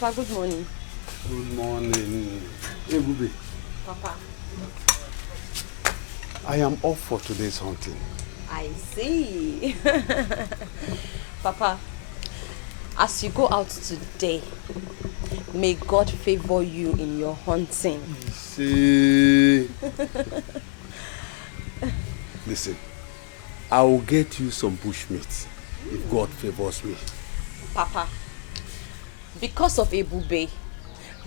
Papa, good morning. Good morning. Hey, Bubi. Papa. I am off for today's hunting. I see. Papa, as you go out today, may God favor you in your hunting. See. Listen, I will get you some bushmeat if God favors me. Papa, because of Ebube,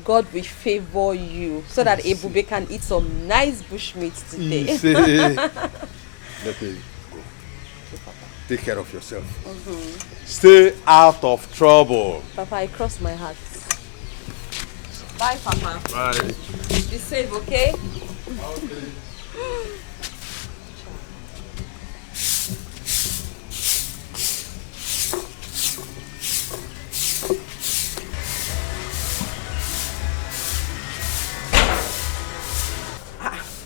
God will favor you so that Ebube can eat some nice bushmeat today. Let me go. Take care of yourself. Stay out of trouble. Papa, I cross my heart. Bye, Papa. Bye. Be safe, okay? Okay.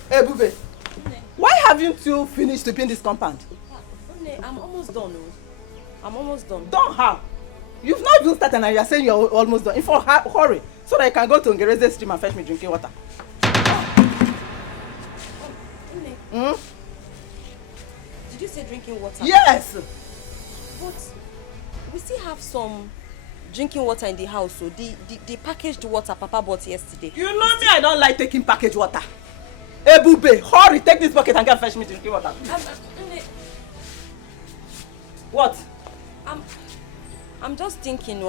Hey, Bube, why haven't you finished sweeping this compound? I'm almost done. I'm almost done. Done how? You've not even started and you're saying you're almost done. In fact, hurry, so that I can go to Ngereze stream and fetch me drinking water. Did you say drinking water? Yes! But we still have some drinking water in the house, so the packaged water Papa bought yesterday. You know me, I don't like taking packaged water. Hey, Bube, hurry, take this bucket and go and fetch me drinking water. What? I'm just thinking,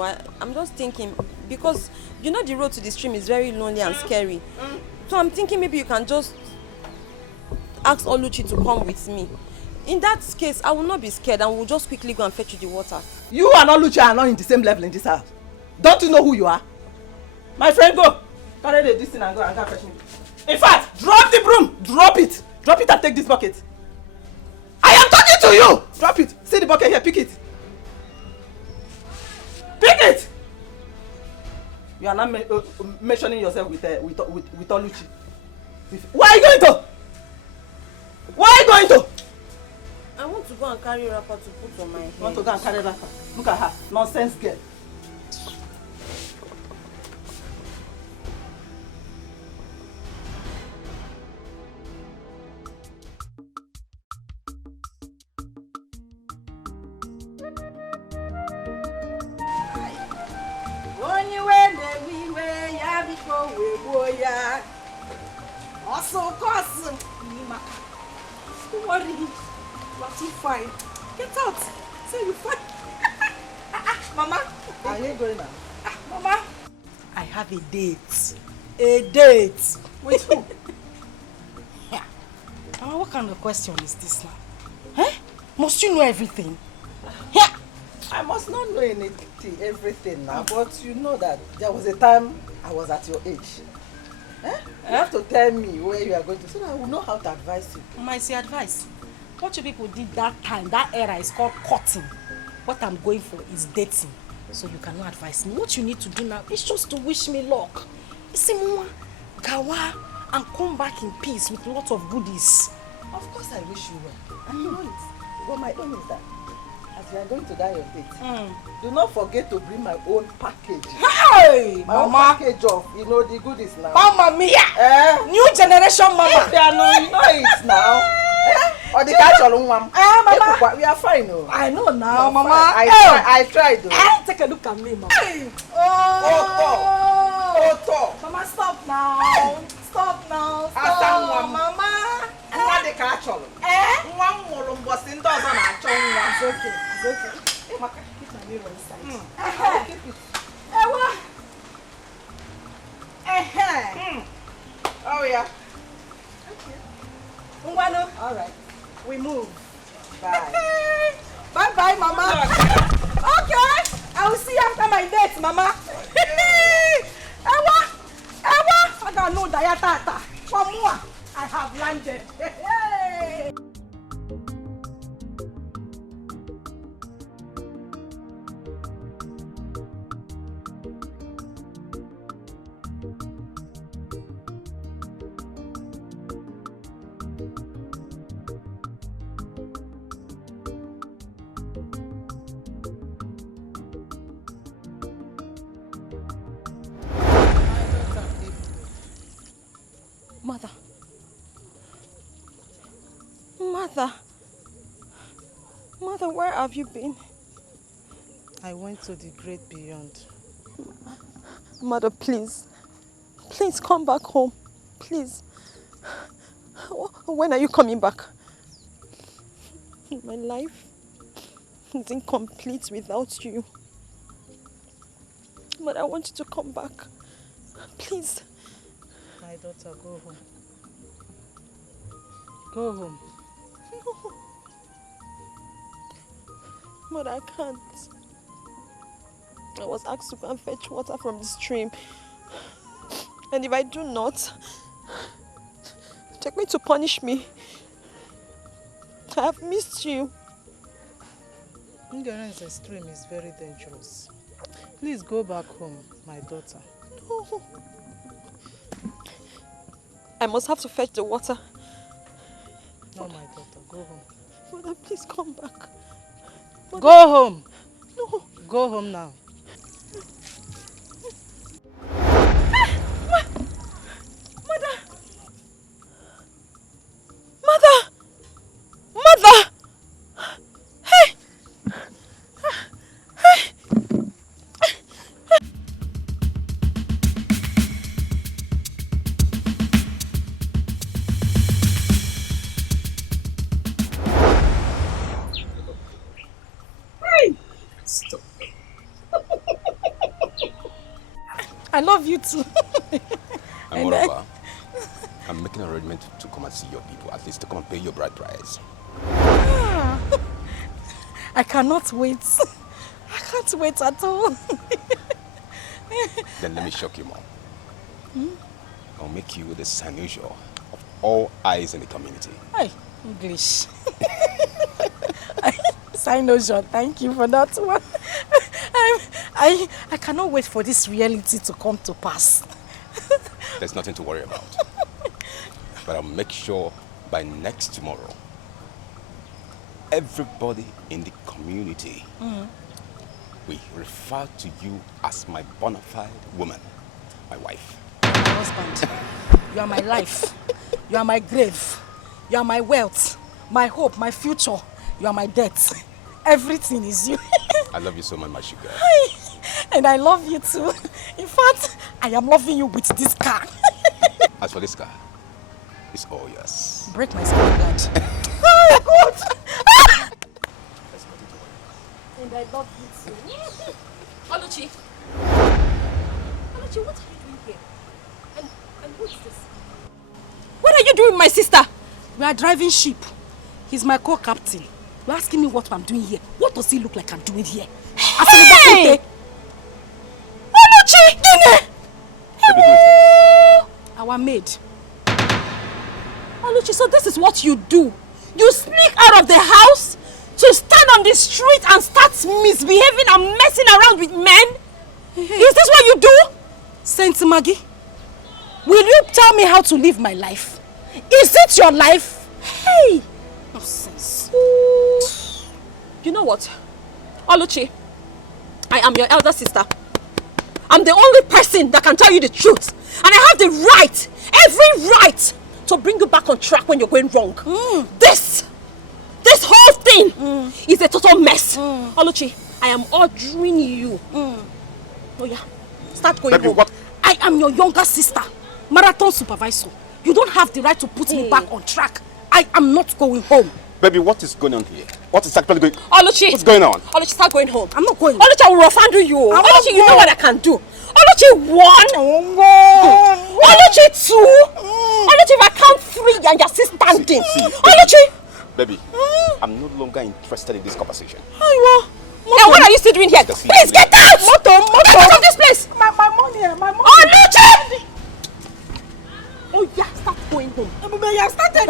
because you know the road to the stream is very lonely and scary. So I'm thinking maybe you can just ask Oluchi to come with me. In that case, I will not be scared and we'll just quickly go and fetch you the water. You and Oluchi are not in the same level in this house. Don't you know who you are? My friend, go. Carry this thing and go and fetch me. In fact, drop the broom. Drop it. Drop it and take this bucket. I am talking to you. Drop it. See the bucket here. Pick it. Pick it. You are not mentioning yourself with Oluchi. Where are you going to? Where are you going to? I want to go and carry a wrapper to put on my head. You want to go and carry wrapper? Look at her. Nonsense girl. Also, cousin, don't worry, you are too fine. Get out. Say you fine. Mama. Are you going now? Mama. I have a date. A date. With who? Yeah. Mama, what kind of question is this now? Eh? Must you know everything? Yeah. I must not know everything now, but you know that there was a time I was at your age. Eh? You have to tell me where you are going to so that I will know how to advise you. Mama, I say advice. What you people did that time, that era is called courting. What I'm going for is dating. So you cannot advise me. What you need to do now is just to wish me luck. You see, Mama, gawa and come back in peace with a lot of goodies. Of course I wish you well. And you know it. But my own is that as you are going to die your date, do not forget to bring my own package. Hey! My own package of, you know, the goodies now. Mama mia! New generation mama! If they are not, you know it now. Or the catch all one. Mama! We are fine, no? I know now, Mama. I tried though. Take a look at me, Mama. Oh, Mama, stop now. Stop now. Stop, Mama. What the catch all? One more bossing does on a chong. It's okay. It's okay. Keep my mirror inside. Keep it. Oh yeah. Okay. All right. We move. Bye. Bye, Mama. Okay. I will see you after my date, Mama. Ewa. I don't know Dayatata. For more, I have landed. Mother. Mother. Mother, where have you been? I went to the great beyond. Mother, please. Please come back home. Please. When are you coming back? My life is incomplete without you. But I want you to come back. Please. My daughter, go home. Go home. No. But I can't. I was asked to go and fetch water from the stream. And if I do not, they're going to punish me. I have missed you. Ignorance extreme is very dangerous. Please go back home, my daughter. No. I must have to fetch the water. No, my daughter, go home. Mother, please come back. Mother. Go home. No. Go home now. I love you too. And moreover, I'm making an arrangement to come and see your people, at least to come and pay your bride price. I cannot wait. I can't wait at all. Then let me shock you more. I'll make you the Sanusia of all eyes in the community. Hey, English. Sanusia, thank you for that one. I cannot wait for this reality to come to pass. There's nothing to worry about. But I'll make sure by next tomorrow, everybody in the community will refer to you as my bona fide woman, my wife. My husband, you are my life. You are my grave. You are my wealth, my hope, my future. You are my death. Everything is you. I love you so much, my sugar. And I love you too. In fact, I am loving you with this car. As for this car, it's all yours. Break my spirit, Dad. Oh, God. And I love you too. Oluchi, what are you doing here? And what's this? What are you doing with my sister? We are driving ship. He's my co-captain. You're asking me what I'm doing here. What does he look like I'm doing here? Hey! Oluchi! Dine! Our maid. Oluchi, so this is what you do? You sneak out of the house to stand on the street and start misbehaving and messing around with men? Is this what you do? Saint Maggie, will you tell me how to live my life? Is it your life? Hey! Nonsense. You know what? Oluchi, I am your elder sister. I'm the only person that can tell you the truth. And I have the right, every right, to bring you back on track when you're going wrong. This whole thing is a total mess. Oluchi, I am ordering you. Oh yeah, start going home. What? I am your younger sister, marathon supervisor. You don't have the right to put me back on track. I am not going home. Baby, what is going on here? What is actually going on? Oluchi! What's going on? Oluchi, start going home. I'm not going. Oluchi, I will refund you. Oluchi, you know what I can do. Oluchi, 1. Oluchi, 2. Oluchi, if I count 3 and you're still standing. See, Oluchi! Baby, I'm no longer interested in this conversation. And what are you still doing here? Please get out! Get out of this place! My money, my money. Oluchi! Oh yeah, start going home. You have started.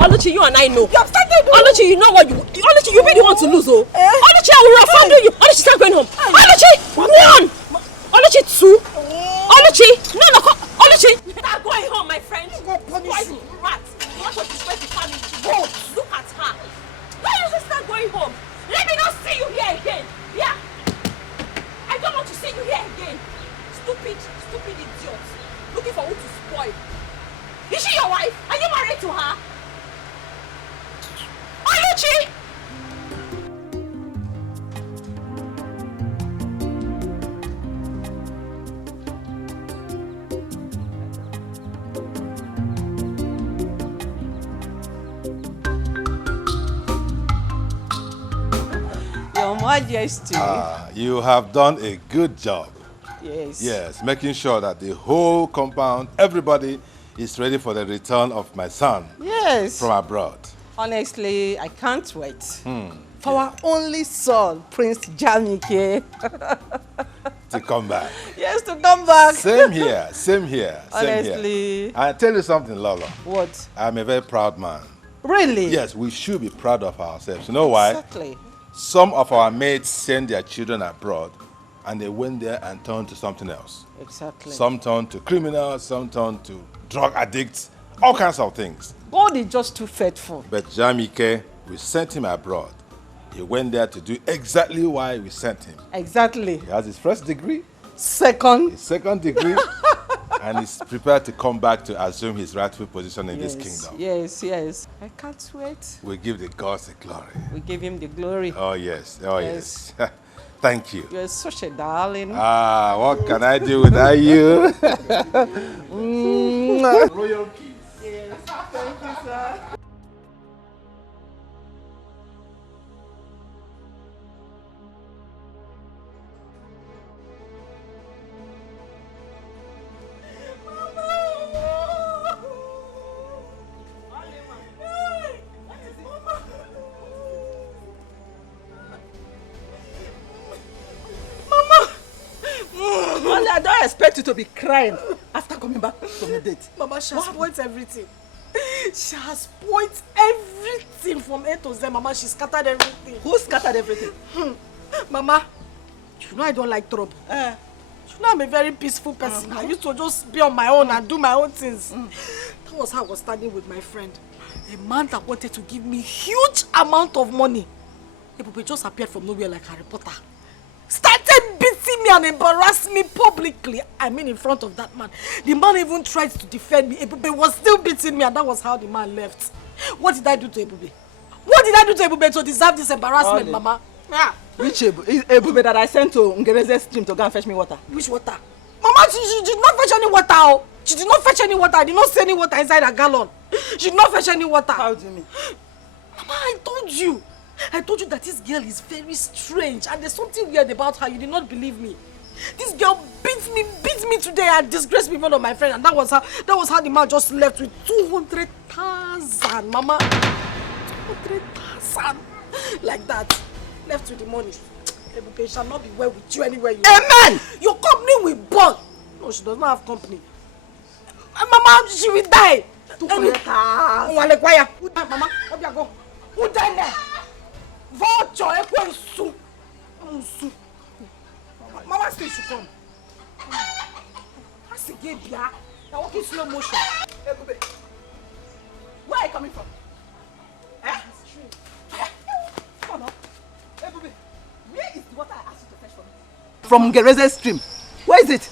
Oluchi, you and I know. You have started. Oluchi, you know what you... Oluchi, you really want to lose, oh? Oluchi, I will refund you. Oluchi, start going home. Oluchi, 1. Oluchi, 2. Oluchi, no, Oluchi. Start going home, my friend. Poison rat. You want to disgrace the family. Go, look at her. Why don't you start going home? Let me not see you here again. Yeah? I don't want to see you here again. Stupid idiot. Looking for who to spoil. Is she your to her. Oluchi! Your Majesty. You have done a good job. Yes. Yes, making sure that the whole compound, everybody is ready for the return of my son Yes. from abroad. Honestly, I can't wait. For our only son, Prince Jamike. To come back. Yes, to come back. Same here, same here, same Honestly. here. I tell you something, Lolo. What? I'm a very proud man. Really? Yes, we should be proud of ourselves. You know why? Exactly. Some of our mates send their children abroad and they went there and turned to something else. Exactly. Some turned to criminals, some turned to drug addicts, all kinds of things. God is just too faithful. But Jamike, we sent him abroad. He went there to do exactly why we sent him. Exactly. He has his first degree, Second. his second degree, and he's prepared to come back to assume his rightful position in this kingdom. Yes, yes. I can't wait. We give the gods the glory. We give him the glory. Oh yes, oh Yes. yes. Thank you. You're such a darling. What can I do without you? Royal kiss. Yes. Thank you, sir. Only I don't expect you to be crying after coming back from the date. Mama, she has spoiled everything. She has spoiled everything from A to Z. Mama, she scattered everything. Who scattered everything? Mama, you know I don't like trouble. You know I'm a very peaceful person. I used to just be on my own and do my own things. That was how I was standing with my friend. A man that wanted to give me huge amount of money. Ebube just appeared from nowhere like Harry Potter. Started beating me and embarrassing me publicly. I mean in front of that man. The man even tried to defend me. Ebube was still beating me and that was how the man left. What did I do to Ebube? What did I do to Ebube to deserve this embarrassment, Mama? Yeah. Which Ebube that I sent to Ngereze's stream to go and fetch me water? Which water? Mama, she did not fetch any water. Oh. She did not fetch any water. I did not see any water inside a gallon. She did not fetch any water. How do you mean? Mama, I told you that this girl is very strange and there's something weird about her. You did not believe me. This girl beat me today and disgraced me in front of my friend, and that was how the man just left with 200,000, Mama. 200,000. Like that. Left with the money. Ebube shall not be well with you anywhere you Amen! Your company will burn. No, she does not have company. Mama, she will die. 200,000. Mama, go. Who died there? Vulture, Mama still should come. That's a gay bia. You're walking slow motion. Ebube, where are you coming from? Come on. Ebube, where is the water I asked you to fetch from? From Ngereze's stream. Where is it?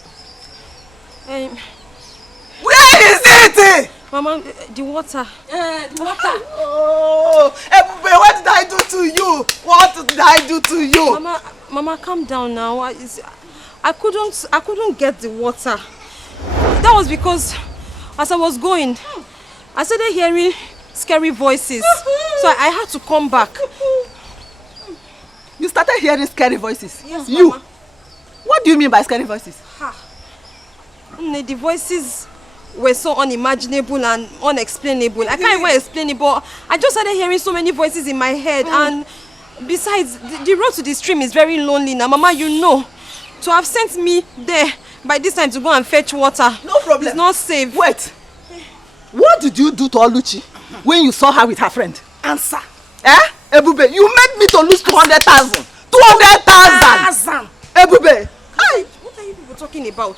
Where is it? Mama, the water. The water. Oh, Ebube, what did I do to you? What did I do to you? Mama, calm down now. I couldn't get the water. That was because as I was going, I started hearing scary voices. So I had to come back. You started hearing scary voices? Yes, you? Mama. What do you mean by scary voices? The voices were so unimaginable and unexplainable. I can't even explain it, but I just started hearing so many voices in my head. And besides, the road to the stream is very lonely now. Mama, you know, to have sent me there by this time to go and fetch water, no problem. It's not safe. Wait. What did you do to Oluchi when you saw her with her friend? Answer. Ebube, you made me to lose 200,000. 200,000. Ebube. What are you people talking about?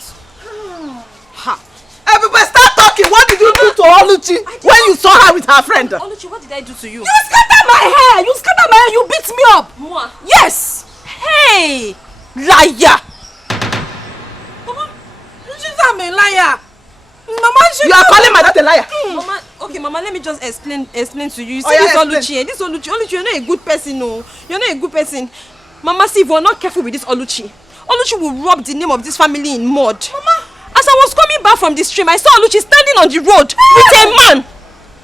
Ebube, start talking. What did you do to Oluchi when you saw her with her friend? Oluchi, what did I do to you? You scattered my hair. You beat me up. Moi? Yes. Hey! Liar. Mama, she's a liar. Mama, You are calling my daughter a liar. Mama, okay, Mama, Mama, let me just explain to you. You see this Oluchi, you're not a good person, no. You're not a good person. Mama, see, if we're not careful with this Oluchi will rub the name of this family in mud. Mama, as I was coming back from the stream, I saw Oluchi standing on the road with a man.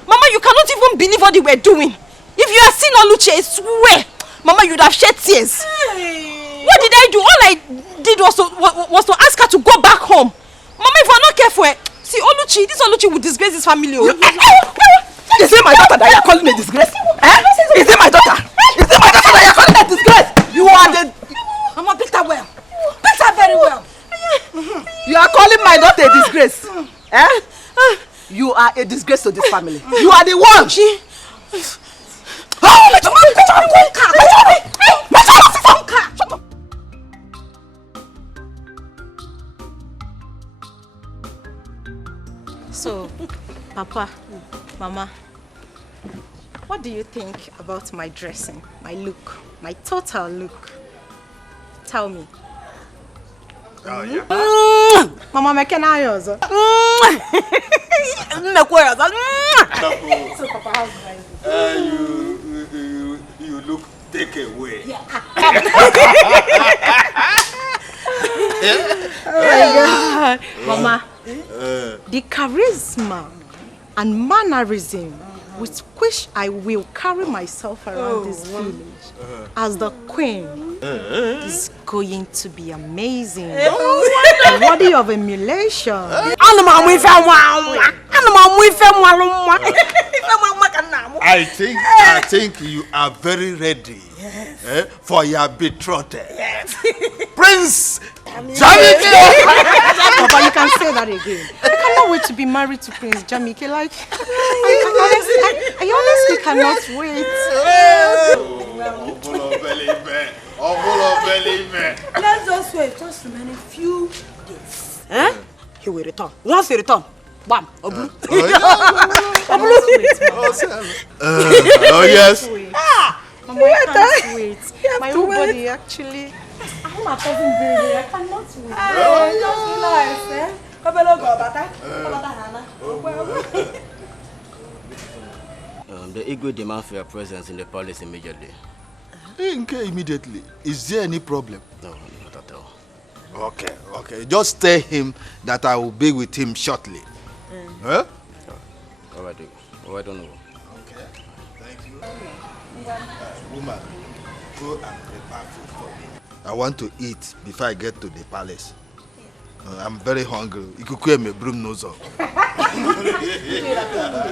Mama, you cannot even believe what they were doing. If you had seen Oluchi, I swear, Mama, you'd have shed tears. Hey. What did I do? All I did was to ask her to go back home. Mama, if we're not careful, see, this Oluchi will disgrace this family. Is it my daughter that you're calling a disgrace? Is it my daughter? Is it my daughter that you're calling a disgrace? You are the... Mama, beat her well. Beat her very well. You are calling my daughter a disgrace? You are a disgrace to this family. You are the one. So, Papa, Mama, what do you think about my dressing, my look, my total look? Tell me. Oh, yeah. Mama, make an eye also. So, Papa, how's you look take away. Yeah. Oh my God. Mama, the charisma and mannerism with which I will carry myself around this village as the queen is going to be amazing and worthy of emulation. I think you are very ready for your betrothed. Yes. Prince Jamike! Papa, you can say that again. I cannot wait to be married to Prince Jamike. Like, I honestly cannot wait. Let's just wait, just remain a few days. He will return. Once he return, bam, Oblu. Oh yes. Mama, I can't wait. My whole body actually. I'm a cousin baby. I cannot wait. The Igwe demand for your presence in the palace immediately. Immediately. Is there any problem? No, not at all. Okay. Just tell him that I will be with him shortly. Huh? All right, don't know. Okay. Thank you. Woman, go and prepare food for me. I want to eat before I get to the palace. I'm very hungry. Ikuku me broom nose up.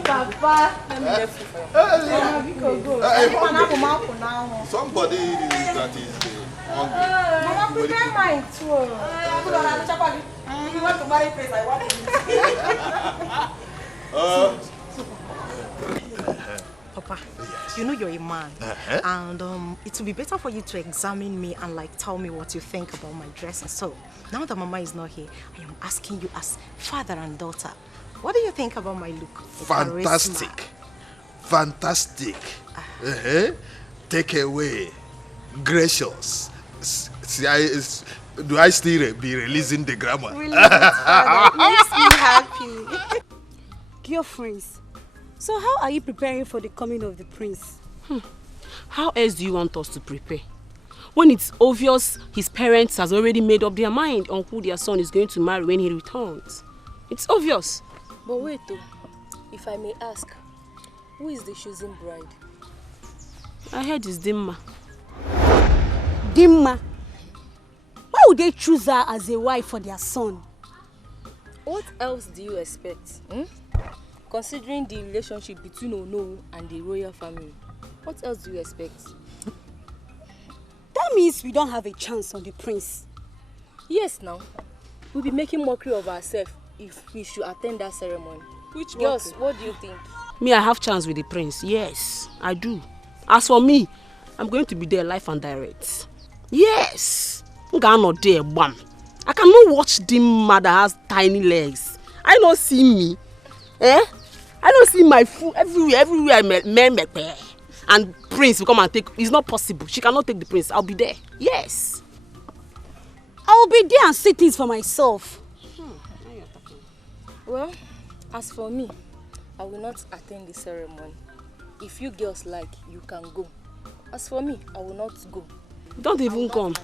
Papa, let me get food for you. Somebody that is hungry. Mama, prepare mine too. If you want to marry Prince, I want to Papa, you know you're a man, and it will be better for you to examine me and like tell me what you think about my dressing. So now that Mama is not here, I am asking you as father and daughter, what do you think about my look? Fantastic. Take away. Gracious. Do I still be releasing the grammar? Really, Father, it makes me happy. Dear friends, so how are you preparing for the coming of the prince? How else do you want us to prepare? When it's obvious his parents has already made up their mind on who their son is going to marry when he returns. It's obvious. But wait though, if I may ask, who is the chosen bride? I heard it's Dimma. Dimma? Why would they choose her as a wife for their son? What else do you expect? Considering the relationship between Ono and the royal family, what else do you expect? That means we don't have a chance on the prince. Yes, now. We'll be making mockery of ourselves if we should attend that ceremony. Which girls, what do you think? Me, I have chance with the prince. Yes, I do. As for me, I'm going to be there live and direct. Yes. I'm not there, bam. I cannot watch Dimma that has tiny legs. I don't see me. I don't see my food everywhere men and prince will come and take. It's not possible. She cannot take the prince. I'll be there. Yes. I'll be there and see things for myself. Well, as for me, I will not attend the ceremony. If you girls like, you can go. As for me, I will not go. Don't even come.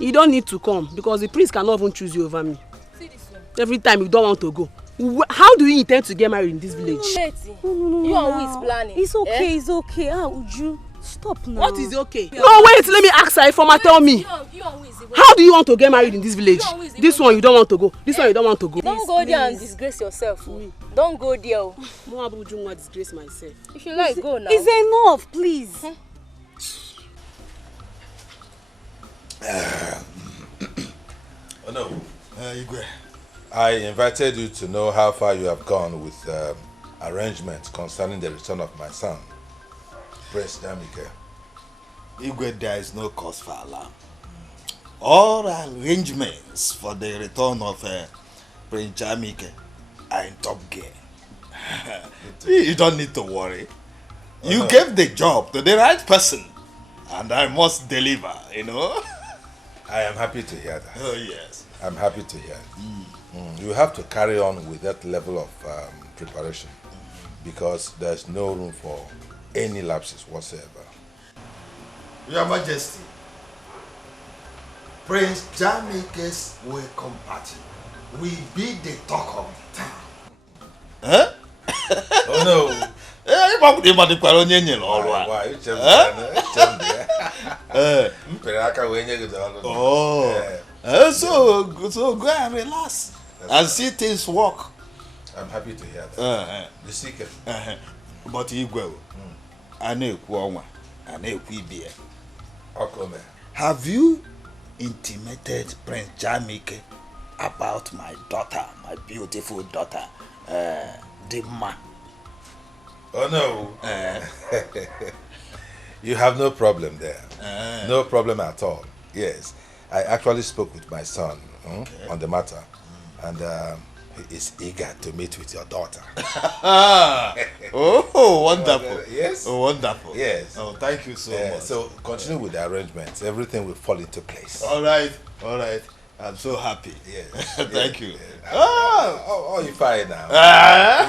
You don't need to come because the prince cannot even choose you over me. See this one. Every time you don't want to go. How do you intend to get married in this village? No, you are who is planning. It's okay, it's okay. How would you stop now? What is okay? No, wait, let me ask her. Informa, tell me. How do you want to get married in this village? This one you don't want to go. This one you don't want to go. Don't go there and disgrace yourself. Don't go there. No, I won't disgrace myself. If you like, go now. It's enough, please. Oh no, Igwe. I invited you to know how far you have gone with arrangements concerning the return of my son, Prince Dikeh. Igwe, there is no cause for alarm. All arrangements for the return of Prince Dikeh are in top gear. You don't need to worry. You gave the job to the right person, and I must deliver, you know. I am happy to hear that. Oh, yes. I'm happy to hear it. You have to carry on with that level of preparation because there's no room for any lapses whatsoever. Your Majesty, Prince Dikeh's welcome party will be the talk of the town. Huh? Oh no. Why? So go and relax and see things work. I'm happy to hear that. The secret. But Igwe, have you intimated Prince Dikeh about my daughter, my beautiful daughter, Dimma? Oh no. You have no problem there. No problem at all. Yes. I actually spoke with my son on the matter, and he is eager to meet with your daughter. Oh, wonderful. Yes. Oh, wonderful. Yes. Oh, thank you so much. So continue with the arrangements. Everything will fall into place. All right. All right. I'm so happy. Yes. Thank you. Oh, you're fine now.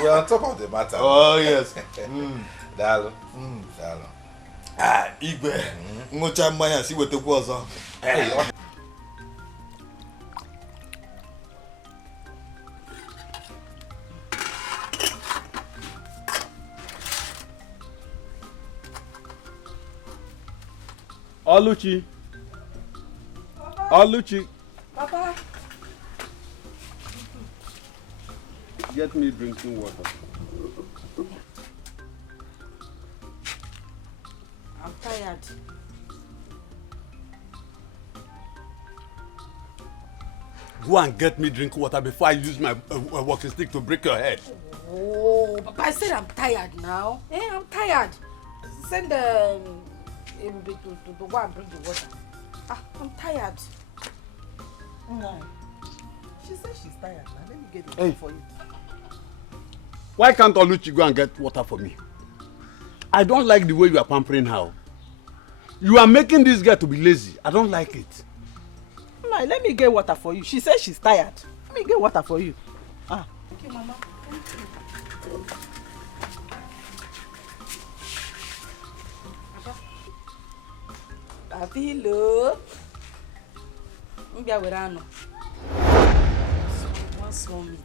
You're on top of the matter. Oh, yes. Dalo. Igwe. Ngocha mmanya si wetekwu ọzọ. Oluchi. Oluchi. Papa. Get me drinking water. I'm tired. Go and get me drinking water before I use my walking stick to break your head. Oh, Papa, I said I'm tired now. I'm tired. Send to go and bring the water. I'm tired. No. She said she's tired. Now let me get it for you. Why can't Oluchi go and get water for me? I don't like the way you are pampering her. You are making this girl to be lazy. I don't like it. No, let me get water for you. She says she's tired. Let me get water for you. Thank you, Mama. Thank you. Hello. One small meat.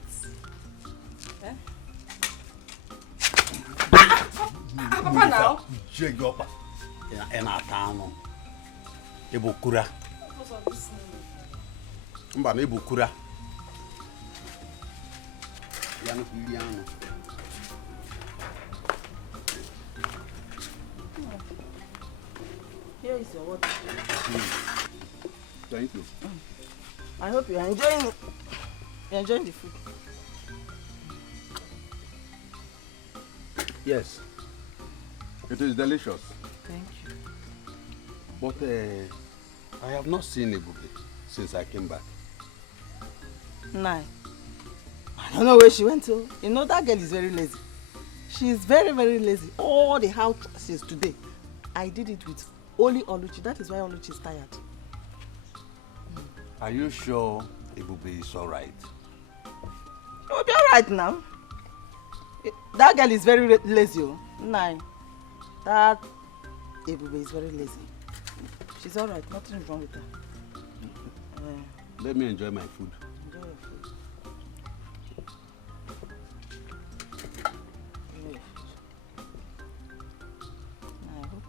Papa now. Jegopa. Enatano. Ebukura. Mba na ebukura. Yanu Liliano. Here is your water. Thank you. I hope you are enjoying it. You're enjoying the food. Yes. It is delicious. Thank you. But I have not seen Ebube since I came back. Nine. I don't know where she went to. You know that girl is very lazy. She is very, very lazy. All the house since today. I did it with only Oluchi. That is why Oluchi is tired. Are you sure Ebube is alright? It will be alright now. That girl is very lazy. Nine. That Ebube is very lazy. She's alright. Nothing is wrong with her. Let me enjoy my food. Enjoy your food. Enjoy your food. I hope.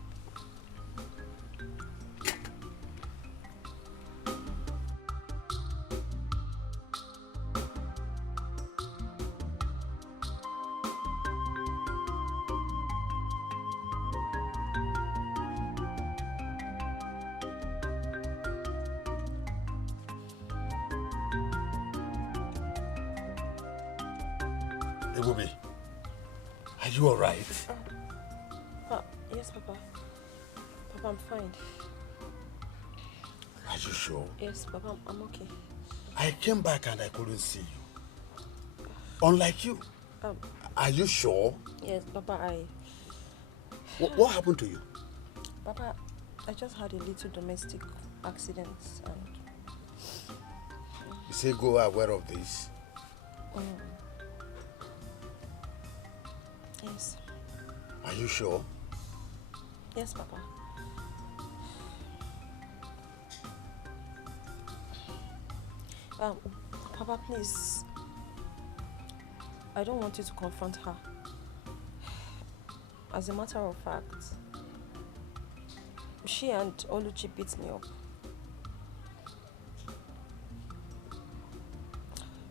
Ebube, are you alright? Yes, Papa. Papa, I'm fine. Are you sure? Yes, Papa, I'm okay. I came back and I couldn't see you. Unlike you. Are you sure? Yes, Papa, What happened to you? Papa, I just had a little domestic accident and... You say go aware of this? Yes. Are you sure? Yes, Papa. Papa, please. I don't want you to confront her. As a matter of fact, she and Oluchi beat me up.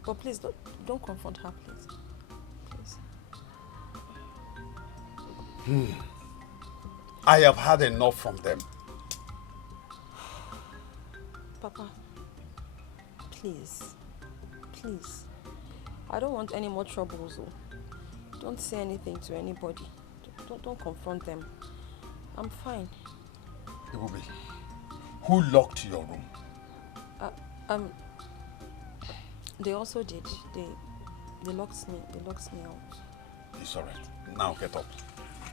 But please, don't confront her, please. Please. I have had enough from them. Papa, please. Please. I don't want any more troubles. Don't say anything to anybody. Don't confront them. I'm fine. Ebube, who locked your room? They also did. They locked me. They locked me out. It's alright. Now get up.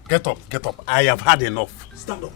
Get up, get up. I have had enough. Stand up.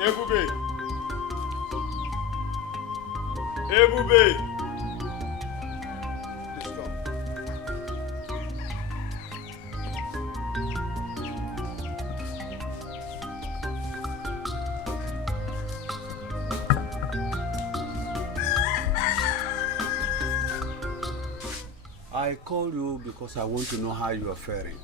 Ebube! Ebube! Please come. I called you because I want to know how you are faring.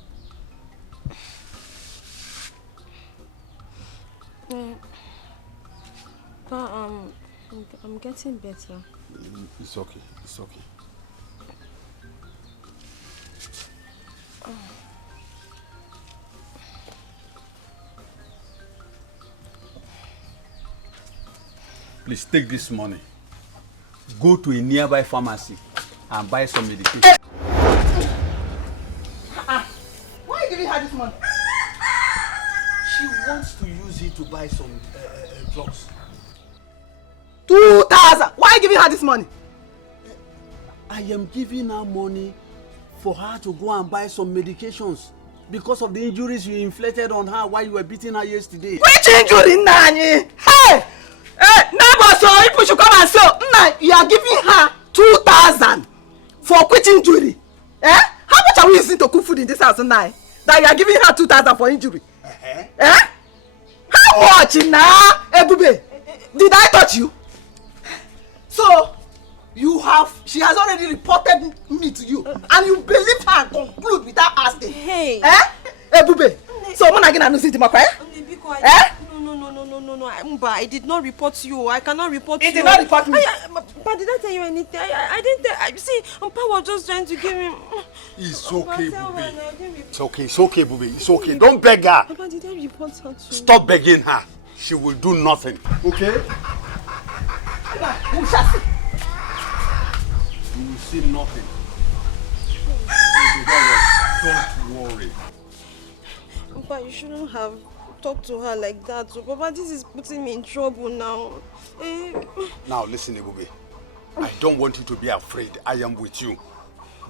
I'm getting better. It's okay. It's okay. Please take this money. Go to a nearby pharmacy and buy some medication. Why are you giving her this money? She wants to use it to buy some drugs. 2,000! Why are you giving her this money? I am giving her money for her to go and buy some medications because of the injuries you inflicted on her while you were beating her yesterday. Which injury, Nani? Hey! Neighbor, so people should come and say, you are giving her 2,000 for which injury? Eh? How much are we using to cook food in this house tonight? That you are giving her 2,000 for injury? Eh? Watch now, Ebube. Did I touch you? So, she has already reported me to you, and you believe her and conclude without asking. Hey. Ebube. So, when I get a city, be quiet. No. I did not report you. I cannot report you. It did not report me. But did I tell you anything? I didn't tell. See, Mpa was just trying to give him. It's okay, Bube. It's okay, Bube. It's okay. Don't beg her. Papa, did I report her too? Stop begging her. She will do nothing. Okay? We shall see. You will see nothing. Don't worry. Papa, you shouldn't have talked to her like that. So, Papa, this is putting me in trouble now. Now, listen, Ebube. I don't want you to be afraid. I am with you.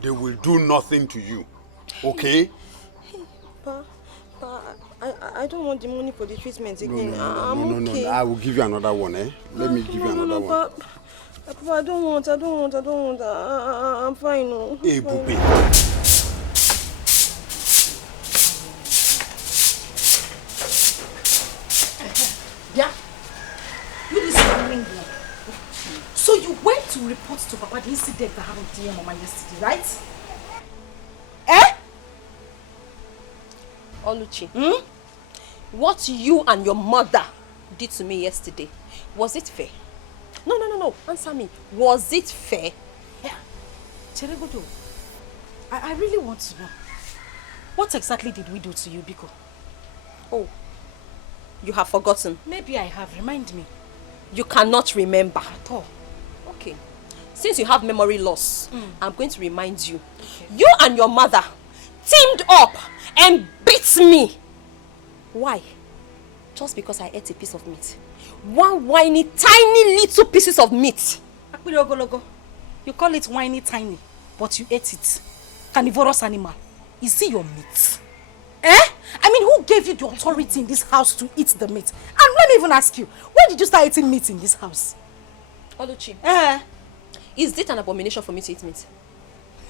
They will do nothing to you. Okay? Pa, I don't want the money for the treatment again. No. I will give you another one, eh? Let me give you another one. Papa, I don't want. I'm fine. No. Hey, Bube. Yeah? You listen ring. So you went to report to Papa the incident that happened to your mama yesterday, right? Oluchi, what you and your mother did to me yesterday, was it fair? No. Answer me. Was it fair? Yeah. Cheregodo, I really want to know. What exactly did we do to you, Biko? Oh, you have forgotten. Maybe I have. Remind me. You cannot remember. At all. Okay. Since you have memory loss, I'm going to remind you. Okay. You and your mother teamed up and beat me. Why? Just because I ate a piece of meat. One whiny, tiny little pieces of meat. You call it whiny tiny, but you ate it. Carnivorous animal. Is it your meat? I mean, who gave you the authority in this house to eat the meat? And let me even ask you, when did you start eating meat in this house? Oluchi, is it an abomination for me to eat meat?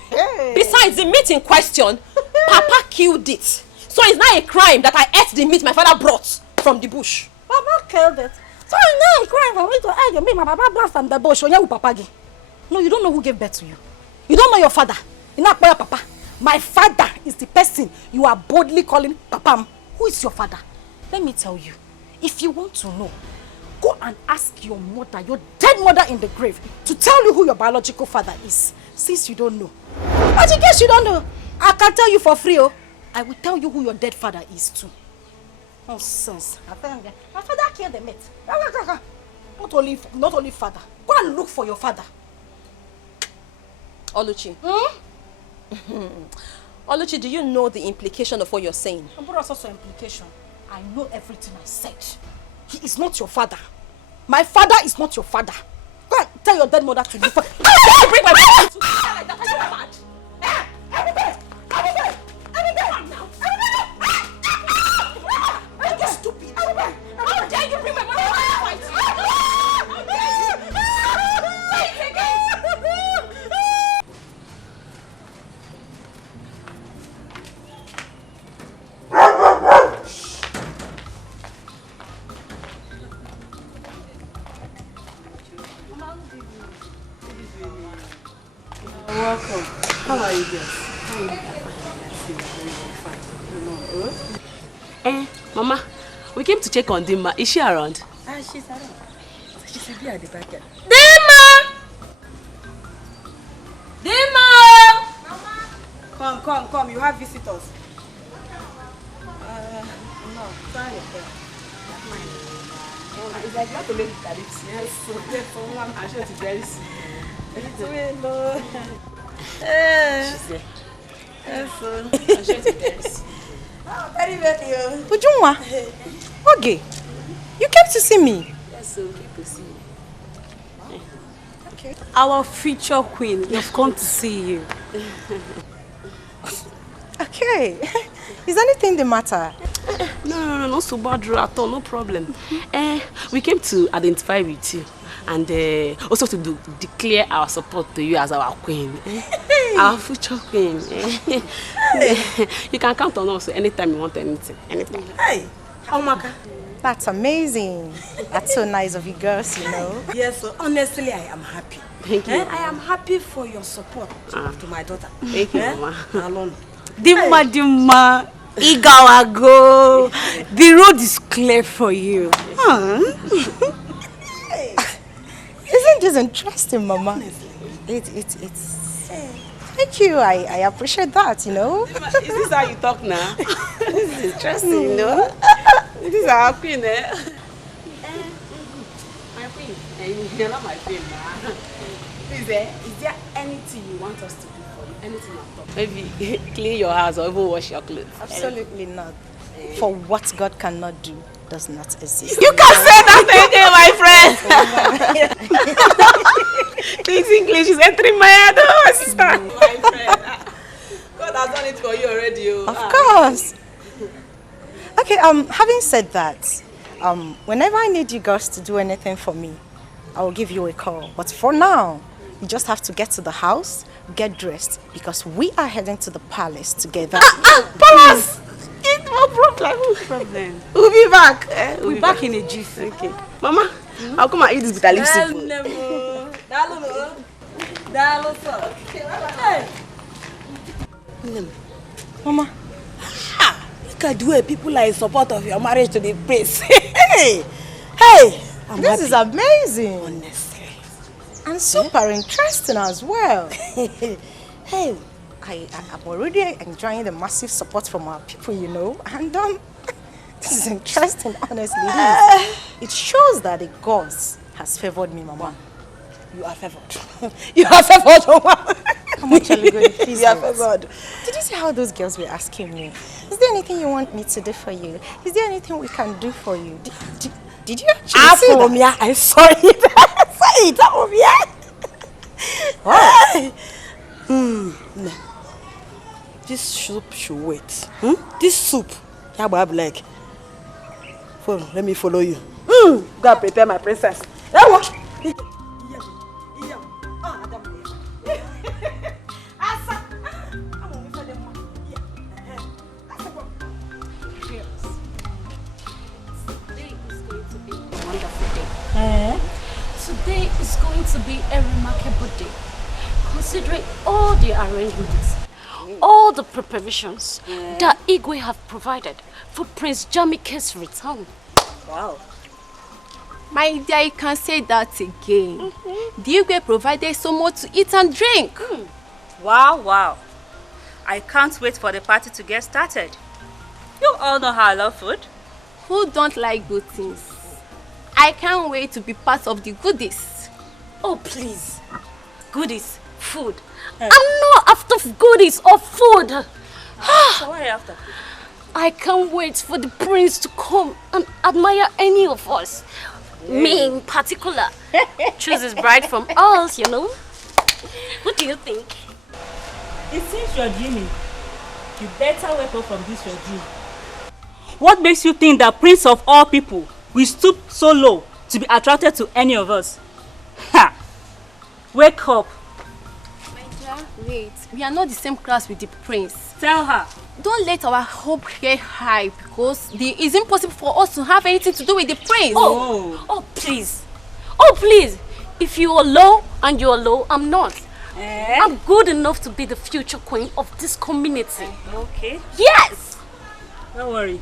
Hey. Besides the meat in question, Papa killed it. So it's not a crime that I ate the meat my father brought from the bush. Papa killed it. So it's not a crime for me to eat the meat my papa brought from the bush. No, you don't know who gave birth to you. You don't know your father. You not your papa. My father is the person you are boldly calling Papa. Who is your father? Let me tell you. If you want to know, go and ask your mother, your dead mother in the grave, to tell you who your biological father is. Since you don't know. But in case you don't know, I can tell you for free. I will tell you who your dead father is too. Nonsense. My father killed the meat. Not only father. Go and look for your father. Oluchi. Oluchi, do you know the implication of what you're saying? What's also implication? I know everything I said. He is not your father. My father is not your father. Go and tell your dead mother to look for... Bring my father to like that. Are you mad? Are you stupid? How dare you bring my mother to fight? How dare you? Say it again. Welcome. How are you guys? Mama, we came to check on Dima. Is she around? She's around. She should be at the back end. Dima! Mama! Come. You have visitors. No, sorry. It's like not to make it at it. Yes, so therefore, I'm sure it's very soon. Hello. She's there. Yes, I'm sure it's very soon. Very. Ujunwa. Okay. You came to see me. Yes, so we came to see you. Okay. Our future queen, we've come to see you. Okay. Is anything the matter? No so bad at all, no problem. We came to identify with you and also to declare our support to you as our queen. Our future queen. You can count on us anytime you want anything. Anything. Hey, Omaka, That's amazing. That's so nice of you girls, you know. Yes, so honestly, I am happy. Thank you, I am happy for your support to my daughter. Thank you, Mama. Alone. Dima, Igawago. The road is clear for you. Isn't this interesting, Mama? It's thank you. I appreciate that, you know. Is this how you talk now? This is interesting, you know. This is our queen, eh? My queen. You're not my queen, ma. Please, is there anything you want us to do for you? Anything at all? Maybe clean your house or even wash your clothes. Absolutely not. For what God cannot do does not exist. You can say that again, my friend. This English is entering my head, oh, sister. My friend. God has done it for you already. Of course. Okay, having said that, whenever I need you girls to do anything for me, I will give you a call. But for now, you just have to get to the house, get dressed, because we are heading to the palace together. Palace! No problem. No problem. We'll be back. We'll be back in a jiff. Okay. Mama, I'll come and eat this bitter leaf soup. Mama. Look at the way people are in support of your marriage to the prince. Hey! This is amazing. Honestly. And super interesting as well. Hey, I'm already enjoying the massive support from our people, you know. And this is interesting, honestly. It shows that the gods has favored me, Mama. You are favored. You are favored, Mama. I'm actually going to please you are favored. Did you see how those girls were asking me? Is there anything you want me to do for you? Is there anything we can do for you? Did you actually see that? I saw it. I saw it. Wow. This soup should wait. This soup. Like, let me follow you. Go and prepare my princess. Today is going to be a remarkable day, considering all the arrangements, all the preparations that Igwe have provided for Prince Jamike's return. Wow. My dear, you can say that again. The Igwe provided so much to eat and drink. Wow. I can't wait for the party to get started. You all know how I love food. Who don't like good things? I can't wait to be part of the goodies. Oh, please. Goodies, food. I'm not after goodies or food. So what are you after? I can't wait for the prince to come and admire any of us. Me in particular. Choose his bride from us, you know. What do you think? It seems you're dreaming. You better wake up from this your dream. What makes you think that Prince of all people will stoop so low to be attracted to any of us? Ha! Wake up. My dear, wait. We are not the same class with the prince. Tell her. Don't let our hope get high because it is impossible for us to have anything to do with the prince. Oh, please. Oh, please. If you are low and you are low, I'm not. I'm good enough to be the future queen of this community. Okay. Yes. Don't worry.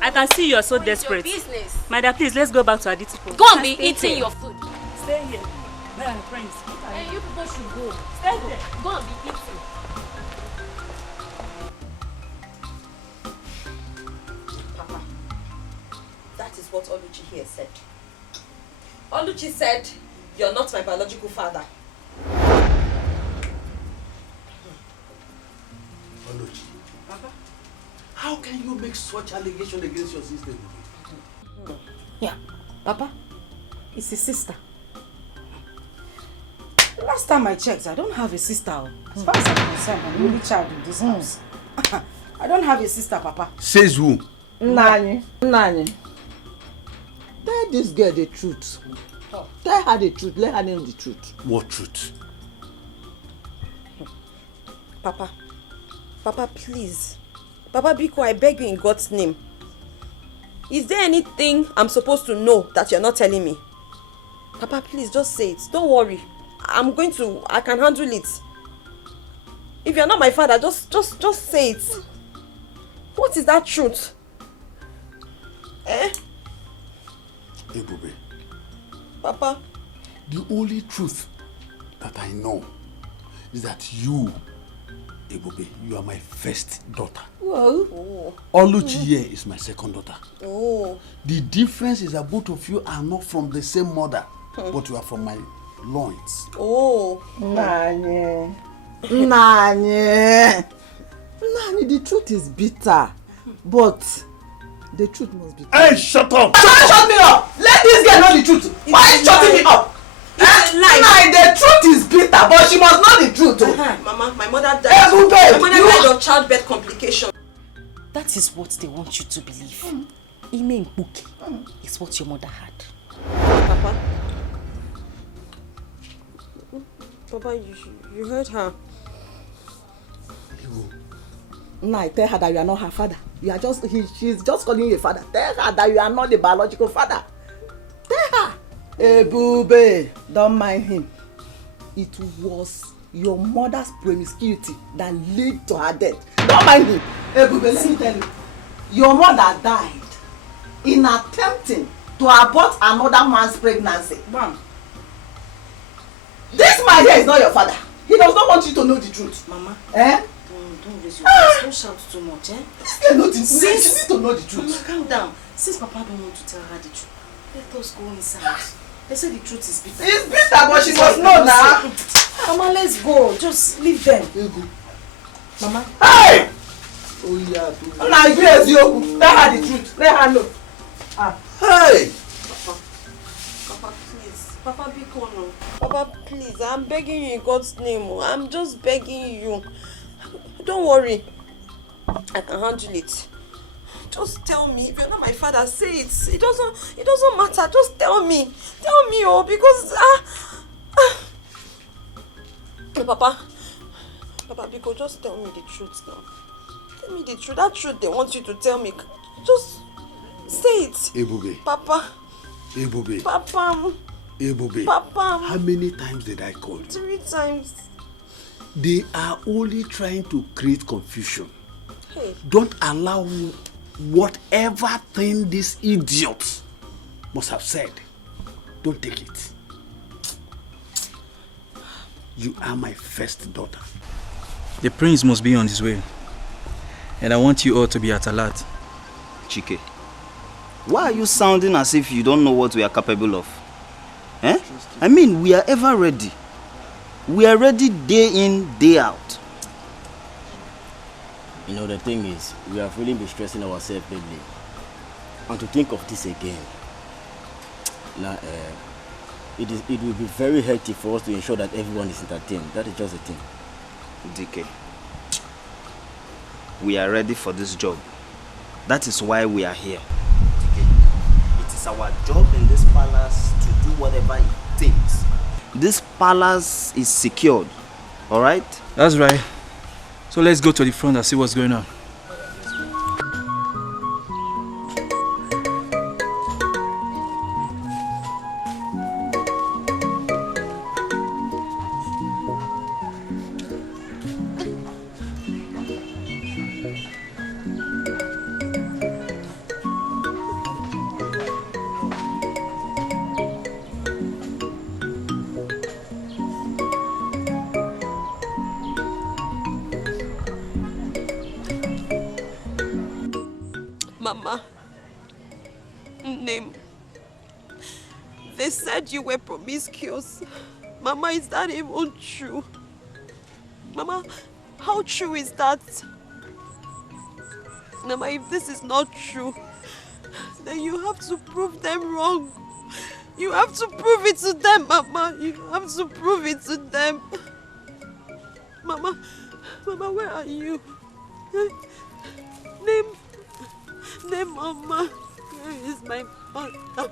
I can see you are so desperate. My dear, please, let's go back to Aditi. Go and be eating your food. Stay here. Prince. Hey, you people should go. Stay there. Go and be eating. Papa, that is what Oluchi here said. Oluchi said, you're not my biological father. Oluchi, Papa, how can you make such allegation against your sister? Yeah, Papa, it's his sister. Last time I checked, I don't have a sister. As far as I'm concerned, I'm the only child in this house. I don't have a sister, Papa. Says who? Nani. Tell this girl the truth. Tell her the truth. Let her know the truth. What truth? Papa, please. Papa Biko, I beg you in God's name. Is there anything I'm supposed to know that you're not telling me? Papa, please, just say it. Don't worry. I can handle it. If you're not my father, just say it. What is that truth? Ebube. Papa. The only truth that I know is that you, Ebube, you are my first daughter. Whoa. Oh. Oluchi is my second daughter. Oh. The difference is that both of you are not from the same mother, but you are from my loins. Oh. Nanye. Nanye. Nanye, the truth is bitter, but the truth must be. Hey, shut up! Shut me up! Let this girl know the truth. Why are you shutting me up? It's a lie. Nanye, the truth is bitter, but she must know the truth. Mama, my mother died. My mother died of childbirth complication. That is what they want you to believe. Ime Mbuki is what your mother had. Papa, you heard her. Nah, tell her that you are not her father. You are just she's just calling you a father. Tell her that you are not the biological father. Tell her. Ebube, don't mind him. It was your mother's promiscuity that led to her death. Don't mind him. Ebube, let me tell you. Your mother died in attempting to abort another man's pregnancy. Ma'am. This man here is not your father. He does not want you to know the truth. Mama. Eh? Don't raise your voice. Don't shout too much, eh? She needs to know the truth. Mama, calm down. Since Papa don't want to tell her the truth, let us go inside. They say the truth is bitter. It's bitter, but she must know now. Mama, let's go. Just leave them. Mama. Hey! Oh yeah. Now yes, you tell her the truth. Let her know. Hey! Papa, please. Papa, be calm. Papa, please. I'm begging you in God's name. I'm just begging you. Don't worry. I can handle it. Just tell me. If you're not my father, say it. It doesn't matter. Just tell me. Tell me, because Papa, Biko, just tell me the truth now. Tell me the truth. That truth they want you to tell me. Just say it. Ebube. Papa. Ebube. Papa. Ebube. Papa. How many times did I call you? 3 times. They are only trying to create confusion. Hey. Don't allow whatever thing this idiot must have said. Don't take it. You are my first daughter. The prince must be on his way. And I want you all to be at alert. Chike, why are you sounding as if you don't know what we are capable of? Eh? I mean, we are ever ready. We are ready day in, day out. You know, the thing is, we have really been stressing ourselves lately. And to think of this again, now, it will be very healthy for us to ensure that everyone is entertained. That is just the thing. Dikeh, we are ready for this job. That is why we are here. Dikeh, it is our job in this palace to do whatever it takes. This palace is secured, alright? That's right. So let's go to the front and see what's going on. Mama, name. They said you were promiscuous. Mama, is that even true? Mama, how true is that? Mama, if this is not true, then you have to prove them wrong. You have to prove it to them, Mama. You have to prove it to them. Mama, where are you? Name, Mama. Where is my mother?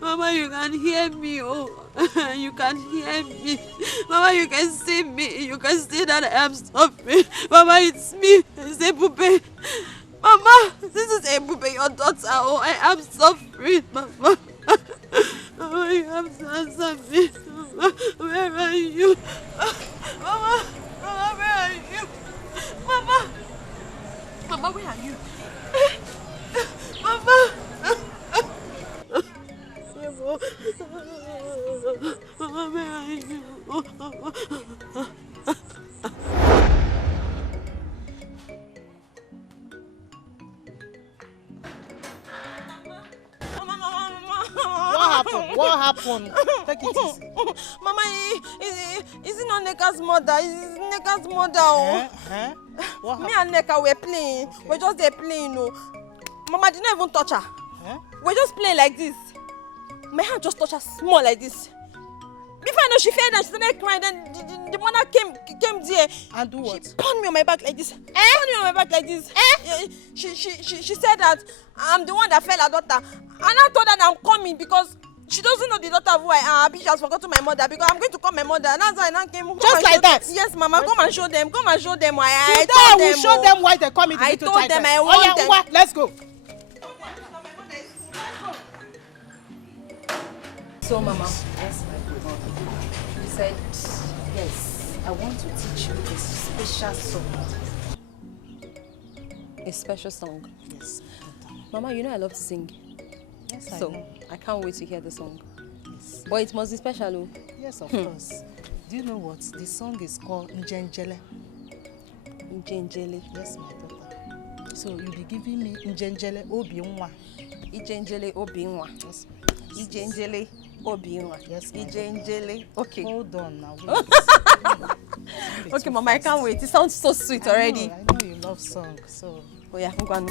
Mama, you can hear me, oh. You can hear me. Mama, you can see me. You can see that I am suffering. Mama, it's me. It's Ebube. Mama, this is Ebube, your daughter. Oh, I am suffering, Mama. Oh, you have to suffering. Mama, where are you? Mama, Mama, where are you? Mama, Mama, where are you? Mama. Mama, where are you? What happened? Take it easy. Mama, is it not Neka's mother? Is Neka's mother? Oh. Me and Neka were playing. Okay. We're just there playing. Oh. Mama didn't even touch her. We're just playing like this. My hand just touched her small like this. Before I know, she fell and she started crying. Then the mother came there. And do what? She punched me on my back like this. Punched me on my back like this. She said that I'm the one that fell her daughter. And I told her that I'm coming because she doesn't know the daughter who I am. She has forgotten my mother because I'm going to call my mother. And that's why I now came. Just like that? Yes, Mama. Come and show them. Come and show them why I told them. Show them why they come into I told them I want them. Let's go. So, Mama. Yes, my good mother. You said, yes, I want to teach you a special song. A special song? Yes. Mama, you know I love to sing. Yes, so, I know. I can't wait to hear the song. Yes. But it must be special, oh. Yes, of course. Do you know what? The song is called Njenjele. Njenjele? Yes, my daughter. So, you'll be giving me Njenjele Obiunwa. Njenjele Obiunwa. Yes, Njenjele Obiunwa. Yes, Njenjele. Okay. Hold on now. Okay, Mama, I can't wait. It sounds so sweet already. I know you love song, so. Oh yeah, ngwan.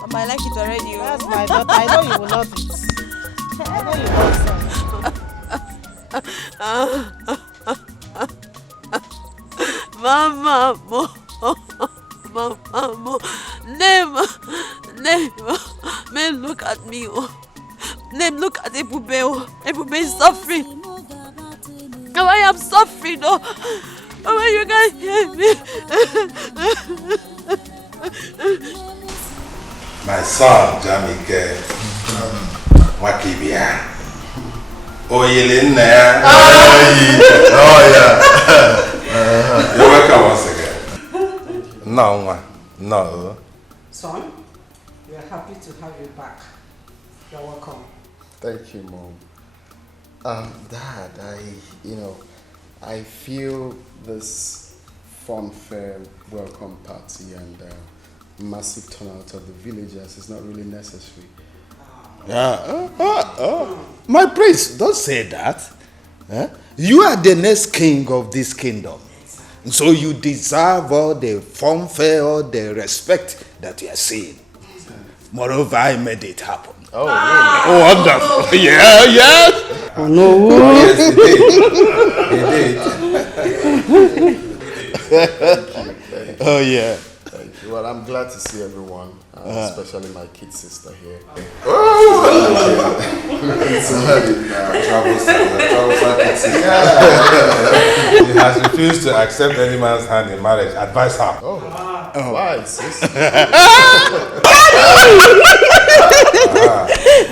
Mama, I like it already. That's my daughter. I know you will love it. I know you love song. Mama, Mama, never, man, look at me. Name, look at Ebube. Ebube is suffering. Oh, I am suffering. Oh, you guys hear me? My son, Dikeh, Wakibia. Oh, Yelena. Oh, yeah. You're welcome once again. No. Son, we are happy to have you back. You're welcome. Thank you, Mom. Dad, I feel this fun-fair welcome party and massive turnout of the villagers is not really necessary. My prince, don't say that. You are the next king of this kingdom. So you deserve all the fanfare, all the respect that you are seeing. Moreover, I made it happen. Oh, really? Wonderful. Yeah. Oh, no. Oh, yes, he did. Oh, yeah. Thank you. Well, I'm glad to see everyone, especially my kid sister here. He has refused to accept any man's hand in marriage. Advise her. Why, sis?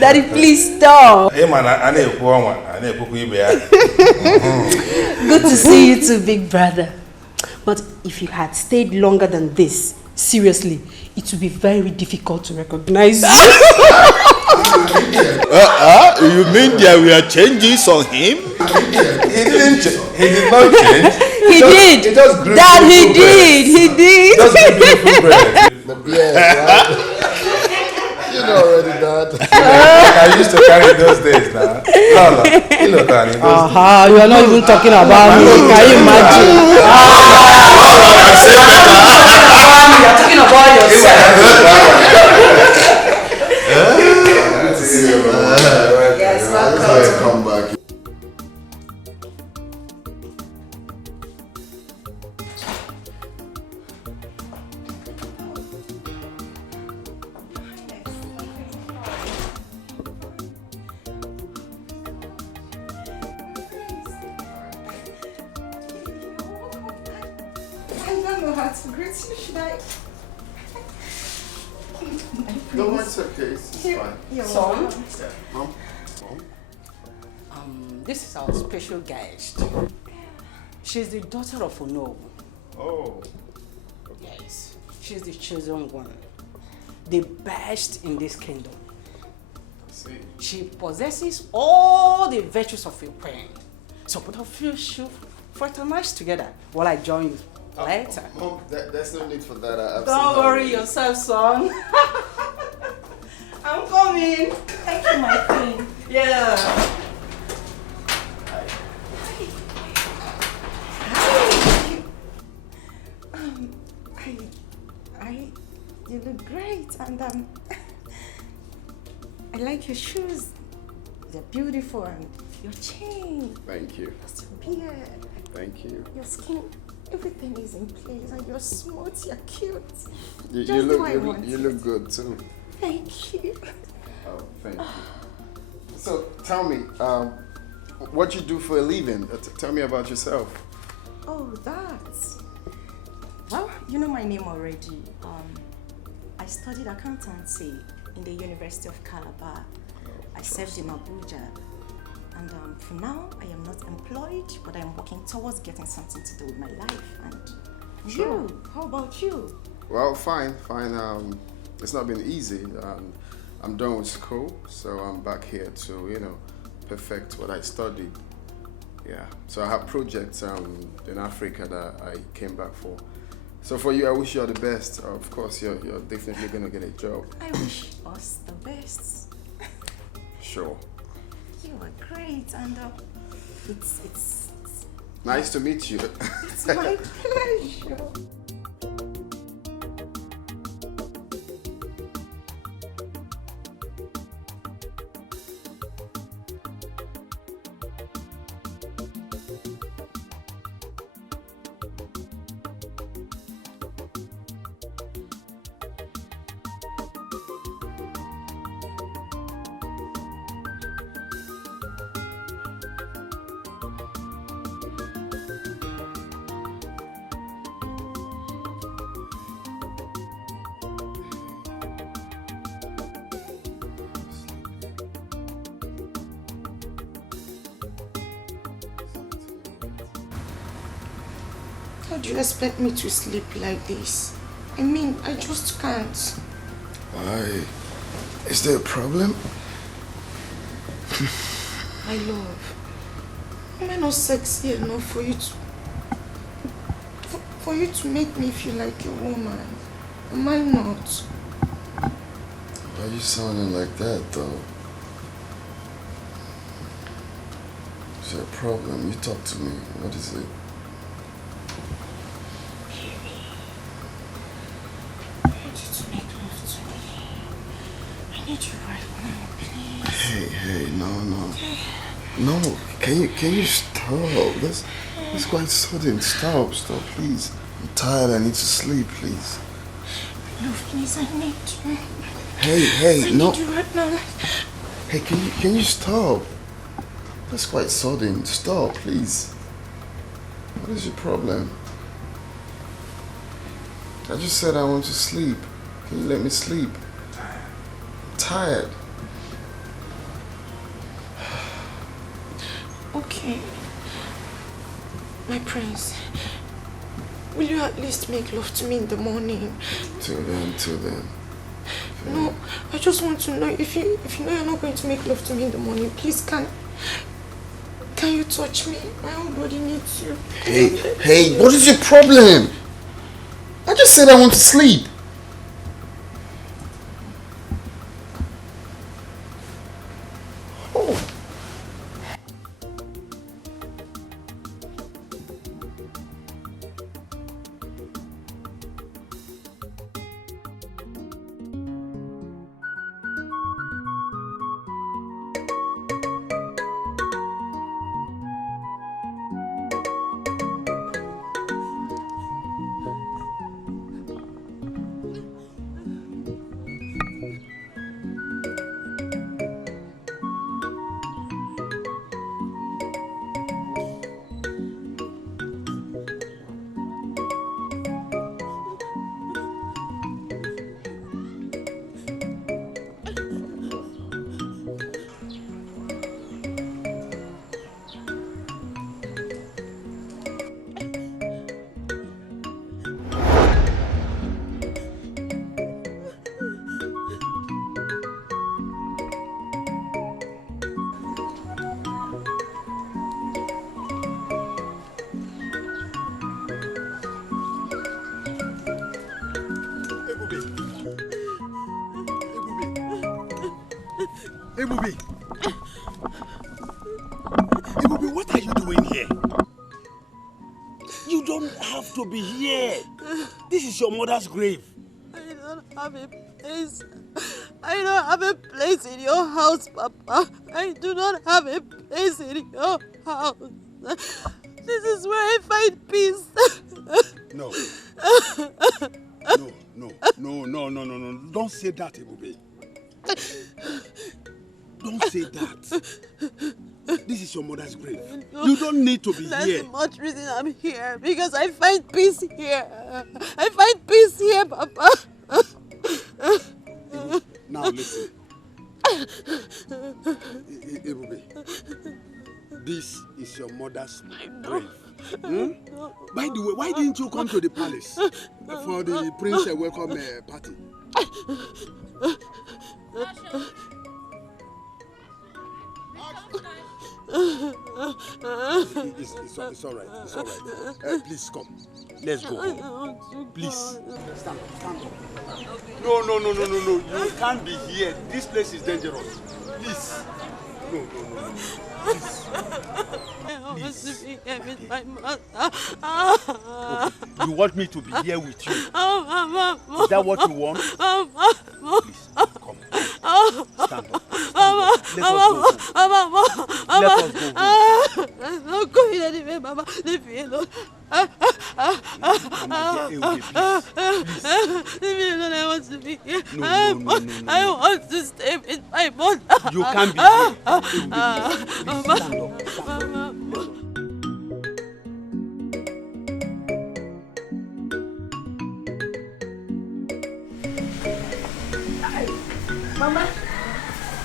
Daddy, please stop. Good to see you too, big brother. But if you had stayed longer than this, seriously, it would be very difficult to recognize you. You mean there were changes on him? He did not change. He did. Dad, he did. Just beautiful bread. The beard, right? You know already, Dad. I used to carry in those days now. No, you know carry in those days. You are not even talking about me. Can you imagine? You are talking about yourself. Yes, welcome. Come back. No, it's okay. It's fine. Son? Mom? This is our special guest. She's the daughter of Ono. Oh. Yes. She's the chosen one. The best in this kingdom. See. She possesses all the virtues of a queen. So both of you should fraternize together while I join you later. Mom, there's no need for that. Don't worry yourself, son. I'm coming. Thank you, my queen. Yeah. You look great, and I like your shoes. They're beautiful, and your chain. Thank you. Your beard. Thank you. Your skin. Everything is in place, and you're smooth. You're cute. You look good too. Thank you. Oh, thank you. So tell me, what you do for a living? Tell me about yourself. Oh, that's... Well, you know my name already. I studied accountancy in the University of Calabar. I served in Abuja. And for now, I am not employed, but I'm working towards getting something to do with my life. And Sure. you, how about you? Well, fine. It's not been easy. I'm done with school, so I'm back here to, perfect what I studied. Yeah. So I have projects in Africa that I came back for. So for you, I wish you all the best. Of course, you're definitely gonna get a job. I wish us the best. Sure. You are great, and it's Nice to meet you. it's my pleasure. How do you expect me to sleep like this? I mean, I just can't. Why? Is there a problem? My love, am I not sexy enough for you to make me feel like a woman? Am I not? Why are you sounding like that, though? Is there a problem? You talk to me. What is it? I want you to make love to me. I need you right now, please. Hey, no. Can you stop? That's quite sudden. Stop, please. I'm tired. I need to sleep, please. Love, please, I need you. Hey, I no. need you right now. Hey, can you stop? That's quite sudden. Stop, please. What is your problem? I just said I want to sleep. Can you let me sleep? I'm tired. Okay. My prince, will you at least make love to me in the morning? Till then. No, I just want to know if you know you're not going to make love to me in the morning, please can you touch me? My whole body needs you. Hey, what is your problem? I just said I want to sleep. Ebubi! Ebubi, what are you doing here? You don't have to be here. This is your mother's grave. I don't have a place. I don't have a place in your house, Papa. I do not have a place in your house. This is where I find peace. No. No. Don't say that, Ebubi. Don't say that. This is your mother's grave. No, you don't need to be that's here. That's much reason I'm here. Because I find peace here. I find peace here, Papa. Now listen. Ebubi, this is your mother's grave. Hmm? By the way, why didn't you come to the palace for the prince welcome party? It's all right. It's all right. Please come. Let's go home. Please. Stand up. No. You can't be here. This place is dangerous. Please. No. Please. I want to be here with my mother. Okay. You want me to be here with you? Oh, Mama. Is that what you want? Please, come. Stand up. Let us go home. I'm not going anywhere, Mama. Leave me alone. Leave me alone. I want to be here. No. I want to stay with my mother. You can't be here. Stand up.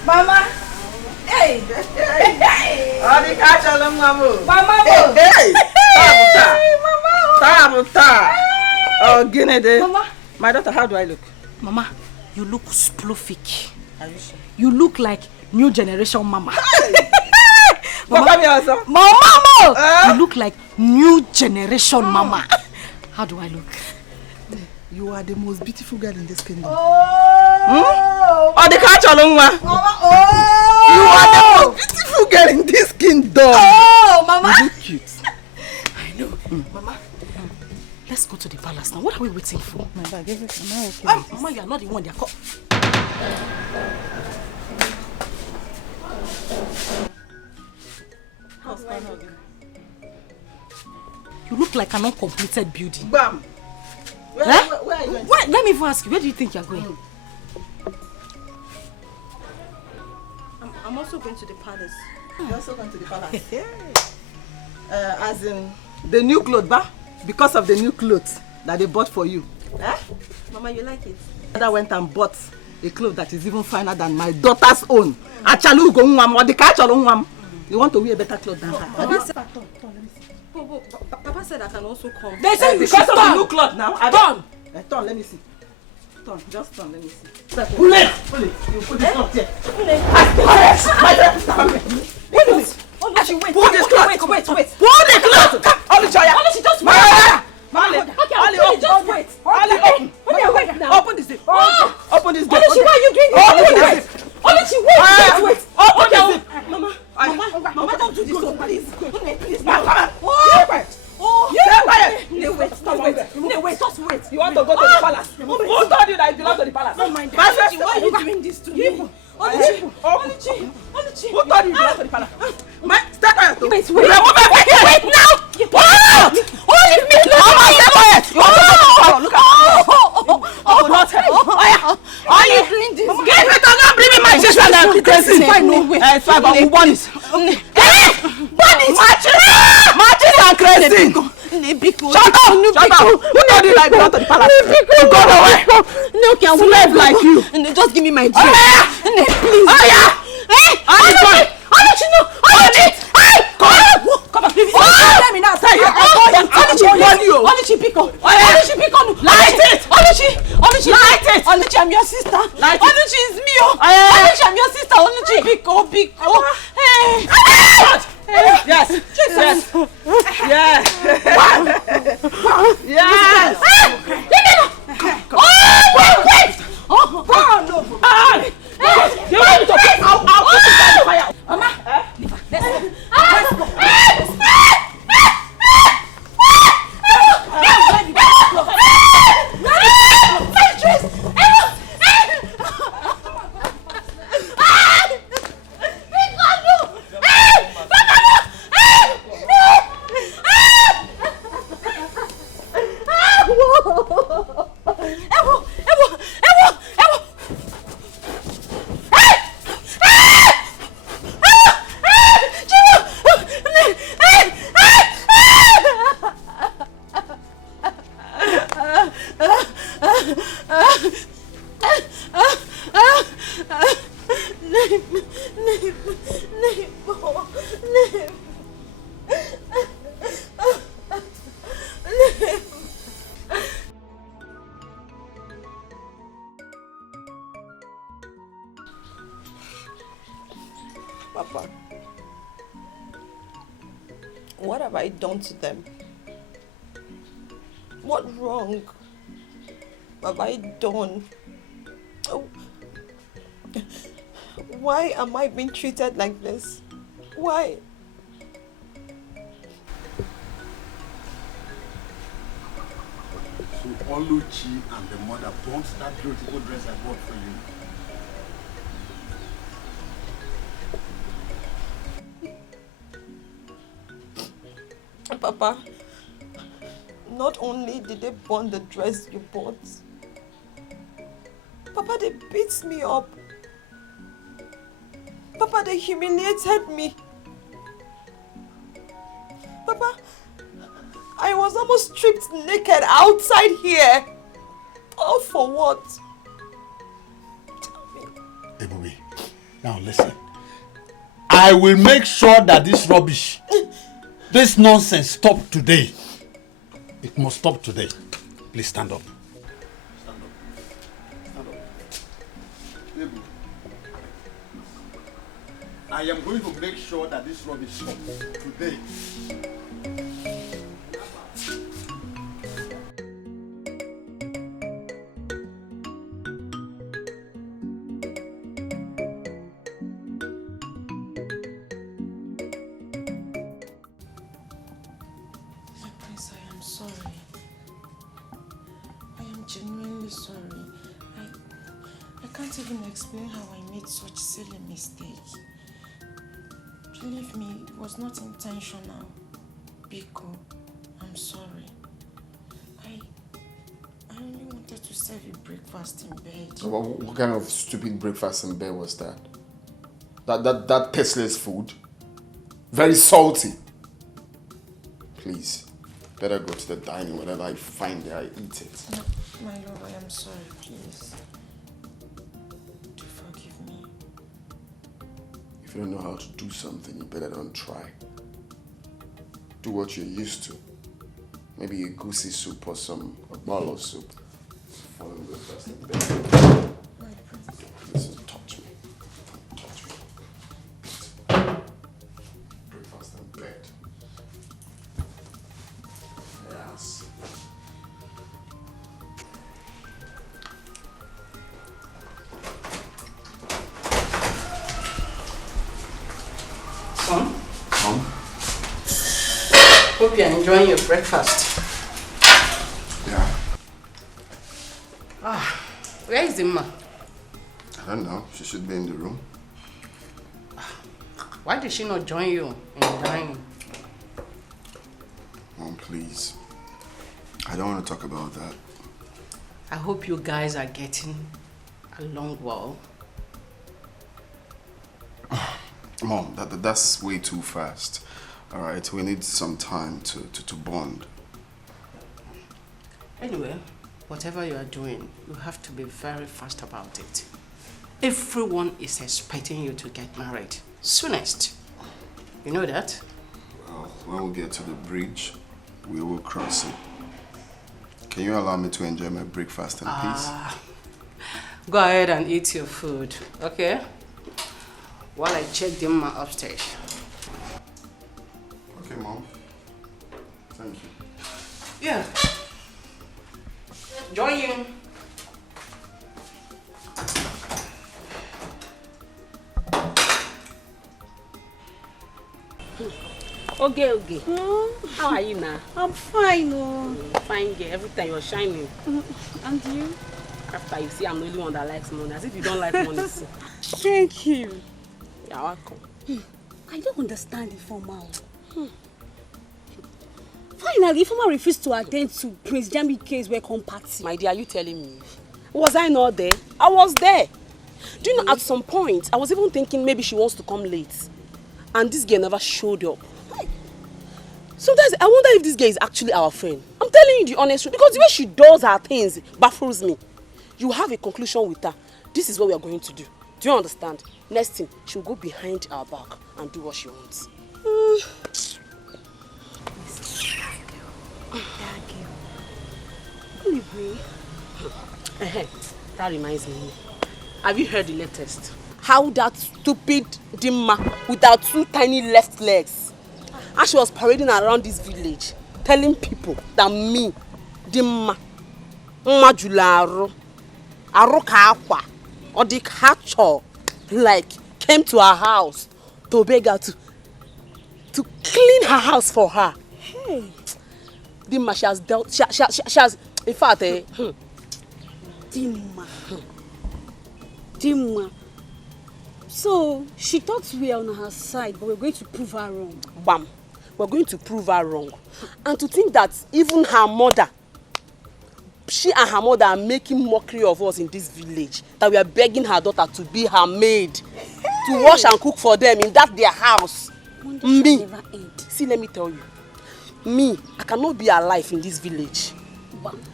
Mama. Hey. Oh, the catch all Mama. Hey. Tabuta. Oh, Guinea. Mama. My daughter, how do I look? Mama, you look sploofic. Are you sure? You look like new generation mama. Mama, also. Mama, you look like new generation mama. How do I look? You are the most beautiful girl in this kingdom. Oh, the catch along one. You are the most beautiful girl in this kingdom. Oh, Mama. You look cute. I know. Mama, let's go to the palace now. What are we waiting for? My bag, okay. Mama, you are not the one they are called. You look like an uncompleted building. Bam. Where are you going? Let me even ask you, where do you think you're going? I'm also going to the palace. You're also going to the palace? As in, the new clothes, ba? Because of the new clothes that they bought for you. Mama, you like it? I went and bought a cloth that is even finer than my daughter's own. Achalu go nwam or the kachalo nwam. You want to wear a better cloth than her. Papa said I can also come. They said because of the new cloth now. Turn. Turn, let me see. Turn, just turn, let me see. Pull it. You put this cloth here. Wait. Pull this cloth. Wait. Pull the cloth. Only just wait. Only just wait. Open this gate. Open this gate. Why are you doing this? Wait. Open this gate. Mama, don't do this, please. Please, come on. Wait, just wait. You want to go to the palace? Who told you that you belong to the palace? Oh my God. Why are you doing this to me? Oluchi. Who told you belong to the palace? Stay quiet. Wait now. Leave me alone. Look at you. Why are you doing this? Get me to go bring me my sister. It's fine, no way. It's fine, but we want it. Matches and crazy. Shut up! Who told you like belong to the palace? Go away! No, can we slave like you? Just give me my drink. Please. Come on, please. Let me now. Light it! Oluchi, I'm your sister. Oluchi is me. Oluchi, I'm your sister. Oluchi, Biko. Yes. Oh, wait. Oh, no. You want me to I done to them? What wrong have I done? Oh. Why am I being treated like this? Why? So Oluchi and the mother bought that beautiful dress I bought for you. Papa, not only did they burn the dress you bought, Papa, they beat me up. Papa, they humiliated me. Papa, I was almost stripped naked outside here. All for what? Ebube, now listen. I will make sure that this rubbish, this nonsense stop today. It must stop today. Please stand up. Stand up. Stand up. Ebube, I am going to make sure that this rubbish stops today. Explain how I made such silly mistake. Believe me, it was not intentional. Biko, I'm sorry. I only wanted to serve you breakfast in bed. What kind of stupid breakfast in bed was that? That tasteless food? Very salty. Please, better go to the dining. Whatever I find there, I eat it. No, my love, I am sorry, please. If you don't know how to do something, you better don't try. Do what you're used to. Maybe a goosey soup or some ogbolo soup. Follow me first in bed. Listen, touch me. Touch me. Breakfast in bed. Yes. Son? Hope you're enjoying your breakfast. Yeah. Where is Emma? I don't know. She should be in the room. Why did she not join you in the dining? Mom, please. I don't want to talk about that. I hope you guys are getting along well. Mom, that's way too fast. All right, we need some time to bond. Anyway, whatever you are doing, you have to be very fast about it. Everyone is expecting you to get married soonest. You know that? Well, when we get to the bridge, we will cross it. Can you allow me to enjoy my breakfast in peace? Go ahead and eat your food, okay? While I check them upstairs. Okay, Mom. Thank you. Yeah. Join you. Okay. How are you now? I'm fine. Oh. Fine, girl. Every time you're shining. And you? After you see I'm the only one that likes money. As if you don't like money. Thank you. You're welcome. I don't understand Ifeoma. Finally, Ifeoma refused to attend to Prince Jamike's welcome party. My dear, are you telling me? Was I not there? I was there. Do you know, at some point, I was even thinking maybe she wants to come late. And this girl never showed up. Sometimes I wonder if this girl is actually our friend. I'm telling you the honest truth. Because the way she does her things baffles me. You have a conclusion with her. This is what we are going to do. Do you understand? Next thing, she'll go behind our back and do what she wants. That reminds me. Have you heard the latest? How that stupid Dimma with her two tiny left legs And she was parading around this village, telling people that me, Dimma, Majularo, Arokakwa, or the catcher, like, came to her house to beg her to clean her house for her. Hey. Dimma, she has dealt, she has, in fact, Dimma. So, she thought we are on her side, but we're going to prove her wrong. Bam. We're going to prove her wrong. And to think that even her mother, she and her mother are making mockery of us in this village, that we are begging her daughter to be her maid, to wash and cook for them in that their house. Me, see, let me tell you, me, I cannot be alive in this village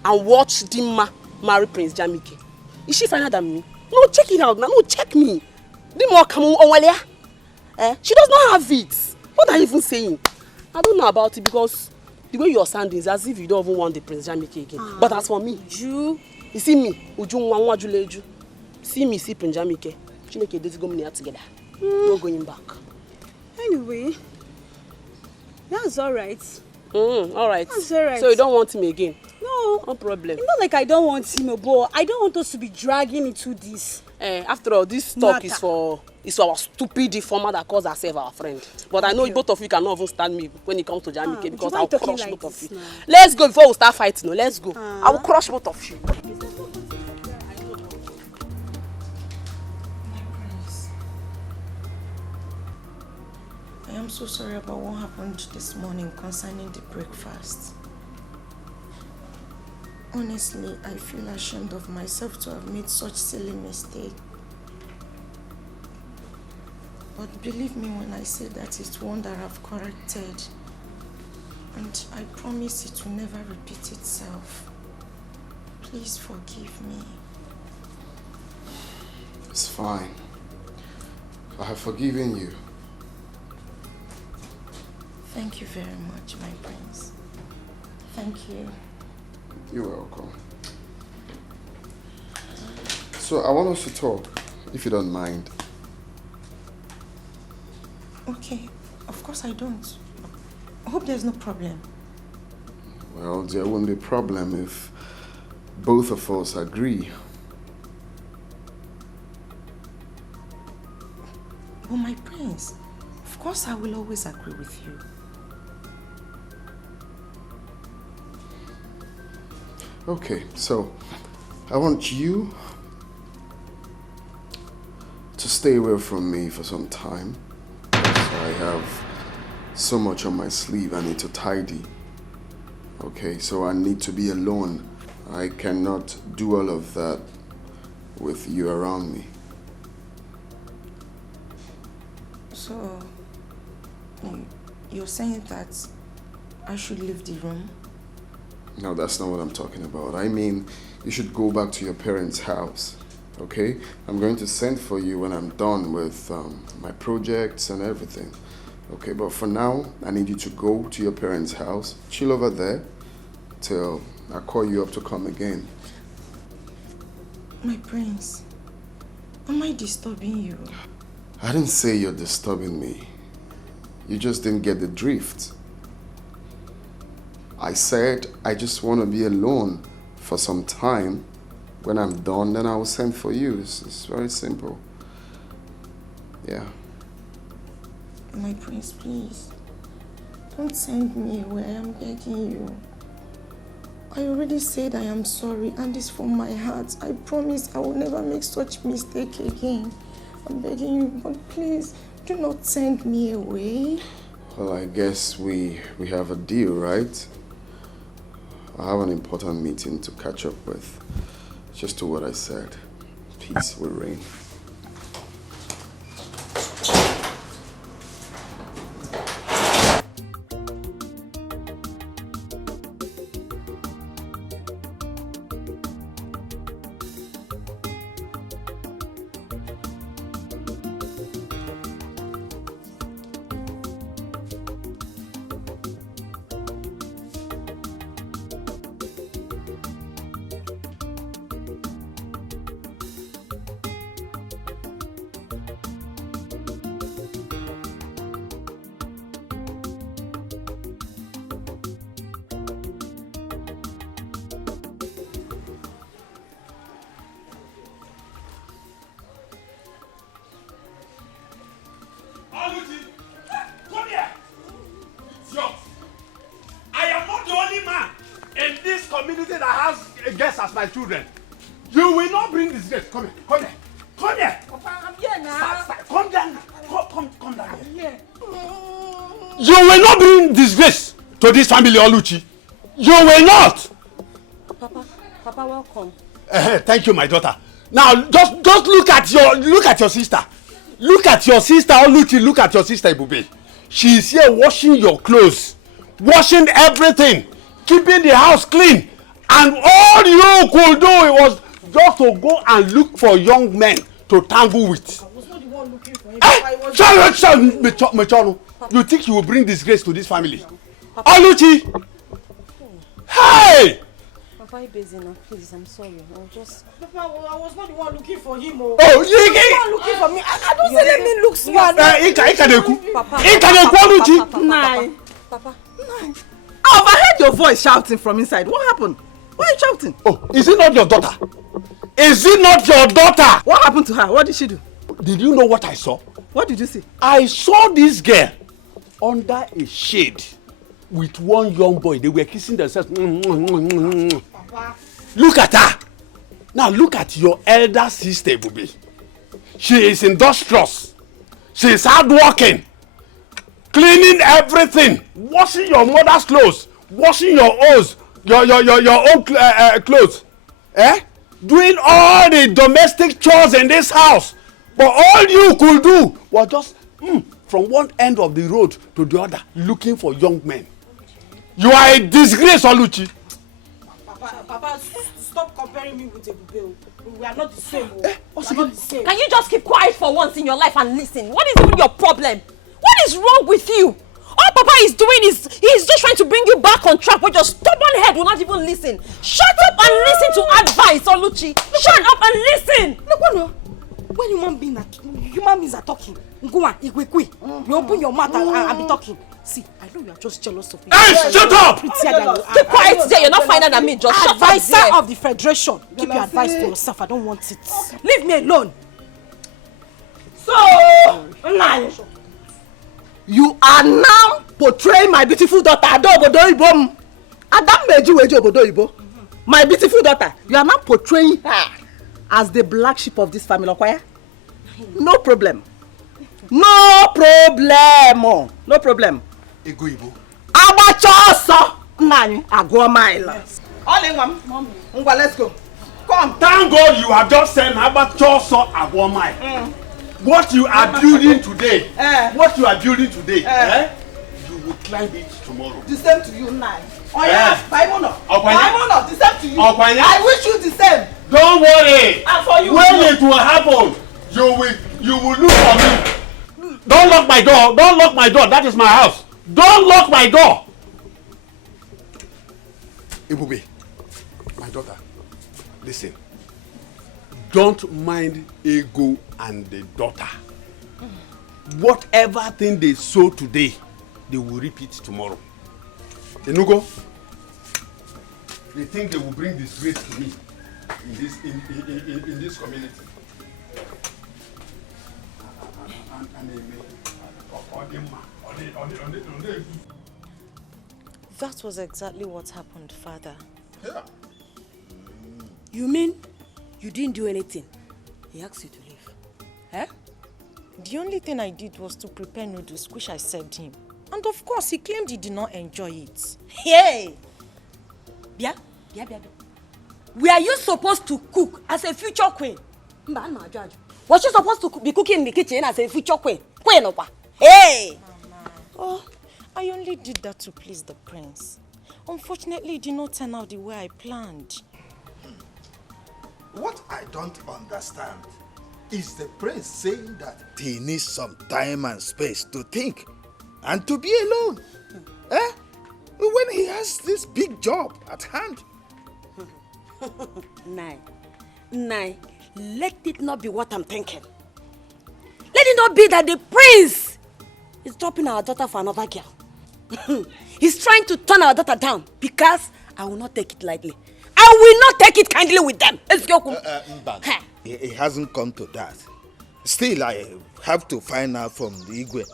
and watch Dimma marry Prince Jamike. Is she finer than me? No, check it out now. No, check me. Dimma come on, she does not have it. What are you even saying? I don't know about it because the way you're sounding is as if you don't even want the Prince Jamike again. But as for me, you see me, see me, see Prince Jamike. Chineke this go together. No going back. Anyway, that's alright. Alright. That's alright. So you don't want him again? No problem. It's not like I don't want him, but I don't want us to be dragging into this. After all, this talk is for our stupid informer that calls herself our friend. But I know both of you cannot even stand me when it comes to Jamike because I'll crush like both of you. Let's go before we start fighting. No, let's go. I will crush both of you. I am so sorry about what happened this morning concerning the breakfast. Honestly, I feel ashamed of myself to have made such silly mistake. But believe me when I say that it's one that I've corrected. And I promise it will never repeat itself. Please forgive me. It's fine. I have forgiven you. Thank you very much, my prince. Thank you. You're welcome. So I want us to talk, if you don't mind. Okay, of course I don't. I hope there's no problem. Well, there won't be a problem if both of us agree. But my prince, of course I will always agree with you. Okay, so I want you to stay away from me for some time. So I have so much on my sleeve I need to tidy. Okay, so I need to be alone. I cannot do all of that with you around me. So, you're saying that I should leave the room? No, that's not what I'm talking about. I mean, you should go back to your parents' house, okay? I'm going to send for you when I'm done with my projects and everything. Okay, but for now, I need you to go to your parents' house, chill over there, till I call you up to come again. My prince, am I disturbing you? I didn't say you're disturbing me. You just didn't get the drift. I said I just want to be alone for some time. When I'm done, then I will send for you. It's very simple. Yeah. My prince, please. Don't send me away. I am begging you. I already said I am sorry and it's from my heart. I promise I will never make such mistake again. I'm begging you, but please do not send me away. Well, I guess we have a deal, right? I have an important meeting to catch up with. Just do what I said. Peace will reign. community that has guests as my children. You will not bring disgrace. Come here, come here, come here. Papa, I'm here now. Come down, come down here. You will not bring disgrace to this family, Oluchi. You will not. Papa, welcome. Thank you, my daughter. Now, just look at your sister. Look at your sister, Oluchi. Look at your sister, Ibube. She is here washing your clothes, washing everything, keeping the house clean, and all you could do was just to go and look for young men to tangle with. I was not the one looking for him. Mechonu. You think you will bring disgrace to this family? Oluchi! Hey! Papa, you're busy now. Please, I'm sorry. I'll just... Papa, I was not the one looking for him. Oh, you the one looking for me. I don't say let me look smart. Papa. I overheard your voice shouting from inside. What happened? Why are you shouting? Oh, is it not your daughter? Is it not your daughter? What happened to her? What did she do? Did you know what I saw? What did you see? I saw this girl under a shade with one young boy. They were kissing themselves. Papa. Look at her. Now look at your elder sister, Bubi. She is industrious. She is hardworking. Cleaning everything. Washing your mother's clothes. Washing your own clothes. Doing all the domestic chores in this house. But all you could do was just from one end of the road to the other looking for young men. You are a disgrace, Oluchi. Papa, stop comparing me with Ebube. We are not the same. We are not the same. Can you just keep quiet for once in your life and listen? What is even your problem? What is wrong with you? All Papa is doing is he's just trying to bring you back on track, but your stubborn head will not even listen. Shut up and listen to advice, Oluchi. Shut up and listen. Look, when human beings are talking, go on, you open your mouth and be talking. See, I know you are just jealous of me. Hey, shut up! Keep quiet there. You're not finer than me. Just shut up there. Advisor of the Federation. Keep your advice to yourself. I don't want it. Leave me alone. So, you are now portraying my beautiful daughter, my beautiful daughter. You are now portraying her as the black sheep of this family, okay? No problem. No problem. No problem. Egoibo. Abachoso. Nani, agwa mile. All in one. Mommy. Let's go. Come. Thank God you have just said Abachoso agwa mile. What you are building today, you will climb it tomorrow. The same to you now. Oh yeah, Baimono, the same to you. I wish you the same. Don't worry. And for you. When it will happen, you will look for me. Don't lock my door. Don't lock my door. That is my house. Don't lock my door. Ibube, my daughter, listen. Don't mind Ego and the daughter. Whatever thing they sow today, they will reap it tomorrow. Enugo, they think they will bring disgrace to me in this community. That was exactly what happened, Father. Yeah. You mean you didn't do anything? He asked you to leave. Eh? The only thing I did was to prepare noodles, which I served him. And of course, he claimed he did not enjoy it. Hey! Bia. Were you supposed to cook as a future queen? Was she supposed to be cooking in the kitchen as a future queen? Hey! Mama. Oh, I only did that to please the prince. Unfortunately, it did not turn out the way I planned. What I don't understand is the prince saying that he needs some time and space to think and to be alone. When he has this big job at hand. Nai, let it not be what I'm thinking. Let it not be that the prince is dropping our daughter for another girl. He's trying to turn our daughter down because I will not take it lightly. I will not take it kindly with them. It hasn't come to that. Still, I have to find out from the Igwe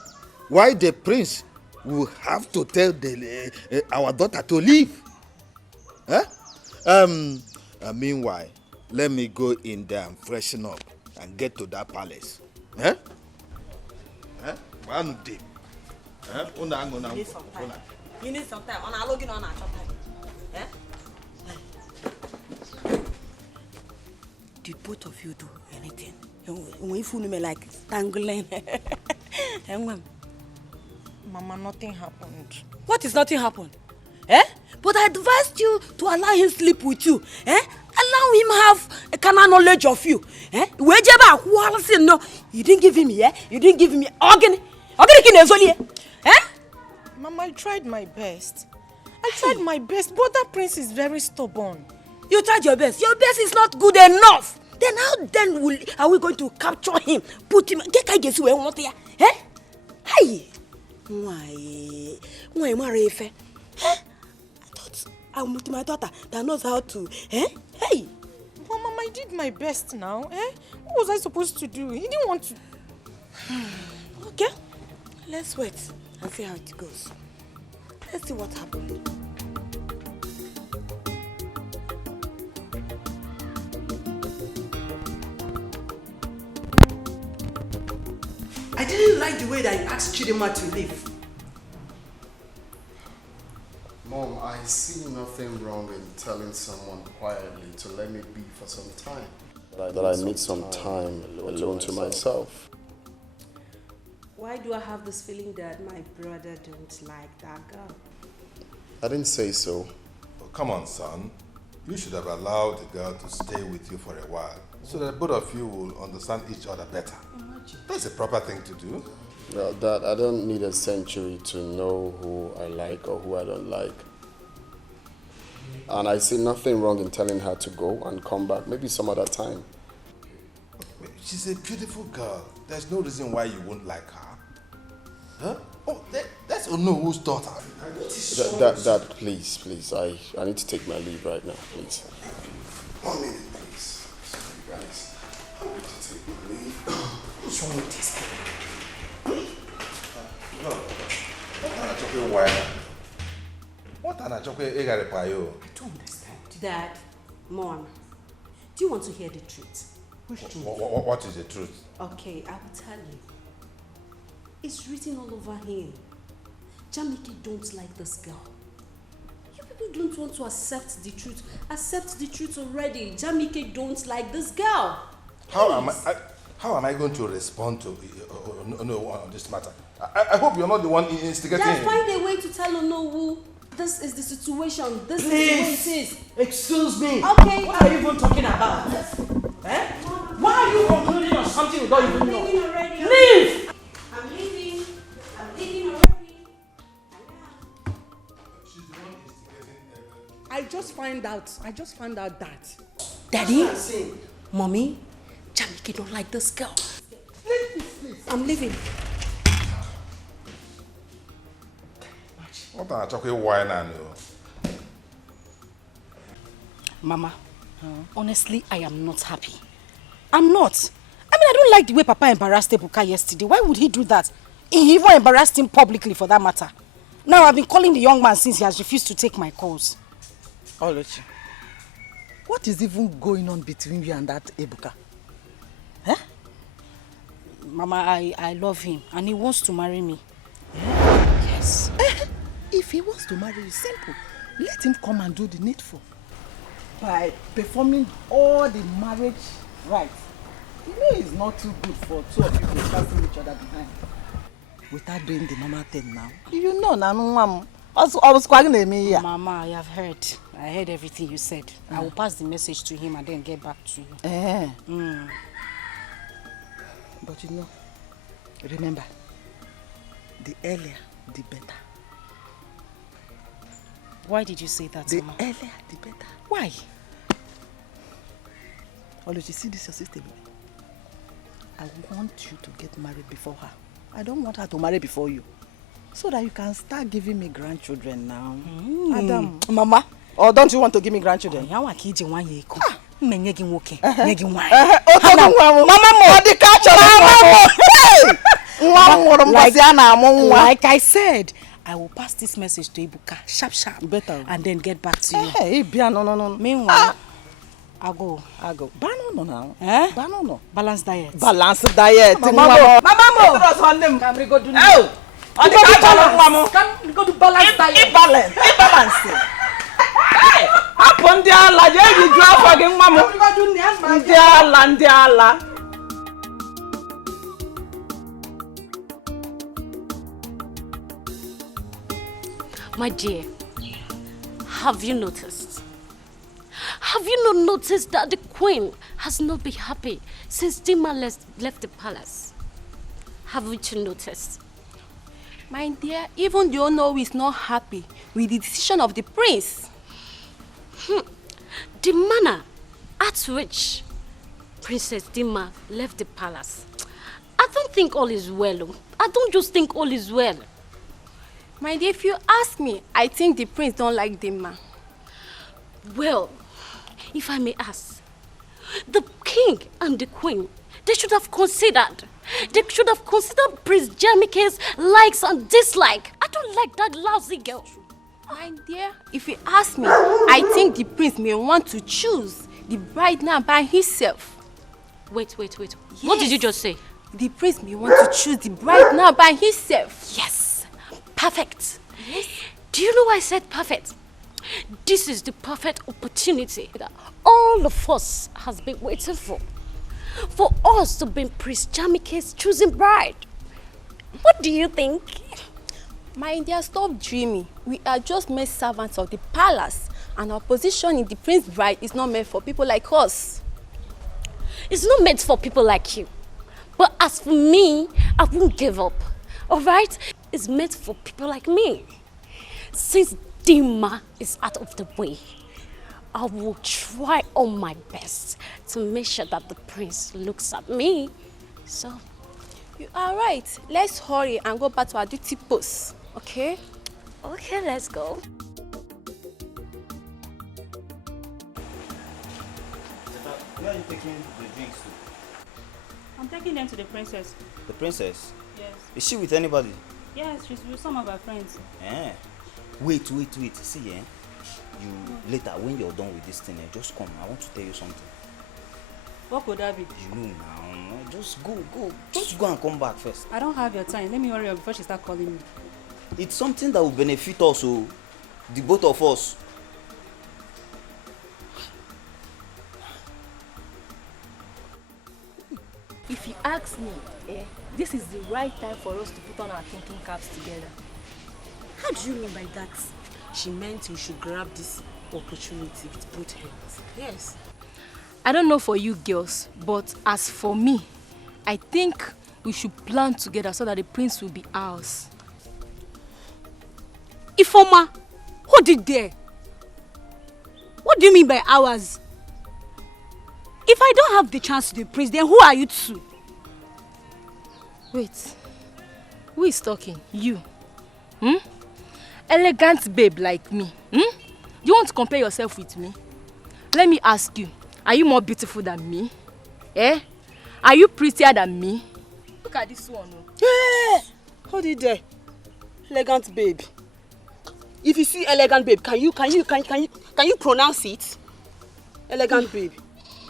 why the prince will have to tell our daughter to leave. Meanwhile, let me go in there and freshen up and get to that palace. Eh? Eh? One day. Eh? You need some time. You need some time. On a login on a short time. Eh? Did both of you do anything? When you fool me like tangling. Mama, nothing happened. What is nothing happened? Eh? But I advised you to allow him sleep with you. Eh? Allow him have a kind of knowledge of you. Eh? No, you didn't give him, yeah? You didn't give him organ. Eh? Mama, I tried my best. I tried my best, but that prince is very stubborn. You tried your best. Your best is not good enough. Then how are we going to capture him? Put him. Eh? Hey. Why, Marife? I'm with my daughter that knows how to. Eh? Hey. Mama, I did my best now. Eh? What was I supposed to do? He didn't want to. Okay. Let's wait and see how it goes. Let's see what happens. I didn't like the way that you asked Chidinma to leave. Mom, I see nothing wrong in telling someone quietly to let me be for some time. That I need some time alone to myself. Why do I have this feeling that my brother don't like that girl? I didn't say so. Oh, come on, son. You should have allowed the girl to stay with you for a while so that both of you will understand each other better. That's a proper thing to do. Well, Dad, I don't need a century to know who I like or who I don't like. And I see nothing wrong in telling her to go and come back, maybe some other time. She's a beautiful girl. There's no reason why you won't like her. Huh? Oh, that's Onowo's daughter. Dad, please. I need to take my leave right now, please. 1 minute, please. Sorry, guys. I need to take my leave. What's wrong with this? What an achoke egarepayo. I don't understand. Dad, Mom, do you want to hear the truth? Which truth? What is the truth? Okay, I will tell you. It's written all over him. Jamike don't like this girl. You people don't want to accept the truth. Accept the truth already. Jamike don't like this girl. How am I going to respond to on this matter? I hope you're not the one instigating Dad, him. find a way to tell Onowu this is the situation. This is the way it is. Excuse me. Okay. What are you even talking about? Eh? Why are you concluding on something without even knowing? I'm leaving already. Leave! I'm leaving already. I just found out that. Daddy, Mommy, Jamike don't like this girl. Please. I'm leaving. What an achoke wine and Mama, honestly, I am not happy. I'm not. I mean, I don't like the way Papa embarrassed Ebuka yesterday. Why would he do that? He even embarrassed him publicly for that matter. Now I've been calling the young man since he has refused to take my calls. Oluchi, what is even going on between you and that Ebuka? Eh? Mama, I love him and he wants to marry me. Yes. If he wants to marry you, simple. Let him come and do the needful. By performing all the marriage rites. You know it's not too good for two of you discussing each other behind. Without doing the normal thing now. You know, Mama, I have heard. I heard everything you said. I will pass the message to him and then get back to you. But you know, remember, the earlier, the better. Why did you say that, The Mama? earlier, the better. Why? Oluchi, see this your sister. I want you to get married before her. I don't want her to marry before you. So that you can start giving me grandchildren now. Adam. Mama. Or don't you want to give me grandchildren? Mama, like I said, I will pass this message to Ibuka, sharp. Better. And then get back to you. Hey, no. Meanwhile, I go. Banono now. Eh? Banono. Balance diet. Balance diet. Mama. Can we go do now? Can we go do balance diet? Balance. Hey, upon the Allah, you drop again, Mama. Ndi Allah. My dear, have you noticed? Have you not noticed that the queen has not been happy since Dima left the palace? Haven't you noticed? My dear, even the owner is not happy with the decision of the prince. The manner at which Princess Dima left the palace, I don't think all is well. I don't just think all is well. My dear, if you ask me, I think the prince don't like Dima. Well, if I may ask, the king and the queen, they should have considered Prince Jamike's likes and dislikes. I don't like that lousy girl. My dear, if you ask me, I think the prince may want to choose the bride now by himself. Wait. Yes. What did you just say? The prince may want to choose the bride now by himself. Yes. Perfect. Yes. Do you know why I said perfect? This is the perfect opportunity that all of us has been waiting for us to be Prince Jamike's choosing bride. What do you think? My dear, stop dreaming. We are just mere servants of the palace, and our position in the prince's bride is not meant for people like us. It's not meant for people like you. But as for me, I won't give up. All right? It's meant for people like me. Since Dima is out of the way, I will try all my best to make sure that the prince looks at me. So, you are right. Let's hurry and go back to our duty post, okay? Okay, let's go. Where are you taking the drinks to? I'm taking them to the princess. The princess? Yes. Is she with anybody? Yes, she's with some of her friends. Eh. Wait. See, you later, when you're done with this thing, just come. I want to tell you something. What could that be? You know now. Just go. Just go and come back first. I don't have your time. Let me hurry up before she starts calling me. It's something that will benefit us, the both of us. If you ask me, this is the right time for us to put on our thinking caps together. How do you mean by that? She meant you should grab this opportunity with both hands. Yes. I don't know for you girls, but as for me, I think we should plan together so that the prince will be ours. Ifoma, who did there? What do you mean by ours? If I don't have the chance to be prince, then who are you two? Wait, who is talking? You? Elegant babe like me. You want to compare yourself with me? Let me ask you, are you more beautiful than me? Are you prettier than me? Look at this one. Yeah! Hold it there. Elegant babe. If you see elegant babe, can you pronounce it? Elegant babe.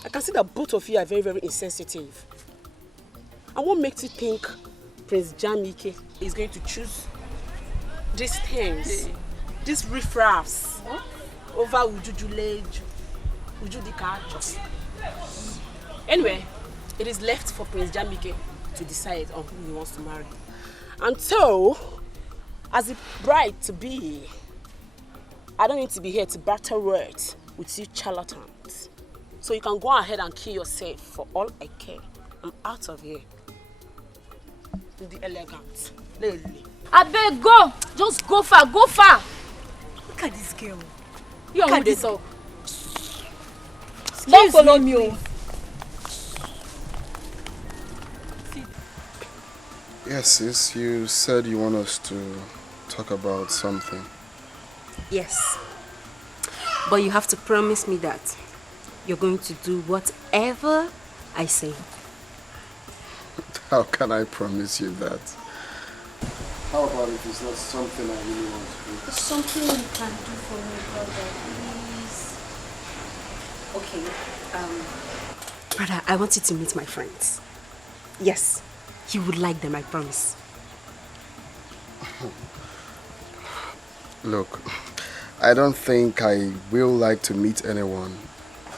I can see that both of you are very, very insensitive. And what makes you think Prince Jamike is going to choose these things, these riffraffs, over Uju Dikeh? Anyway, it is left for Prince Jamike to decide on who he wants to marry. And so, as a bride-to-be, I don't need to be here to battle words with you charlatans. So you can go ahead and kill yourself for all I care. I'm out of here. The elegant. Lady. I beg, go! Just go far, go far! Look at this girl. You are who they talk. Don't follow me. Yes, sis, you said you want us to talk about something. Yes. But you have to promise me that you're going to do whatever I say. How can I promise you that? How about if it's not something I really want to do? It's something you can do for me, brother, please. Okay, brother, I want you to meet my friends. Yes, you would like them, I promise. Look, I don't think I will like to meet anyone.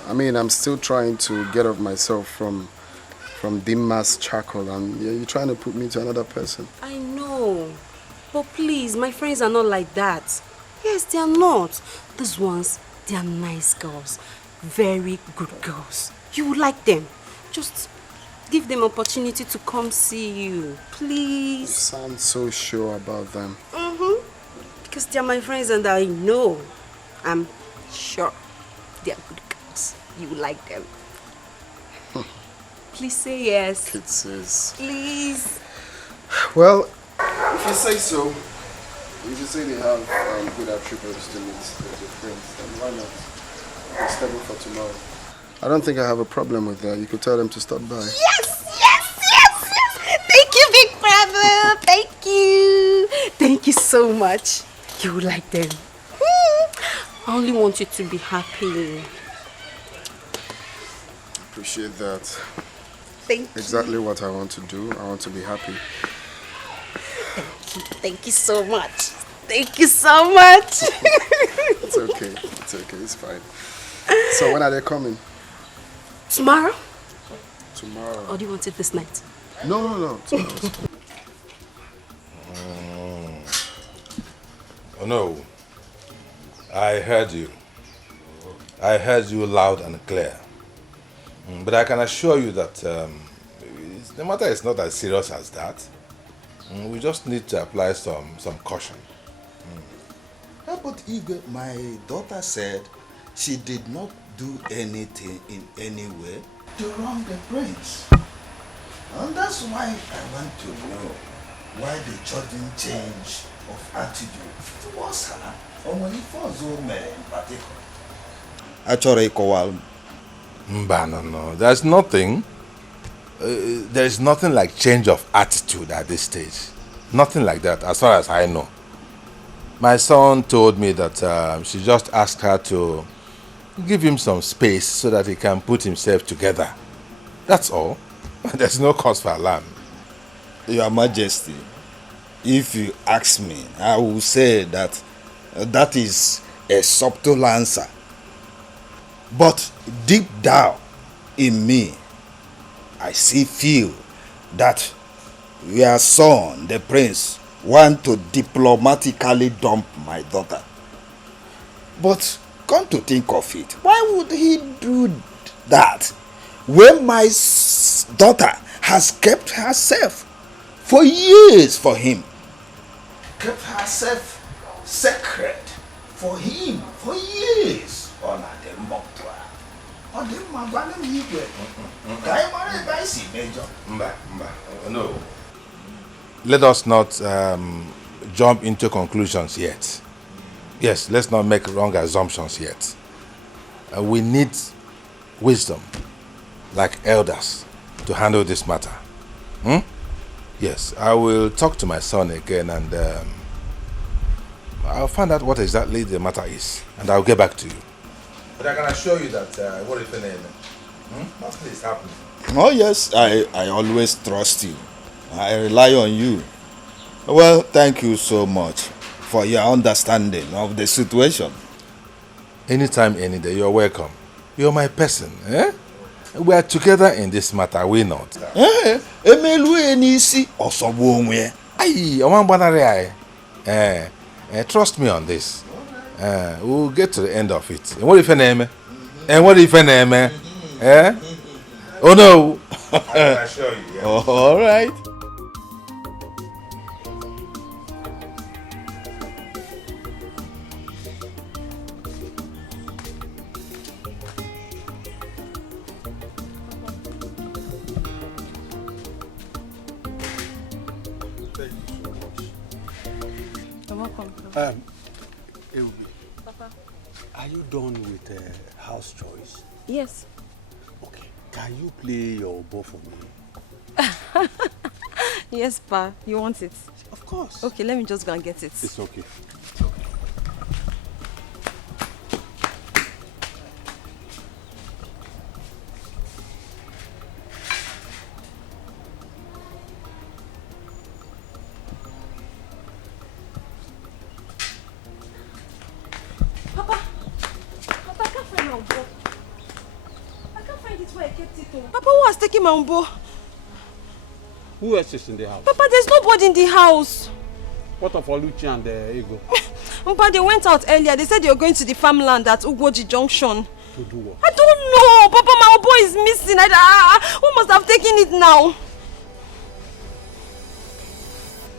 I mean, I'm still trying to get off myself from Dima's charcoal, and you're trying to put me to another person. I know, but please, my friends are not like that. Yes, they are not. These ones, they are nice girls. Very good girls. You would like them. Just give them opportunity to come see you, please. You sound so sure about them. Because they are my friends and I know. I'm sure they are good girls. You would like them. Please say yes. Kisses. Please. Well, if you say so, if you say they have good attributes to meet with your friends, then why not? We'll schedule for tomorrow. I don't think I have a problem with that. You could tell them to stop by. Yes. Thank you, big brother. Thank you. Thank you so much. You would like them. I only want you to be happy. Appreciate that. Thank you. Exactly what I want to do. I want to be happy. Thank you so much. Thank you so much. It's okay. It's fine. So when are they coming? Tomorrow? Tomorrow. Or do you want it this night? No. Tomorrow. Oh no. I heard you. I heard you loud and clear. But I can assure you that the matter is not as serious as that. We just need to apply some caution. But Igwe, my daughter said she did not do anything in any way to wrong the prince. And that's why I want to know why the sudden change of attitude towards her, or when it was women in particular. Actually, Kowal. No. There's nothing. There is nothing like change of attitude at this stage. Nothing like that, as far as I know. My son told me that she just asked her to give him some space so that he can put himself together. That's all. There's no cause for alarm. Your Majesty, if you ask me, I will say that that is a subtle answer. But deep down in me, I still feel that your son, the prince, want to diplomatically dump my daughter. But come to think of it, why would he do that when my daughter has kept herself for years for him? Kept herself sacred for him for years. No. Let us not jump into conclusions yet. Yes, let's not make wrong assumptions yet. We need wisdom, like elders, to handle this matter. Yes, I will talk to my son again and I'll find out what exactly the matter is and I'll get back to you. But I can assure you that what if nothing is happening. Oh yes, I always trust you. I rely on you. Well, thank you so much for your understanding of the situation. Anytime, any day, you're welcome. You're my person, eh? We are together in this matter, are we not? Trust me on this. We'll get to the end of it. And what if an name? And what if an name? Eh? Oh no! I can assure you. Yeah. All right. Papa. Are you done with house chores? Yes. Okay. Can you play your bow for me? Yes, Pa. You want it? Of course. Okay, let me just go and get it. It's okay. Papa, I can't find my umbo. I can't find it where I kept it. Papa, who has taken my umbo? Who else is in the house? Papa, there's nobody in the house. What of Oluchi and Ego? Papa, they went out earlier. They said they were going to the farmland at Ugwoji Junction. To do what? I don't know. Papa, my umbo is missing. Who must have taken it now?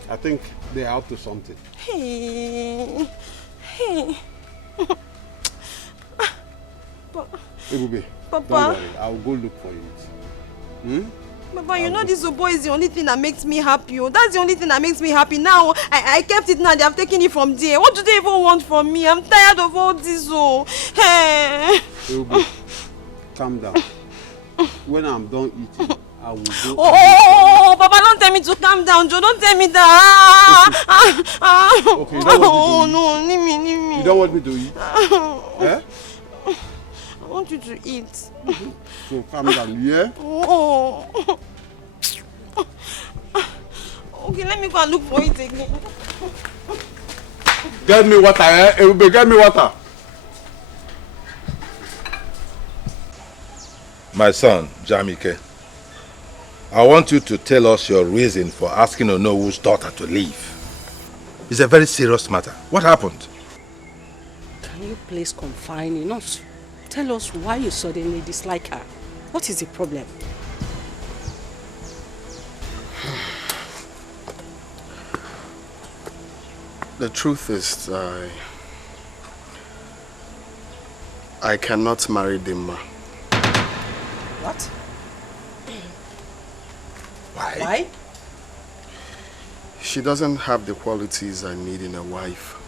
I think they're up to something. Hey. Ebube, Papa. don't worry. I'll go look for it. Hmm? Papa, you know this Obo is the only thing that makes me happy. That's the only thing that makes me happy. Now, I kept it now. They have taken it from there. What do they even want from me? I'm tired of all this. Hey. Ebube, calm down. When I'm done eating, I will go. Oh, Papa, don't tell me to calm down, Joe. Don't tell me that. Okay, you don't want me to eat? No, leave me. You don't want me to eat? Eh? I want you to eat. So calm down, yeah? Oh. Okay, let me go and look for it again. Get me water, eh? Ebube, get me water. My son, Jamike, I want you to tell us your reason for asking Onowu's daughter to leave. It's a very serious matter. What happened? Can you please confine in us? Tell us why you suddenly dislike her. What is the problem? The truth is, I cannot marry Dimma. What? Why? She doesn't have the qualities I need in a wife.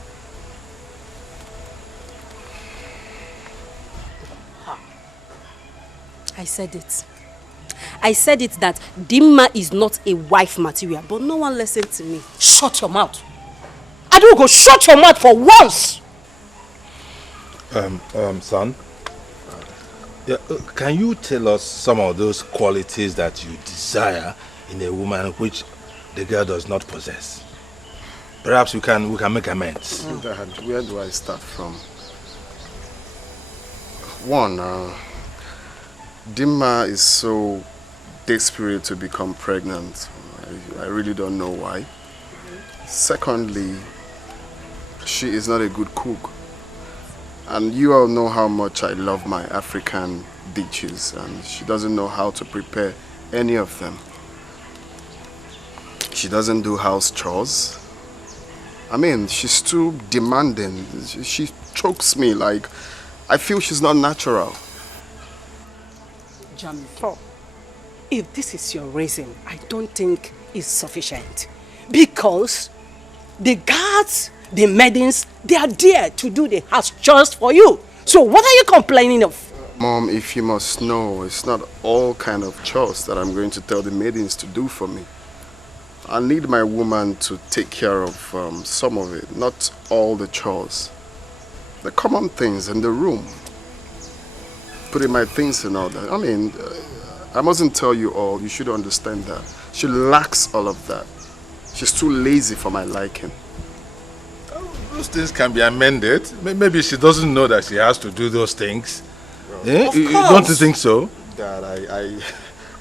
I said it. I said it that Dimma is not a wife material, but no one listened to me. Shut your mouth. Adugo, shut your mouth for once. Son, yeah, can you tell us some of those qualities that you desire in a woman which the girl does not possess? Perhaps we can make amends. Dad, where do I start from? One, Dimma is so desperate to become pregnant. I really don't know why. Secondly, she is not a good cook. And you all know how much I love my African dishes, and she doesn't know how to prepare any of them. She doesn't do house chores. I mean, she's too demanding. She chokes me like I feel she's not natural. Jamiko, if this is your reason, I don't think it's sufficient. Because the guards, the maidens, they are there to do the house chores for you. So what are you complaining of? Mom, if you must know, it's not all kind of chores that I'm going to tell the maidens to do for me. I need my woman to take care of some of it, not all the chores. The common things in the room. Putting my things in order. I mean, I mustn't tell you all, you should understand that. She lacks all of that. She's too lazy for my liking. Those things can be amended. Maybe she doesn't know that she has to do those things. Eh? Don't you think so? Dad,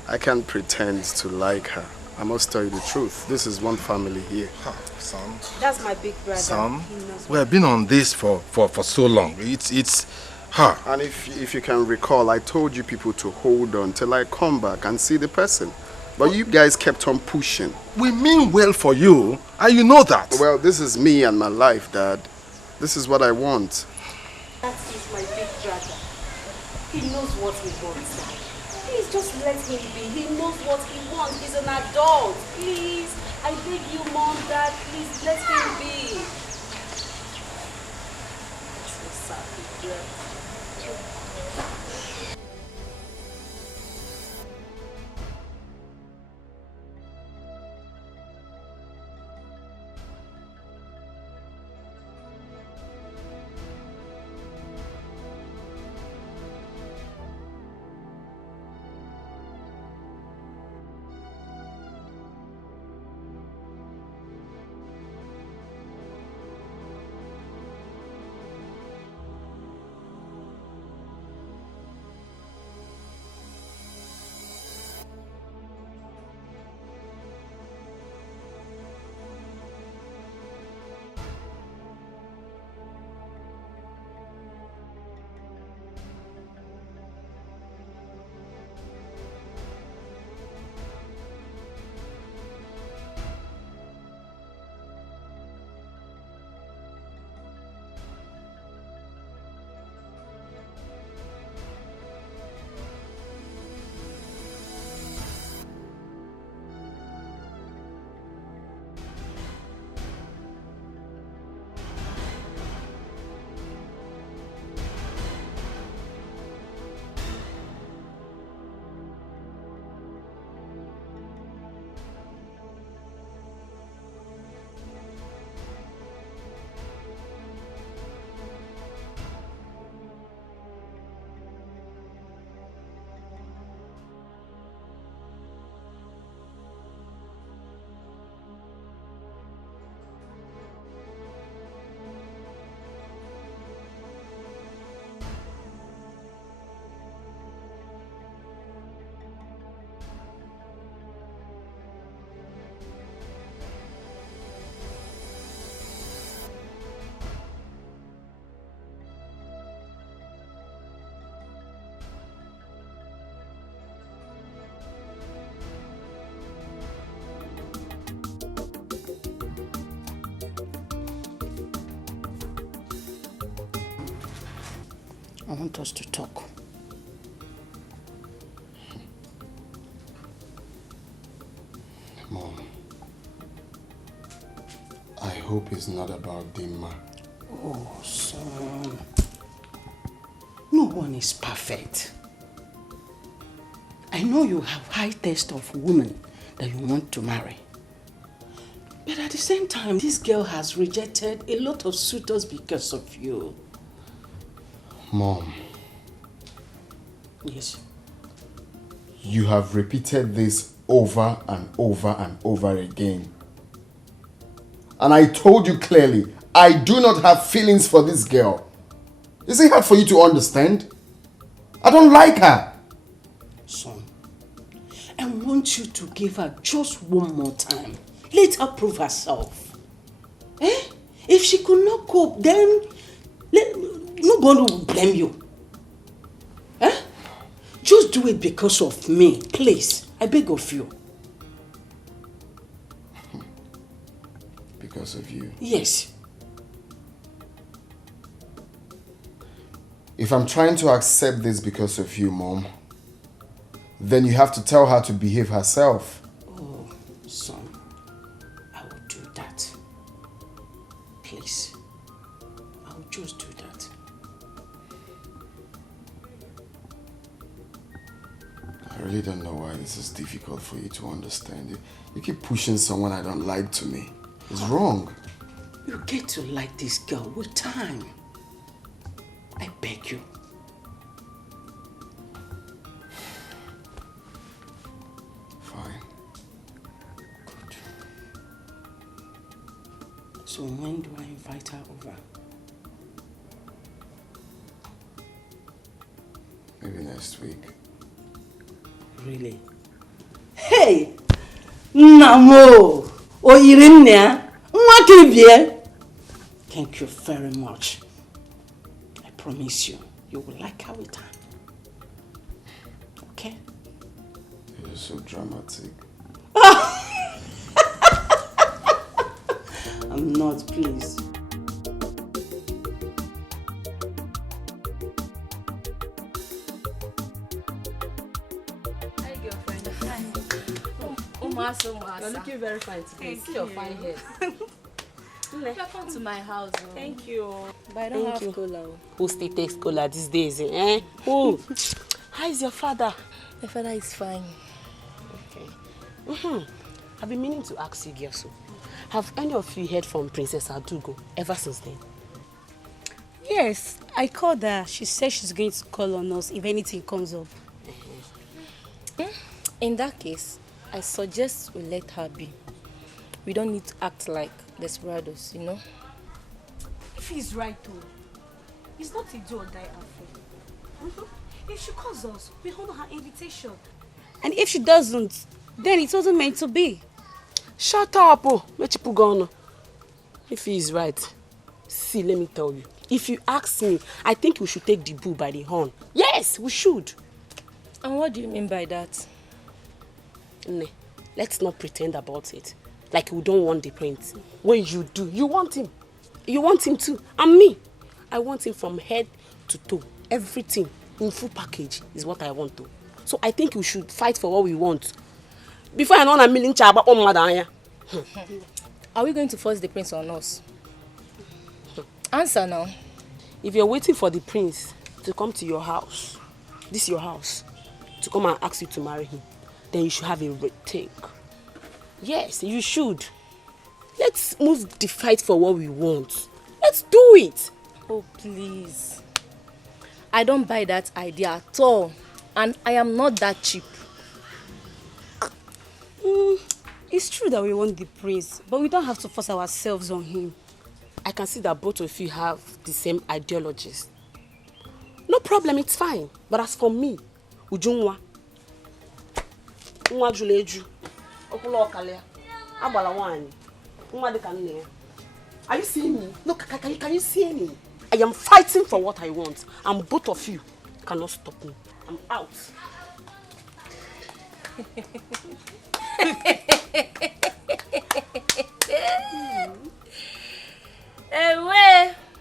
I can't pretend to like her. I must tell you the truth. This is one family here. Son. That's my big brother. Son, we have been on this for so long. It's her. And if you can recall, I told you people to hold on till I come back and see the person. But you guys kept on pushing. We mean well for you, and you know that. Well, this is me and my life, Dad. This is what I want. That is my big brother. He knows what he wants, Dad. Please just let him be. He knows what he wants. He's an adult. Please, I beg you, Mom, Dad, please let him be. So sad, big brother. I want us to talk. Mom, I hope it's not about Dimma. Oh, son. No one is perfect. I know you have high taste of women that you want to marry. But at the same time, this girl has rejected a lot of suitors because of you. Mom. Yes. You have repeated this over and over and over again. And I told you clearly, I do not have feelings for this girl. Is it hard for you to understand? I don't like her. Son, I want you to give her just one more time. Let her prove herself. Eh? If she could not cope, then nobody will blame you. Eh? Just do it because of me, please. I beg of you. Because of you? Yes. If I'm trying to accept this because of you, Mom, then you have to tell her to behave herself. Oh, son, I will do that. Please. I will just do that. I really don't know why this is difficult for you to understand. You keep pushing someone I don't like to me. It's wrong. You get to like this girl with time. I beg you. Fine. Good. So when do I invite her over? Maybe next week. Really? Hey! Namo! Oyirinne! Mwakibie! Thank you very much. I promise you, you will like her with time. Okay? You're so dramatic. I'm not, please. Hi, girlfriend. Hi. You're looking very fine today. See your fine hair. Welcome to my house. Thank you. But I don't have cola. Who still takes cola these days, eh? Who? How is your father? My father is fine. Okay. I've been meaning to ask you, Gyoso. Have any of you heard from Princess Adugo ever since then? Yes, I called her. She said she's going to call on us if anything comes up. In that case, I suggest we let her be. We don't need to act like desperados, you know? If he's right though, it's not a do or die affair. If she calls us, we honor her invitation. And if she doesn't, then it wasn't meant to be. Shut up, oh. If he is right, see, let me tell you. If you ask me, I think we should take the bull by the horn. Yes, we should. And what do you mean by that? Ne, let's not pretend about it. Like we don't want the prince. When you do, you want him. You want him too. And me, I want him from head to toe. Everything in full package is what I want to. So I think we should fight for what we want. Before I know a million chaba on madanya. Are we going to force the prince on us? Answer now. If you're waiting for the prince to come to your house, this is your house, to come and ask you to marry him, then you should have a rethink. Yes, you should. Let's move the fight for what we want. Let's do it. Oh, please. I don't buy that idea at all. And I am not that cheap. It's true that we want the prince, but we don't have to force ourselves on him. I can see that both of you have the same ideologies. No problem, it's fine. But as for me, Ujunwa, Nwa Juleju, Okulo Okalia, Abala Wani, Nwa Dekane. Are you seeing me? Look, can you see me? I am fighting for what I want, and both of you cannot stop me. I'm out.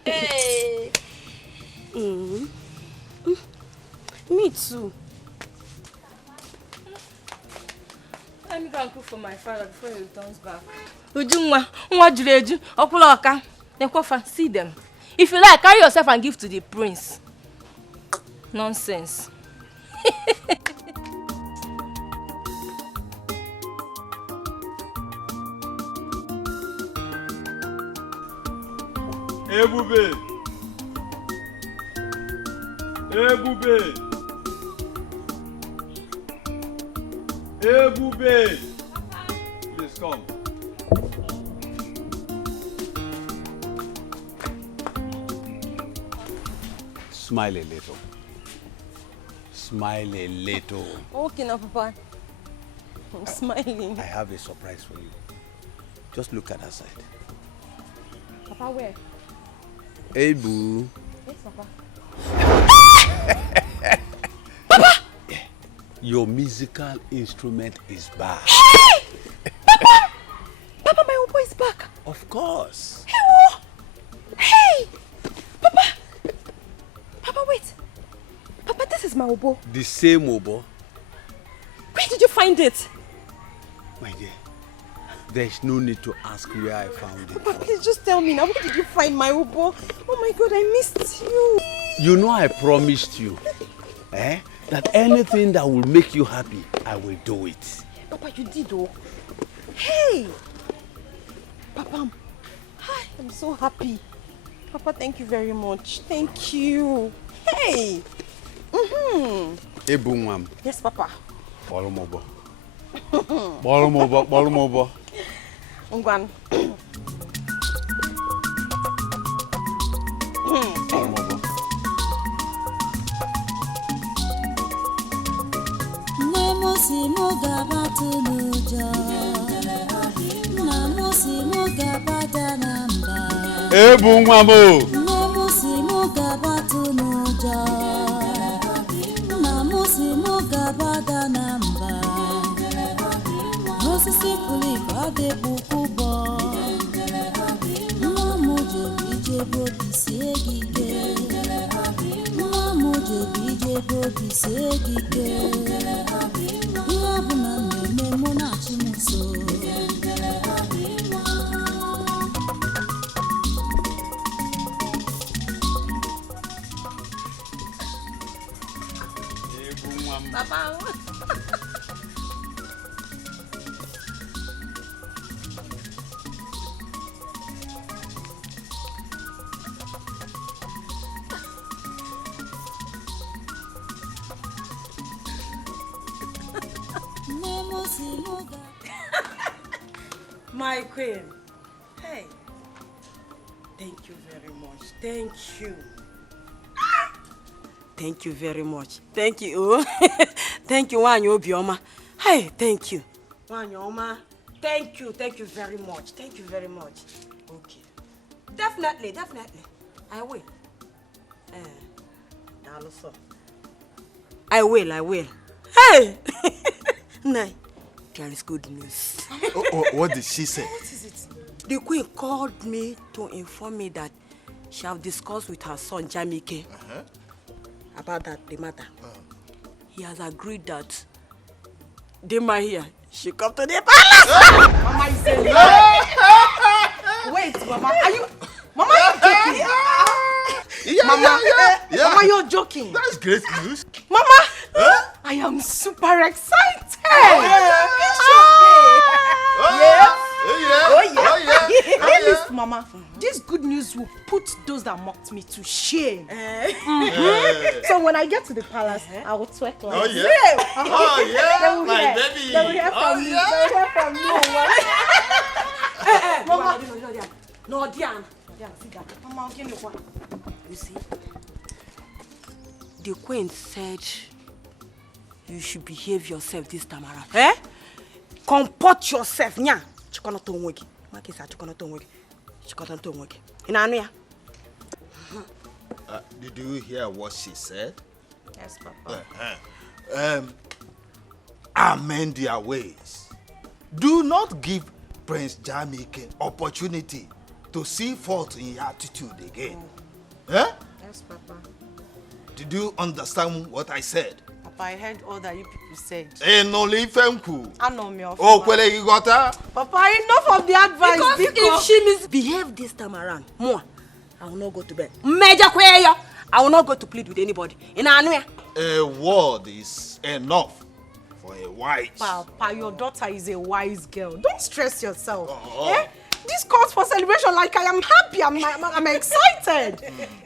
Hey. Me too. Let me go and cook for my father before he returns back. Ujunwa, nwa jureju, okula oka. Then see them. If you like, carry yourself and give to the prince. Nonsense. Ebube! Ebube! Ebube! Please come. Smile a little. Smile a little. Okay now, Papa. I'm smiling. I have a surprise for you. Just look at her side. Papa, where? Hey, boo. Yes, Papa. Papa! Yeah. Your musical instrument is back. Papa! Papa, my oboe is back. Of course. Hey, whoa. Hey! Papa! Papa, wait. Papa, this is my oboe. The same oboe? Where did you find it? My dear, there's no need to ask where I found it. Papa, please just tell me now. Where did you find my oboe? Oh my God, I missed you. You know I promised you, that anything that will make you happy, I will do it. Papa, you did, oh. Hey! Papa, hi, I'm so happy. Papa, thank you very much. Thank you. Hey! Hey, boom, ma'am. Yes, Papa. Bolomobo. Bolomobo, bolomobo. Ungwan. Bolomobo. Namusi mugabatu nuja. Namusi mugabata namba. Hey, boom, mamo. Namusi mugabatu nuja. Namusi mugabata namba. Osisi puli bade bukubo. Namuje bije bodi segige. Namuje bije bodi segige. Yabuna nene mona chimuso. Papa. My queen. Hey. Thank you very much. Thank you. Thank you very much. Thank you. Thank you, Wanyo Bioma. Hey, thank you. Wanyoma. Thank you. Thank you very much. Thank you very much. Okay. Definitely. I will. I will. Hey! Nay, there is good news. What did she say? What is it? The queen called me to inform me that she have discussed with her son, Jamike, about the matter. He has agreed that Dima here, she come to the palace. Mama is saying wait, Mama, are you? Mama, Mama, you're joking. That's great news. Mama, I am super excited. Yes, Mama. This good news will put those that mocked me to shame. So when I get to the palace, I will twerk like They will hear. baby. They will hear from me. They will hear from me. Mama, no, Diana. Sit down. Mama, give me one. You see, the queen said you should behave yourself this time around. Comport yourself. Nya. Chikono to nwegi. Makisa chikono to nwegi. Chikono to nwegi. Inanu ya. Did you hear what she said? Yes, Papa. Amend their ways. Do not give Prince Jamaican opportunity to see fault in your attitude again. Yes, Papa. Did you understand what I said? Papa, I heard all that you people said. Eh, no, Lifenku. I know me of. Oh, Kwele, you got her? Papa, enough of the advice. Because if she misbehave this time around, more, I will not go to bed. Major Kweyo, I will not go to plead with anybody. In Anuya. A word is enough for a wise. Papa, your daughter is a wise girl. Don't stress yourself. Eh? This calls for celebration. Like I am happy. I'm excited.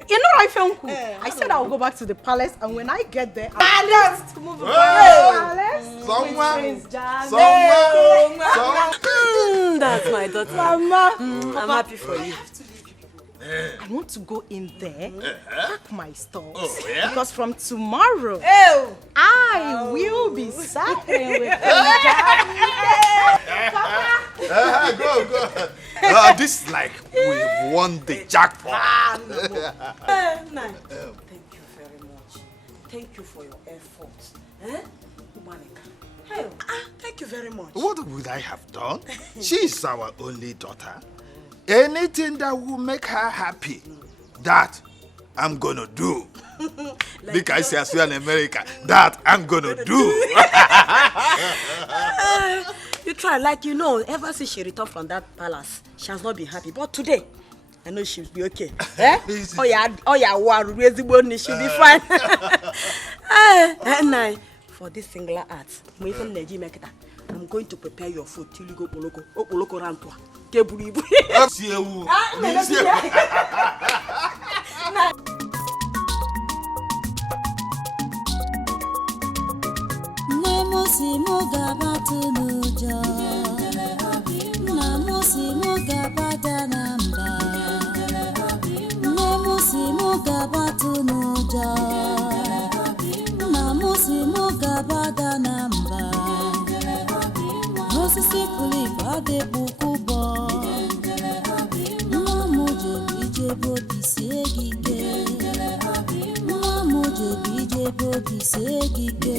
You know, I felt cool. I said I will go back to the palace, and when I get there, I'll to move the palace. That's my daughter. Mama, I'm happy for you. I want to go in there, pack my stores. Oh, yeah? Because from tomorrow, I will be suffering with Go. This is like we've won the jackpot. Thank you very much. Thank you for your efforts. Thank you very much. What would I have done? She is our only daughter. Anything that will make her happy, that I'm gonna do. Like I say as well in America, that I'm gonna do. You try, like you know, ever since she returned from that palace, she has not been happy. But today, I know she'll be okay. Eh? She'll be fine. And for this singular art, I'm going to prepare your food till you go Poloko Rantua. Namusi mugabatu nuja, namusi mugabata namba, namusi mugabatu nuja, namusi mugabata namba, osisi kuli bade bukubo, namuje bijebo bisegige, namuje bijebo bisegige.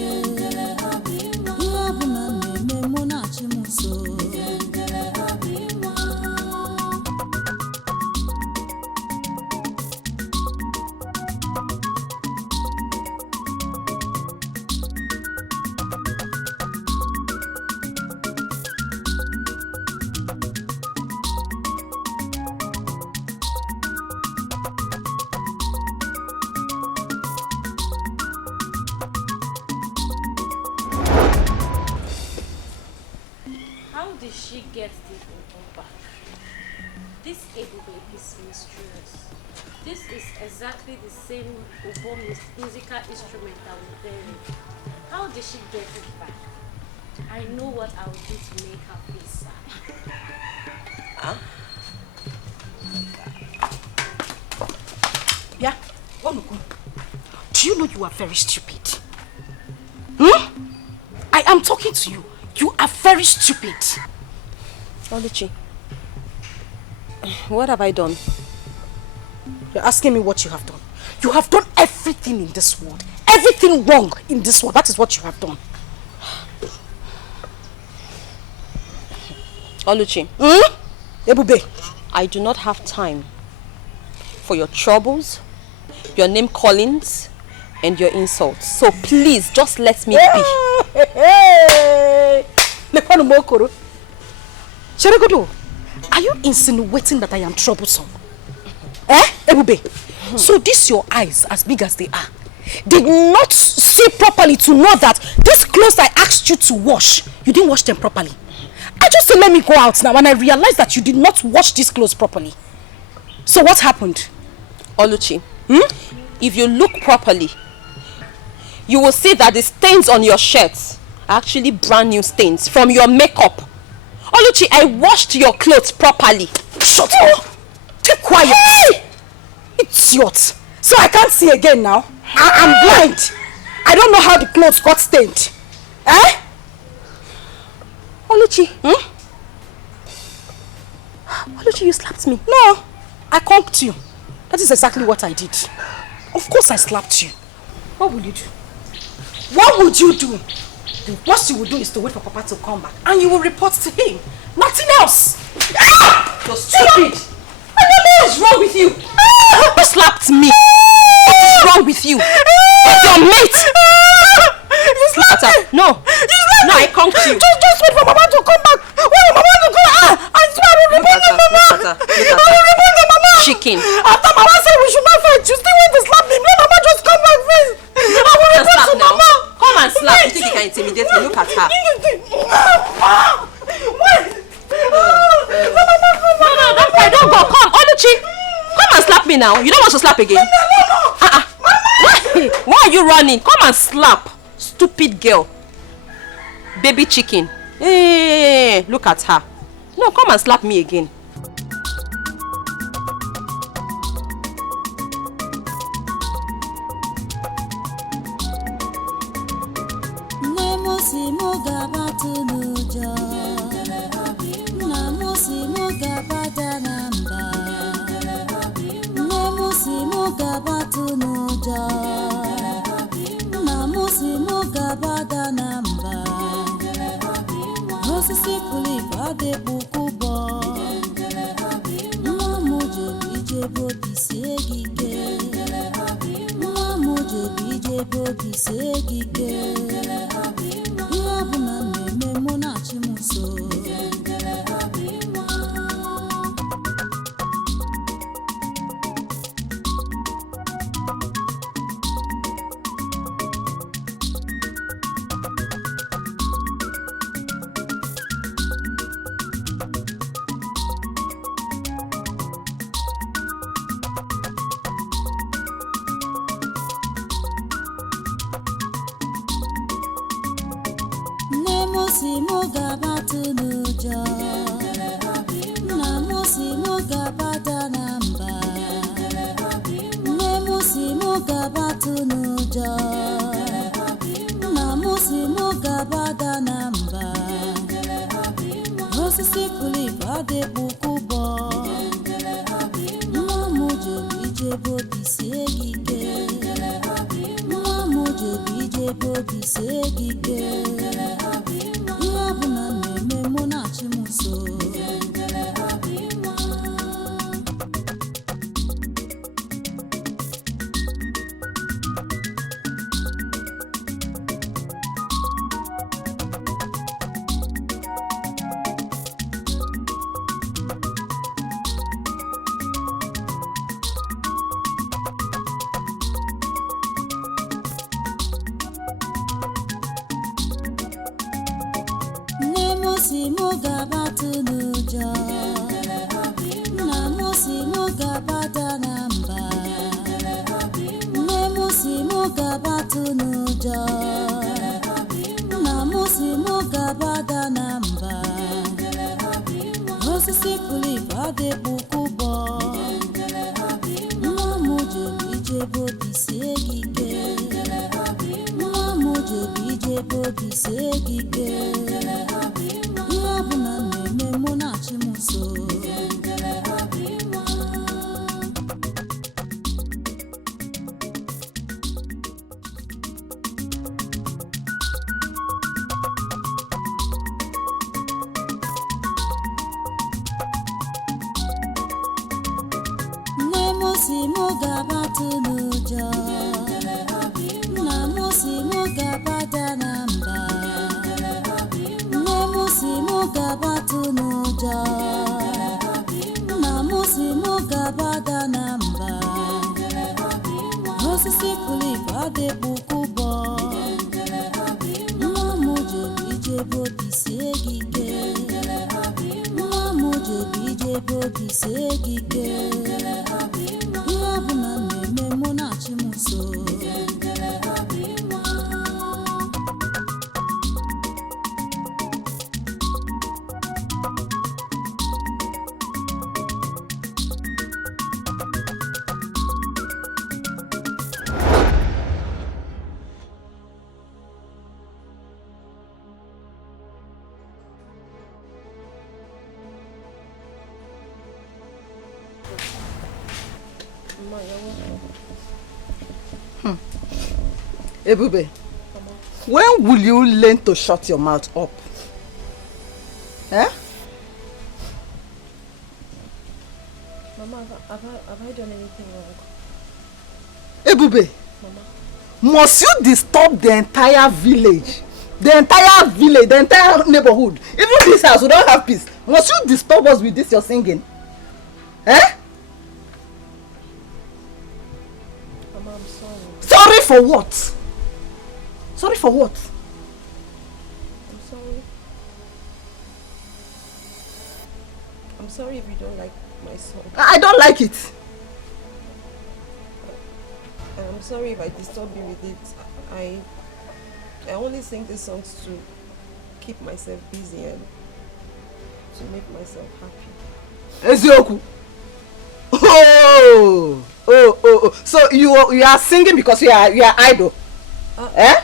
Did she get this Ubo back? This Ubo is mysterious. This is exactly the same Ubo musical instrument that was there. How did she get it back? I know what I will do to make her feel sad. Huh? Yeah, Onuku. Do you know you are very stupid? I am talking to you. You are very stupid. Oluchi, what have I done? You're asking me what you have done. You have done everything in this world. Everything wrong in this world. That is what you have done. Oluchi. Ebube. I do not have time for your troubles, your name callings, and your insults. So please, just let me be. Cheregodo, are you insinuating that I am troublesome? Ebube? So these your eyes, as big as they are, did not see properly to know that these clothes I asked you to wash, you didn't wash them properly. I just said let me go out now and I realized that you did not wash these clothes properly. So what happened? Oluchi, if you look properly, you will see that the stains on your shirts are actually brand new stains from your makeup. Oluchi, I washed your clothes properly. Shut up! Keep quiet! Hey! Idiot! So I can't see again now? I'm blind! I don't know how the clothes got stained. Oluchi, Oluchi, you slapped me. No, I conked you. That is exactly what I did. Of course I slapped you. What will you do? What would you do? The worst you will do is to wait for Papa to come back and you will report to him. Nothing else. You're stupid. What is wrong with you? You slapped me. What is wrong with you? Where's your mate? You slapped her. No. You slapped me. I conked you. Just wait for Mama to come back. When Mama to come back, I swear I will report the Mama. I will report the Mama. Chicken. After Mama said we should not fight, you still want to slap me. Let Mama just come back first. I will report to Mama. Come and slap. You think you can intimidate me? Look at her. No, don't cry. Don't go. Come, Oluchi. Come and slap me now. You don't want to slap again? No. Why are you running? Come and slap. Stupid girl. Baby chicken. Hey, look at her. No, come and slap me again. Ebube, when will you learn to shut your mouth up? Eh? Mama, have I done anything wrong? Ebube, Mama. Must you disturb the entire village? The entire village, the entire neighborhood. Even this house, we don't have peace. Must you disturb us with this you're singing? Eh? Mama, I'm sorry. Sorry for what? Sorry for what? I'm sorry. I'm sorry if you don't like my song. I don't like it. I'm sorry if I disturb you with it. I only sing these songs to keep myself busy and to make myself happy. Ezioku. Oh. So you are singing because you are idle. Eh?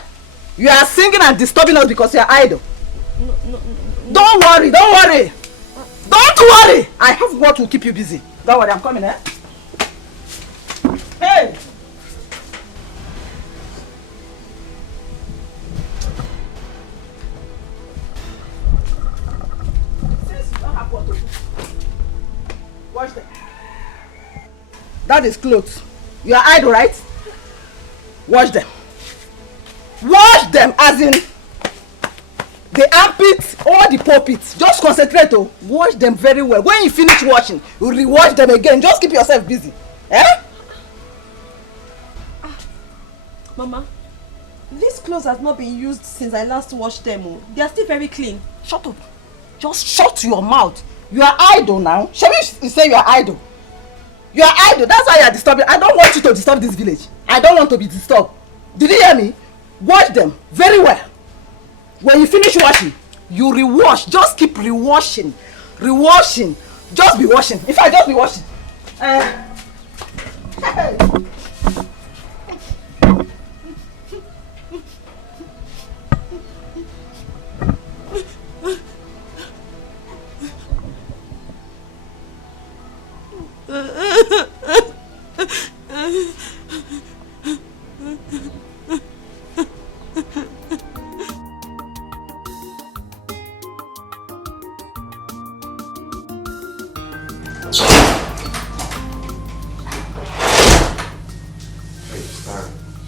You are singing and disturbing us because you are idle. No. Don't worry. Don't worry. I have what will keep you busy. Don't worry, I'm coming, eh? Hey! Wash them. That is clothes. You are idle, right? Wash them. Wash them as in the armpits or the pulpits. Just concentrate, oh. Wash them very well. When you finish washing, you re-wash them again. Just keep yourself busy. Eh? Mama, these clothes has not been used since I last washed them. Oh. They are still very clean. Shut up. Just shut your mouth. You are idle now. Shall we say you are idle? You are idle. That's why you are disturbing. I don't want you to disturb this village. I don't want to be disturbed. Did you hear me? Wash them very well. When you finish washing, you rewash. Just keep rewashing. Rewashing. Just be washing. In fact, just be washing. Hey.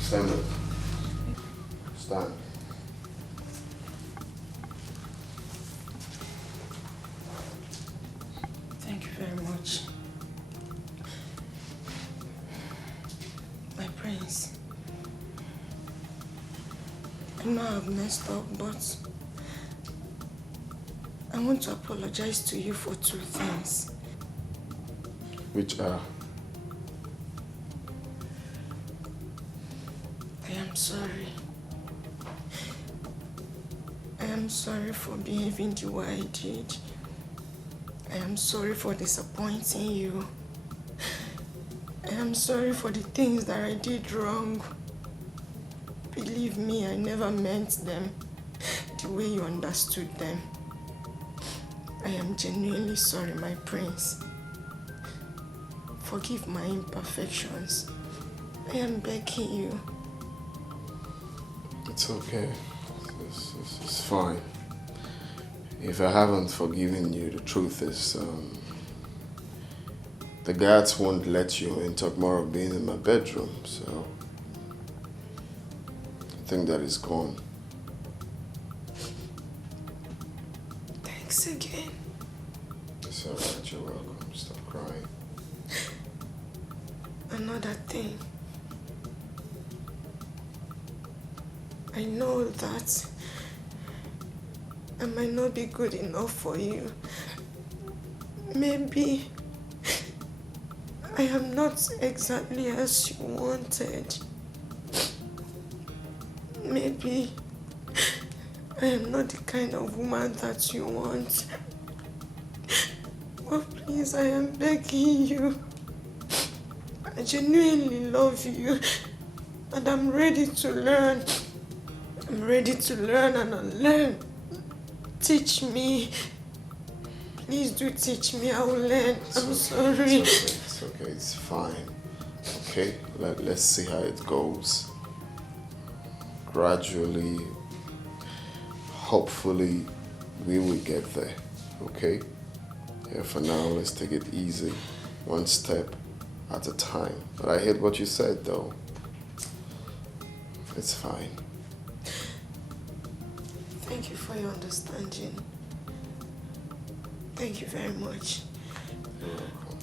Stand up. Stand. Thank you very much. My prince. I know I've messed up, but I want to apologize to you for 2 things. Which are? I am sorry. I am sorry for behaving the way I did. I am sorry for disappointing you. I am sorry for the things that I did wrong. Believe me, I never meant them the way you understood them. I am genuinely sorry, my prince. Forgive my imperfections. I am begging you. It's okay. It's fine. If I haven't forgiven you, the truth is, the guards won't let you in tomorrow being in my bedroom, so I think that is gone. Thanks again. It's alright, you're welcome. Stop crying. Another thing. I know that I might not be good enough for you. Maybe I am not exactly as you wanted. Maybe I am not the kind of woman that you want. But please, I am begging you. I genuinely love you and I'm ready to learn. I'm ready to learn and unlearn. Teach me. Please do teach me. I will learn. I'm sorry. It's okay. It's fine. Okay? Let's see how it goes. Gradually, hopefully, we will get there. Okay? Yeah, for now, let's take it easy. One step at a time. But I heard what you said, though. It's fine. Thank you for your understanding. Thank you very much. You're welcome.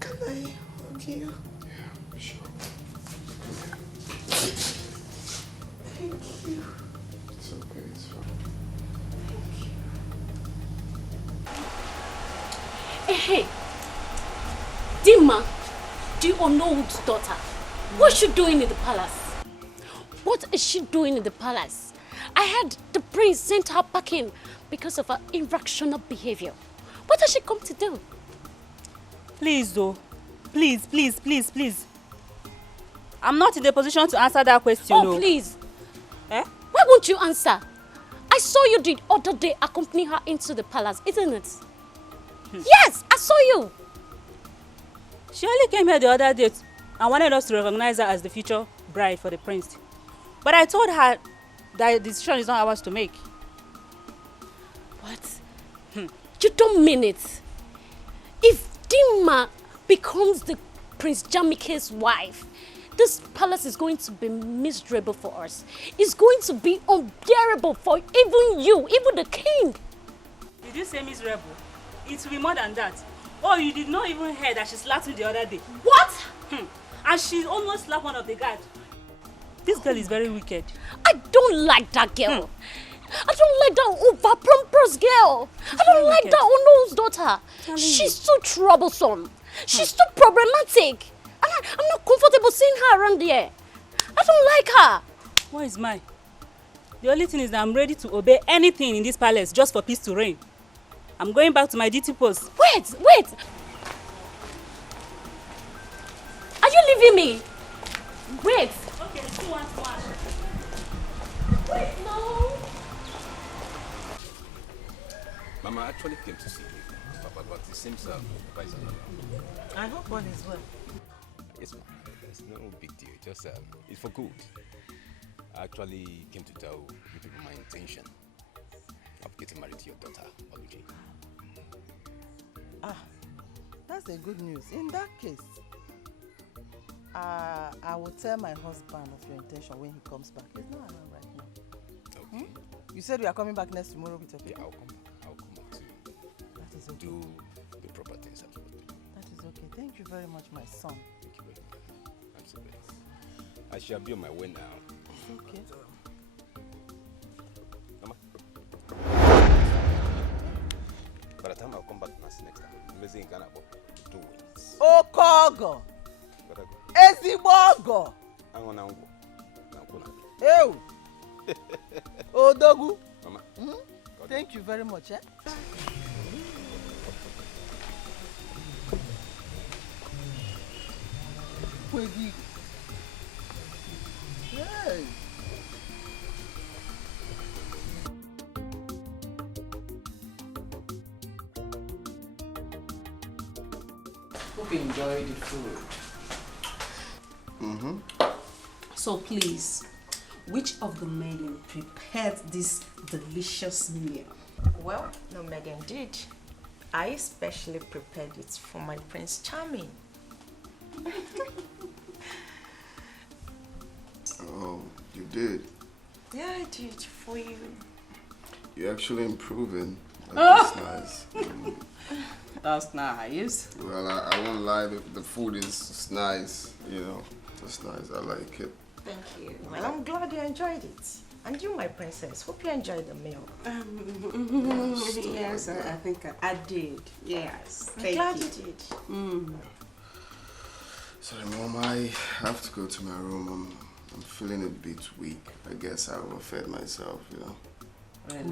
Can I hug you? Yeah, sure. Thank you. It's okay, it's fine. Hey, Dima, the Nollywood's daughter, what's she doing in the palace? What is she doing in the palace? I heard the prince sent her packing because of her irrational behavior. What has she come to do? Please, though. Please, please, please, please. I'm not in the position to answer that question. Oh, please. Eh? Why won't you answer? I saw you the other day accompany her into the palace, isn't it? Yes, I saw you. She only came here the other day and wanted us to recognize her as the future bride for the prince. But I told her that the decision is not ours to make. What? You don't mean it. If Dima becomes the Prince Jamike's wife, this palace is going to be miserable for us. It's going to be unbearable for even you, even the king. Did you say miserable? It will be more than that. Oh, you did not even hear that she slapped me the other day. What? And she almost slapped one of the guards. This girl is very wicked. I don't like that girl. I don't like that over-pompous girl. I don't like that Ono's daughter. She's too troublesome. She's too problematic. And I'm not comfortable seeing her around here. I don't like her. What is mine? The only thing is that I'm ready to obey anything in this palace just for peace to reign. I'm going back to my duty post. Wait! Are you leaving me? Wait! Okay, 2-1-1. Wait, no! Mama actually came to see you, Papa, but it seems Papa is not. I hope all is well. Yes, ma'am. There's no big deal. Just it's for good. I actually came to tell you people my intention of getting married to your daughter, Oluji. Ah, that's a good news. In that case, I will tell my husband of your intention when he comes back. He's not around right now. Okay. You said you are coming back next tomorrow with your people? Yeah, I'll come back to that is okay. Do the proper things absolutely. That is okay. Thank you very much, my son. Thank you very much. I'm so blessed. I shall be on my way now. It's okay. Mama. By the time I'll come back next time, amazing Ghana about 2 weeks. Okogo! Ezigbogo! Ew! Odogu! Mama. Thank you very much, eh? Hey! Hope you enjoyed the food. So please, which of the men prepared this delicious meal? Well, no, Megan did. I specially prepared it for my Prince Charming. Oh, you did? Yeah, I did for you. You're actually improving. That's nice. That's nice. Well, I won't lie, the food is nice, you know. It's nice, I like it. Thank you. Well, I'm glad you enjoyed it. And you, my princess, hope you enjoyed the meal. Yes, I think I did. Yes. I'm glad you did. Sorry, Mom, I have to go to my room. I'm feeling a bit weak. I guess I overfed myself, you know.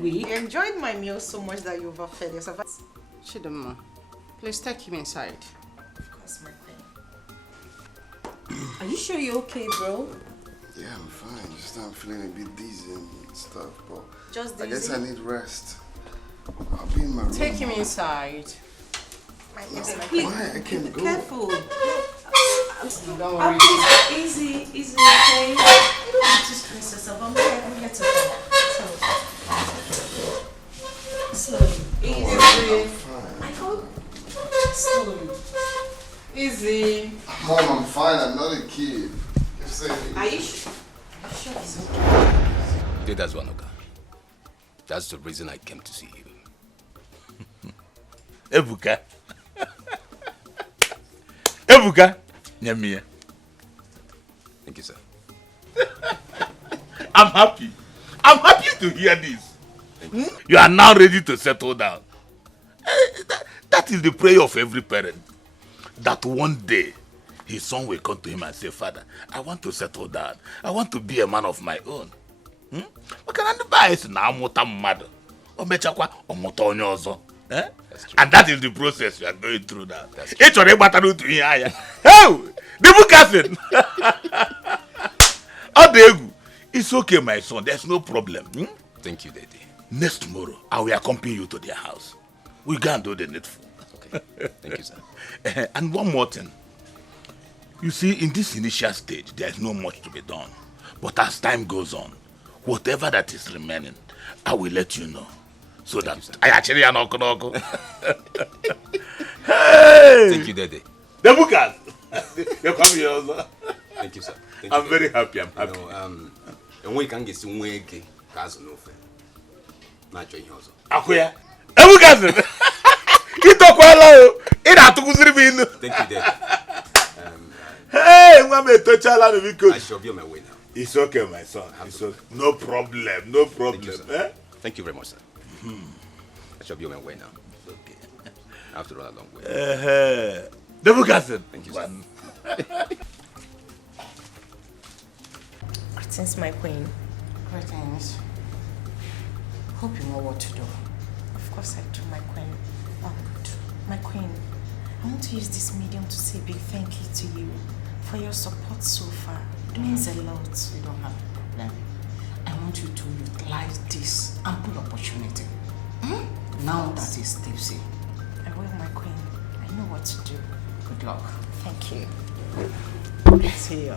Really? You enjoyed my meal so much that you overfed yourself. Chidima, please take him inside. Of course, my queen. Are you sure you're okay, bro? Yeah, I'm fine. Just I'm feeling a bit dizzy and stuff, but Just I guess dizzy? I need rest. I'll be in my room. Take him inside. Why? I can't go. Careful. Don't worry. Easy, okay? You don't have to stress yourself. I'm here to help. Slowly. Easy. I'm fine. I hope. Slowly. Easy, easy. Mom, I'm fine. I'm not a kid. Are you sure? It's okay. You did that one, okay? That's the reason I came to see you. Ebuka. Ebuka. Nyamia. Thank you, sir. I'm happy. I'm happy to hear this. You are now ready to settle down. That is the prayer of every parent. That one day, his son will come to him and say, Father, I want to settle down. I want to be a man of my own. And that is the process you are going through now. Oh, the book it's okay, my son. There's no problem. Thank you, Daddy. Next tomorrow, I will accompany you to their house. We go and do the needful. Okay. Thank you, sir. And one more thing. You see, in this initial stage, there's no much to be done. But as time goes on, whatever that is remaining, I will let you know. So that I actually am not Hey! Thank you, Daddy. The bookers! You come here also. Thank you, sir. Thank I'm you, very Daddy. happy. I'm happy. And we can get some way to no friend. Not your house. Akuya. The bookers! You talk well. Thank you, Daddy. Hey, I shall be on my way now. It's okay, my son. It's okay. No problem. No problem. Thank you very much, sir. I shall be on my way now. Okay. After all, a long way. The bookers. Thank you, sir. Greetings, my queen. Greetings. Hope you know what to do. Of course I do, my queen. Oh, good. My queen, I want to use this medium to say a big thank you to you for your support so far. It means a lot. You don't have a problem. I want you to utilize this ample opportunity. Now that is tipsy. I will, my queen. I know what to do. Good luck. Thank you. See you.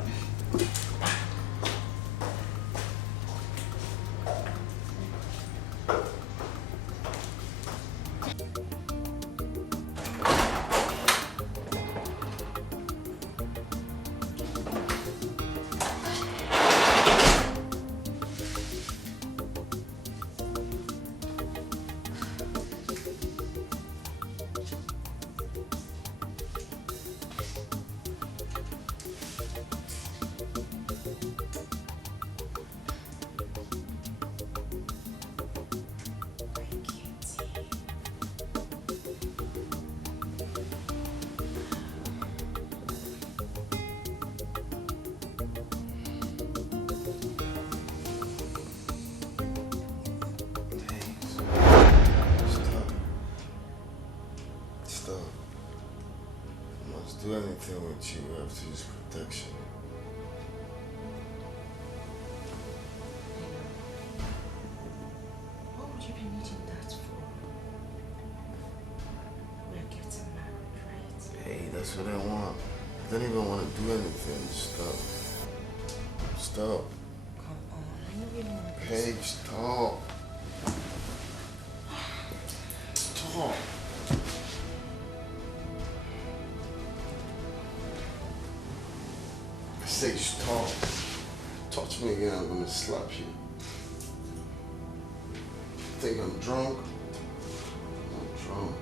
Do anything with you, we have to use protection. What would you be needing that for? We're getting married, right? Hey, that's what I want. I don't even want to do anything. Stop. Stop. Come on, I know you don't want this. Hey, stop. Stop. Say stop. Touch me again, I'm gonna slap you. Think I'm drunk? I'm not drunk.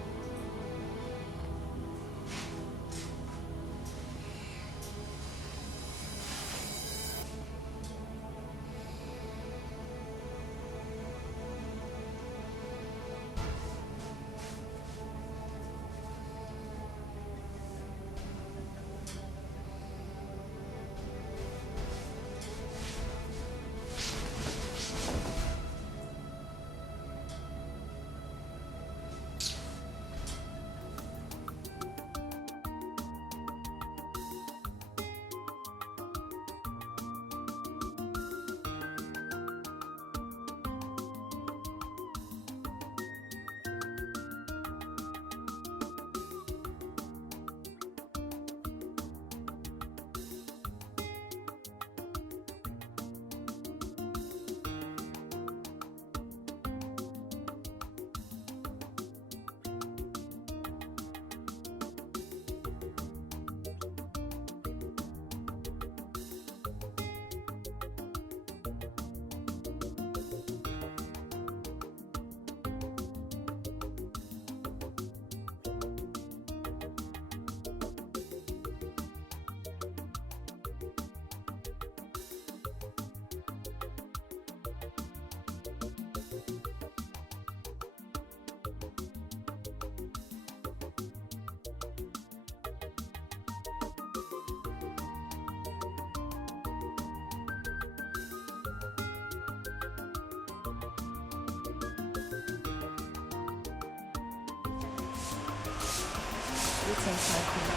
Greetings, my queen.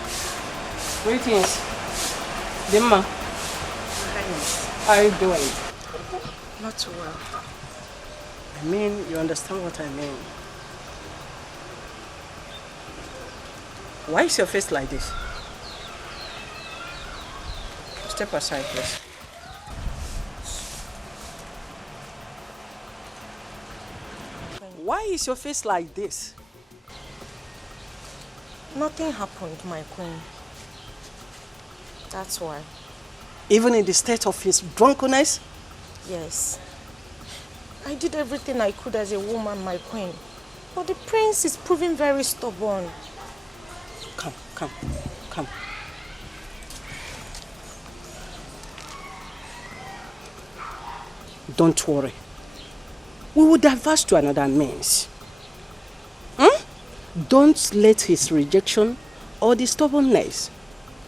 Greetings. Dimma. How are you doing? Not too well. I mean, you understand what I mean. Why is your face like this? Step aside, please. Why is your face like this? Nothing happened, my queen. That's why. Even in the state of his drunkenness? Yes. I did everything I could as a woman, my queen. But the prince is proving very stubborn. Come. Don't worry. We will diverge to another means. Don't let his rejection or the stubbornness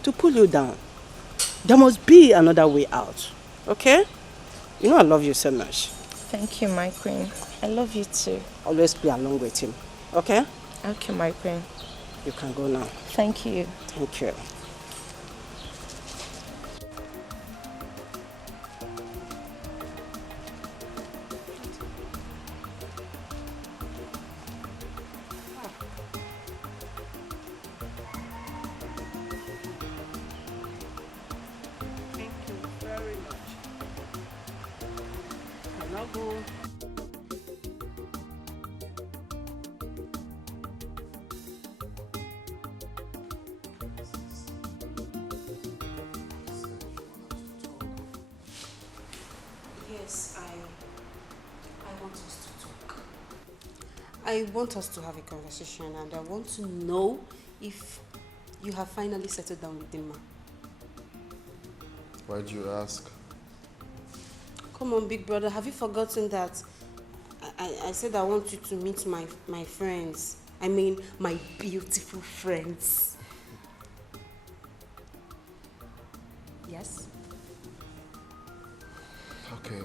to pull you down. There must be another way out. Okay? You know I love you so much. Thank you, my queen. I love you too. Always be along with him. Okay? Okay, my queen. You can go now. Thank you. Thank you. Yes, I want us to talk. I want us to have a conversation, and I want to know if you have finally settled down with Dimma. Why'd you ask? Come on, big brother, have you forgotten that I said I want you to meet my friends? I mean, my beautiful friends. Yes? Okay,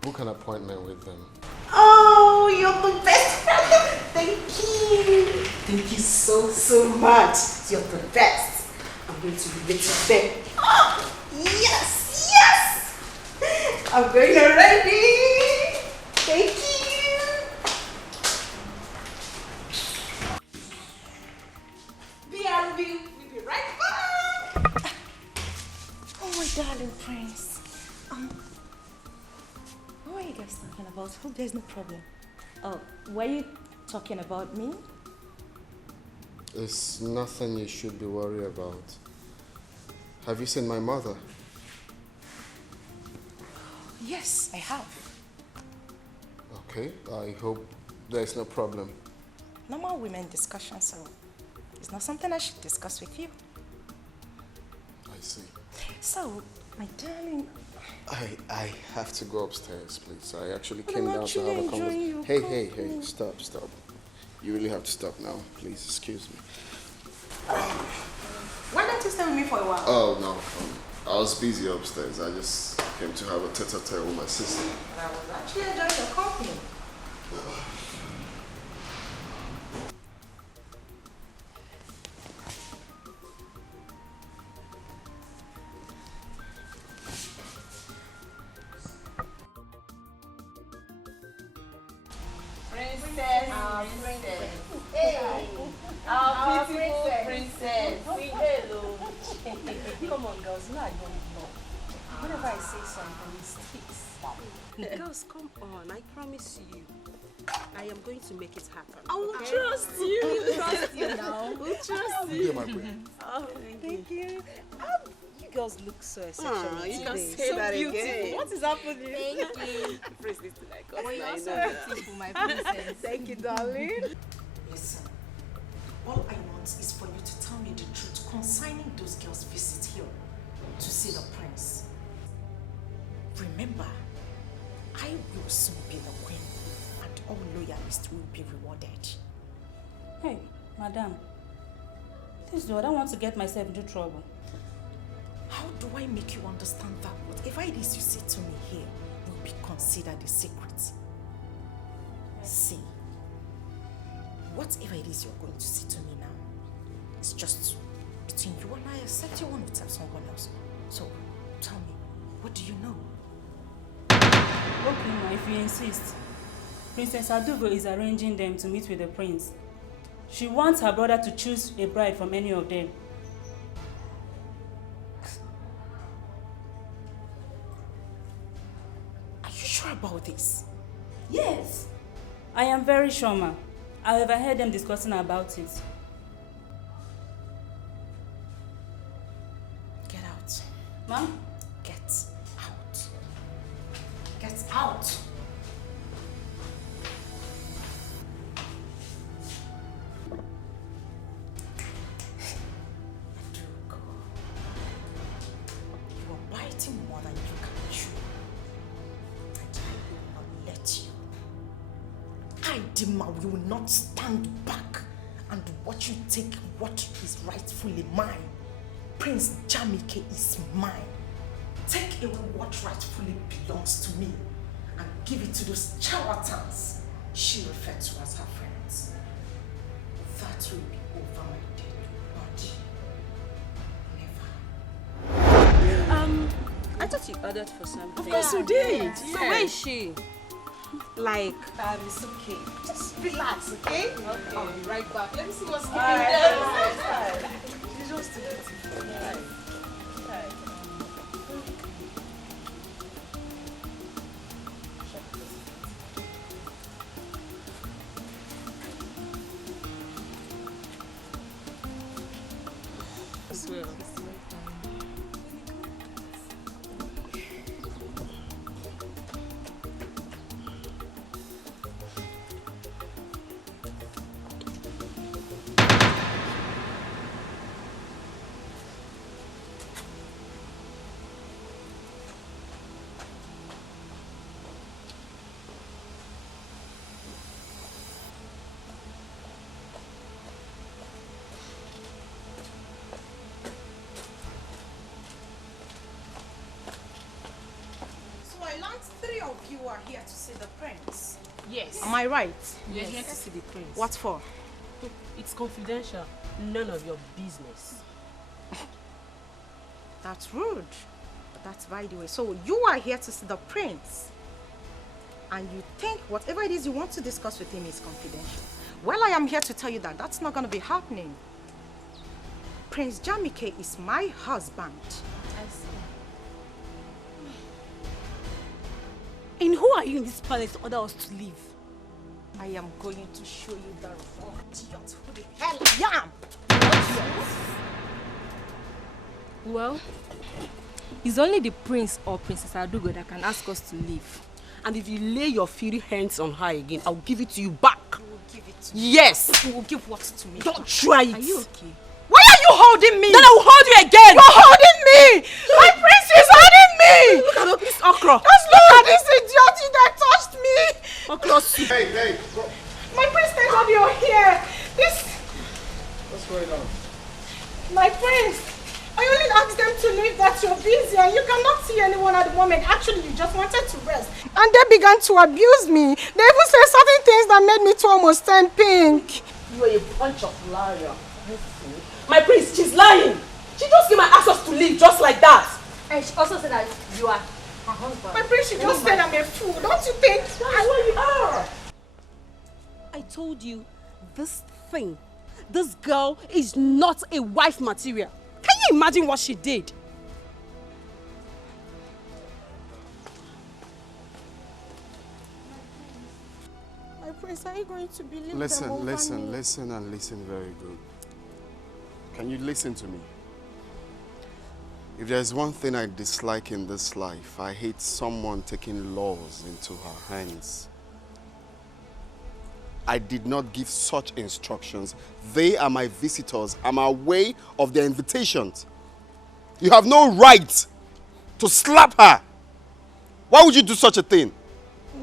book an appointment with them. Oh, you're the best friend. Thank you. Thank you so much. You're the best. I'm going to be with them. Oh, yes. I'm going already. Thank you. BRB, we'll be right back. Oh, my darling prince. What are you guys talking about? Hope there's no problem. Oh, were you talking about me? It's nothing you should be worried about. Have you seen my mother? Yes, I have. Okay, I hope there's no problem. Normal women discussion, so it's not something I should discuss with you. I see. So, my darling... I have to go upstairs, please. I actually But came I'm down to actually have a enjoying conversation. your Hey, company. stop. You really have to stop now. Please, excuse me. Why don't you stay with me for a while? Oh, no. I was busy upstairs. I just came to have a tete-a-tete with my sister. And I was actually enjoying your company. Princess. Hey, our beautiful princess. Hello. Come on, girls. No, I don't know. Whenever I say something, it sticks. Girls, come on. I promise you. I am going to make it happen. I will okay? trust you. We'll Trust you now. We'll trust you. My queen. Oh, thank you. You girls look so exceptional you today. can say so that beautiful. again. What is happening? Thank you. Praise this to like us. Well, you're I also know that. beautiful, my princess. Thank you, darling. Listen, all I want is for you to tell me the truth concerning those girls' visit here to see the prince. Remember, I will soon be the queen, and all loyalists will be rewarded. Hey, madam. Please do. I don't want to get myself into trouble. How do I make you understand that whatever it is you say to me here will be considered a secret? See, whatever it is you're going to say to me now, it's just between you and I, except you want to tell someone else. So, tell me, what do you know? Okay, ma, if you insist. Princess Adugo is arranging them to meet with the prince. She wants her brother to choose a bride from any of them. Are you sure about this? Yes. I am very sure, ma. I overheard them discussing about it. Get out. Ma'am? Get out. Get out. You are biting more than you can chew. And I will not let you. I, Dima, will not stand back and watch you take what is rightfully mine. Prince Jamike is mine. Take away what rightfully belongs to me and give it to those charlatans she referred to as her friends. That will be over my dead body. I thought you ordered for something. Of course you did. Yeah. So where is she? Like, it's okay. Just relax, okay? Okay. I'll be right back. Let me see what's All going right. on. She's just too beautiful. Right. You are here to see the prince. Yes. Am I right? You're here to see the prince. What for? It's confidential. None of your business. That's rude. But that's by the way. So you are here to see the prince. And you think whatever it is you want to discuss with him is confidential. Well, I am here to tell you that that's not going to be happening. Prince Jamike is my husband. I see. And who are you in this palace to order us to leave? I am going to show you the raw idiot who the hell I am. Well, it's only the prince or Princess Adugo that can ask us to leave. And if you lay your filthy hands on her again, I'll give it to you back. You will give it to me. Yes. You will give what to me? Don't try it. Are you okay? Why are you holding me? Then I will hold you again. You're holding me. My prince is holding me. Look at this okra. Just look at this idiot that touched me. Okra soup. Hey, My prince, thank God you're here. What's going on? My prince, I only asked them to leave that you're busy and you cannot see anyone at the moment. Actually, you just wanted to rest. And they began to abuse me. They even said certain things that made me to almost turn pink. You are a bunch of liars. My prince, she's lying. She just came and asked us to leave just like that. And she also said that you are her husband. My prince, she just said I'm a fool. Don't you think? That's what you are. I told you, this girl is not a wife material. Can you imagine what she did? My prince, are you going to believe them Listen over me? and listen very good. Can you listen to me? If there's one thing I dislike in this life, I hate someone taking laws into her hands. I did not give such instructions. They are my visitors. I'm aware of their invitations. You have no right to slap her. Why would you do such a thing?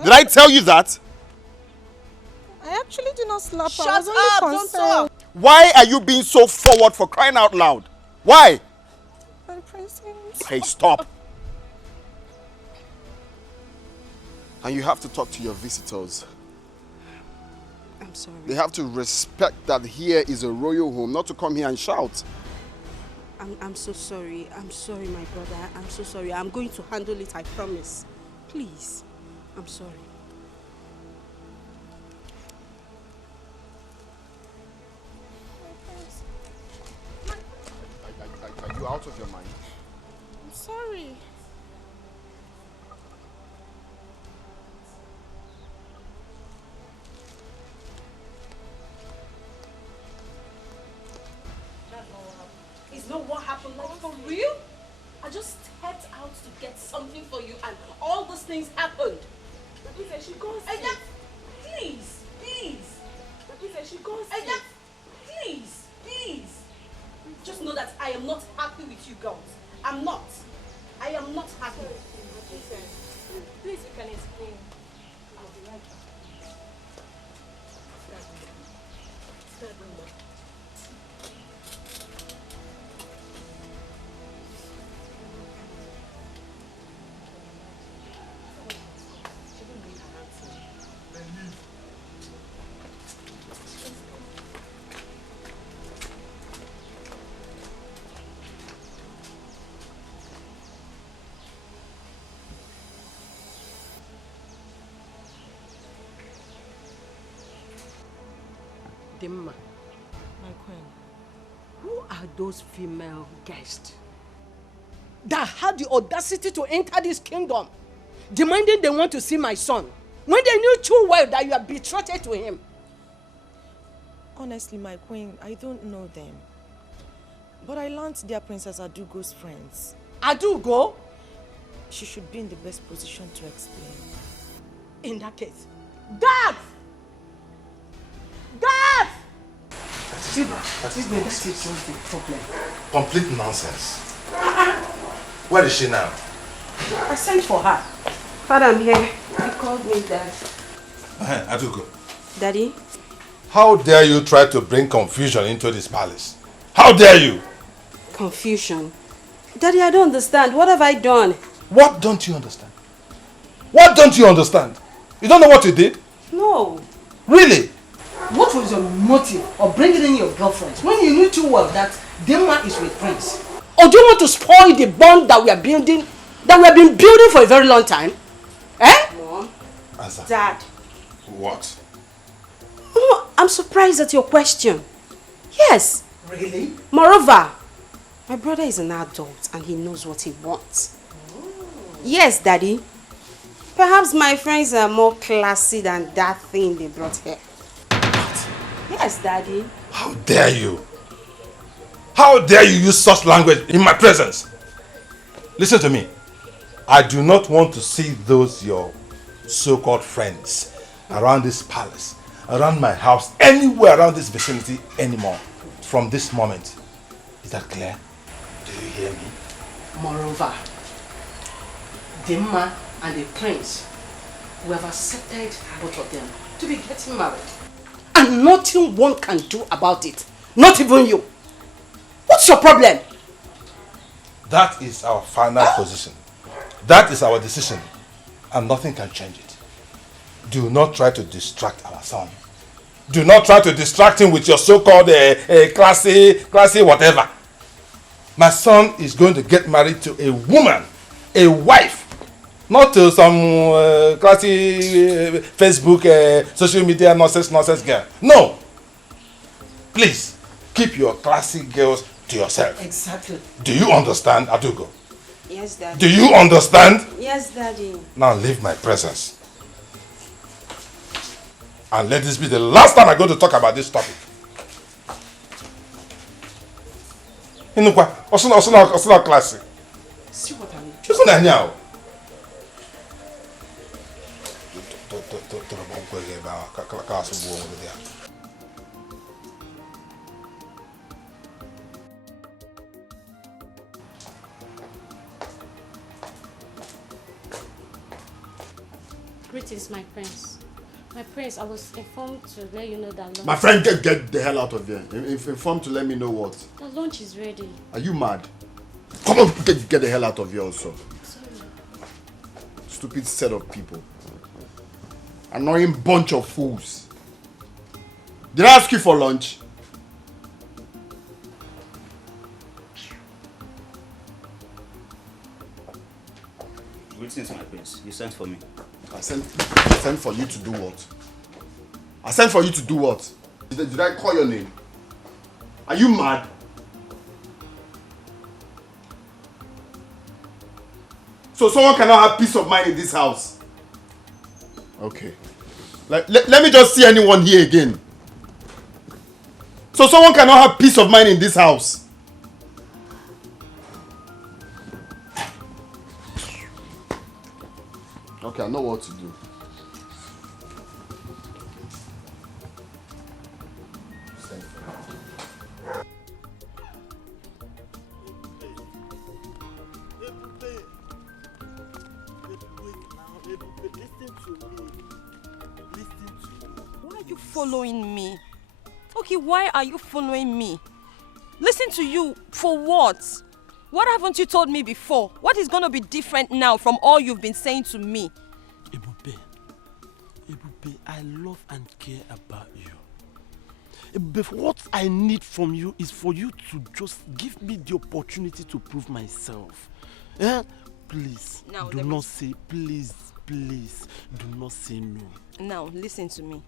Did I tell you that? I actually did not slap her. Shut I was only up, don't concerned. talk. Why are you being so forward for crying out loud? Why? My prince, Hey, stop. And you have to talk to your visitors. I'm I'm sorry. They have to respect that here is a royal home, not to come here and shout. I'm so sorry. I'm sorry, my brother. I'm so sorry. I'm going to handle it, I promise. Please. I'm sorry. Are you out of your mind? I'm sorry. Is not what happened, like for real? I just stepped out to get something for you and all those things happened. She goes. Please, please. She goes. Please, please. Just know that I am not happy with you girls. I'm not. I am not happy. Please, you can explain. I'll be right back. Dimma, My queen. who are those female guests that had the audacity to enter this kingdom, demanding they want to see my son, when they knew too well that you are betrothed to him? Honestly, my queen, I don't know them. But I learned they are Princess Adugo's friends. Adugo? She should be in the best position to explain. In that case, Dad! Dad! That is not the problem. Complete nonsense. Where is she now? I sent for her. Father, I'm here. He called me, Dad. Adugo, Daddy? how dare you try to bring confusion into this palace? How dare you? Confusion. Daddy, I don't understand. What have I done? What don't you understand? What don't you understand? You don't know what you did? No. Really? What was your motive of bringing in your girlfriends when you knew too well that Dimma is with Prince? Or do you want to spoil the bond that we are building, that we have been building for a very long time? Eh? Mom. Answer. Dad. What? No, I'm surprised at your question. Yes. Really? Moreover, my brother is an adult and he knows what he wants. Yes, Daddy. Perhaps my friends are more classy than that thing they brought here. What? Yes, Daddy. How dare you? How dare you use such language in my presence? Listen to me. I do not want to see those your so-called friends around this palace, around my house, anywhere around this vicinity anymore from this moment. Is that clear? Do you hear me? Moreover, Dimma and the prince, we have accepted both of them to be getting married. And nothing one can do about it. Not even you. What's your problem? That is our final position. That is our decision. And nothing can change it. Do not try to distract our son. Do not try to distract him with your so-called classy whatever. My son is going to get married to a woman, a wife, not to some classy Facebook, social media nonsense girl. No. Please, keep your classy girls to yourself. Exactly. Do you understand, Adugo? Yes, Daddy. Do you understand? Yes, Daddy. Now leave my presence. And let this be the last time I go to talk about this topic. Inukwa, osuna classy. See what I mean? She's not now. Greetings, my prince. My prince, I was informed to let you know that lunch... My friend, get the hell out of here. Informed to let me know what? The lunch is ready. Are you mad? Come on, get the hell out of here also. Sorry. Stupid set of people. Annoying bunch of fools. Did I ask you for lunch? Greetings, my prince. You sent for me. I sent for you to do what? I sent for you to do what? Did I call your name? Are you mad? So someone cannot have peace of mind in this house? Okay. Let me just see anyone here again. So someone cannot have peace of mind in this house? Okay, I know what to do. Why are you following me? Okay, why are you following me? Listen to you for what? What haven't you told me before? What is going to be different now from all you've been saying to me? Ebube, I love and care about you. Ebube, what I need from you is for you to just give me the opportunity to prove myself. Yeah? Please, Now, do not say, please, do not say no. Now, listen to me.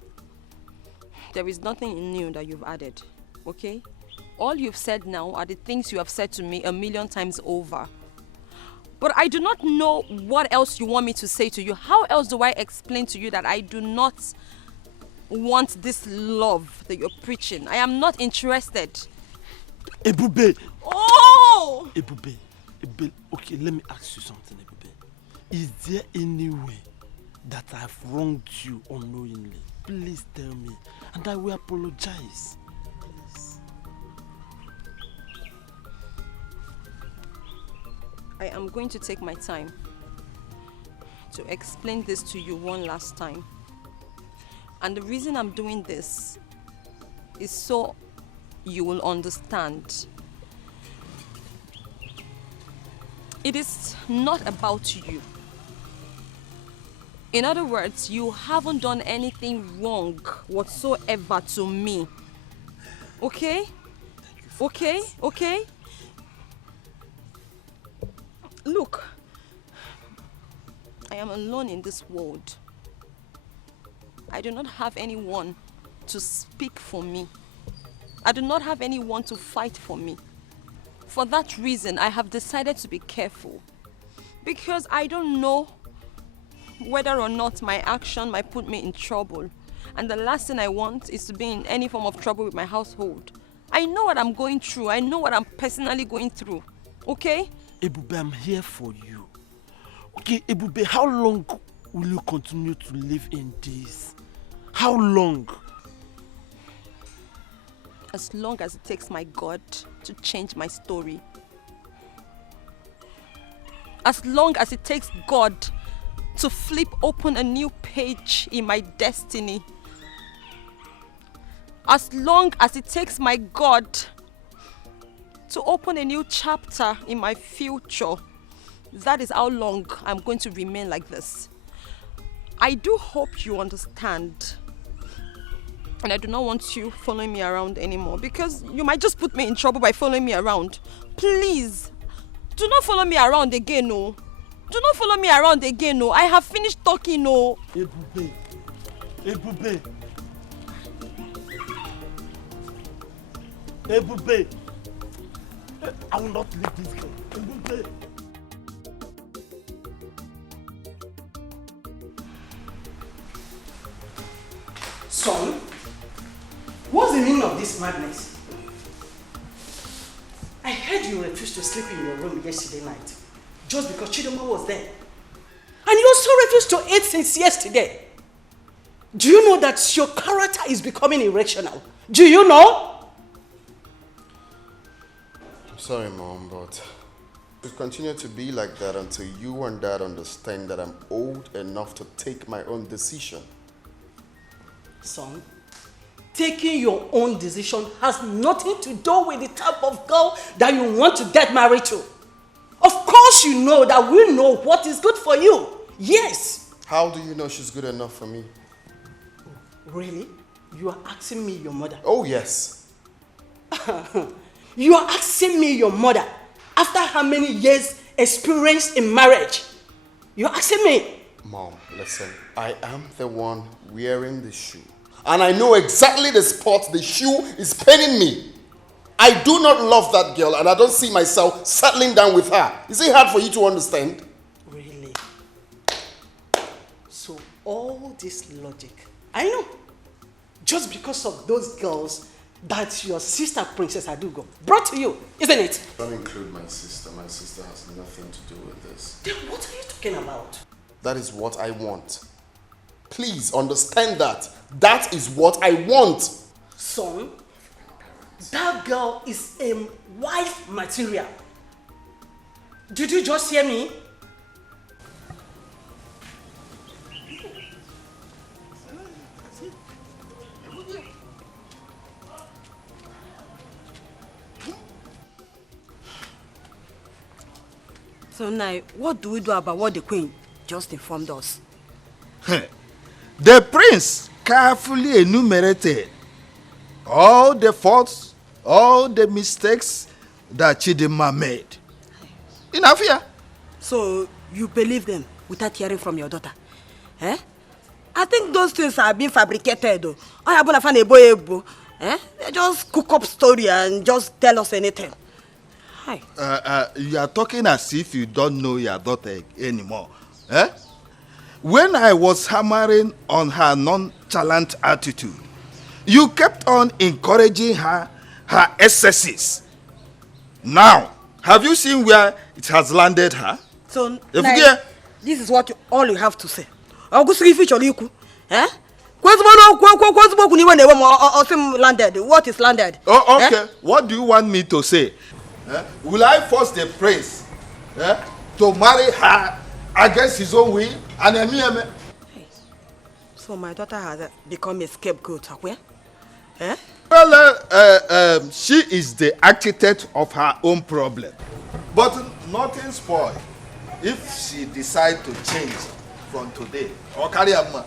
There is nothing new that you've added, okay? All you've said now are the things you have said to me 1,000,000 times over. But I do not know what else you want me to say to you. How else do I explain to you that I do not want this love that you're preaching? I am not interested. Ebube! Oh! Ebube, okay, let me ask you something, Ebube. Is there any way that I've wronged you unknowingly? Please tell me, and I will apologize. Please. I am going to take my time to explain this to you one last time. And the reason I'm doing this is so you will understand. It is not about you. In other words, you haven't done anything wrong whatsoever to me. Okay? Okay? Okay? Look, I am alone in this world. I do not have anyone to speak for me. I do not have anyone to fight for me. For that reason, I have decided to be careful. Because I don't know whether or not my action might put me in trouble. And the last thing I want is to be in any form of trouble with my household. I know what I'm going through. I know what I'm personally going through. Okay? Ebube, I'm here for you. Okay, Ebube, how long will you continue to live in this? How long? As long as it takes my God to change my story. As long as it takes God to flip open a new page in my destiny. As long as it takes my God to open a new chapter in my future. That is how long I'm going to remain like this. I do hope you understand. And I do not want you following me around anymore because you might just put me in trouble by following me around. Please, do not follow me around again, no. Do not follow me around again, no. I have finished talking, no. Ebube. Ebube. Ebube. I will not leave this girl. Ebube. Son, what's the meaning of this madness? I heard you refused to sleep in your room yesterday night just because Chidoma was there. And you also refused to eat since yesterday. Do you know that your character is becoming irrational? Do you know? I'm sorry, Mom, but it will continue to be like that until you and Dad understand that I'm old enough to take my own decision. Son, taking your own decision has nothing to do with the type of girl that you want to get married to. Of course you know that we know what is good for you. Yes. How do you know she's good enough for me? Really? You are asking me your mother? Oh, yes. You are asking me your mother after how many years experience in marriage? You are asking me? Mom, listen. I am the one wearing the shoe. And I know exactly the spot the shoe is paining me. I do not love that girl and I don't see myself settling down with her. Is it hard for you to understand? Really? So all this logic, I know. Just because of those girls that your sister Princess Adugo brought to you, isn't it? Don't include my sister. My sister has nothing to do with this. Then what are you talking about? That is what I want. Please understand that. That is what I want. Son, that girl is a wife material. Did you just hear me? So now, what do we do about what the queen just informed us? The prince carefully enumerated all the faults, all the mistakes that Chidinma made. Enough here. So you believe them without hearing from your daughter? Eh? I think those things are being fabricated though. They just cook up story and just tell us anything. Hi. You are talking as if you don't know your daughter anymore. Eh? When I was hammering on her nonchalant attitude, you kept on encouraging her excesses. Now, have you seen where it has landed her? So, this is what all you have to say. Eh? Landed. What is landed? Oh, okay. Eh? What do you want me to say? Will I force the prince to marry her against his own will? And so my daughter has become a scapegoat, where? Eh? Well, she is the architect of her own problem. But nothing spoiled if she decides to change from today or carry a man.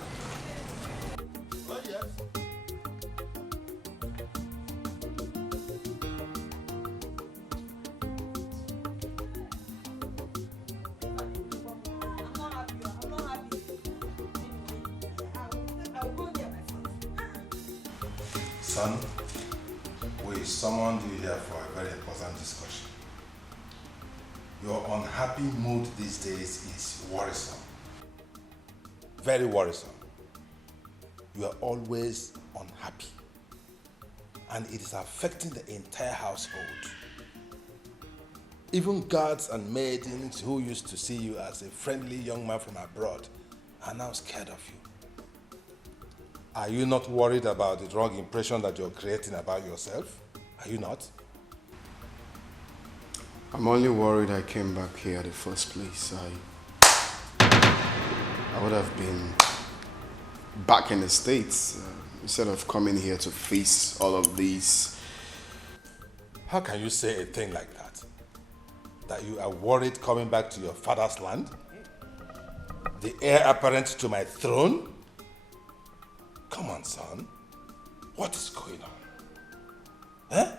Son, we summoned you here for a very important discussion. Your unhappy mood these days is worrisome. Very worrisome. You are always unhappy. And it is affecting the entire household. Even guards and maidens who used to see you as a friendly young man from abroad are now scared of you. Are you not worried about the wrong impression that you're creating about yourself? Are you not? I'm only worried I came back here in the first place. I would have been back in the States instead of coming here to face all of these. How can you say a thing like that? That you are worried coming back to your father's land? The heir apparent to my throne? Come on, son. What is going on? Eh?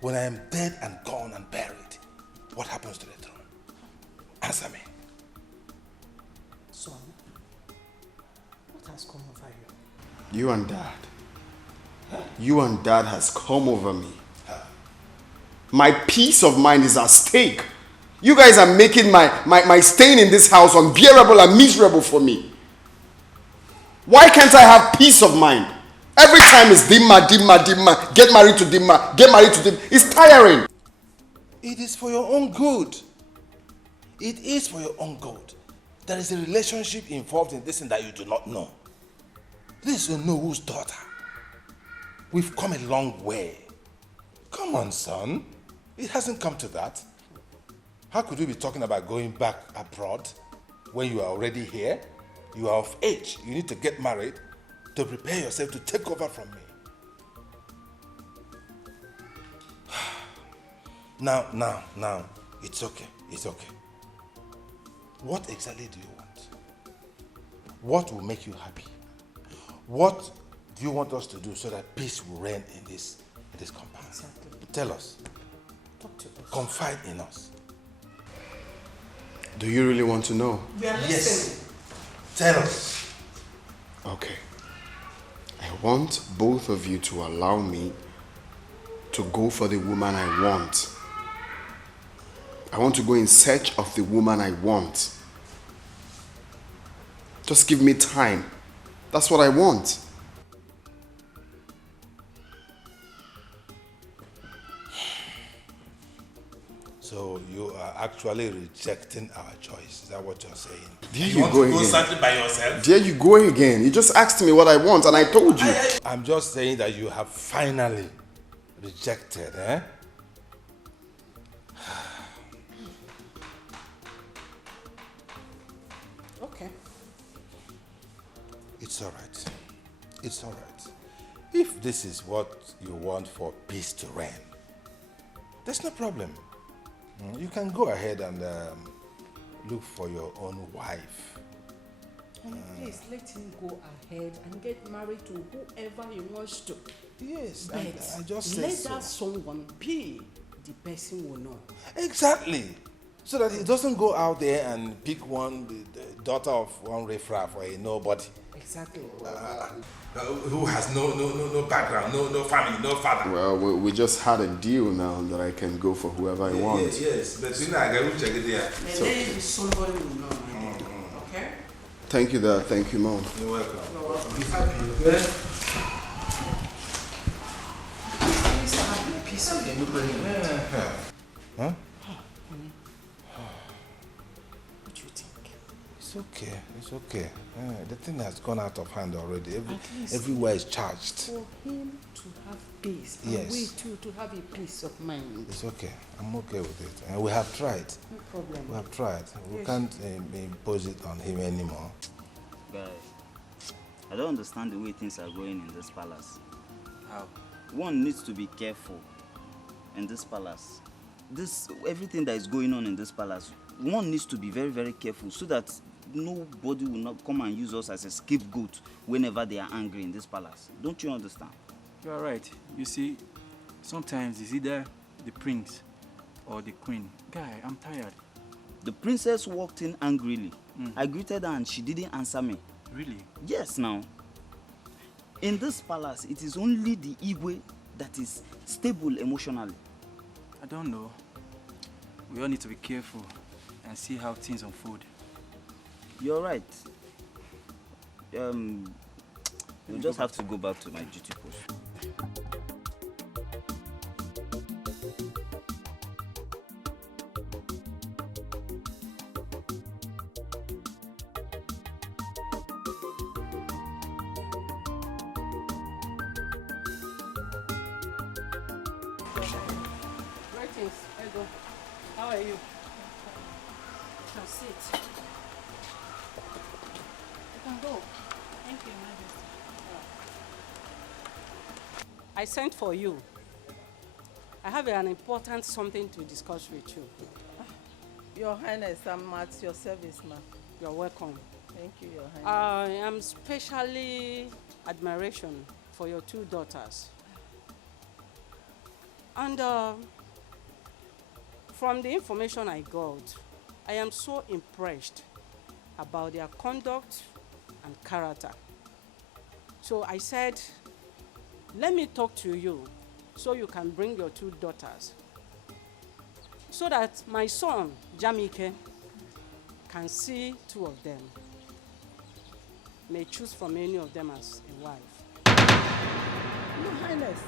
When I am dead and gone and buried, what happens to the throne? Answer me. Son, what has come over you? You and Dad. You and Dad has come over me. My peace of mind is at stake. You guys are making my staying in this house unbearable and miserable for me. Why can't I have peace of mind? Every time it's Dimma. Get married to Dimma. It's tiring. It is for your own good. It is for your own good. There is a relationship involved in this thing that you do not know. This is Onowo's daughter. We've come a long way. Come on, son. It hasn't come to that. How could we be talking about going back abroad when you are already here? You are of age. You need to get married to prepare yourself to take over from me. Now, it's okay. It's okay. What exactly do you want? What will make you happy? What do you want us to do so that peace will reign in this compound? Exactly. Tell us. Talk to us. Confide in us. Do you really want to know? We are listening. Yes. Tell us. Okay. I want both of you to allow me to go for the woman I want. I want to go in search of the woman I want. Just give me time. That's what I want. So you are actually rejecting our choice. Is that what you're saying? There you you want go to go again. something by yourself? There you go again. You just asked me what I want and I told you. I'm just saying that you have finally rejected, eh? Okay. It's all right. It's all right. If this is what you want for peace to reign, there's no problem. You can go ahead and look for your own wife. And please let him go ahead and get married to whoever he wants to. Yes, but I just said let so. that someone be the person we know. Exactly. So that he doesn't go out there and pick the daughter of one riffraff or a nobody. Exactly. Who has no background, no family, no father. Well, we just had a deal now that I can go for whoever I want. Yes, but you know, I got to check it there. And then if somebody will know. Okay? Thank you, Dad. Thank you, Mom. You're welcome. You're welcome. Be happy, okay? Please have a piece of it. Huh? What do you think? It's okay. It's okay. The thing has gone out of hand already. At least Everywhere is charged. for him to have peace. Yes. And we too to have a peace of mind. It's okay. I'm okay with it. And we have tried. No problem. We have tried. We Yes. can't impose it on him anymore. Guy, I don't understand the way things are going in this palace. How? One needs to be careful in this palace. Everything that is going on in this palace, one needs to be very, very careful so that nobody will not come and use us as a scapegoat whenever they are angry in this palace. Don't you understand? You are right. You see, sometimes it's either the prince or the queen. Guy, I'm tired. The princess walked in angrily. I greeted her and she didn't answer me. Really? Yes, now. In this palace, it is only the Igwe that is stable emotionally. I don't know. We all need to be careful and see how things unfold. You're right. We'll just have to go back to my duty post. Greetings, Edo. How are you? Now sit. You can go. Thank you, Majesty. I sent for you. I have an important something to discuss with you. Your Highness, I'm at your service, ma'am. You're welcome. Thank you, Your Highness. I am specially admiration for your two daughters. And from the information I got, I am so impressed about their conduct and character. So I said, let me talk to you so you can bring your two daughters so that my son, Jamike, can see two of them, may choose from any of them as a wife. Your Highness,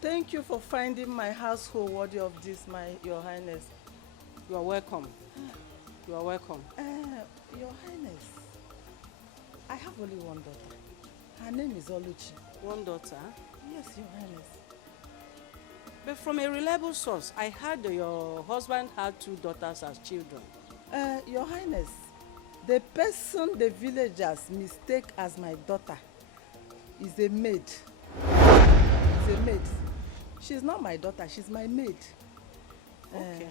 thank you for finding my household worthy of this, Your Highness. You are welcome. You are welcome. Your Highness, I have only one daughter. Her name is Oluchi. One daughter? Yes, Your Highness. But from a reliable source, I heard that your husband had two daughters as children. Your Highness, the person the villagers mistake as my daughter is a maid. Is a maid. She's not my daughter, she's my maid. Okay.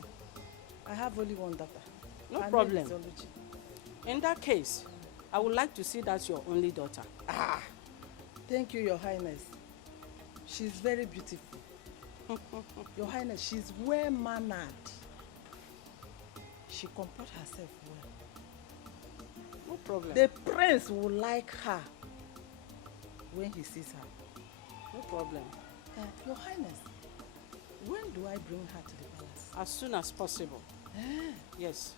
I have only one daughter. No Her problem. name is Oluchi. In that case, I would like to see that's your only daughter. Ah, thank you, Your Highness. She's very beautiful. Your Highness, she's well-mannered. She comports herself well. No problem. The prince will like her when he sees her. No problem. Your Highness, when do I bring her to the palace? As soon as possible. Yes.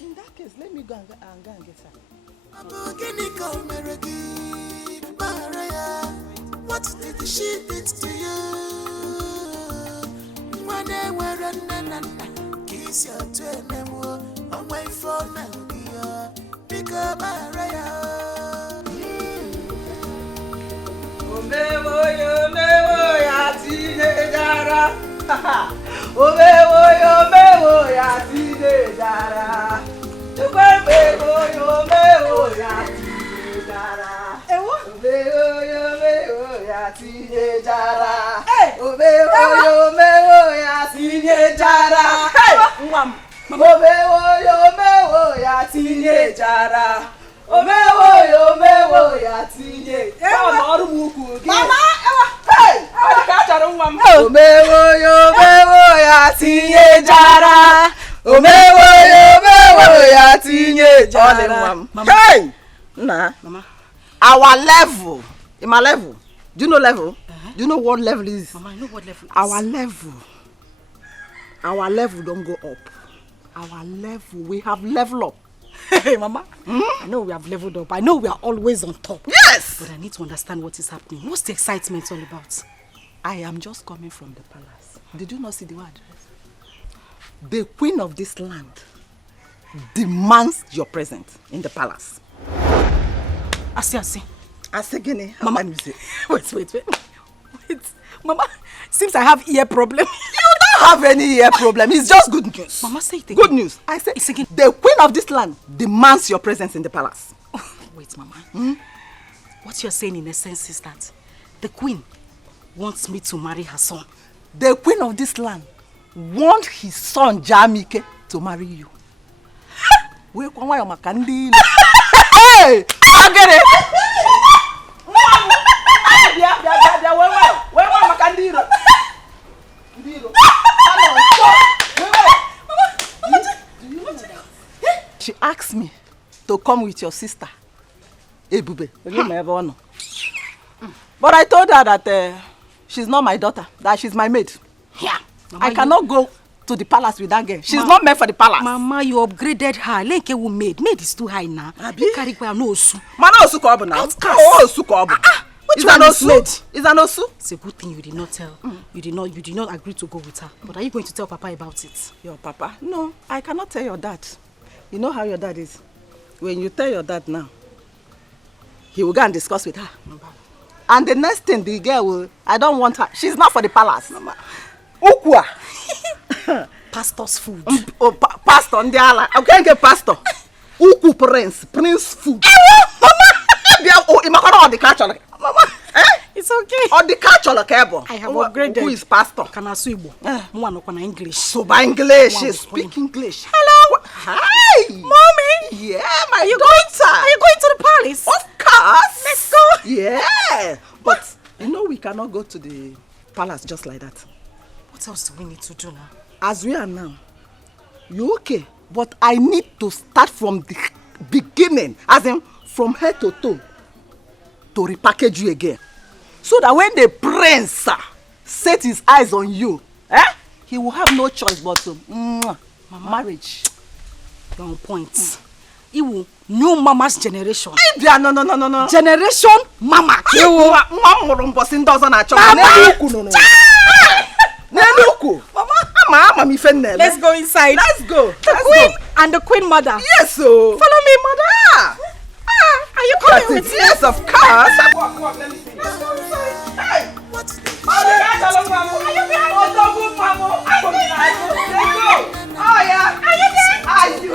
In that case, let me go and get her. What did she did to you? When they were running, kiss your twin away from Melgia. Pick up Maria. Omewo ya teenagera. Omewo ya teenagera. Omewo ya teenagera. Omewo ya teenagera. Omewo ya teenagera. Omewo ya teenagera. Omewo ya teenagera. Mama, hey! Omewo ya teenagera. Omewo ya teenagera. Hey! Nah. Mama. Our level. In my level. Do you know level? Do you know what level is? Mama, I know what level is. Our level don't go up. Our level, we have level up. Hey, Mama. I know we have leveled up. I know we are always on top. Yes! But I need to understand what is happening. What's the excitement all about? I am just coming from the palace. Did you not see the word? The queen of this land demands your presence in the palace. I see. Asegene, Mama, wait. Mama, seems I have ear problem. You don't have any ear problem. It's just good news. Mama, say it again. Good news. I said the queen of this land demands your presence in the palace. Oh, wait, Mama. What you're saying in essence is that the queen wants me to marry her son. The queen of this land wants his son Jamike to marry you. Hey! I get it! She asked me to come with your sister, Ebube. But I told her that she's not my daughter, that she's my maid. Yeah. Mama, I cannot go to the palace with that girl. She's not meant for the palace. Mama, you upgraded her. Lenke will maid. Maid is too high now. You carry no osu. Mana osu kobu now. Oh, osu kobu. Which one is maid? Is an osu? It's a good thing you did not tell. You did not agree to go with her. But are you going to tell Papa about it? Your Papa? No, I cannot tell your dad. You know how your dad is. When you tell your dad now, he will go and discuss with her. And the next thing the girl will, I don't want her. She's not for the palace. Mama. Ukwa. Pastor's food. Pastor Ndiala. I can't get pastor. Uku prince food. Mama. The catch. Mama. It's okay. Or the catch on the cable. I have upgraded. Who is pastor? Can I say English? So by English, she speak English. Hello. Hi. Mommy. Yeah, my daughter. Are you going to the palace? Of course. Let's go. Yeah. But you know we cannot go to the palace just like that. What else do we need to do now? As we are now, you okay? But I need to start from the beginning, as in from head to toe, to repackage you again. So that when the prince set his eyes on you, he will have no choice but to marriage. You're on point. He will new mama's generation. No. Generation mama. Mama, let's go inside. Let's go. The queen and the queen mother. Yes, so. Follow me, mother. Are you coming with me? Yes, of course. Come on, let me see. Let's go inside. Hey. What's this? Are you behind? Oh, yeah. Are you there? Are you?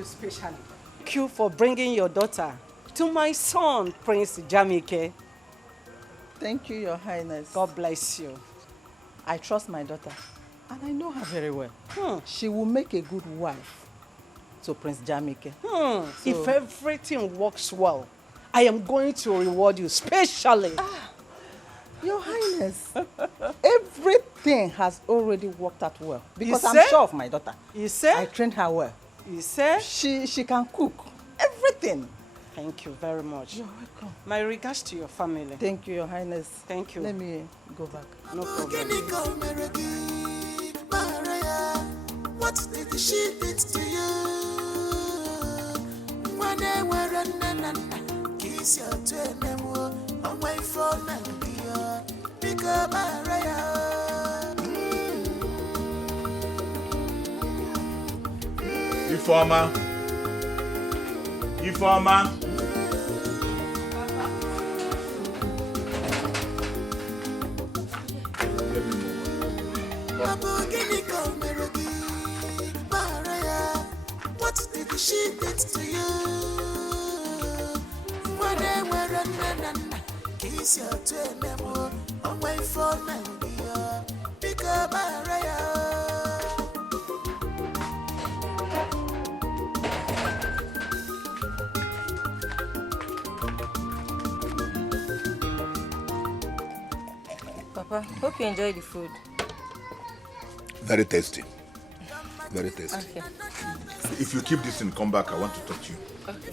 you specially. Thank you for bringing your daughter to my son, Prince Jamike. Thank you, Your Highness. God bless you. I trust my daughter, and I know her very well. She will make a good wife to Prince Jamike. If everything works well, I am going to reward you specially. Your Highness, everything has already worked out well because I'm sure of my daughter. I trained her well. She can cook everything. Thank you very much. You're welcome. My regards to your family. Thank you, Your Highness. Thank you. Let me go back. No problem. What did she did to you? When they were running, kiss your twin, away from Nigeria. Pick up Informer. What did she did to you? When they were running, kiss your twin, away from Nigeria. Pick up Papa, hope you enjoy the food. Very tasty. Very tasty. Okay. If you keep this and come back, I want to talk to you. Okay.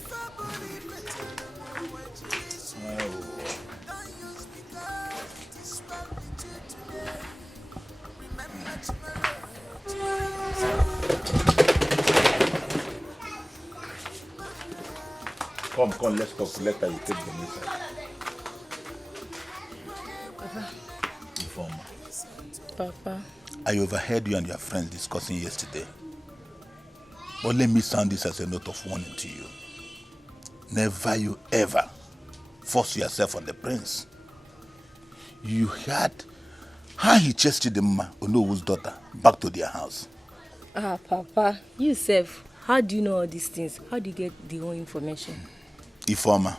Come, let's talk. Later you take them inside. Papa. Informer. Papa. I overheard you and your friends discussing yesterday. But let me sound this as a note of warning to you. Never you ever force yourself on the prince. You heard how he chased Chidimma, Onowu's daughter, back to their house. Papa, you self, how do you know all these things? How do you get the whole information? Informer.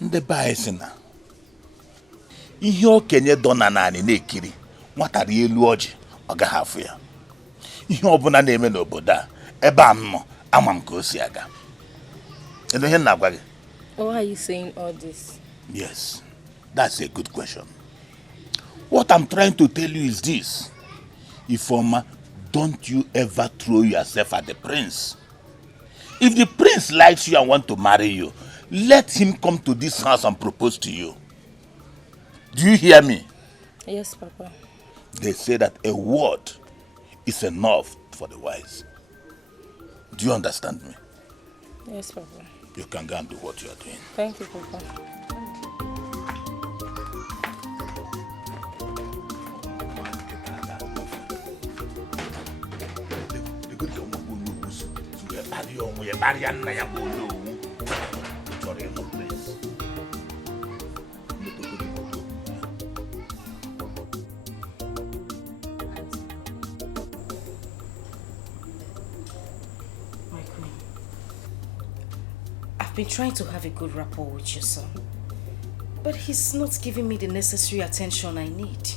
Ndị be si na ihe okenye dọ na naanị na-ekiri nwata rie elu ọjị ọ gaghị afụ ya. Ihe ọbụla na-eme n'obodo a ebe a nọ ama m ka o si aga. Kedu ihe na-agwa gị? Why are you saying all this? Yes, that's a good question. What I'm trying to tell you is this. Informer, don't you ever throw yourself at the prince. If the prince likes you and wants to marry you, let him come to this house and propose to you. Do you hear me? Yes, Papa. They say that a word is enough for the wise. Do you understand me? Yes, Papa. You can go and do what you are doing. Thank you, Papa. I've been trying to have a good rapport with your son, but he's not giving me the necessary attention I need.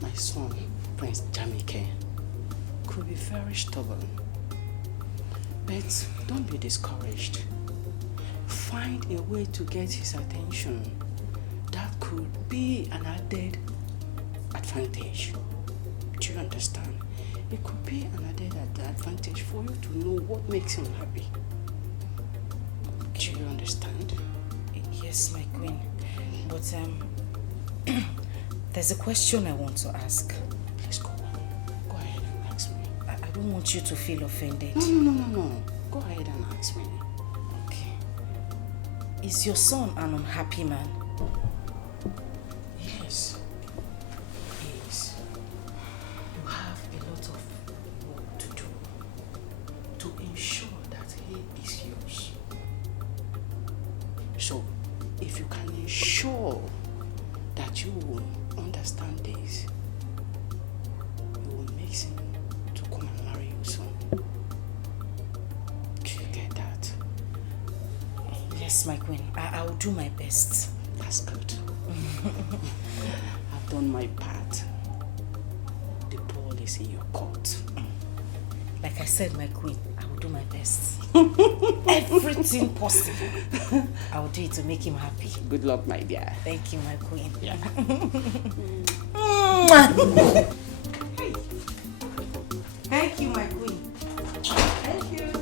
My son, Prince Jamike, could be very stubborn. But don't be discouraged. Find a way to get his attention. That could be an added advantage. Do you understand? It could be an added advantage for you to know what makes him happy. Do you understand? Yes, my queen. But there's a question I want to ask. Let's go. Go ahead and ask me. I don't want you to feel offended. No. Go ahead and ask me. Okay. Is your son an unhappy man? Yes. Yes. You have a lot of work to do to ensure that he is yours. So, if you can ensure that you will understand this, Yes, my queen. I will do my best. That's good. I've done my part. The ball is in your court. Like I said, my queen, I will do my best. Everything possible. I will do it to make him happy. Good luck, my dear. Thank you, my queen. Yeah. Thank you, my queen. Thank you.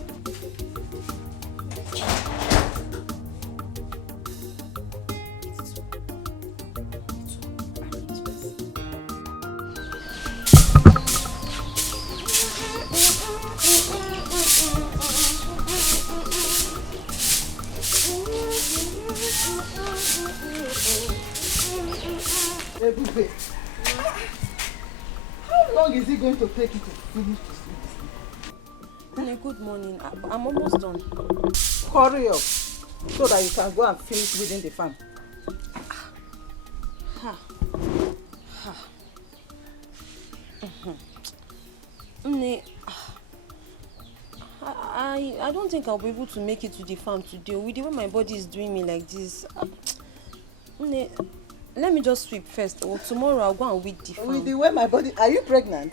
Ebube, how long is it going to take you to finish this? Good morning. I'm almost done. Hurry up so that you can go and finish within the farm. I don't think I'll be able to make it to the farm today. With the way my body is doing me like this. Let me just sweep first. Or tomorrow I'll go and weed the farm. With the way my body... Are you pregnant?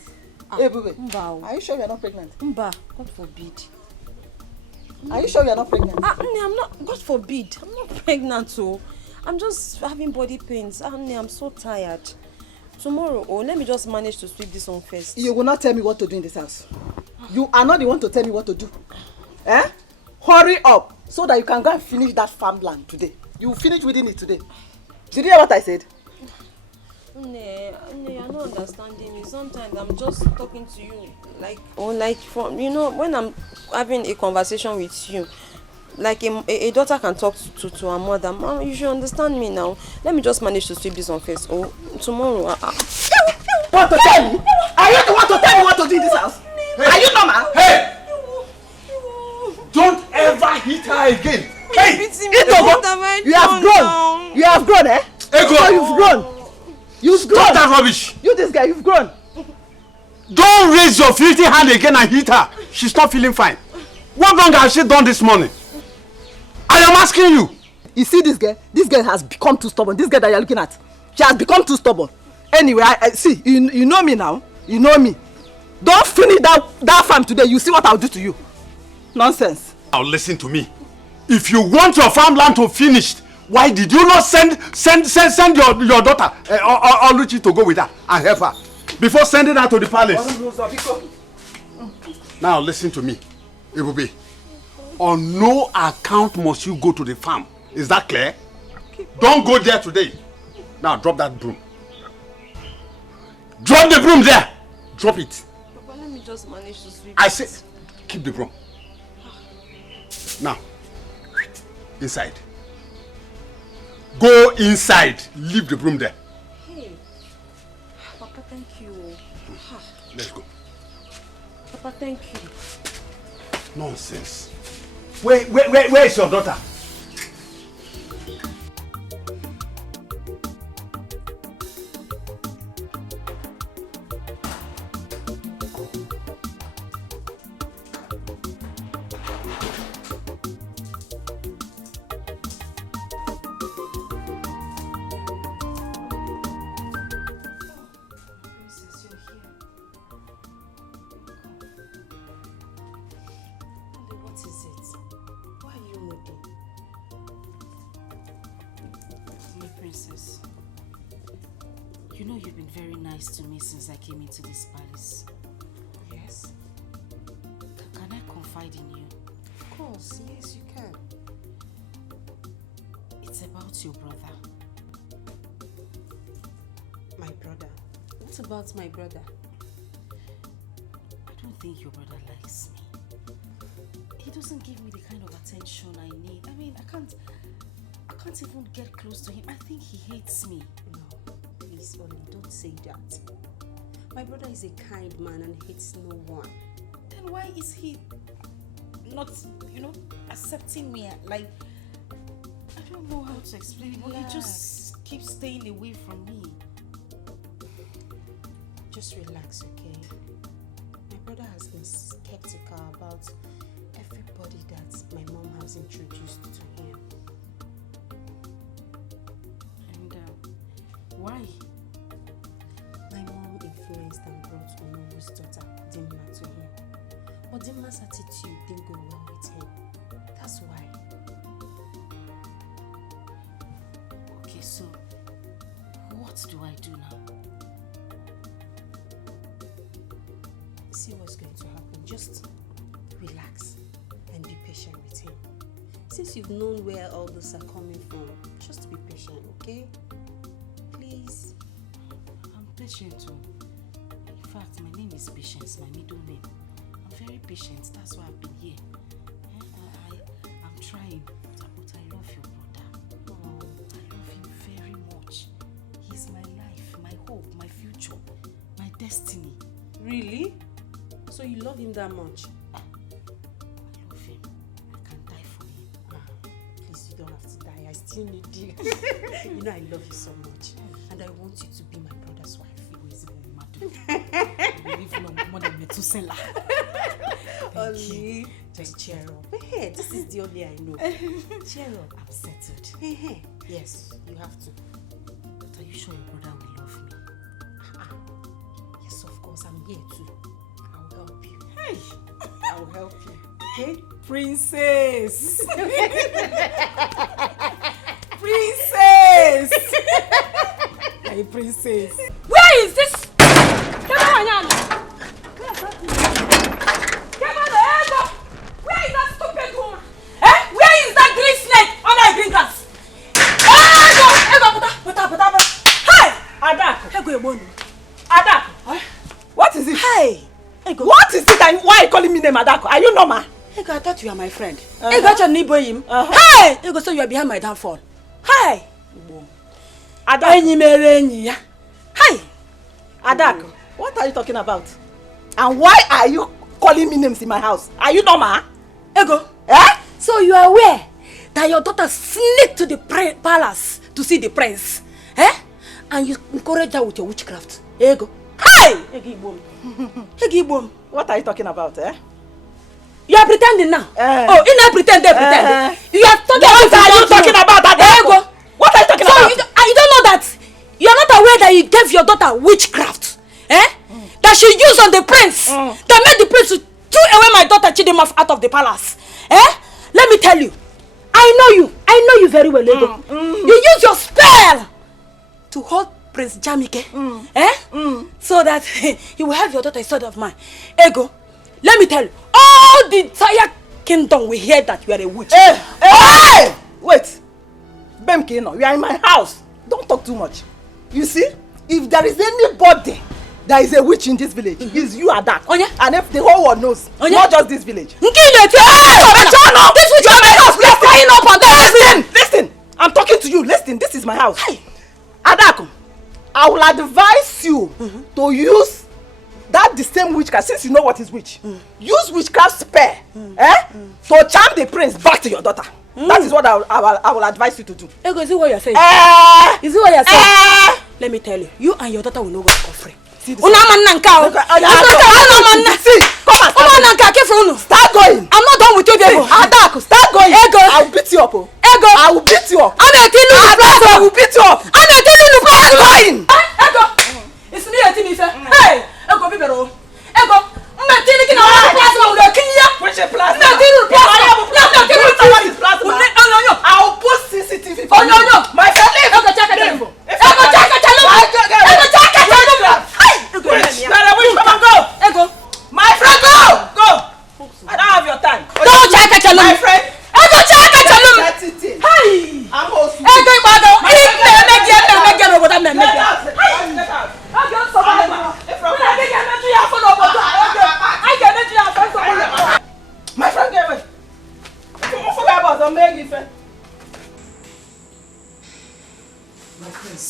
Ebube, Mba. are you sure you're not pregnant? Mba, God forbid. Are you sure you're not pregnant? I'm not. God forbid. I'm not pregnant, so I'm just having body pains. I'm so tired. Tomorrow, let me just manage to sweep this one first. You will not tell me what to do in this house. You are not the one to tell me what to do. Eh? Hurry up so that you can go and finish that farmland today. You will finish within it today. Did you hear what I said? You're not understanding me. Sometimes I'm just talking to you like from when I'm having a conversation with you, like a daughter can talk to her mother. Mom, you should understand me now. Let me just manage to sweep this on first. Tomorrow. Want to tell me? Are you the one to tell me what to do in this house? Hey. Are you normal? Hey! Don't ever hit her again. Hey! You have grown. You have grown, eh? Ego. So you've grown. You've grown. Stop that rubbish. You, this guy, you've grown. Don't raise your filthy hand again and hit her. She's not feeling fine. What wrong has she done this morning? I am asking you. You see this girl? This girl has become too stubborn. This girl that you're looking at, she has become too stubborn. Anyway, I see. You know me now. You know me. Don't finish that farm today. You see what I'll do to you. Nonsense. Now listen to me. If you want your farmland to finish, why did you not send your daughter Oluchi to go with her and help her before sending her to the palace? Now listen to me, Ebube. On no account must you go to the farm. Is that clear? Don't go there today. Now drop that broom. Drop the broom there. Drop it. Papa, let me just manage to sweep. I say, keep the broom. Now, inside. Go inside. Leave the broom there. Hey, Papa, thank you. Let's go. Papa, thank you. Nonsense. Where is your daughter? You know you've been very nice to me since I came into this palace. Yes? Can I confide in you? Of course, yes you can. It's about your brother. My brother? What about my brother? I don't think your brother likes me. He doesn't give me the kind of attention I need. I mean, I can't even get close to him. I think he hates me. No, please, Oli, don't say that. My brother is a kind man and hates no one. Then why is he not, accepting me? Like, I don't know how to explain it, but he just keeps staying away from me. Just relax, okay? My brother has been skeptical about everybody that my mom has introduced to him. Dimma to him. But Dimma's attitude didn't go well with him. That's why. Okay, so what do I do now? See what's going to happen. Just relax and be patient with him. Since you've known where all this are coming from, just be patient, okay? Please. I'm patient too. In fact, my name is Patience, my middle name. I'm very patient, that's why I've been here. I'm trying, but I love your brother. Oh, I love him very much. He's my life, my hope, my future, my destiny. Really? So you love him that much? I love him. I can die for him. Please, you don't have to die. I still need you. You know I love you so much. And I want you to be my brother's wife. More than Methuselah. Only just cheer up. Hey, this is the only I know. Cheer up. I'm settled. Hey. Yes, you have to. But are you sure your brother will love me? Yes, of course. I'm here too. I'll help you. Hey, I'll help you. Okay? Princess! Princess! Hey, princess. Where is this? Where is that stupid woman? Where is that green snake under the green grass? Hey! Adako! What is it? Hey! What is it and why are you calling me name Adako? Are you normal? I thought you are my friend. I got your neighbor him. Hey! You go say you are behind my downfall. Hey! Adako! Hey! Adako, what are you talking about? And why are you calling me names in my house? Are you normal? Ego. So you are aware that your daughter sneaked to the palace to see the prince? And you encourage her with your witchcraft? Ego. Hey! Egibom. What are you talking about, You are pretending now. Oh, you not pretend, they pretend. You are talking what are you talking about? Ego. What are you talking about? You don't know that you are not aware that you gave your daughter witchcraft, that she used on the prince, that made the prince to throw away my daughter Chidimma out of the palace. Let me tell you, I know you very well, Ego. You use your spell to hold Prince Jamike, so that you will have your daughter instead of mine. Ego, let me tell you, all the entire kingdom will hear that you are a witch. Hey! Wait. Bemkino, you are in my house. Don't talk too much. You see, if there is anybody that is a witch in this village, it's you, Adak. And if the whole world knows, not just this village. Hey! Turn up! This witch is my house. We are flying up and down. Listen, I'm talking to you. Listen, this is my house. Hey. Adak, I will advise you to use that the same witchcraft, since you know what is witch. Use witchcraft spell to charm the prince back to your daughter. That is what I will advise you to do. Ego, is it what you are saying? Is it what you are saying? Let me tell you, you and your daughter will not go for free. See, come on, start going. I'm not done with you, Ego. Adak, start going. Ego, I will beat you up. Ego, I will beat you up. I will beat you up. Start going. Ego, it's me a team. Hey, Ego, be better. Ego, I'm telling you now. Plasma will kill you. Which plasma? What is plasma? I will put CCTV. Oh no. My friend, leave. Ego, check it. Ego, come on, go. Ego, my friend, go. I don't have your time. Don't check it. My friend. Ego, check it. Hey. I'm also. Ego, my friend, get away. Don't forget about the Meg. My prince.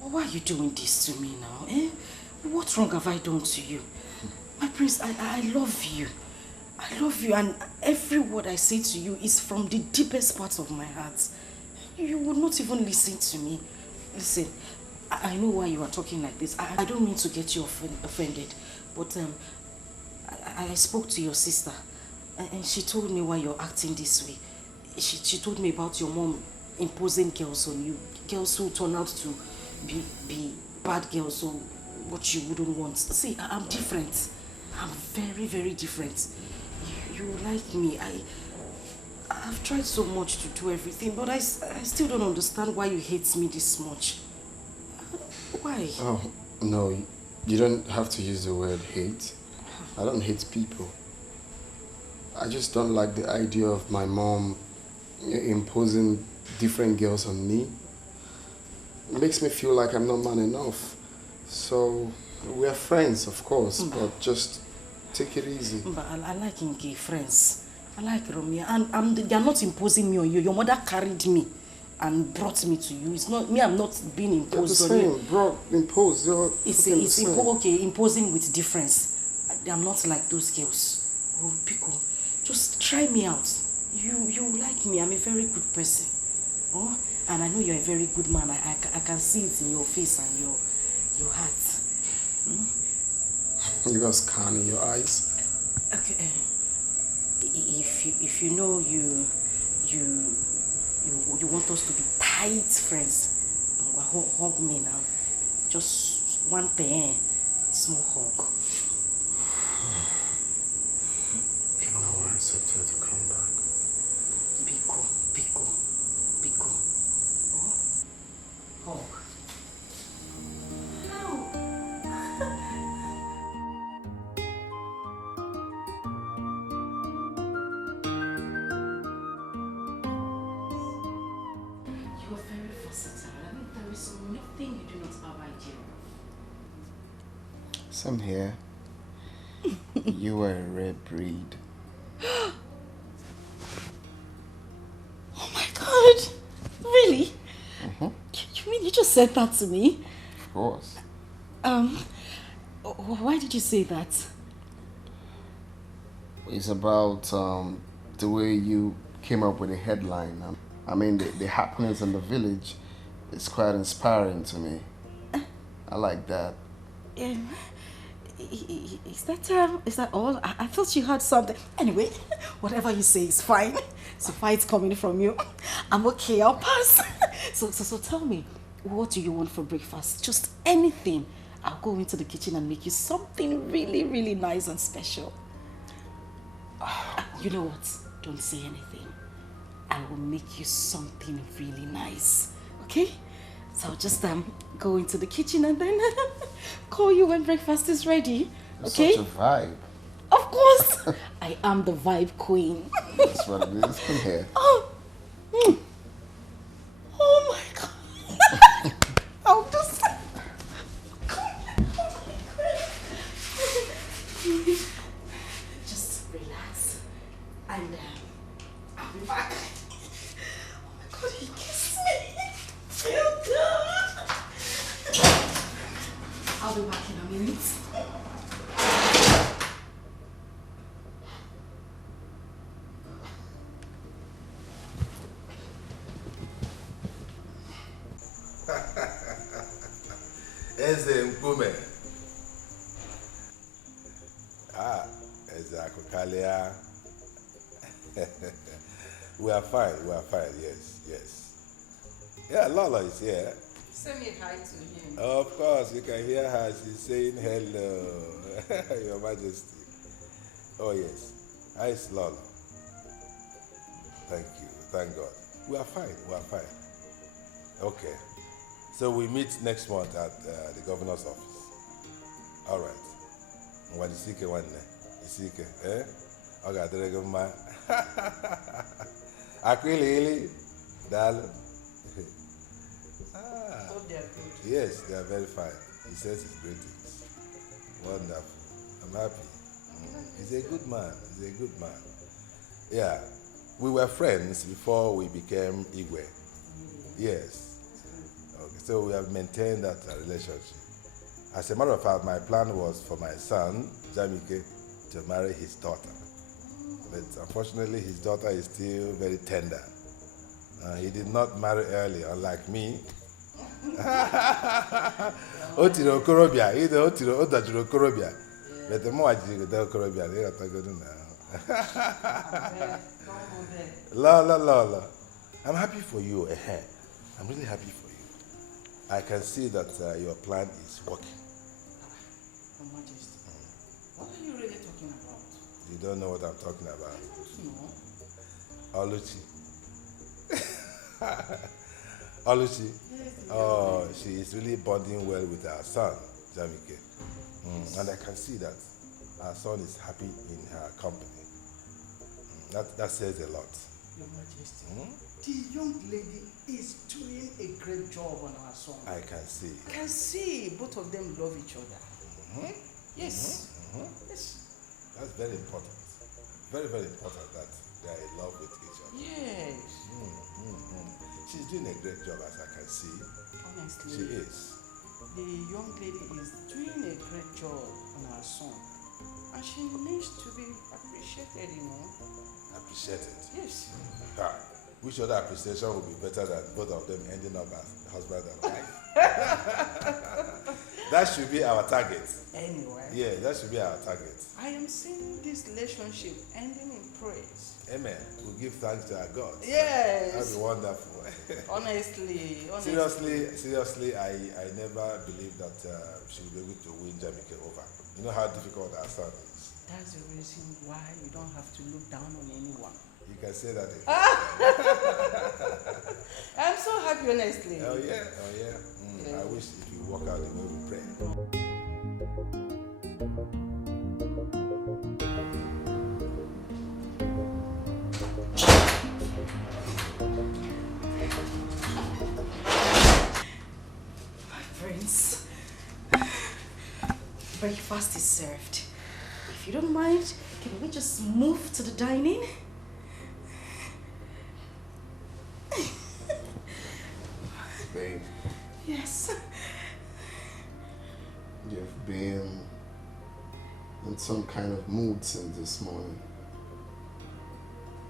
Why are you doing this to me now? What wrong have I done to you? My prince, I love you. I love you, and every word I say to you is from the deepest parts of my heart. You would not even listen to me. Listen, I know why you are talking like this. I don't mean to get you offended, but I spoke to your sister, and she told me why you're acting this way. She told me about your mom imposing girls on you. Girls who turn out to be bad girls or what you wouldn't want. See, I'm different. I'm very, very different. You like me. I've tried so much to do everything, but I still don't understand why you hate me this much. Why? Oh, no, you don't have to use the word hate. I don't hate people. I just don't like the idea of my mom imposing different girls on me. It makes me feel like I'm not man enough. So, we're friends, of course, but just take it easy. But I like Inke, friends. I like Romeo, and they are not imposing me on you. Your mother carried me and brought me to you. It's not me. I'm not being imposed on you. Imposed. It's okay. Imposing with difference. I'm not like those girls. Oh, Pico, just try me out. You like me. I'm a very good person. Oh, and I know you're a very good man. I can see it in your face and your heart. You got scan in your eyes. Okay. If you know you want us to be tight friends, hug me now. Just one thing, small hug. No, I accept her to come back. Biko. Oh? Hug. Some here. You are a rare breed. Oh my God! Really? You mean you just said that to me? Of course. Why did you say that? It's about the way you came up with a headline. I mean, the happenings in the village is quite inspiring to me. I like that. Is that all? I thought you had something. Anyway, whatever you say is fine. So far it's coming from you. I'm okay, I'll pass. So tell me, what do you want for breakfast? Just anything. I'll go into the kitchen and make you something really, really nice and special. You know what? Don't say anything. I will make you something really nice. Okay? So I'll just go into the kitchen and then call you when breakfast is ready. Okay? Such a vibe. Of course. I am the vibe queen. That's what it is. Come here. Oh my God. I'll just... Just relax. And I'll be back. Oh my God, he kissed me. Feel good. I'll be back in a minute. Eze Mkume. Eze Akokalia. We are fine, yes. Yeah, Lola is here. Send me hi to him. Of course, you can hear her. She's saying hello, Your Majesty. Oh yes, hi, it's Lola. Thank you, thank God. We are fine. Okay, so we meet next month at the governor's office. All right. What is it? Isike, eh? Okay, there you go, Akwili, Dalo. Yes, they are very fine. He says his greetings. Wonderful. I'm happy. He's a good man. Yeah. We were friends before we became Igwe. Yes. Okay, so we have maintained that relationship. As a matter of fact, my plan was for my son, Jamike, to marry his daughter. But unfortunately, his daughter is still very tender. He did not marry early, unlike me. Otiro Korobia, either Otiro Odajuro Korobia. But the more I do the Korobia, they are going now. La. I'm happy for you. I'm really happy for you. I can see that your plan is working. Your Majesty, what are you really talking about? You don't know what I'm talking about. No. Oluchi. Oluchi. Oh, she is really bonding well with her son, Jamike. And I can see that our son is happy in her company. That says a lot. Your Majesty, the young lady is doing a great job on her son. I can see. I can see both of them love each other. Yes. Yes. That's very important. Very, very important that they are in love with each other. Yes. She's doing a great job, as I can see. Honestly. She is. The young lady is doing a great job on her son. And she needs to be appreciated, Appreciated? Yes. Which other appreciation would be better than both of them ending up as husband and wife? That should be our target. Anyway. Yeah, that should be our target. I am seeing this relationship ending in praise. Amen. We'll give thanks to our God. Yes. That'd be wonderful. Honestly. Seriously, I never believed that she would be able to win Jamike over. You know how difficult our son is. That's the reason why you don't have to look down on anyone. You can say that again. I'm so happy, honestly. Oh yeah. I wish it would work out the way we pray. My friends, breakfast is served. If you don't mind, can we just move to the dining? Babe, Yes. you've been in some kind of mood since this morning.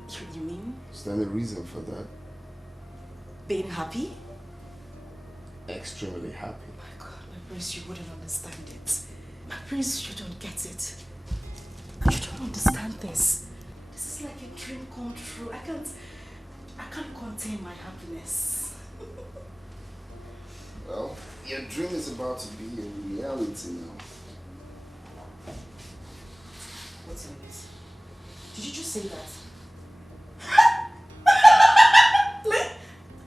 What do you mean? Is there any reason for that? Being happy? Extremely happy. My God, my prince, you wouldn't understand it. My prince, you don't get it. You don't understand this. This is like a dream come true. I can't contain my happiness. Well, your dream is about to be a reality now. What's in this? Did you just say that?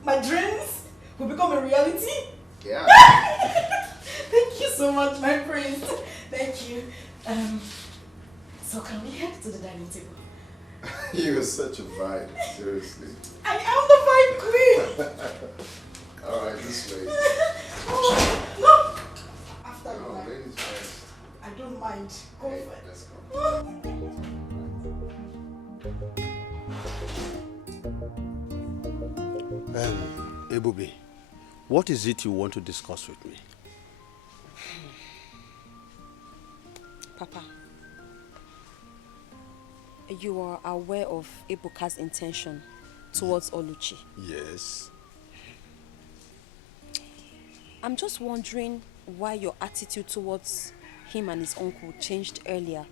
My dreams will become a reality? Yeah. Thank you so much, my prince. Thank you. So can we head to the dining table? You're such a vibe, seriously. I am the vibe queen. Alright, this way. Oh, no. After No, that. ladies first. I don't mind. Go Hey, for it. let's go. Ebubi, what is it you want to discuss with me? Papa, you are aware of Ebuka's intention towards Oluchi. Yes. I'm just wondering why your attitude towards him and his uncle changed earlier.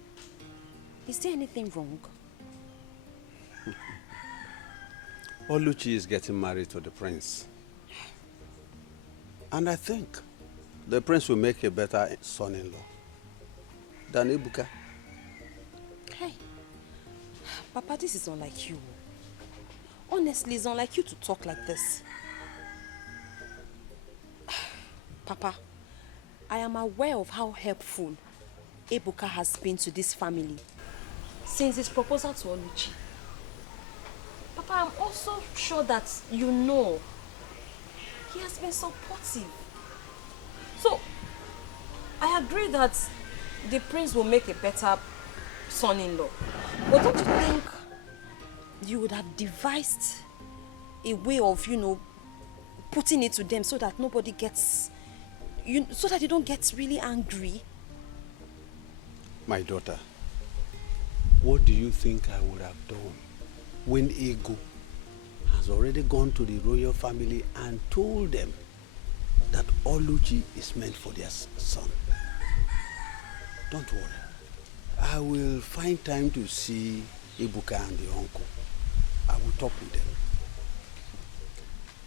Is there anything wrong? Oluchi is getting married to the prince. And I think the prince will make a better son-in-law than Ebuka. Hey, Papa, this is unlike you. Honestly, it's unlike you to talk like this. Papa, I am aware of how helpful Ebuka has been to this family since his proposal to Oluchi. Papa, I'm also sure that you know he has been supportive. So, I agree that the prince will make a better son-in-law. But don't you think you would have devised a way of, putting it to them so that nobody gets, so that you don't get really angry? My daughter, what do you think I would have done when Ego has already gone to the royal family and told them that Oluchi is meant for their son? Don't worry. I will find time to see Ebuka and the uncle. I will talk with them.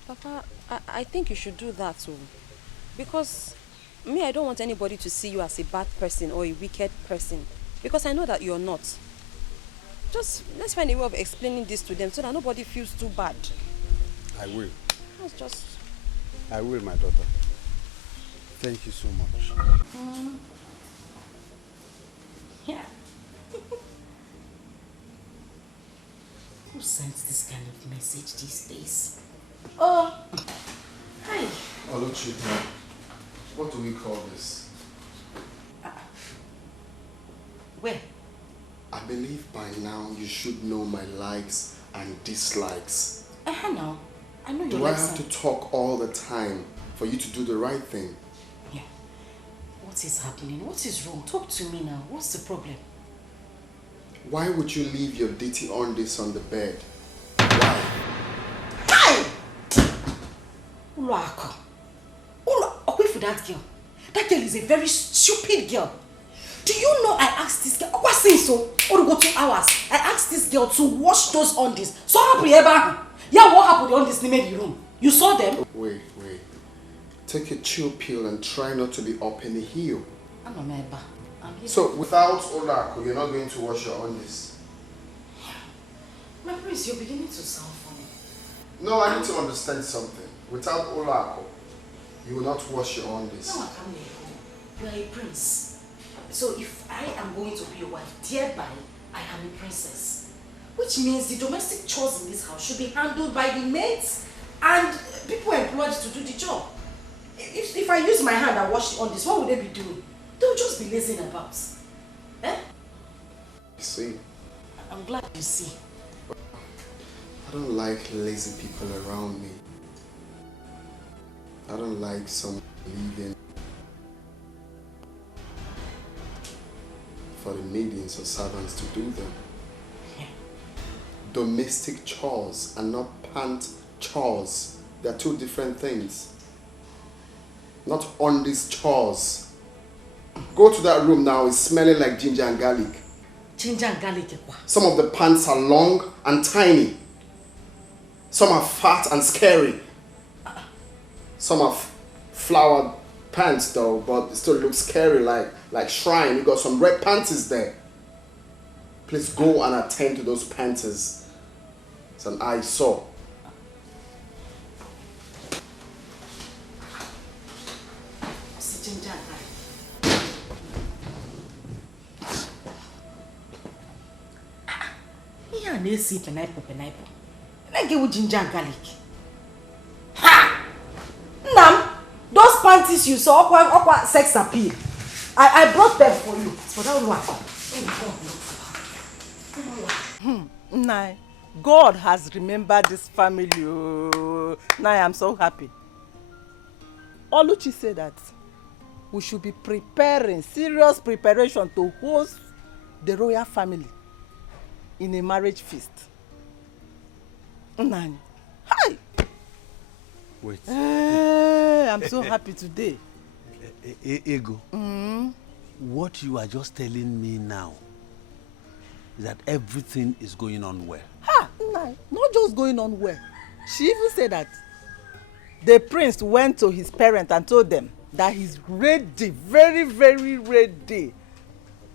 Papa, I think you should do that too. Because me, I don't want anybody to see you as a bad person or a wicked person. Because I know that you're not. Just let's find a way of explaining this to them so that nobody feels too bad. I will. That's just... I will, my daughter. Thank you so much. Yeah. Who sends this kind of message these days? Oh, hi. Oluchi, what do we call this? Where? I believe by now you should know my likes and dislikes. No. I know you Do I like have to talk all the time for you to do the right thing? Yeah. What is happening? What is wrong? Talk to me now. What's the problem? Why would you leave your dirty undies on the bed? Uluako. Away for that girl. That girl is a very stupid girl. Do you know I asked this girl, what since so? Or go 2 hours. I asked this girl to wash those undies. So happy ever. Yeah, what happened to the undies in the room? You saw them? Wait. Take a chill pill and try not to be up in the heel. I'm a member. So without Olako, you're not going to wash your undies? My prince, you're beginning to sound funny. No, I need to understand something. Without Olako, you will not wash your undies. No, I can't. You are a prince. So if I am going to be your wife, thereby I am a princess. Which means the domestic chores in this house should be handled by the maids and people employed to do the job. If I use my hand and wash on this, what would they be doing? They will just be lazing about. Eh? You see? I'm glad you see. I don't like lazy people around me. I don't like someone leaving for the maidens or servants to do them. Yeah. Domestic chores and not pant chores. They're two different things. Not on these chores. Go to that room now, it's smelling like ginger and garlic. Ginger and garlic? Some of the pants are long and tiny. Some are fat and scary. Some are flowered pants though, but it still looks scary like shrine. You got some red panties there. Please go and attend to those panties. It's an eyesore. Ginger and garlic. Yeah, they see pineapple. Let's get with ginger and garlic. Ha! Nam, those panties you saw, aqua sex appeal. I brought them for you. For that one. Nah, God has remembered this family. Oh. Nah, I'm so happy. Oluchi said that we should be preparing, serious preparation to host the royal family in a marriage feast. Nah. Hi! Wait. I'm so happy today. Ego, what you are just telling me now is that everything is going on well. Nah, not just going on well. She even said that the prince went to his parents and told them that he's ready, very, very ready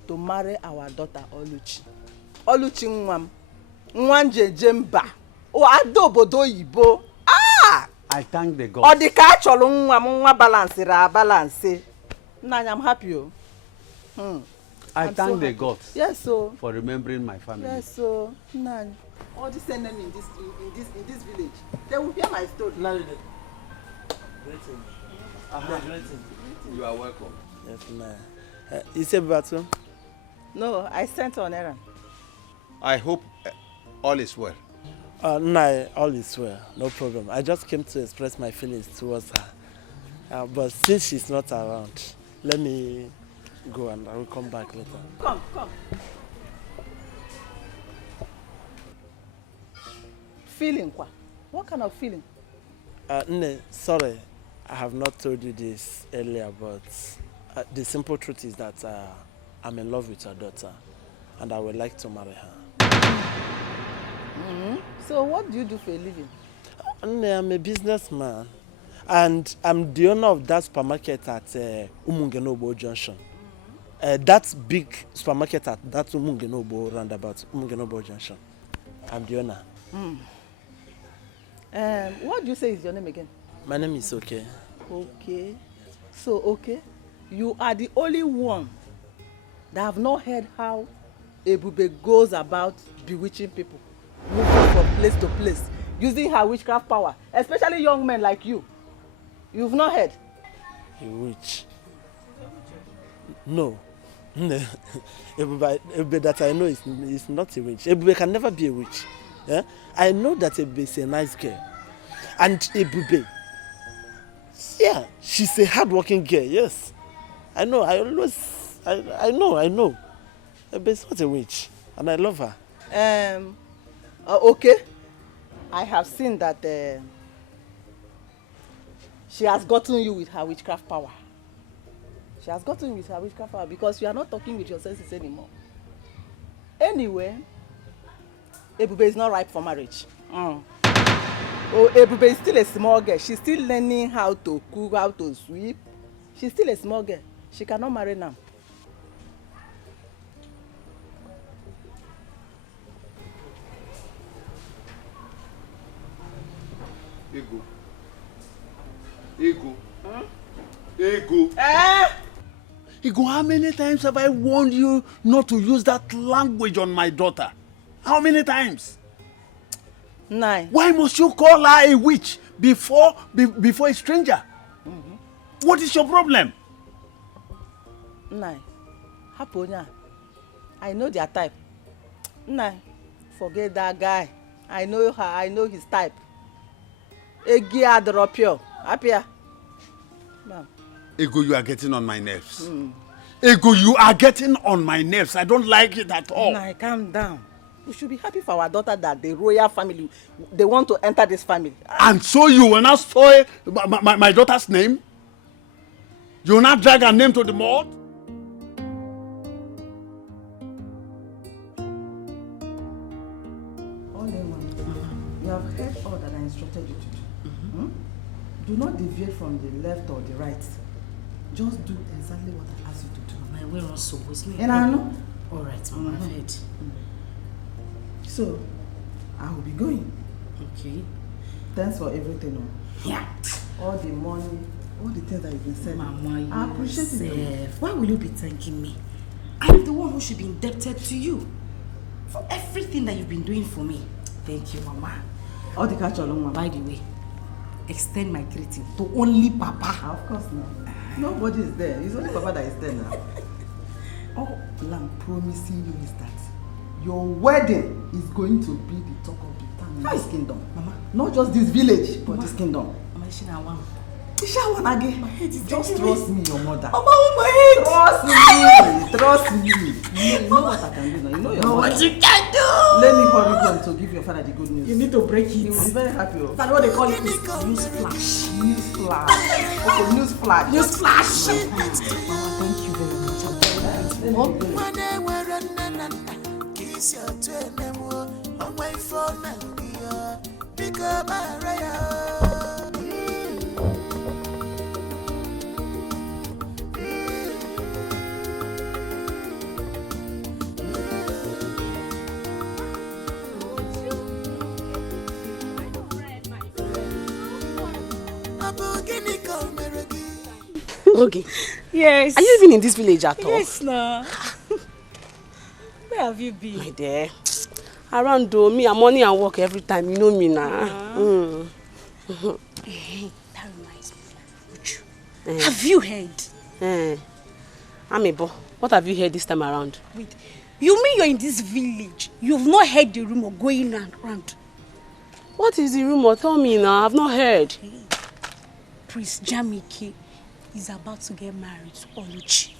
to marry our daughter Oluchi. Oluchi Nwam. Nwanje Jemba. O adobodo Igbo. I thank the God. Odika achọrọ nwa balance. Nanya, I'm happy. I thank the gods. Yes, so. For remembering my family. Yes, so. Nanya. All these enemies in this village, they will hear my story. Greeting. You are welcome. Yes, ma'am. You say Batu? No, I sent on errand. I hope all is well. No, all is well. No problem. I just came to express my feelings towards her. But since she's not around, let me go and I will come back later. Come. Feeling quoi? What kind of feeling? Nne, sorry, I have not told you this earlier, but the simple truth is that I'm in love with your daughter and I would like to marry her. So what do you do for a living? I'm a businessman. And I'm the owner of that supermarket at Umungenobo Junction. That big supermarket at that Umungenobo roundabout, Umungenobo Junction. I'm the owner. What do you say is your name again? My name is Okay. Okay. So, okay, you are the only one that have not heard how Ebube goes about bewitching people, moving from place to place, using her witchcraft power, especially young men like you. You've not heard? A witch? No. Ebube that I know is not a witch. Ebube can never be a witch. Yeah? I know that Ebube is a nice girl. And Ebube, yeah, she's a hard-working girl, yes. I know, I know. Ebube is not a witch. And I love her. Okay. I have seen that she has gotten you with her witchcraft power. She has gotten you with her witchcraft power because you are not talking with your senses anymore. Anyway, Ebube is not ripe for marriage. Oh, Ebube is still a small girl. She's still learning how to cook, how to sweep. She's still a small girl. She cannot marry now. Ego. Ego, how many times have I warned you not to use that language on my daughter? How many times? 9. Why must you call her a witch before a stranger? What is your problem? 9. Haponya. I know their type. 9. Forget that guy. I know her. I know his type. Egia Dropio. Apia. Ego, you are getting on my nerves. Ego, you are getting on my nerves. I don't like it at all. Nah, calm down. We should be happy for our daughter that the royal family, they want to enter this family. And so you will not spoil my daughter's name? You will not drag her name to the mud? You have heard all that I instructed you to do. Do not deviate from the left or the right. Just do exactly what I asked you to do. My way also was me. And I know. All right, Mama, I've heard. So, I will be going. Okay. Thanks for everything. Yeah. All the money, all the things that you've been saying. Mama, I appreciate it. Why will you be thanking me? I'm the one who should be indebted to you for everything that you've been doing for me. Thank you, Mama. All the catch along, Mama. By the way, extend my greeting to only Papa. Of course not. Nobody is there. It's only Papa that is there now. All I'm promising you is that your wedding is going to be the talk of the town in this kingdom. Mama. Not just this village, but this kingdom. Mama, she now one. Isha again. My head is just trust me, your mother. Mama, my head. Trust me. You know what I can do now. You know your mother. What you can do. Let me hurry home to give your father the good news. You need to break it. He will be very happy. That's what they call it. News flash. News flash. Okay, news flash. News flash. Mama, thank you very much. I'm very Okay. Yes. Are you living in this village at all? Yes, no. Where have you been? My dear. Around though, me and money and work every time. You know me now. That reminds me. Have you heard? Amebo, what have you heard this time around? Wait, you mean you're in this village? You've not heard the rumor going around? What is the rumor? Tell me now. I've not heard. Prince Jamike is about to get married to Oluchi.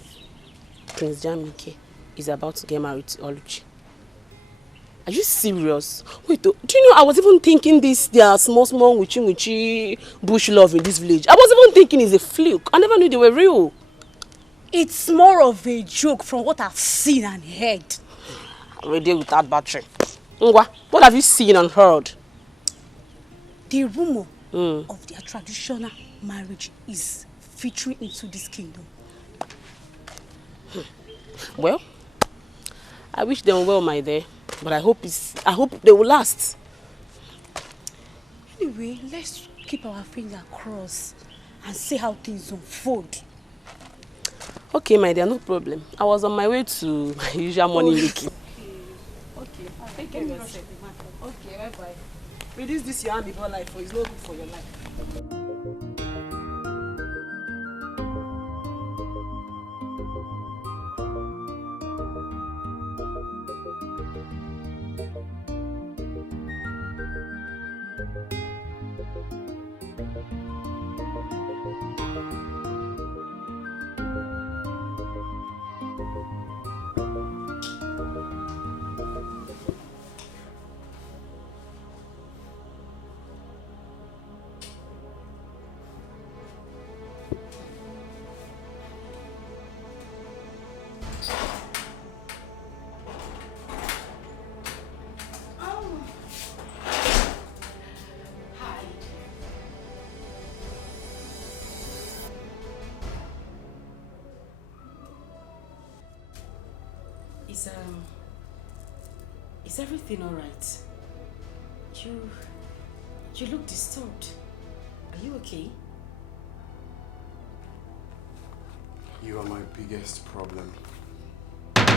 Prince Jamike is about to get married to Oluchi. Are you serious? Wait, do you know I was even thinking their small witchy bush love in this village. I was even thinking it's a fluke. I never knew they were real. It's more of a joke from what I've seen and heard. I'm ready with that battery. Ngwa, what have you seen and heard? the rumor of their traditional marriage is filtering into this kingdom. Well, I wish them well, my dear, but I hope they will last. Anyway, let's keep our finger crossed and see how things unfold. Okay, my dear, no problem. I was on my way to my usual morning making. Okay, I'll take care of yourself. Okay, bye-bye. Reduce this your hand before life, for it's not good for your life. Is everything all right? You look disturbed. Are you okay? You are my biggest problem. Like,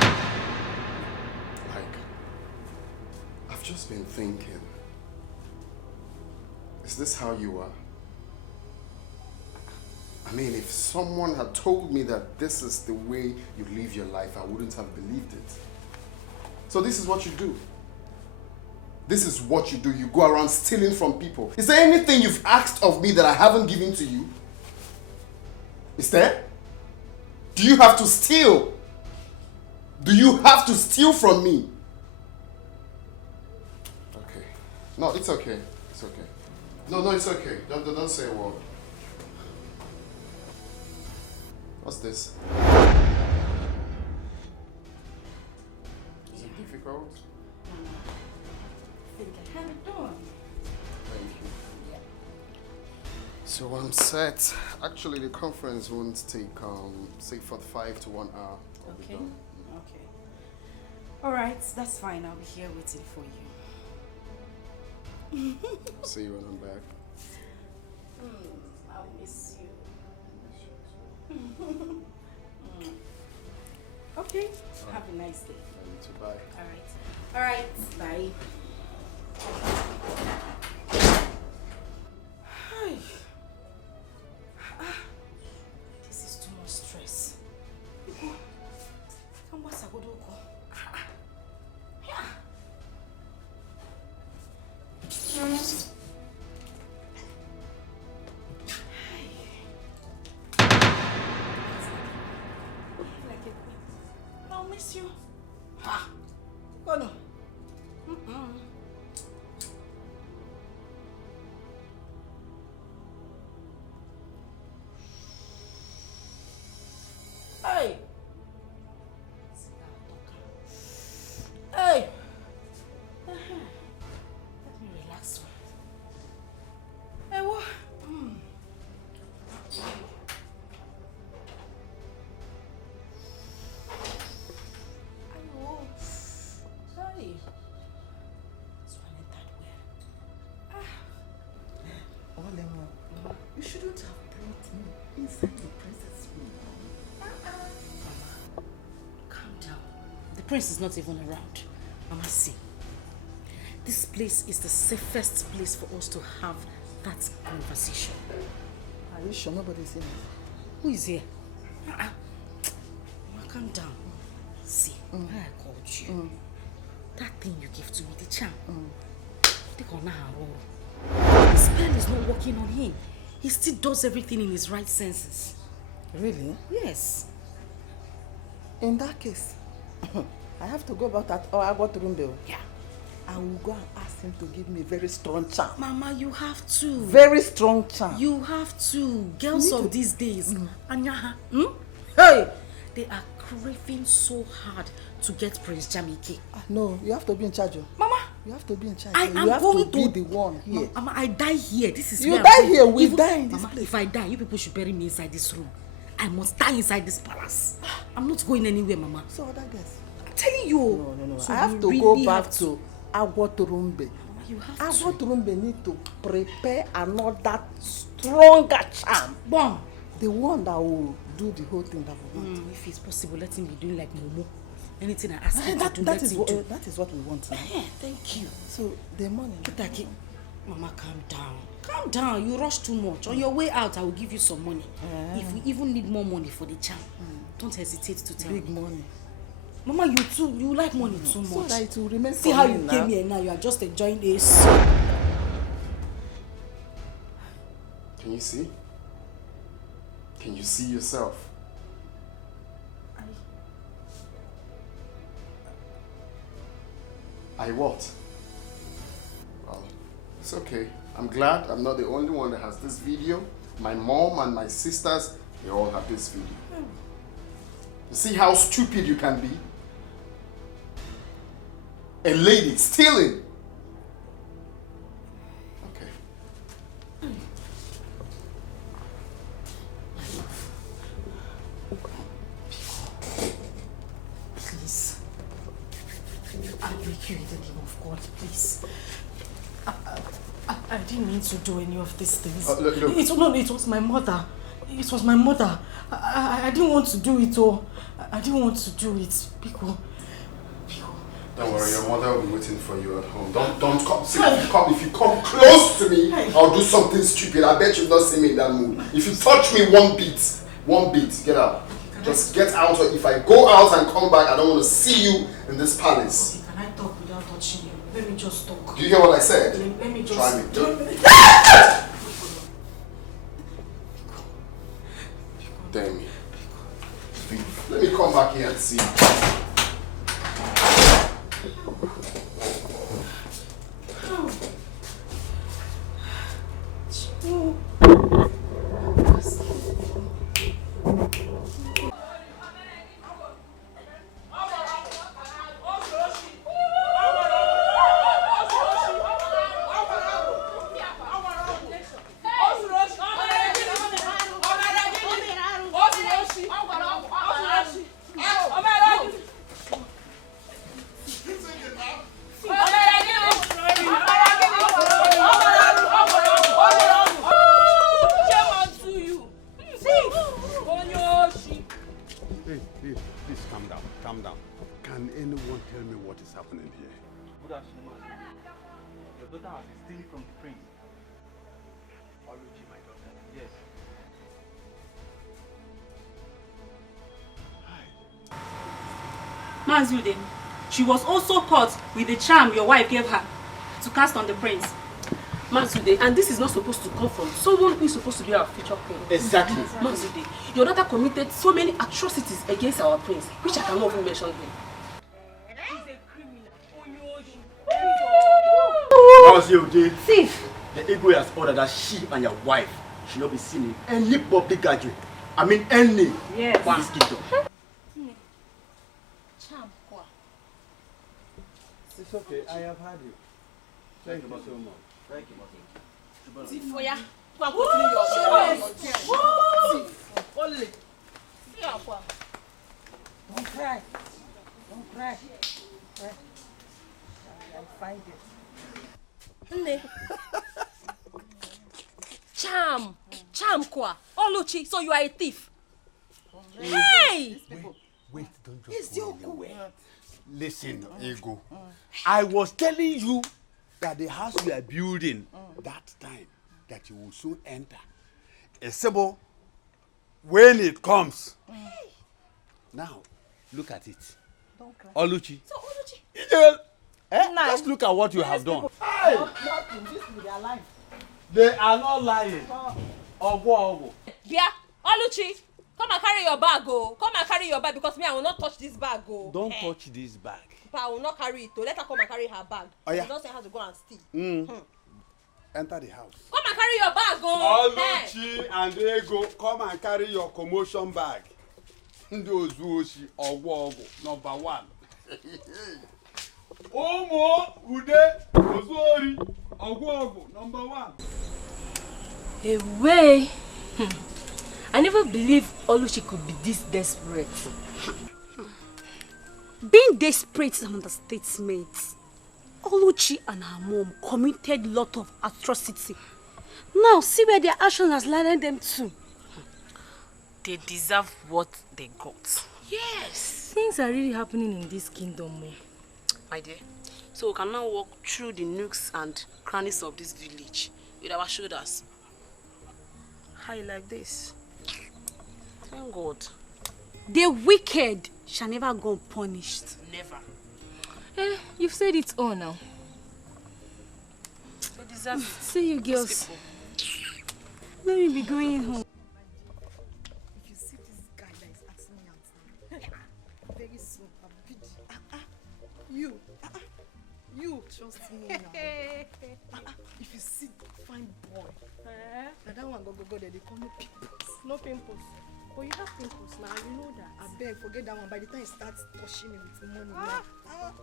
I've just been thinking, is this how you are? I mean, if someone had told me that this is the way you live your life, I wouldn't have believed it. So this is what you do. This is what you do. You go around stealing from people. Is there anything you've asked of me that I haven't given to you? Is there? Do you have to steal? Do you have to steal from me? Okay. No, it's okay. It's okay. No, it's okay. Don't say a word. What's this? Is it difficult? I think I have it done. Thank you. Yeah. So I'm set. Actually, the conference won't take, say, 45 to 1 hour. I'll be done. Okay. All right, that's fine. I'll be here waiting for you. See you when I'm back. I'll miss you. Okay. Have a nice day. You too. Bye. All right. Bye. This is too much stress. I'll miss you. Ha! Oh no. Hey! Hey! Let me relax. Hey, what? Hey. You shouldn't have brought me inside the princess room. Calm down. The prince is not even around. Mama, see. This place is the safest place for us to have that conversation. Are you sure nobody's in it? Who is here? Mama, calm down. See, when I called you, that thing you gave to me, the charm, the spell is not working on him. He still does everything in his right senses. Really? Yes. In that case, I have to go back at our room bill. Yeah. I will go and ask him to give me a very strong charm. Mama, you have to. Very strong charm. You have to. Girls of these days, hey, they are craving so hard to get Prince Jamike. No, you have to be in charge. Mama, You have to be in charge. I You am have going to be the one here. Mama, I die here. This is You where die I'm going. here, we Even- die in this Mama, place. if I die, you people should bury me inside this room. I must die inside this palace. I'm not going anywhere, Mama. So other guys. I'm telling you. No. So I have you to really go back have to Agwoturumbe. You have Agwoturumbe need to prepare another stronger charm. Bomb. The one that will do the whole thing that we want. If it's possible, let him be doing like Momo. Anything I ask him that, to do, that let is him what, do. that is what we want now. Thank you. So the money. Mama, calm down. Calm down. You rush too much. On your way out, I will give you some money. If we even need more money for the charm, don't hesitate to tell Big me. money. Mama, you like money too So much. that it will remain See for how me you now. came here now. You are just enjoying this. Can you see? Can you see yourself? I what? Well, it's okay. I'm glad I'm not the only one that has this video. My mom and my sisters, they all have this video. You see how stupid you can be? A lady stealing. Okay. Please. I beg you in the name of God, please. I didn't mean to do any of these things. Look. It was my mother. It was my mother. I didn't want to do it, oh. I didn't want to do it. Pico. Don't worry, your mother will be waiting for you at home. Don't come. See, if you come close to me, I'll do something stupid. I bet you've not seen me in that mood. If you touch me one beat, get out. Just get out. Or if I go out and come back, I don't want to see you in this palace. Can I talk without touching you? Let me just talk. Do you hear what I said? Let me just... Try me. Damn it. Let me come back here and see. Please calm down. Can anyone tell me what is happening here? Good afternoon, man. Your daughter has been stealing from the prince. Oluchi, my daughter. Yes. Mazude, she was also caught with the charm your wife gave her to cast on the prince. Mazude, and this is not supposed to come from someone who is supposed to be our future queen. Exactly. Mazude, your daughter committed so many atrocities against our prince, which I cannot even mention here. Thief. The Igwe has ordered that she and your wife should not be seen in any public gathering. I mean any. Yes. This kingdom. It's okay, I have had you. Thank you so much. Thank you, Thief, for ya. Only. Don't cry. Don't cry. I'll find it. Nne. Charm kwa. Oluchi, so you are a thief. Hey! Wait, don't just go anywhere. Listen, Ego. I was telling you that the house we are building that time that you will soon enter. Esebo, when it comes. Now, look at it. Don't cry. Oluchi. So Oluchi. Just look at what you have done. Hey! Nothing. This is their life. They are not lying. Ogo. Bia, Oluchi, come and carry your bag, oh. Come and carry your bag because me, I will not touch this bag, oh. Don't touch this bag. But I will not carry it, oh. Let her come and carry her bag. Oh, yeah. You don't say how to go and steal. Enter the house. Come and carry your bag, oh. Oluchi and Ego, come and carry your commotion bag. Ndị ozuoshi ọgwụ number one. Omo, Ude, Ozori, Ogwogo, number 1. Away. I never believed Oluchi could be this desperate. Being desperate is an understatement. Oluchi and her mom committed a lot of atrocity. Now see where their action has landed them to. They deserve what they got. Yes. Things are really happening in this kingdom. My dear, so we can now walk through the nooks and crannies of this village with our shoulders high like this. Thank God. The wicked shall never go unpunished. Never. You've said it all now. They deserve it. See you girls. Let me be going home. If you see this guy that is asking me out, very soon I'll be you trust me now. If you see fine boy, now that one go there, they call no pimples. No pimples. But you have pimples now, you know that. I beg, forget that one. By the time it starts touching me with the money,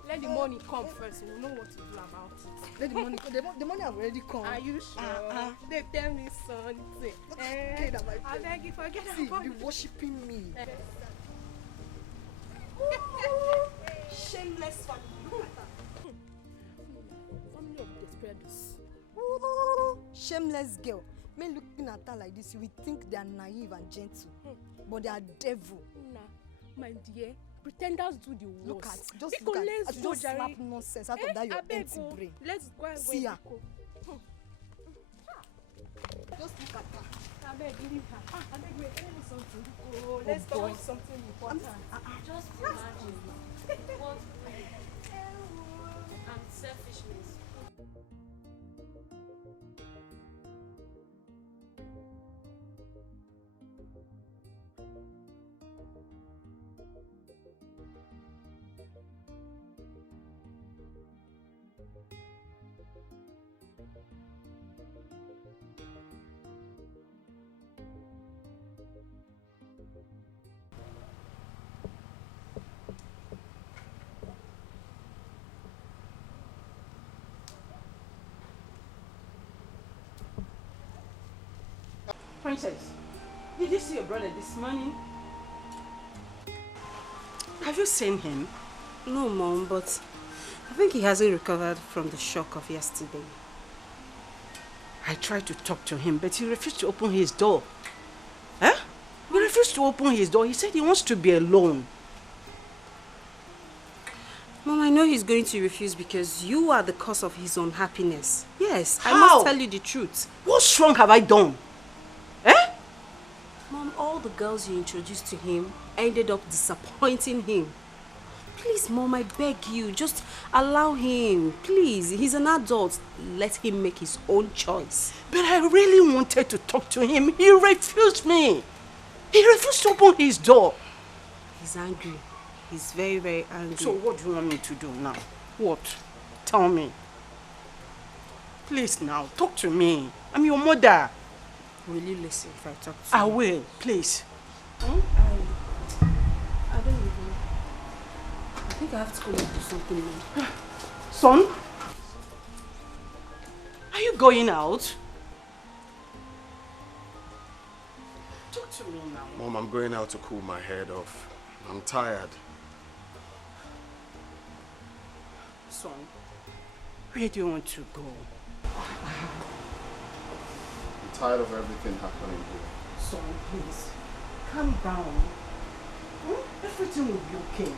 Let the money come first, you will know what to do about it. let the money come. The money have already come. Are you sure? They tell me something. Okay, that my I beg you, forget see, about you it. worshipping me. Shameless family. Look at that. Family of desperados. Shameless girl. Men looking at her like this, you will think they are naive and gentle, but they are devil. Nah, my dear, pretenders do the worst. Look at, just look at, let's go, just Jerry. slap nonsense out of that your empty brain. Let's go and See go. her. Just look at her. I beg, leave her. I beg, wait, tell me something. Oh, let's talk about something important. Just imagine what and selfishness. Princess, did you see your brother this morning? Have you seen him? No, Mom, but I think he hasn't recovered from the shock of yesterday. I tried to talk to him, but he refused to open his door. Huh? He refused to open his door. He said he wants to be alone. Mom, I know he's going to refuse because you are the cause of his unhappiness. Yes, I How? must tell you the truth. What wrong have I done? Mom, all the girls you introduced to him ended up disappointing him. Please, Mom, I beg you, just allow him. Please, he's an adult. Let him make his own choice. But I really wanted to talk to him. He refused me. He refused to open his door. He's angry. He's very, very angry. So what do you want me to do now? What? Tell me. Please now, talk to me. I'm your mother. Will you listen if I talk to you? I will, please. I don't even... I think I have to go and do something now. Son? Are you going out? Talk to me now. Mom, I'm going out to cool my head off. I'm tired. Son, where do you want to go? I'm tired of everything happening here. Son, please, calm down. Everything will be okay.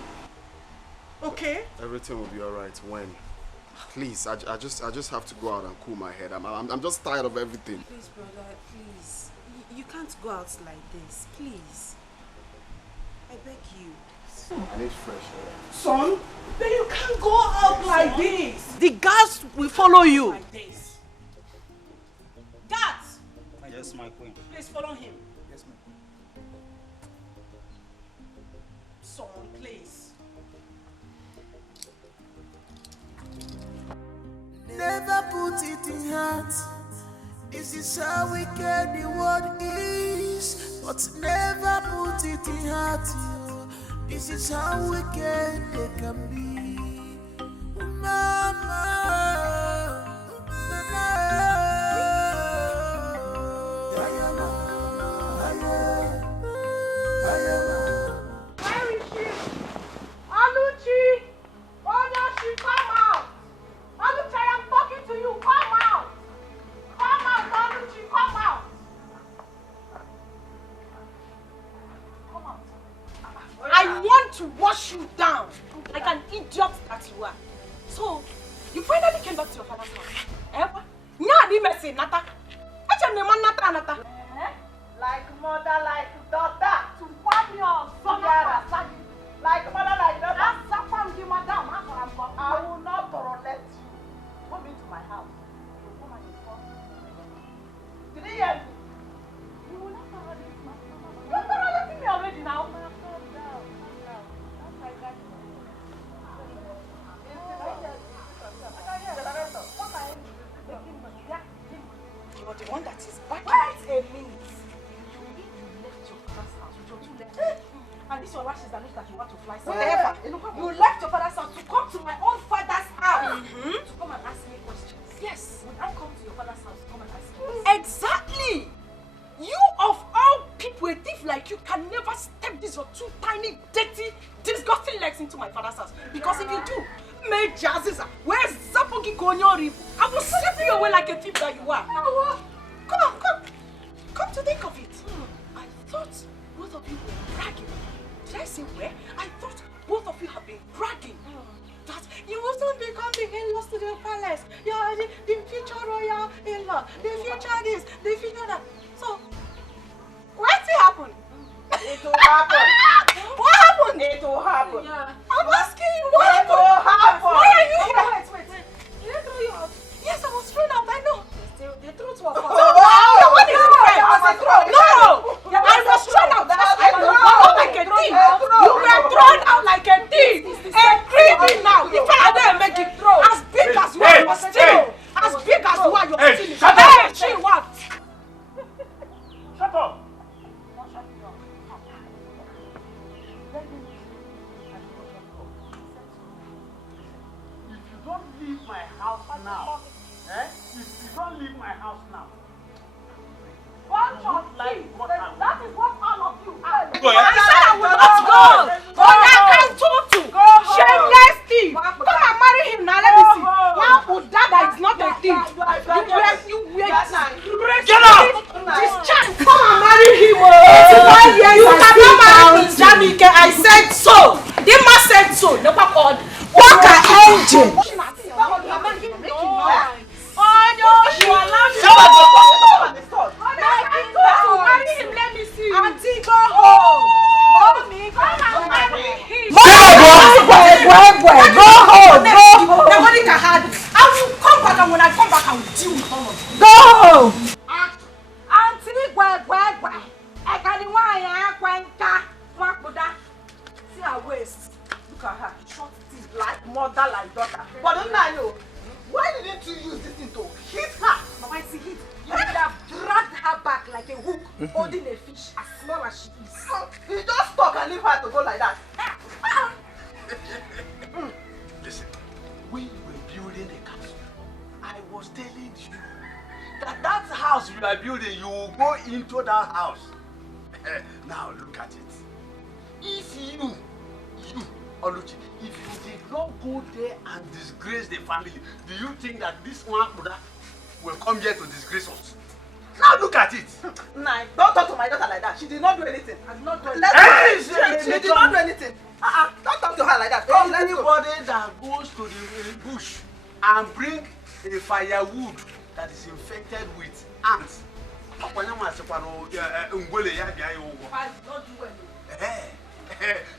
Okay? Everything will be alright when? Please, I just have to go out and cool my head. I'm just tired of everything. Please, brother, please. You can't go out like this, please. I beg you. I need fresh air. Son, then you can't go out like this. The guards will follow you. Like this. Guards! Yes, my queen. Please follow him. Yes, my queen. Son, please. Never put it in heart. This is how wicked the world is. But never put it in heart. This is how wicked they can be. To wash you down like an idiot that you are. So, you finally came back to your father's house. Nata. Like mother, like daughter. To warn your son. Like mother, like daughter. I will not tolerate you. Come into my house. You come and inform me. Did you hear me? You will not tolerate me. You're tolerating me already now. You're the one that is back. Wait a minute. You left your father's house with your 2 legs. And this your lashes that looks like you want to fly somewhere. You left your father's house to come to my own father's house. To come and ask me questions. Yes. Would I come to your father's house to come and ask you? Exactly. You of all people, a thief like you can never step these your 2 tiny, dirty, disgusting legs into my father's house. Because if you do, where's Zapogi Konyori? I will slap you away like a thief that you are. Come to think of it. I thought both of you were bragging. Did I say where? I thought both of you have been bragging. That you will soon become the in-laws to the palace. You are the future royal in-law. The future this, the future that. So, what will happen? It will happen. What happened? It will happen. Yeah. I'm asking you, what happened? It will happen. Why are you here? Wait. Did they throw you out? Yes, I was thrown out, I know. They threw to a phone. No, what is it? No! I was thrown out. I was thrown out like a thief. You were thrown out like a thief. A creepy now. If I didn't make it throw, as big as you are, you're still. As big as you are, you're still. Shut up! She what? Shut up! My house now. If you don't leave my house now, that is what all of you are. I said I will not go. Shameless thief. Come and marry him now. Let me see. Now Udada is not a thief. You were get up. This child, come and marry him. You cannot marry Jamike. I said so. The man said so. Never called. What an angel. Auntie, go home. Mommy, come and marry him. Go home. Nobody can hide. I will come back, and when I come back, I will deal with all of you. Go home. Auntie, I can't see her waist. Look at her. Short teeth like mother, like daughter. But don't I know? Why didn't you use this thing to hit her? Mama, see hit. You would have dragged her back like a hook, holding a fish as small as she is. You just talk and leave her to go like that. Listen, when you were building the castle, I was telling you that house you are building, you will go into that house. Now look at it. If you, Oluchi, if you did not go there and disgrace the family, do you think that this one will come here to disgrace us? Now look at it. Nah, don't talk to my daughter like that. She did not do anything. I did not do anything. She did not do anything. Don't talk to her like that. Anybody that goes to the bush and bring a firewood that is infected with ants,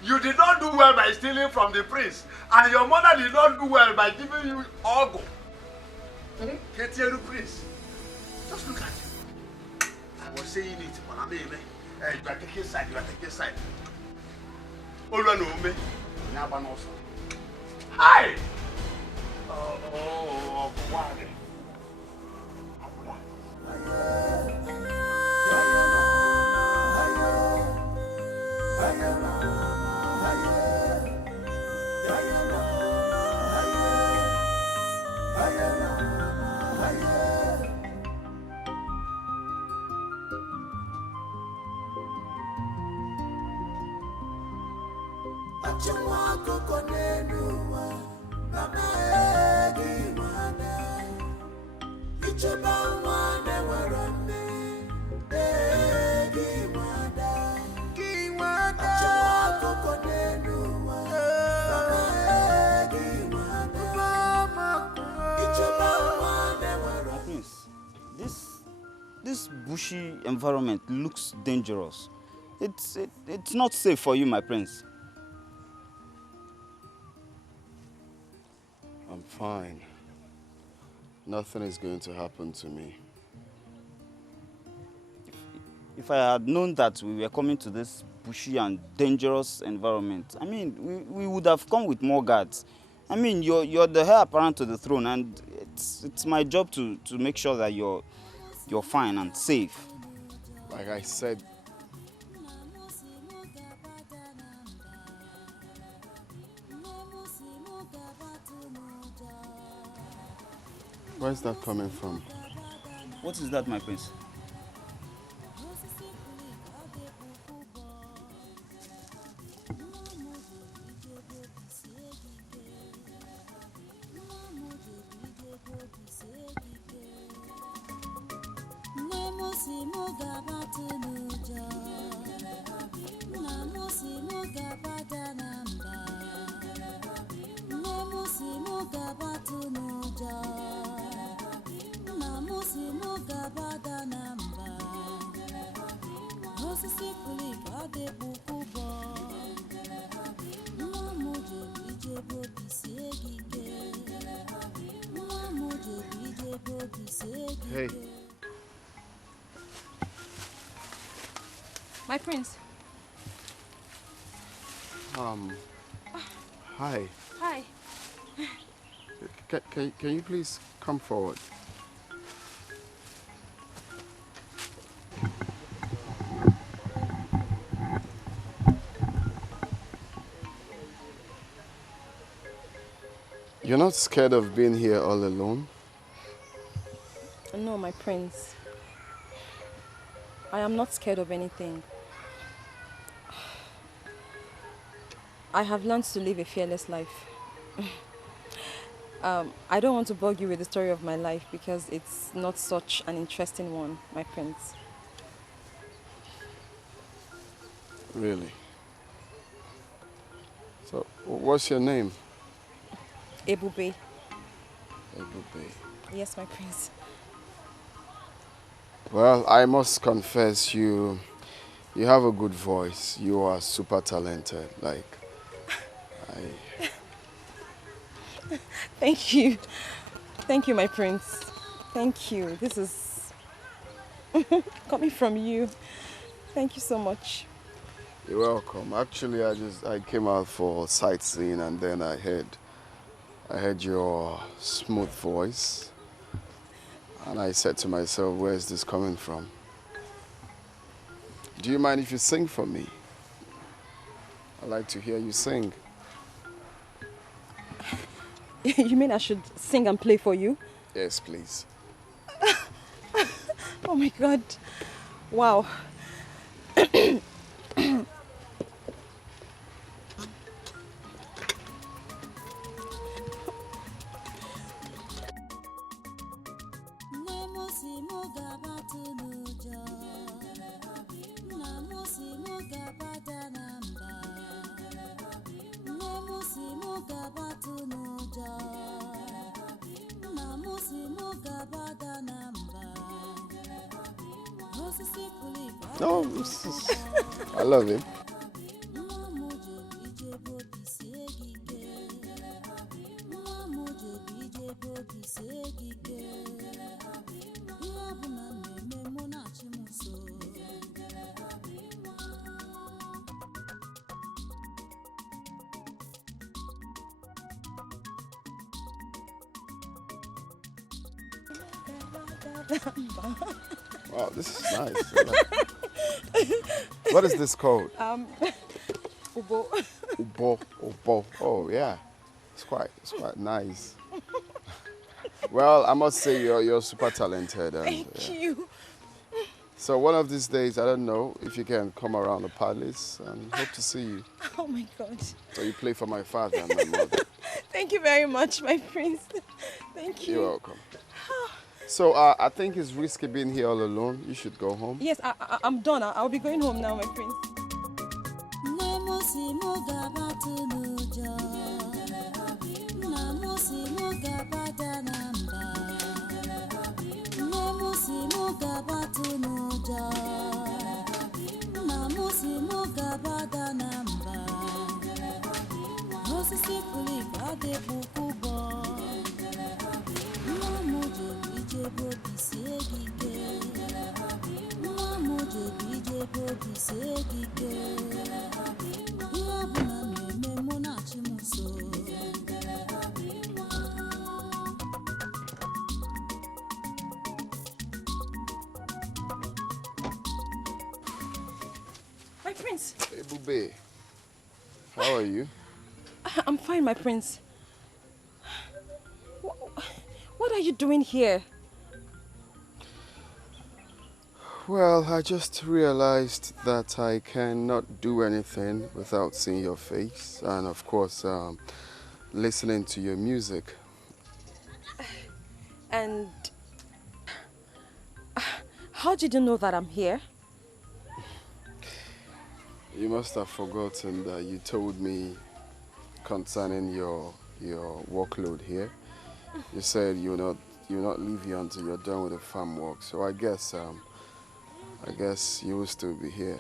you did not do well by stealing from the prince, and your mother did not do well by giving you ogo. Get here, prince. Just look at you. I was saying it, but I'm you are taking side. You are taking side. All you know me. Hi. Oh, wow. This bushy environment looks dangerous. It's not safe for you, my prince. I'm fine. Nothing is going to happen to me. If I had known that we were coming to this bushy and dangerous environment, I mean, we would have come with more guards. I mean, you're the heir apparent to the throne, and it's my job to make sure that you're fine and safe. Like I said, where's that coming from? What is that, my prince? Hey. My prince. Hi. Hi. Can you please come forward? You're not scared of being here all alone? No, my prince. I am not scared of anything. I have learned to live a fearless life. I don't want to bug you with the story of my life because it's not such an interesting one, my prince. Really? So, what's your name? Ebube. Ebube. Yes, my prince. Well, I must confess, you have a good voice. You are super talented. Thank you. Thank you, my prince. Thank you. This is coming from you. Thank you so much. You're welcome. Actually, I came out for sightseeing and then I heard your smooth voice. And I said to myself, where is this coming from? Do you mind if you sing for me? I'd like to hear you sing. You mean I should sing and play for you? Yes, please. Oh my God. Wow. No, I love it. Wow, this is nice. What is this called? Ubo. Ubo. Oh yeah, it's quite nice. Well, I must say you're super talented. And, Thank you. So one of these days, I don't know if you can come around the palace and hope to see you. Oh my God. So you play for my father and my mother. Thank you very much, my prince. Thank you. You're welcome. So I think it's risky being here all alone. You should go home. Yes, I'm done. I'll be going home now, my prince. My prince. Hey, Bube. How are you? I'm fine, my prince. What are you doing here? Well, I just realized that I cannot do anything without seeing your face and, of course, listening to your music. And how did you know that I'm here? You must have forgotten that you told me concerning your workload here. You said you'll not leave here until you're done with the farm work. So I guess you will still be here.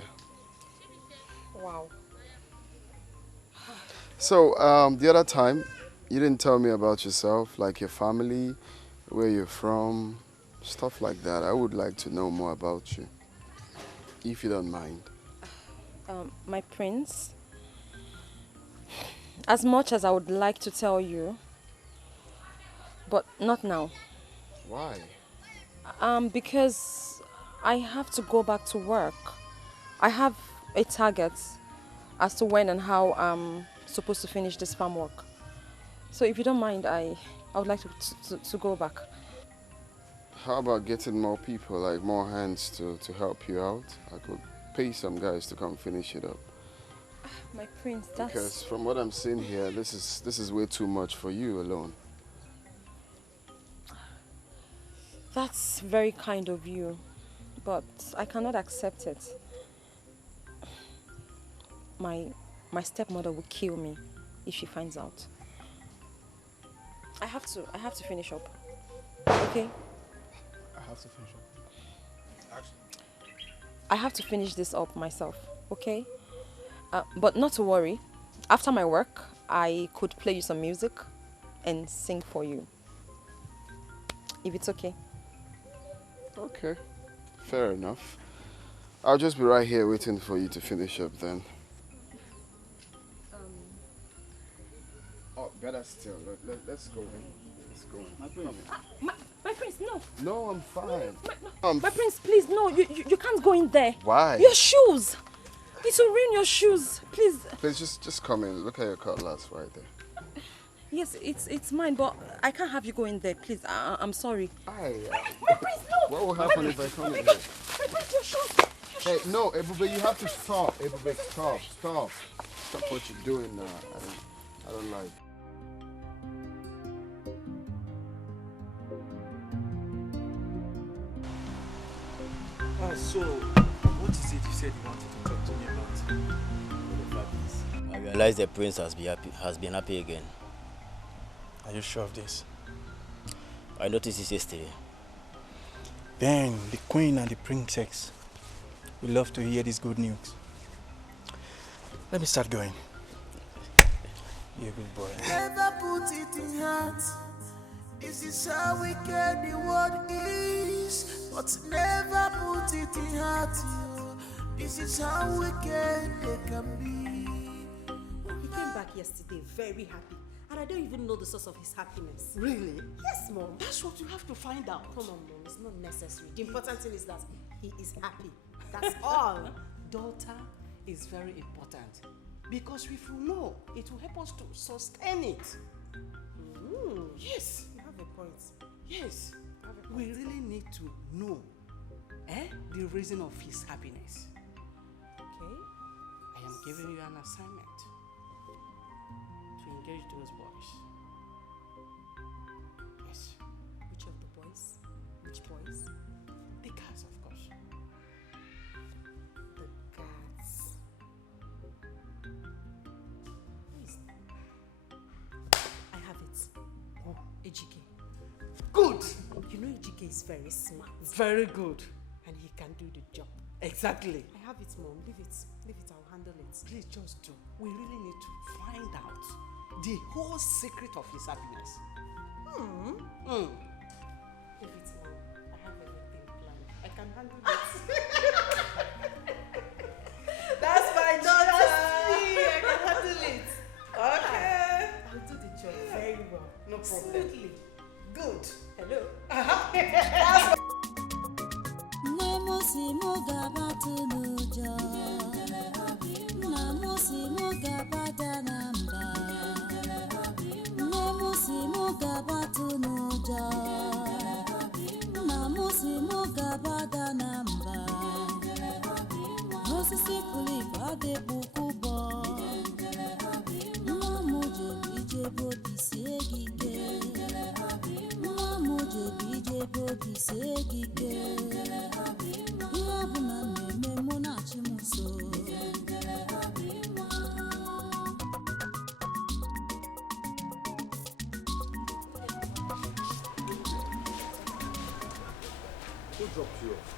Wow. So the other time, you didn't tell me about yourself, like your family, where you're from, stuff like that. I would like to know more about you, if you don't mind. My prince, as much as I would like to tell you, but not now. Why? Because I have to go back to work. I have a target as to when and how I'm supposed to finish this farm work. So if you don't mind, I would like to go back. How about getting more people, like more hands to help you out? I could pay some guys to come finish it up. My prince, that's... Because from what I'm seeing here, this is way too much for you alone. That's very kind of you, but I cannot accept it. My stepmother will kill me if she finds out. I have to finish up. Okay? I have to finish up. I have to finish this up myself, okay? But not to worry. After my work, I could play you some music and sing for you. If it's okay. Okay, fair enough. I'll just be right here waiting for you to finish up then. Oh, better still. Let's go then. Let's go. My prince, no. No, I'm fine. My prince, please, no. You can't go in there. Why? Your shoes. It will ruin your shoes. Please. Please, just come in. Look at your cutlass right there. Yes, it's mine, but I can't have you go in there. Please, I'm sorry. My prince, no. What will happen if I come in My here? prince, your shoes. Hey, no, Ebube, you have to stop. Ebube, stop. Stop what you're doing now. I don't like. So, what is it you said you wanted to talk to me about? I realize the prince has been happy again. Are you sure of this? I noticed this yesterday. Then the queen and the princess will love to hear this good news. Let me start going. You're a good boy. Never put it in heart. This is how wicked the world is. But never put it in heart. This is how wicked they can be. He came back yesterday very happy. And I don't even know the source of his happiness. Really? Yes, Mom. That's what you have to find out. Come on, Mom. It's not necessary. The important thing is that he is happy. That's all. Daughter is very important. Because if you know, it will help us to sustain it. Yes. You have a point. Yes. We really need to know the reason of his happiness. Okay. I am giving you an assignment to engage those boys. Yes. Which of the boys? Which boys? The cats, of course. The cats. I have it. Oh, Ejike. Good. You know Ejike is very smart. Very good. And he can do the job. Exactly. I have it, Mom. Leave it. Leave it. I'll handle it. Please just do. We really need to find out the whole secret of his happiness. Leave it, Mom. I have everything planned. I can handle it. That's my daughter. I can handle it. Okay. I'll do the job very well. No problem. Smoothly. Good. Hello. That's Namusi mugabatu nuja, namusi mugabata namba, namusi mugabatu nuja, namusi mugabata namba, osisi kuli bade bukubo, namuje bije bodi segige, namuje bije bodi segige. Who dropped you off?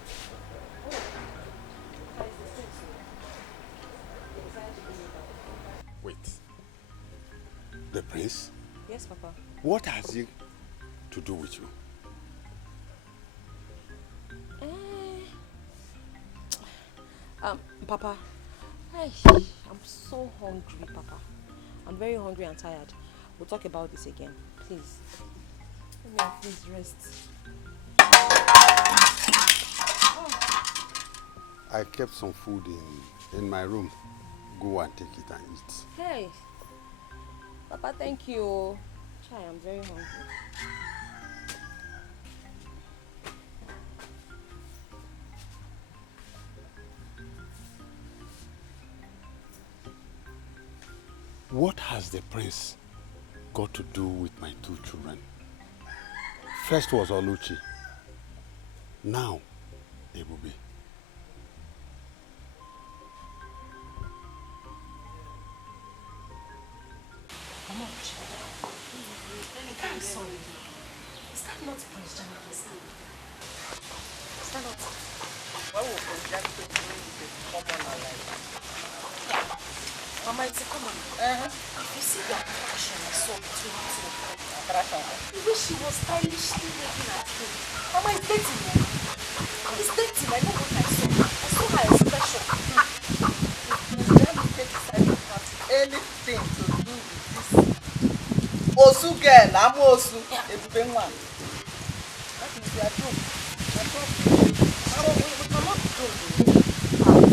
Wait. The prince? Yes, Papa. What has he to do with you? Papa, I'm so hungry, Papa. I'm very hungry and tired. We'll talk about this again, please. Let me please rest. I kept some food in my room. Go and take it and eat. Hey, Papa, thank you. Chai, I'm very hungry. What has the prince got to do with my two children? First was Oluchi. Now, Ebube. I'm sorry. Is that not Prince Jamaica's son? Is that not? Why would Prince Jamaica bring the common alive? Mama, it's a common. If you see the attraction I saw between the two of them, the way she was stylishly looking at him. Mama, it's dating, man. It's dating. I know what I saw. I saw her expression. Prince Jamaica decided to have anything to do with this Osu girl, I'm Osu. Ebube one. That is their joke. Their joke. So we cannot do it.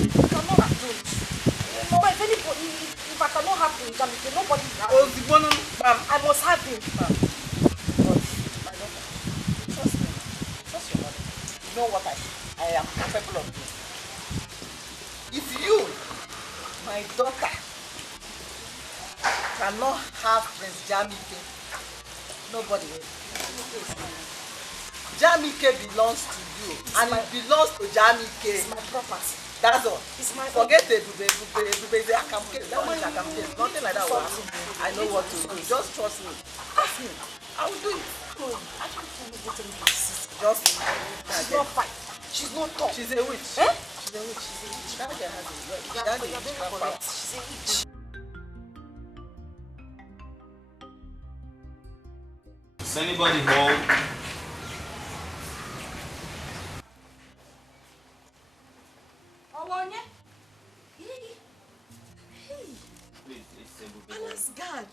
We cannot do it. Mama, if anybody, if I cannot have Prince Jamaica, nobody will have him. I must have him. But my daughter, trust me. Trust your mother. You know what I am capable of doing. If you, my daughter, cannot have Prince Jamike, nobody will. Jamike belongs to you, and it belongs to Jamike. It's my property. That's all. It's my Forget Ebube. Ebube is Akamke. That one is Akamke. Nothing like that will happen. I know what to do. Just trust me. Trust me. I will do it. I can't tell you what to do. Just she's not fine. She's not tall. She's a witch. Eh? She's a witch. She's a witch. That girl has a witch. You're very correct. She's a witch. Is anybody home? Awonye? Hey. Please, it's Ebube. Allah's God.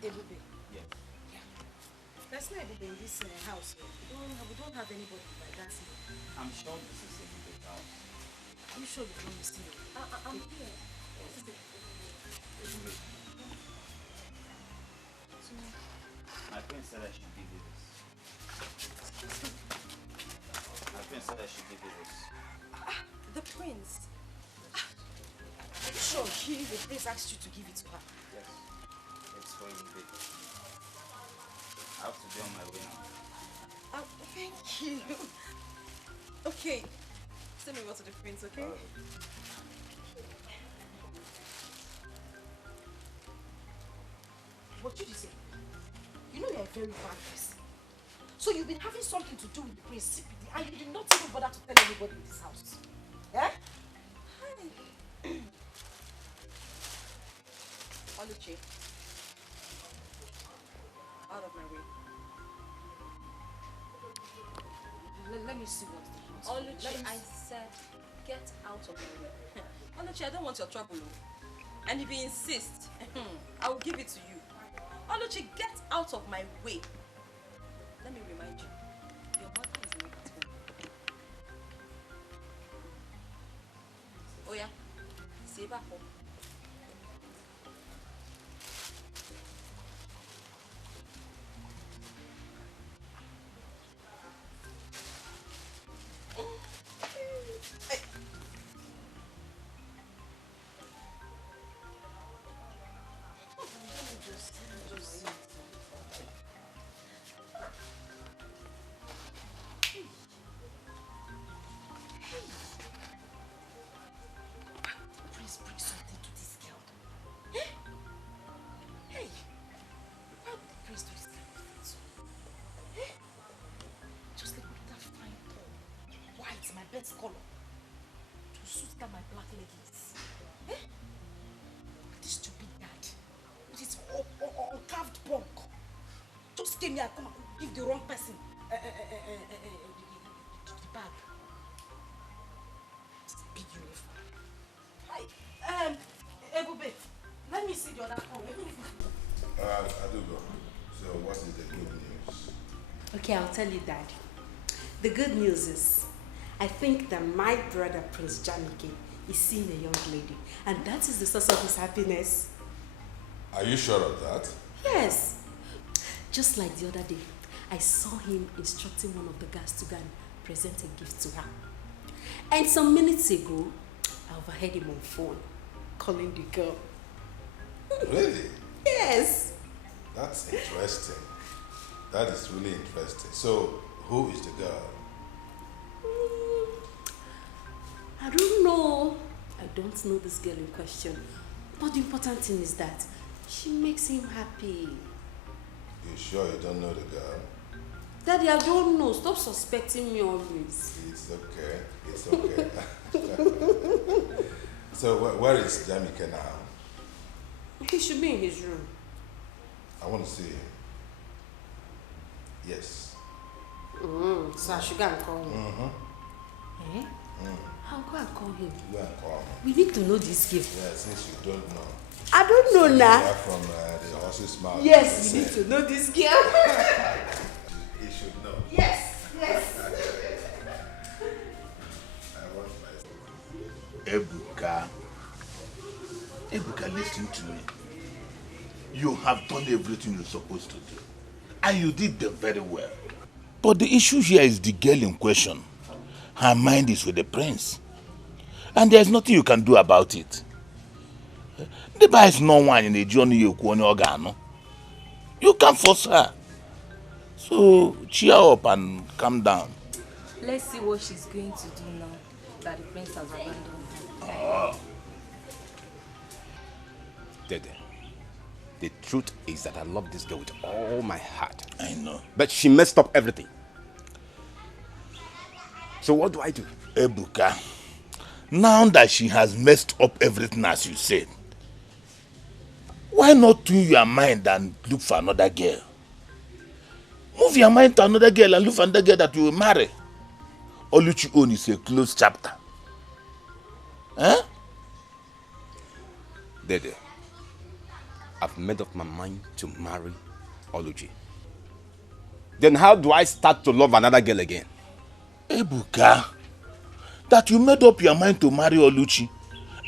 Ebube. Yes. There's no Ebube in this house. We don't have anybody like that here. I'm sure this is Ebube's house. Are you sure you don't listen? I'm here. Ebube. My friend said I should give you this. My prince said I should give you this. The prince. Are you sure the prince asked you to give it to her? Yes. It's for you, baby. I have to be on my way now. Thank you. Okay. Send me over to the prince, okay? What did you say? You know you're a very bad person. So you've been having something to do with the prince secretly and you did not even bother to tell anybody in this house. Eh? Oluchi. Out of my way. Let me see what the prince Oluchi, I said, get out of my way. Oluchi, I don't want your trouble. And if you insist, I will give it to you. Oluchi, get out of my way. Let me remind you, your mother is not at home. Oh yeah, save her home. Best color to suit down my black leggings. Eh? This stupid dad with his carved punk just came here and come and give the wrong person the bag. It's a big uniform. Hi, Ebube, let me see the other one. I do go. So what is the good news? Okay, I'll tell you, Dad. The good news is, I think that my brother, Prince Janike, is seeing a young lady, and that is the source of his happiness. Are you sure of that? Yes. Just like the other day, I saw him instructing one of the guards to go and present a gift to her. And some minutes ago, I overheard him on phone, calling the girl. Really? Yes. That's interesting. That is really interesting. So, who is the girl? I don't know. I don't know this girl in question. But the important thing is that she makes him happy. You sure you don't know the girl? Daddy, I don't know. Stop suspecting me always. It's okay. It's okay. So, where is Jamike now? He should be in his room. I want to see him. Yes. So I should go and call him. Mm-hmm. Eh? I'll go and call him. Go and call him. We need to know this gift. Yeah, since you don't know. I don't know now. From the horse's mouth. Yes, we need to know this girl. He should know. Yes, yes. I want my... Ebuka, listen to me. You have done everything you're supposed to do. And you did them very well. But the issue here is the girl in question. Her mind is with the prince. And there's nothing you can do about it. The bar is no one in the journey you organo. You can't force her. So cheer up and calm down. Let's see what she's going to do now that the prince has abandoned her. Oh. Dede, the truth is that I love this girl with all my heart. I know. But she messed up everything. So what do I do? Ebuka, now that she has messed up everything as you said, why not tune your mind and look for another girl? Move your mind to another girl and look for another girl that you will marry. Oluchi own is a closed chapter. Huh? Dede, I've made up my mind to marry Oluchi. Then how do I start to love another girl again? Ebuka, that you made up your mind to marry Oluchi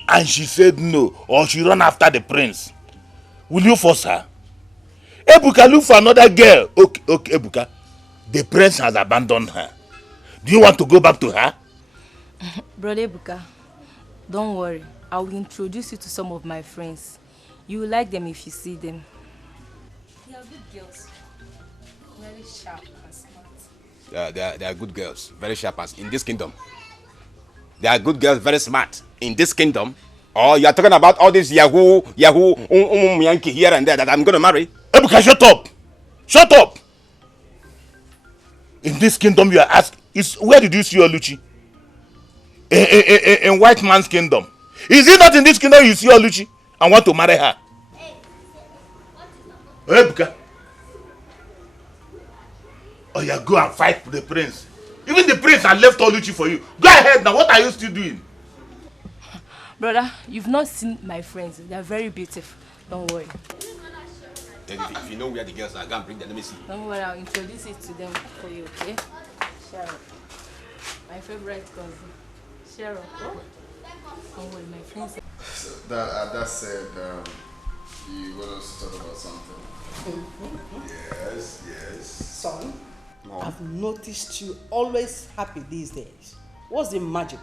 and she said no, or she run after the prince. Will you force her? Ebuka, look for another girl. Okay, Ebuka. the prince has abandoned her. Do you want to go back to her? Brother Ebuka, don't worry. I will introduce you to some of my friends. You will like them if you see them. They are good girls. Very sharp and smart. They are good girls. Very sharp as in this kingdom. They are good girls, very smart in this kingdom. Or you are talking about all this Yahoo, Yankee here and there that I'm going to marry? Ebuka, shut up! Shut up! In this kingdom you are asked, where did you see Oluchi? In white man's kingdom. Is it not in this kingdom you see Oluchi and want to marry her? Ebuka. Oh yeah, go and fight the prince. Even the prince has left Oluchi for you. Go ahead now, what are you still doing? Brother, you've not seen my friends. They are very beautiful. Don't worry. If you know where the girls are, go and bring them. Let me see. Don't worry, I'll introduce it to them for you, okay? Cheryl. My favorite cousin. Cheryl. Don't worry, my friends. That said, you want us to talk about something? Yes, yes. Son, Mom. I've noticed you always happy these days. What's the magic?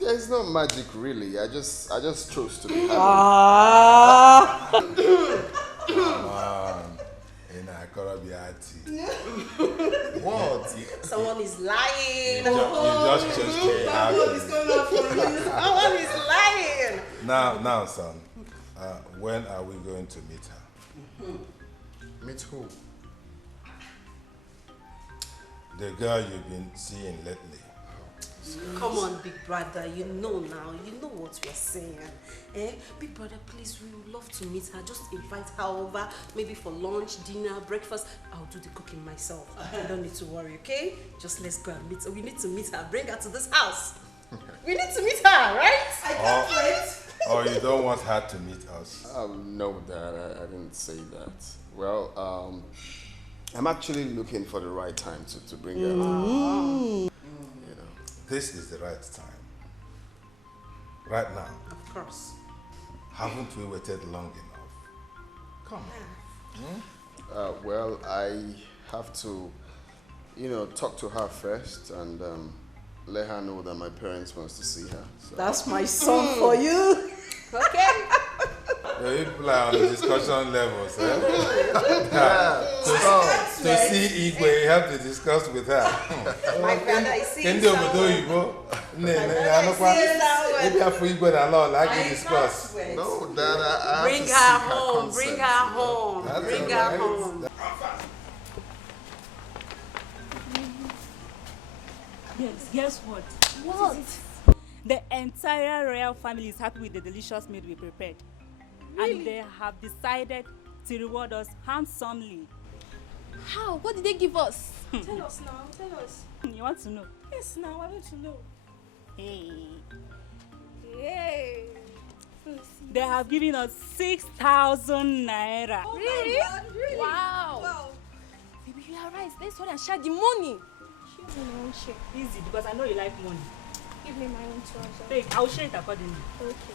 There's no magic really. I just chose to be happy. What? Someone is lying. You just chose to be happy. Someone is lying. Now, son, when are we going to meet her? Meet who? The girl you've been seeing lately. Come on, big brother, you know now, you know what we're saying. Big brother, please, we would love to meet her. Just invite her over, maybe for lunch, dinner, breakfast. I'll do the cooking myself. You don't need to worry, okay? Just let's go and meet her. We need to meet her, bring her to this house. We need to meet her, right? I can't wait. Or you don't want her to meet us? No, Dad, I didn't say that. Well, I'm actually looking for the right time to bring her out. This is the right time. Right now. Of course. Haven't we waited long enough? Come on. Well, I have to, talk to her first and let her know that my parents wants to see her. So. That's my son for you. Okay. You people are on the discussion levels, eh? To see Igwe, you have to discuss with her. My brother, I see Maybe after Igwe and all, I can discuss. No, Dad, I Bring her home, bring her home, bring her home. Yes, guess what? What? The entire royal family is happy with the delicious meal we prepared. Really? And they have decided to reward us handsomely. How? What did they give us? Tell us now, tell us. You want to know? Yes, now I want to know. Hey. Hey. They have given us 6,000 naira. Oh really? God, really? Wow. Baby, you are right. Let's hurry and share the money. Share my own share. Easy, because I know you like money. Give me my own too. Wait, I will share it accordingly. Okay.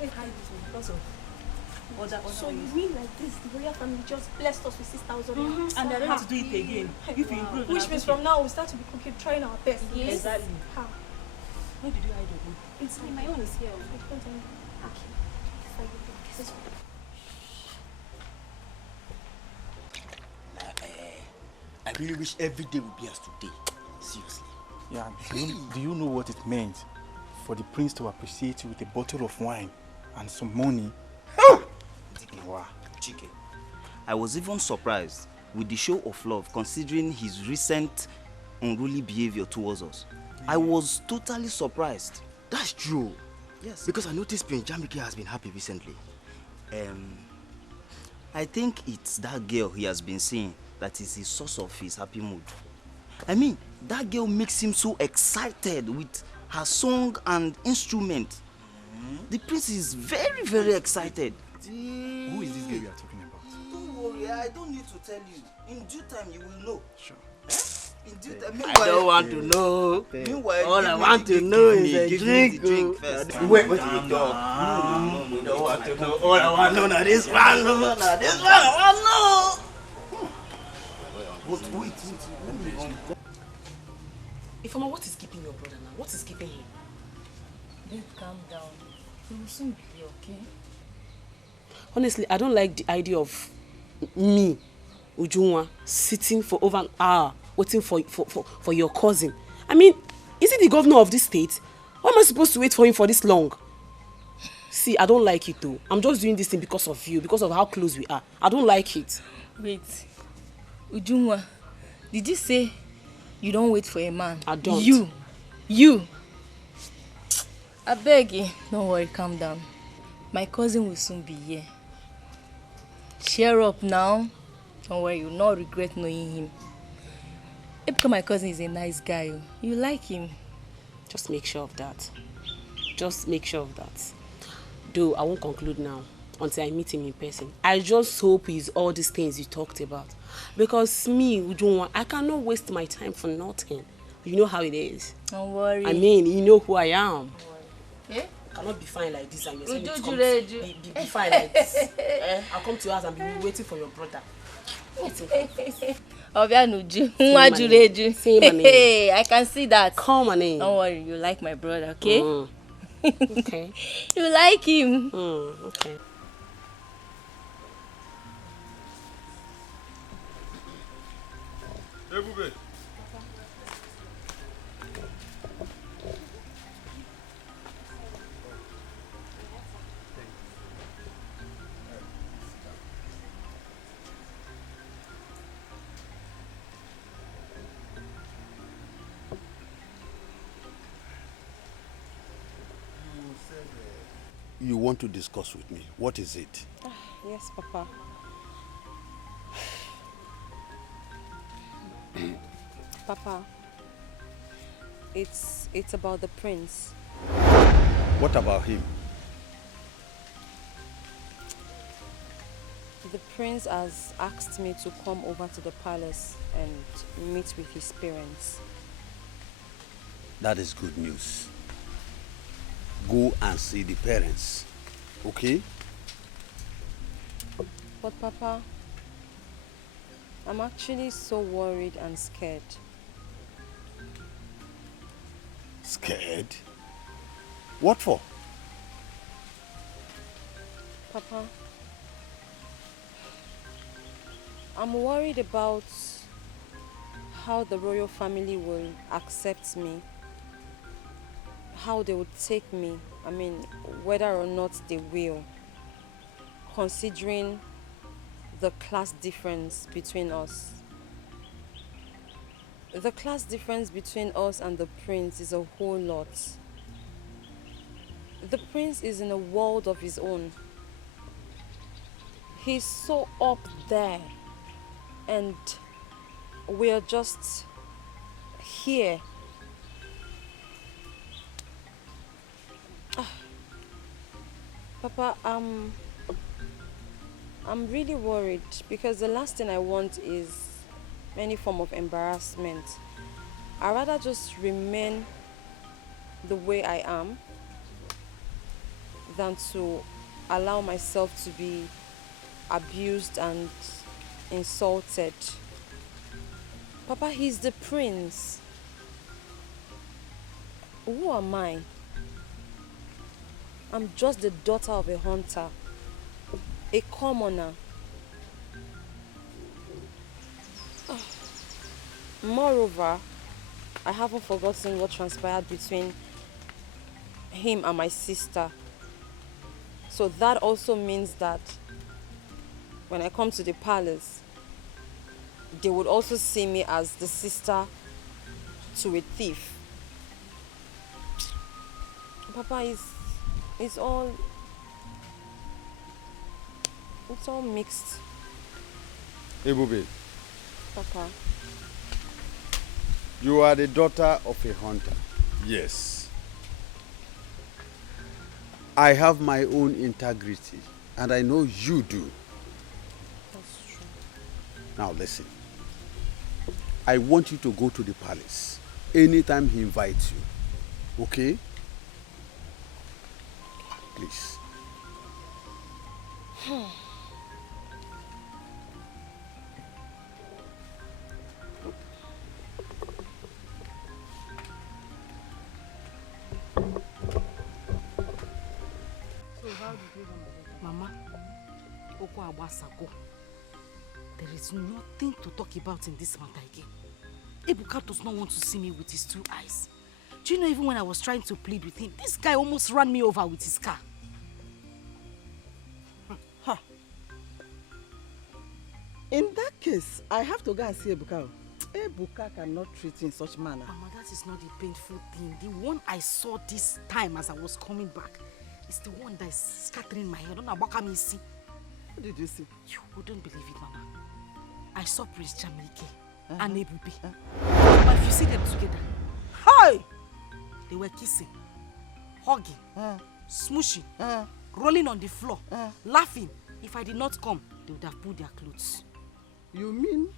Let's hide this one because of other So you mean like this, the royal family just blessed us with 6,000 naira? And they're ready to do it again. If you improve. Which means from now we start to be cooking, trying our best. Yes. Exactly. How? Where did you hide your own? Inside. My own is here. I really wish every day would be as today. Seriously. Yeah, do you know what it meant for the prince to appreciate you with a bottle of wine and some money? Wow. Dikeh. I was even surprised with the show of love considering his recent unruly behavior towards us. I was totally surprised. That's true. Yes. Because I noticed Prince Jamike has been happy recently. I think it's that girl he has been seeing that is the source of his happy mood. I mean, that girl makes him so excited with her song and instrument. The prince is very, very excited. Who is this girl you are talking about? Don't worry, I don't need to tell you. In due time, you will know. Sure. In I don't want to know. All I want to know is a drink. Wait, what you talk? No, we don't want to know. All I want to know now this one. No, this one I want to know. Wait. Ifeoma, what is keeping your brother now? What is keeping him? Babe, calm down. He will soon be here, okay? Honestly, I don't like the idea of me, Ujunwa, sitting for over an hour waiting for your cousin. I mean, is he the governor of this state? Why am I supposed to wait for him for this long? See, I don't like it though. I'm just doing this thing because of you, because of how close we are. I don't like it. Wait. Ujunwa, did you say you don't wait for a man? I don't. You. I beg you. Don't worry, calm down. My cousin will soon be here. Cheer up now. Don't worry, you'll not regret knowing him. Because my cousin is a nice guy. You like him. Just make sure of that. Just make sure of that. Though I won't conclude now until I meet him in person. I just hope he's all these things you talked about. Because me, Ujunwa, I cannot waste my time for nothing. You know how it is. Don't worry. I mean, you know who I am. Yeah? I cannot be fine like this and you're saying be fine like this. I'll come to your house and be waiting for your brother. Obianuju, I can see that. Come on in. Don't worry, you like my brother, okay? Okay. You like him. Okay. Ebube. You want to discuss with me. What is it? Yes, Papa. Papa, it's about the prince. What about him? The prince has asked me to come over to the palace and meet with his parents. That is good news. Go and see the parents, okay? But Papa, I'm actually so worried and scared. Scared? What for? Papa, I'm worried about how the royal family will accept me, how they would take me, I mean, whether or not they will, considering the class difference between us. The class difference between us and the prince is a whole lot. The prince is in a world of his own. He's so up there, and we're just here. Papa, I'm really worried because the last thing I want is any form of embarrassment. I'd rather just remain the way I am than to allow myself to be abused and insulted. Papa, he's the prince. Who am I? I'm just the daughter of a hunter, a commoner. Moreover, I haven't forgotten what transpired between him and my sister. So that also means that when I come to the palace, they would also see me as the sister to a thief. Papa, it's all mixed. Ebube, Papa. you are the daughter of a hunter. Yes. I have my own integrity, and I know you do. That's true. Now listen. I want you to go to the palace anytime he invites you. Okay? Please. Mama, Oko Abasago, there is nothing to talk about in this matter again. Ebuka does not want to see me with his 2 eyes. Do you know, even when I was trying to plead with him, this guy almost ran me over with his car. Huh. In that case, I have to go and see Ebuka. Ebuka cannot treat in such manner. Mama, that is not the painful thing. The one I saw this time as I was coming back is the one that is scattering my head. What did you see? You wouldn't believe it, Mama. I saw Prince Jamike and Ebube. But if you see them together, hi! They were kissing, hugging, smooshing, rolling on the floor, laughing. If I did not come, they would have pulled their clothes. You mean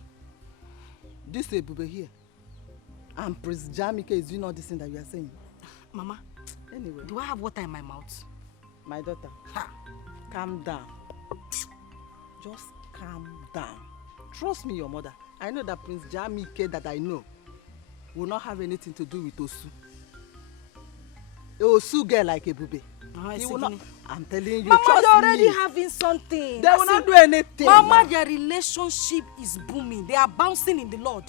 this Ebube here and Prince Jamike is doing all this thing that you are saying? Mama, anyway, do I have water in my mouth? My daughter, calm down. Just calm down. Trust me, your mother. I know that Prince Jamike that I know will not have anything to do with Osu. A Osu girl like Ebube. He will not. I'm telling you, Mama, trust they're already me. having something. They will not do anything. Mama, their relationship is booming. They are bouncing in the Lord.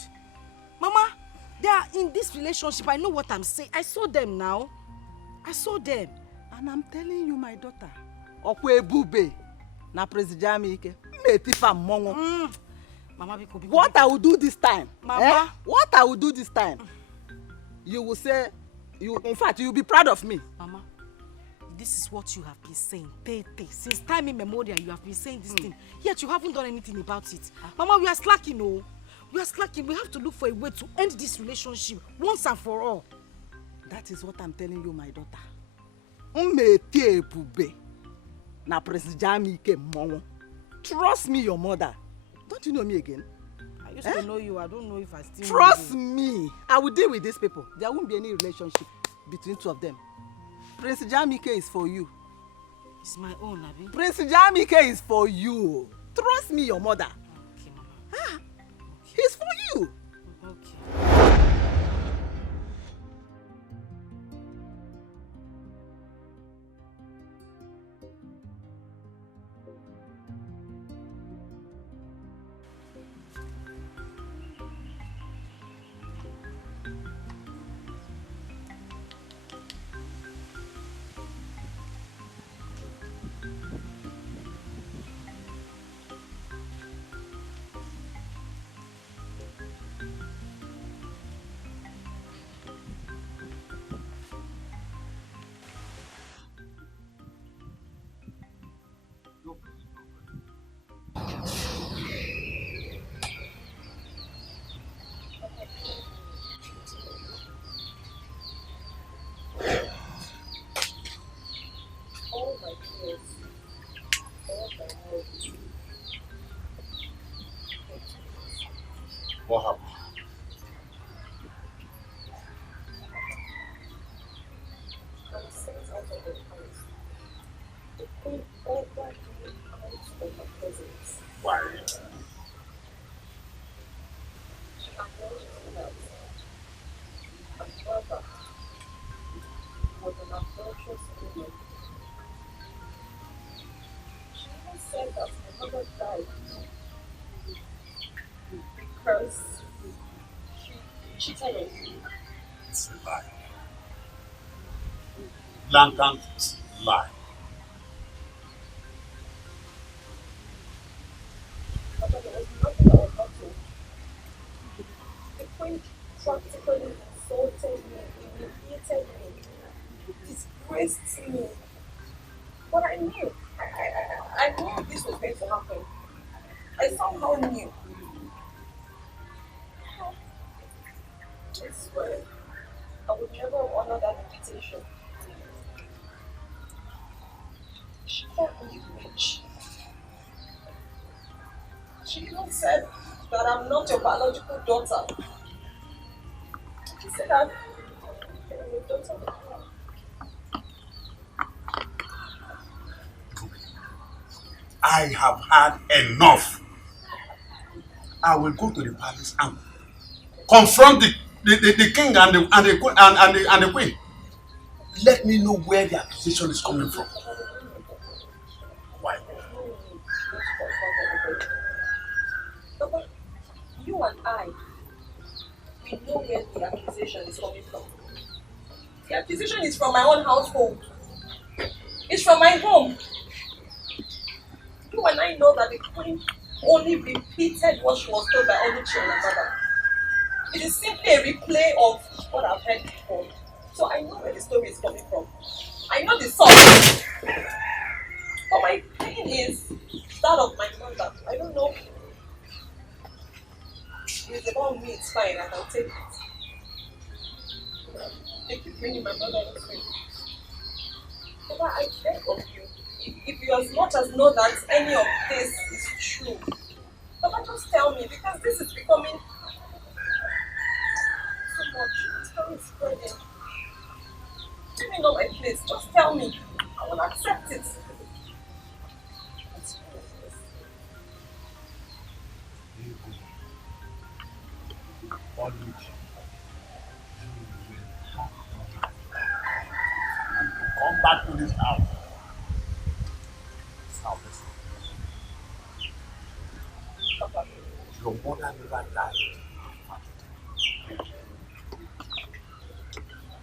Mama, they are in this relationship. I know what I'm saying. I saw them now. I saw them. And I'm telling you, my daughter, Okwe Ebube na Prince Jamike. Mama, what I will do this time? Mama, what I will do this time? You will say, in fact, you will be proud of me. Mama, this is what you have been saying. Since time immemorial, you have been saying this thing. Yet you haven't done anything about it. Mama, we are slacking, oh. We are slacking. We have to look for a way to end this relationship once and for all. That is what I'm telling you, my daughter. Umete Ebube na Prince Jamike Momo. Trust me, your mother. Don't you know me again? I used to know you. I don't know if I still Trust know you. me. I will deal with these people. There won't be any relationship between two of them. Prince Jamike is for you. It's my own, Abi. Prince Jamike is for you. Trust me, your mother. Okay, Mama. He's for you. Okay. What happened? Why? Because she cheated on me. It's a lie. Blatant lie. But there was nothing that was not told. The queen practically insulted me, humiliated me, disgraced me. But I knew. I knew this was going to happen. I somehow knew. I swear, I would never honor that invitation. She called me rich. She even said that I'm not your biological daughter. You said that I'm your daughter. I have had enough. I will go to the palace and confront the king and the queen. Let me know where the accusation is coming from. Why? Papa, you and I, we know where the accusation is coming from. The accusation is from my own household. It's from my home. You and I know that the queen only repeated what she was told by Oluchi and her mother. It is simply a replay of what I've heard before. So I know where the story is coming from. I know the source. But my pain is that of my mother. I don't know. If it's about me, it's fine. I can take it. Thank you for bringing my mother into it. Papa, I beg of you. If you as much as know that any of this is true, Papa, just tell me, because this is becoming too much. It's very spreading. Give me not my place. Just tell me. I will accept it. Come back to this house. Now listen. Your mother never died.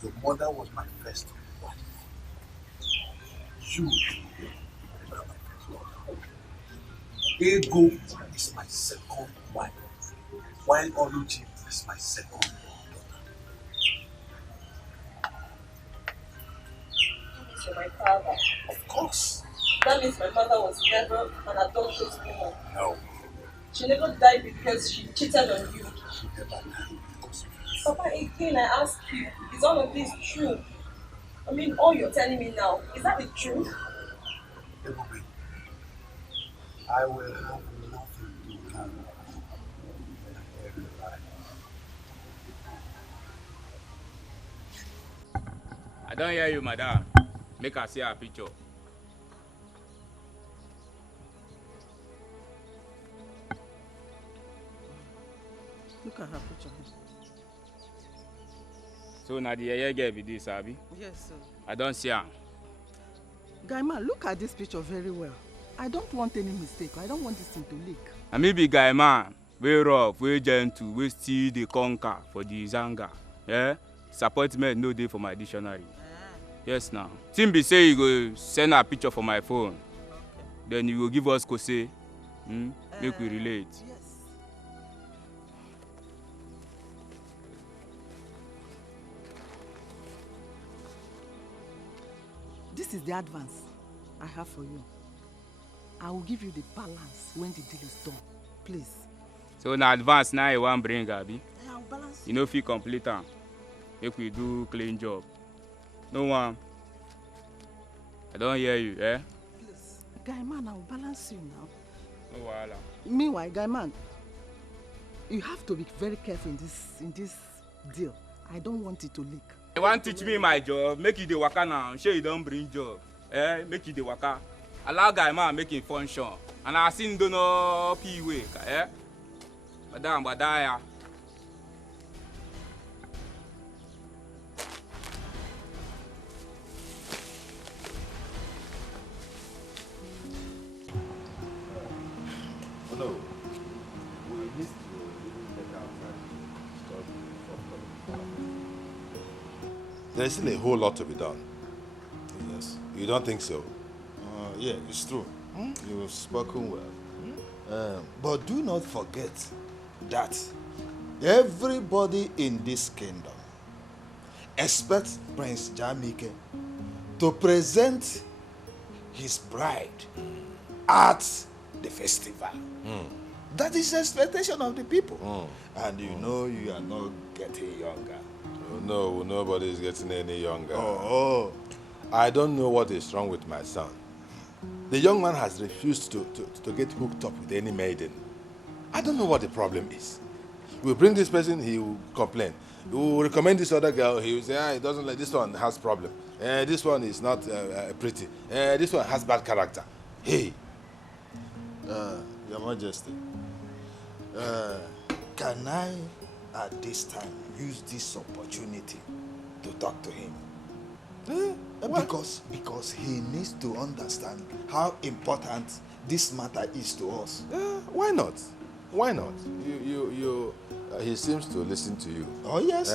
Your mother was my first wife. You are my first daughter. Ego is my second wife, while Oluchi is my second daughter. To my father. Of course. That means my mother was never an adulterous woman. No. She never died because she cheated on you. She never died because of you. Papa, again, I ask you, is all of this true? I mean, all you're telling me now, is that the truth? Everybody, I will have nothing to carry when I hear the lie. I don't hear you, madam. Make her see her picture. Look at her picture. So now the yeye girl be this, Abi? Yes, sir. I don't see her. Guy man, look at this picture very well. I don't want any mistake. I don't want this thing to leak. I may be guy man, very rough, very gentle, we still the conquer for the zanga. Yeah? Disappointment no day for my dictionary. Yes now. Timbi say you go send a picture for my phone. Okay. Then you will give us kose. Make we relate. Yes. This is the advance I have for you. I will give you the balance when the deal is done. Please. So na advance now you want bring Abi? I will balance. You know if you complete am. Make we do clean job. No one. I don't hear you, eh? Please. Guy man, I will balance you now. No wahala. Meanwhile, guy man, you have to be very careful in this deal. I don't want it to leak. You want to teach me my job? Make you the waka now. Sure you don't bring job. Eh? Make you the waka. Allow guy man make him function. And I seen do no P way, eh? Madam, badaya. No, we need to take outside stuff. There's still a whole lot to be done. Yes. You don't think so? Yeah, it's true. You've spoken well. But do not forget that everybody in this kingdom expects Prince Jamike to present his bride at the festival. That is the expectation of the people. And you know you are not getting younger. Oh, no, nobody is getting any younger. Oh. I don't know what is wrong with my son. The young man has refused to get hooked up with any maiden. I don't know what the problem is. We bring this person, he will complain. We will recommend this other girl, he will say, he doesn't like this one, has problem. This one is not pretty. This one has bad character. Hey. Your Majesty, can I, at this time, use this opportunity to talk to him? Because he needs to understand how important this matter is to us. Why not? Why not? He seems to listen to you. Oh, yes.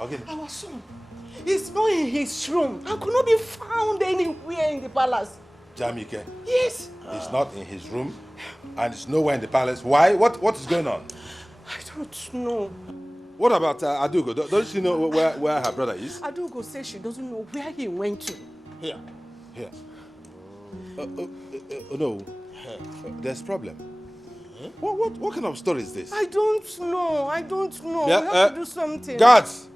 Okay. Our son is not in his room and could not be found anywhere in the palace. Jamike? Yes. He's not in his room and he's nowhere in the palace. Why? What is going on? I don't know. What about Adugo? Don't she know where her brother is? Adugo says she doesn't know where he went to. Here. No. There's problem. What kind of story is this? I don't know. Yeah, we have to do something. Guards!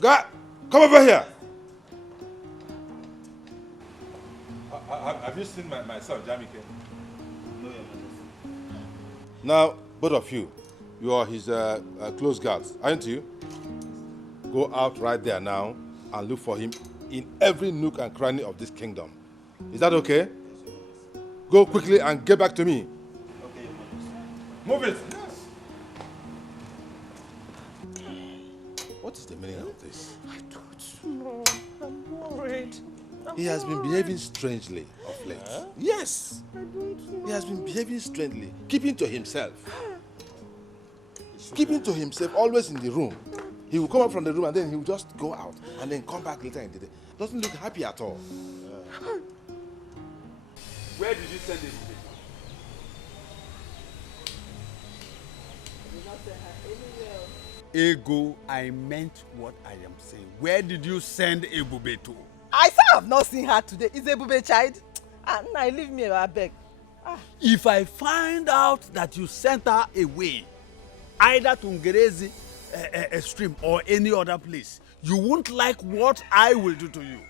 Guard! Come over here! Have you seen my son, Jamike? No, Your Majesty. Now, both of you, you are his close guards, aren't you? Go out right there now and look for him in every nook and cranny of this kingdom. Is that okay? Go quickly and get back to me. Okay, Your Majesty. Move it! What is the meaning of this? I don't know. I'm worried. He has been behaving strangely of late. Yes! I don't know. He has been behaving strangely, keeping to himself. Keeping to himself, always in the room. He will come up from the room and then he will just go out and then come back later in the day. Doesn't look happy at all. Where did you send him? Ego, I meant what I am saying. Where did you send Ebube to? I say I have not seen her today. Is Ebube child? Now leave me, I beg. If I find out that you sent her away, either to Ngerezi stream or any other place, you won't like what I will do to you.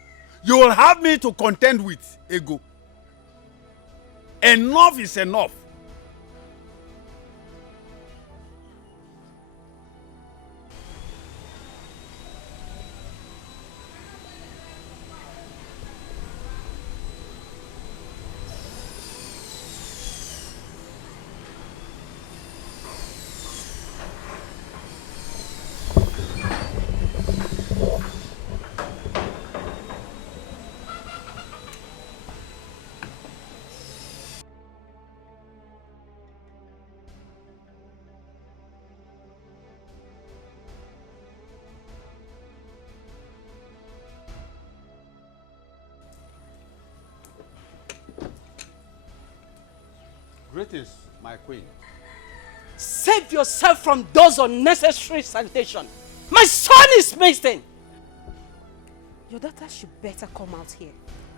You will have me to contend with, Ego. Enough is enough. Greetings, my queen. Save yourself from those unnecessary salutations. My son is missing. Your daughter should better come out here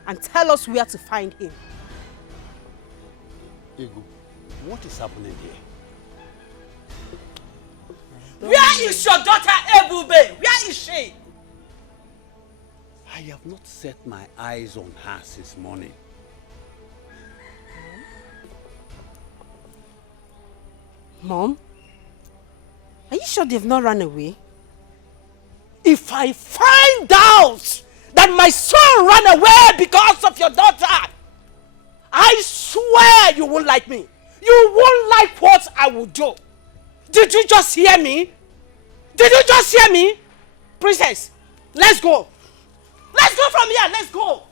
and tell us where to find him. Ego, what is happening here? Where is your daughter, Ebube? Where is she? I have not set my eyes on her since morning. Mom, are you sure they've not run away? If I find out that my son ran away because of your daughter, I swear you won't like me. You won't like what I will do. Did you just hear me? Did you just hear me? Princess, let's go. Let's go from here. Let's go.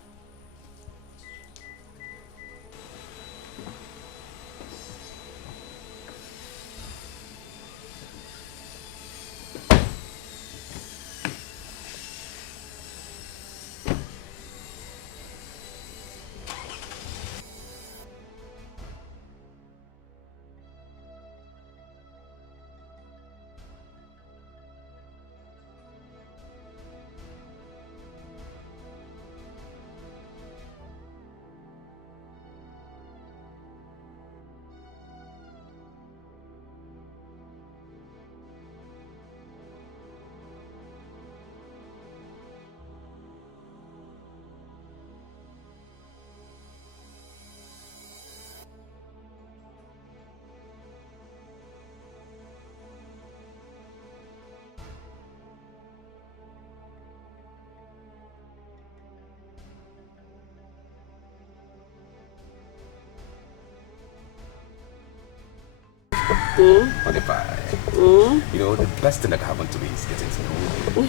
Honey pie. You know, the best thing that can happen to me is getting to know you.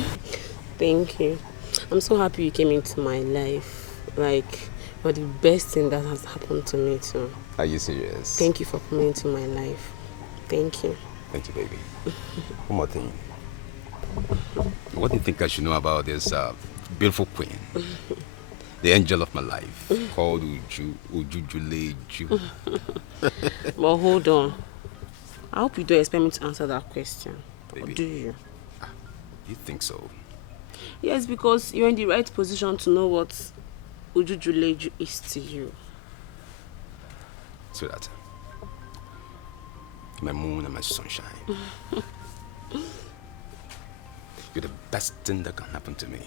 Thank you. I'm so happy you came into my life. Like, you're the best thing that has happened to me too. Are you serious? Thank you for coming into my life. Thank you. Thank you, baby. One more thing. What do you think I should know about this beautiful queen? The angel of my life, called Ujujuleju. But hold on. I hope you don't expect me to answer that question. Baby. Or do you? You think so? Yes, because you're in the right position to know what Ujujuleju is to you. Sweetheart, my moon and my sunshine. You're the best thing that can happen to me.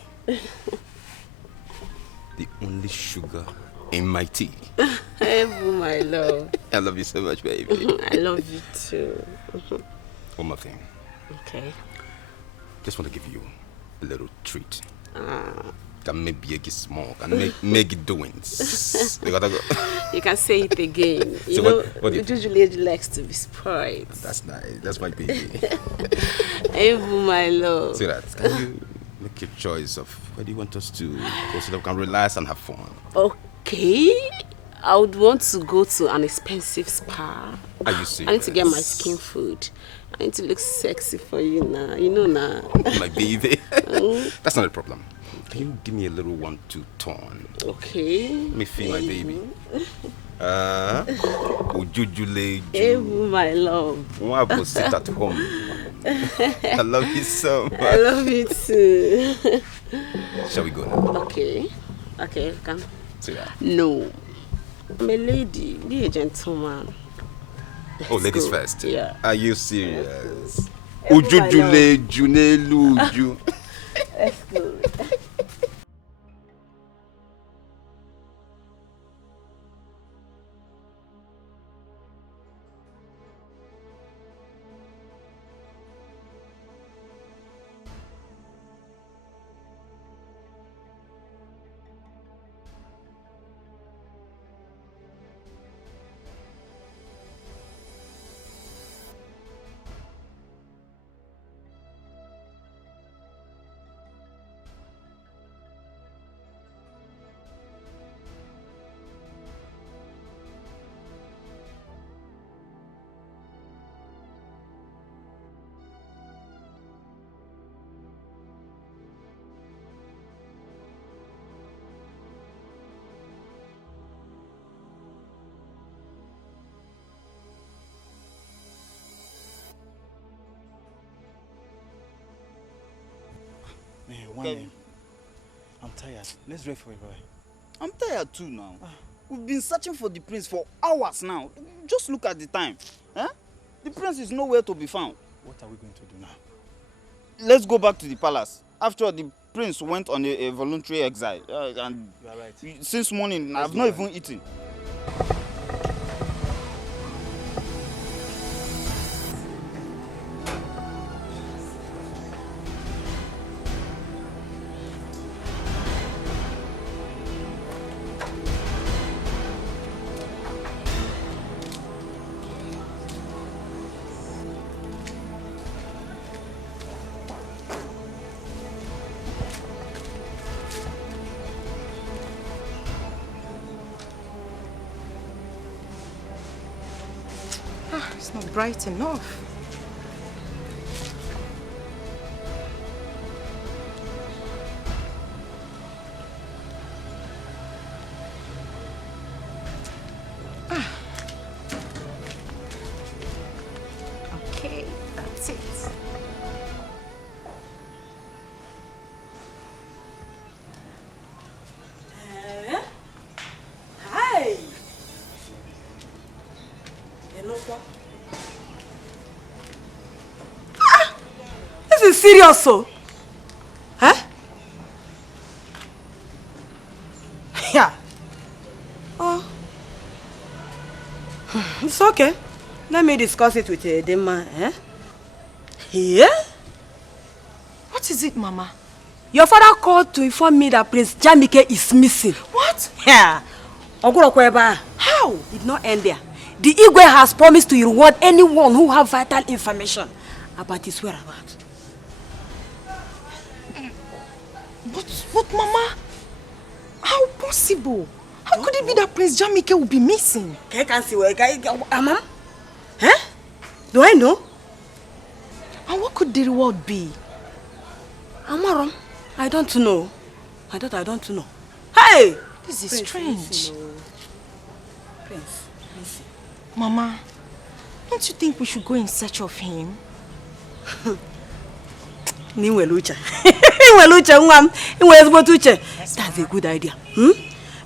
The only sugar in my tea. Ebu, my love. I love you so much, baby. I love you too. One more thing. Okay. Just want to give you a little treat. Can maybe get small. Can make it doings. You gotta go. You can say it again. You So know, what do you usually likes to be spoiled. That's nice. That's my baby. Ebu, my love. See that? Can you make your choice of where do you want us to go so that we can relax and have fun? Okay. I would want to go to an expensive spa. Are you serious? I need to get my skin food. I need to look sexy for you now. You know now. My baby. That's not a problem. Can you give me a little 1-2 turn? Okay. Let me feel my baby. Ujujuleju. Ebu, my love. I will sit at home. I love you so much. I love you too. Shall we go now? Okay. Okay, come. See that? No. I'm a lady. Be a gentleman. Oh, ladies go. first. Yeah. Are you serious? Ebu, my Ujujuleju neluju. Let's go. Man, one name. I'm tired. Let's wait for a boy. I'm tired too now. We've been searching for the prince for hours now. Just look at the time. Eh? The prince is nowhere to be found. What are we going to do now? Let's go back to the palace. After all, the prince went on a voluntary exile. And you are right. Since morning, I've not even eaten. It's not bright enough. Okay, that's it. Hi. This is serious, so. Huh? Yeah. Oh. It's okay. Let me discuss it with the man, eh? Yeah? What is it, Mama? Your father called to inform me that Prince Jamike is missing. What? Yeah. How? Did not end there. The Igwe has promised to reward anyone who have vital information about his whereabouts. But Mama, how possible? How could it be that Prince Jamike will be missing? I can't see where Mama? Huh? Do I know? And what could the reward be? Amaram, I don't know. I don't know. Hey! This is Prince, strange. listen, Prince, listen. Mama, don't you think we should go in search of him? That's a good idea.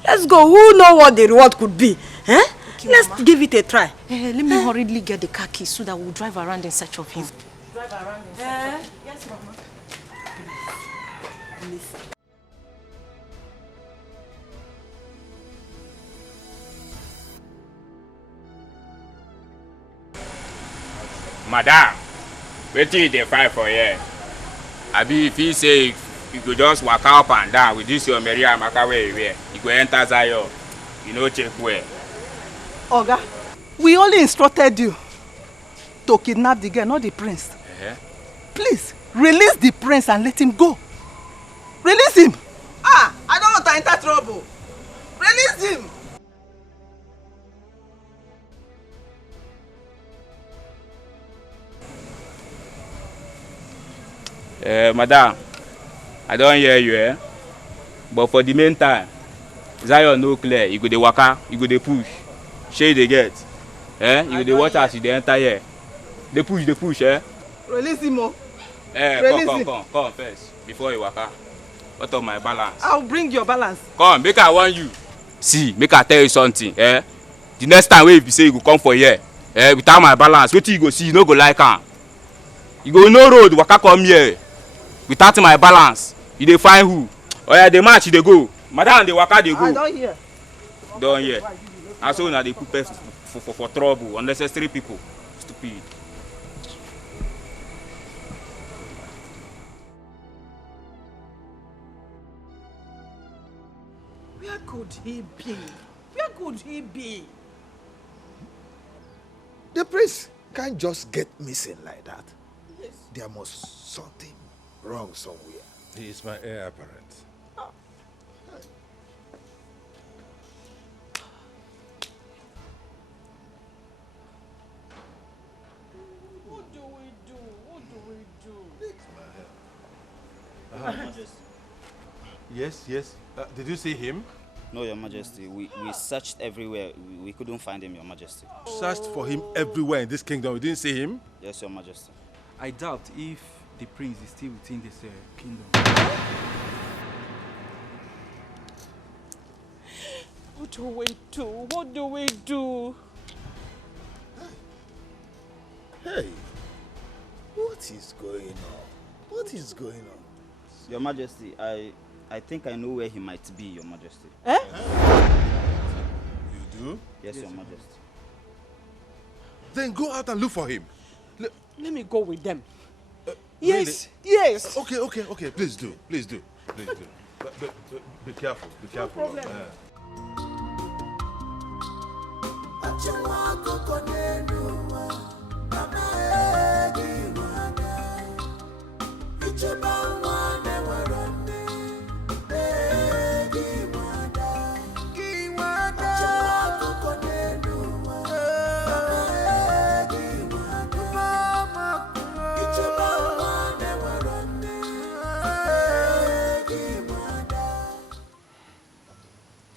Let's go. Who knows what the reward could be? Eh? Okay, Let's Mama. give it a try. Let me hurriedly get the car keys so that we'll drive around in search of him. Drive around in search of... Yes, Mama. Listen. Madam, wetin you dey fight for here? Abi if he say you go just waka up and down with this your Mary Amaka wey you wear, you go enter Zion, you no check well. Oga, we only instructed you to kidnap the girl, not the prince. Please, release the prince and let him go. Release him. I don't want to enter trouble. Release him. Madam, I don't hear you, but for the meantime, Zion no clear, you go dey waka, you go dey push. Shey dey get. You go dey watch as you dey enter here. Dey push, Release him, oh. Come first, before you waka. What of my balance? I'll bring your balance. Come, make I warn you. See, make I tell you something, The next time wey you say you go come for here, without my balance, wetin you go see, you no go like am. You go no road, waka come here. Without my balance, you dey find who? Oya, dey match, you dey go. Madam, dey waka, dey go. I don't hear. Don hear. And so una dey put person for trouble, unnecessary people. Stupid. Where could he be? Where could he be? The prince can't just get missing like that. Yes. There must something wrong somewhere. He is my heir apparent. What do we do? What do we do? Yes. Did you see him? No, Your Majesty. We searched everywhere. We couldn't find him, Your Majesty. Searched for him everywhere in this kingdom. You didn't see him? Yes, Your Majesty. I doubt if the prince is still within this kingdom. What do we do? What do we do? Hey, what is going on? What is going on? Your Majesty, I think I know where he might be, Your Majesty. You do? Yes, Your Majesty. Then go out and look for him. Let me go with them. Yes, really? Yes. Okay. Please do. But be careful. No problem.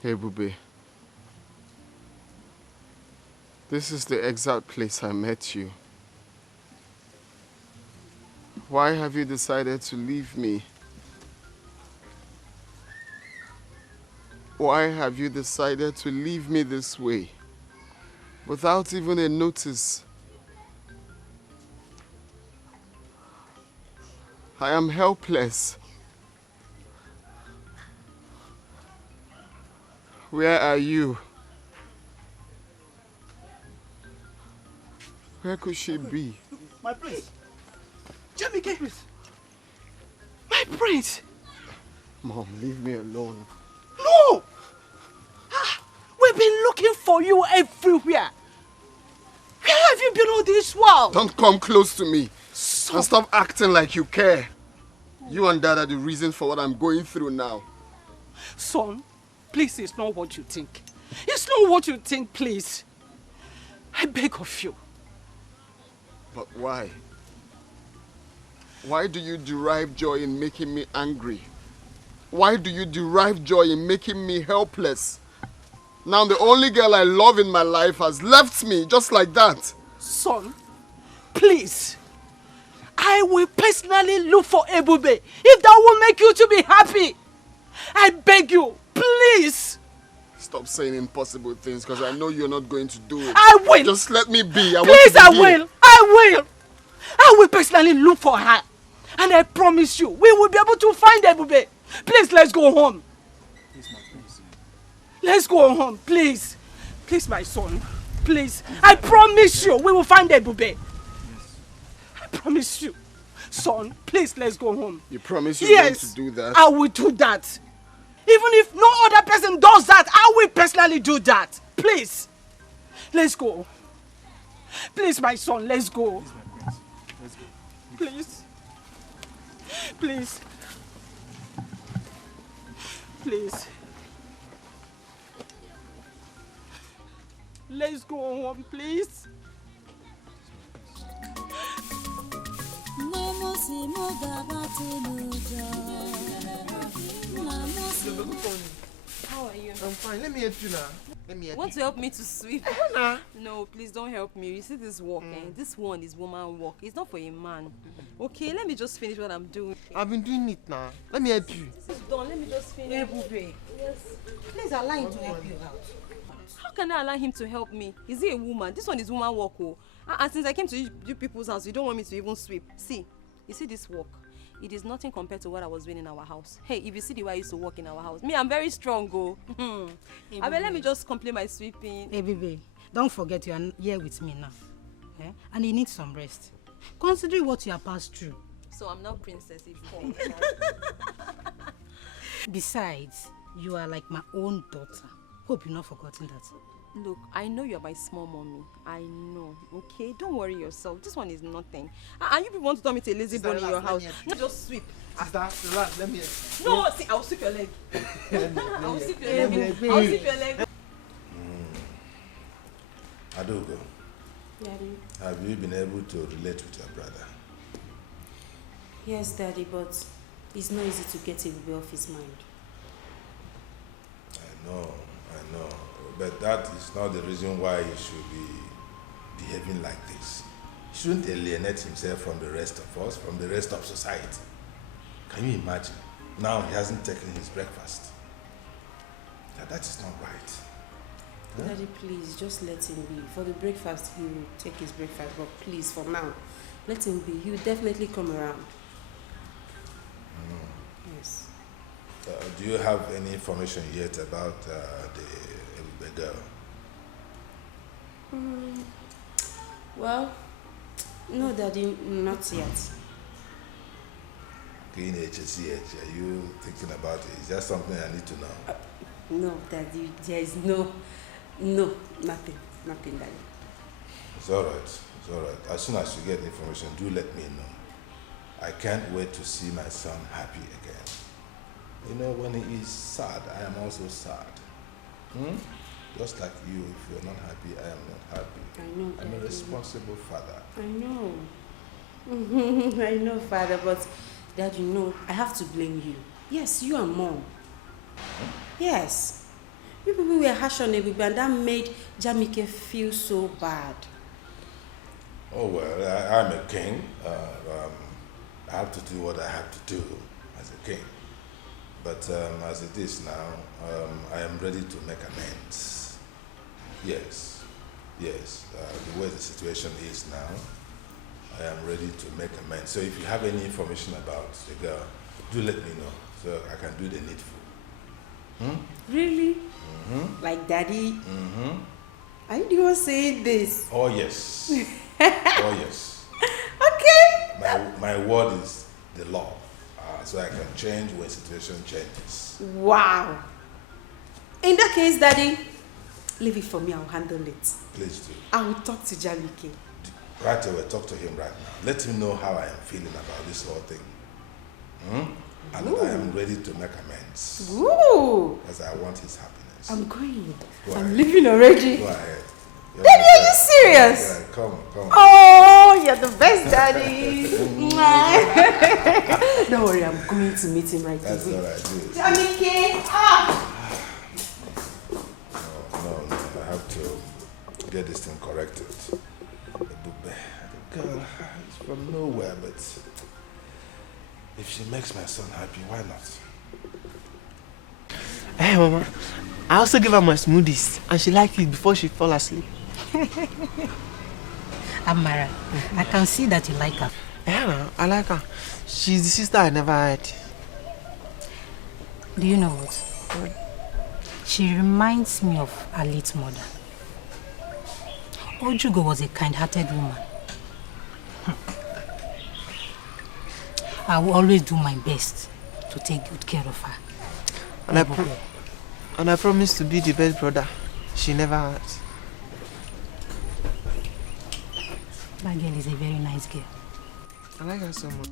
Hey, Bube. This is the exact place I met you. Why have you decided to leave me? Why have you decided to leave me this way? Without even a notice. I am helpless. Where are you? Where could she be? My prince. Jamike. My prince. Mom, leave me alone. No! We've been looking for you everywhere. you below this world. Don't come close to me. And stop acting like you care. You and Dad are the reason for what I'm going through now. Son, please, it's not what you think. It's not what you think, please. I beg of you. But why? Why do you derive joy in making me angry? Why do you derive joy in making me helpless? Now the only girl I love in my life has left me just like that. Son, please. I will personally look for Ebube if that will make you to be happy. I beg you, please. Stop saying impossible things because I know you're not going to do it. I will. Just let me be. Please, I will. I will personally look for her. And I promise you, we will be able to find Ebube. Please, let's go home. Let's go home, please. Please, my son. Please. I promise you, we will find Ebube. I promise you. Son, please, let's go home. You promise you're going to do that? I will do that. Even if no other person does that, I will personally do that. Please. Let's go. Please, my son, let's go. Please. Please. Please. Let's go home, please. How are you? I'm fine. Let me help you now. Let me help Want you. to help me to sweep? Nah. No, please don't help me. You see this work, this one is woman work. It's not for a man. Okay, let me just finish what I'm doing. I've been doing it now. Let me help you. This is done. Let me just finish. Ebube. Yes. Please allow him to help you out. How can I allow him to help me? Is he a woman? This one is woman work. Oh. And since I came to you people's house, you don't want me to even sweep. See, you see this work? It is nothing compared to what I was doing in our house. Hey, if you see the way I used to work in our house, me, I'm very strong, oh. I mean, let me just complete my sweeping. Hey, baby, don't forget you are here with me now. Eh? And you need some rest. Considering what you have passed through. So I'm not princess if Besides, you are like my own daughter. Hope you've not forgotten that. Look, I know you're my small mommy. I know, okay? Don't worry yourself. This one is nothing. And you people want to turn me to a lazy bone in your house. Not just sweep. Sister, relax. Let me help you. No, see, I'll sweep your leg. I'll sweep your leg. I'll sweep your leg. Adogo, Daddy. have you been able to relate with your brother? Yes, Daddy, but it's not easy to get Ebube off his mind. I know. But that is not the reason why he should be behaving like this. He shouldn't alienate himself from the rest of us, from the rest of society. Can you imagine? Now he hasn't taken his breakfast. That is not right. Huh? Daddy, please, just let him be. For the breakfast, he will take his breakfast, but please, for now, let him be. He will definitely come around. Yes. Do you have any information yet about the girl? Well, no, Daddy, not yet. Are you thinking about it? Is that something I need to know? No, Daddy, there is nothing, Daddy. It's all right. As soon as you get information, do let me know. I can't wait to see my son happy again. You know, when he is sad, I am also sad. Just like you, if you're not happy, I am not happy. I know, I'm a Daddy. responsible father. I know. I know, Father, but Dad, I have to blame you. Yes, you and Mom. Yes. You people were harsh on Ebube and that made Jamike feel so bad. Oh, well, I'm a king. I have to do what I have to do as a king. But as it is now, I am ready to make amends. Yes. The way the situation is now, I am ready to make amends. So if you have any information about the girl, do let me know so I can do the needful. Really? Like Daddy? Are you the one saying this? Oh, yes. Oh, yes. Okay. My word is the law. So I can change when situation changes. Wow. In that case, Daddy, leave it for me. I'll handle it. Please do. I will talk to Jamike. Right away, talk to him right now. Let him know how I am feeling about this whole thing. And that I am ready to make amends. Ooh. Because I want his happiness. I'm going. Go I'm ahead. leaving already. Go ahead. Daddy, are you serious? Yeah, come. Oh, you're the best, Daddy. Don't worry, I'm going to meet him right away. That's what I do. Jamike, No, I have to get this thing corrected. The girl is from nowhere, but if she makes my son happy, why not? Hey, Mama. I also give her my smoothies, and she liked it before she fall asleep. Amara, I can see that you like her. Yeah, I like her. She's the sister I never had. Do you know what? She reminds me of her late mother. Ojugo was a kind-hearted woman. I will always do my best to take good care of her. And I promise to be the best brother she never had. That girl is a very nice girl. I like her so much.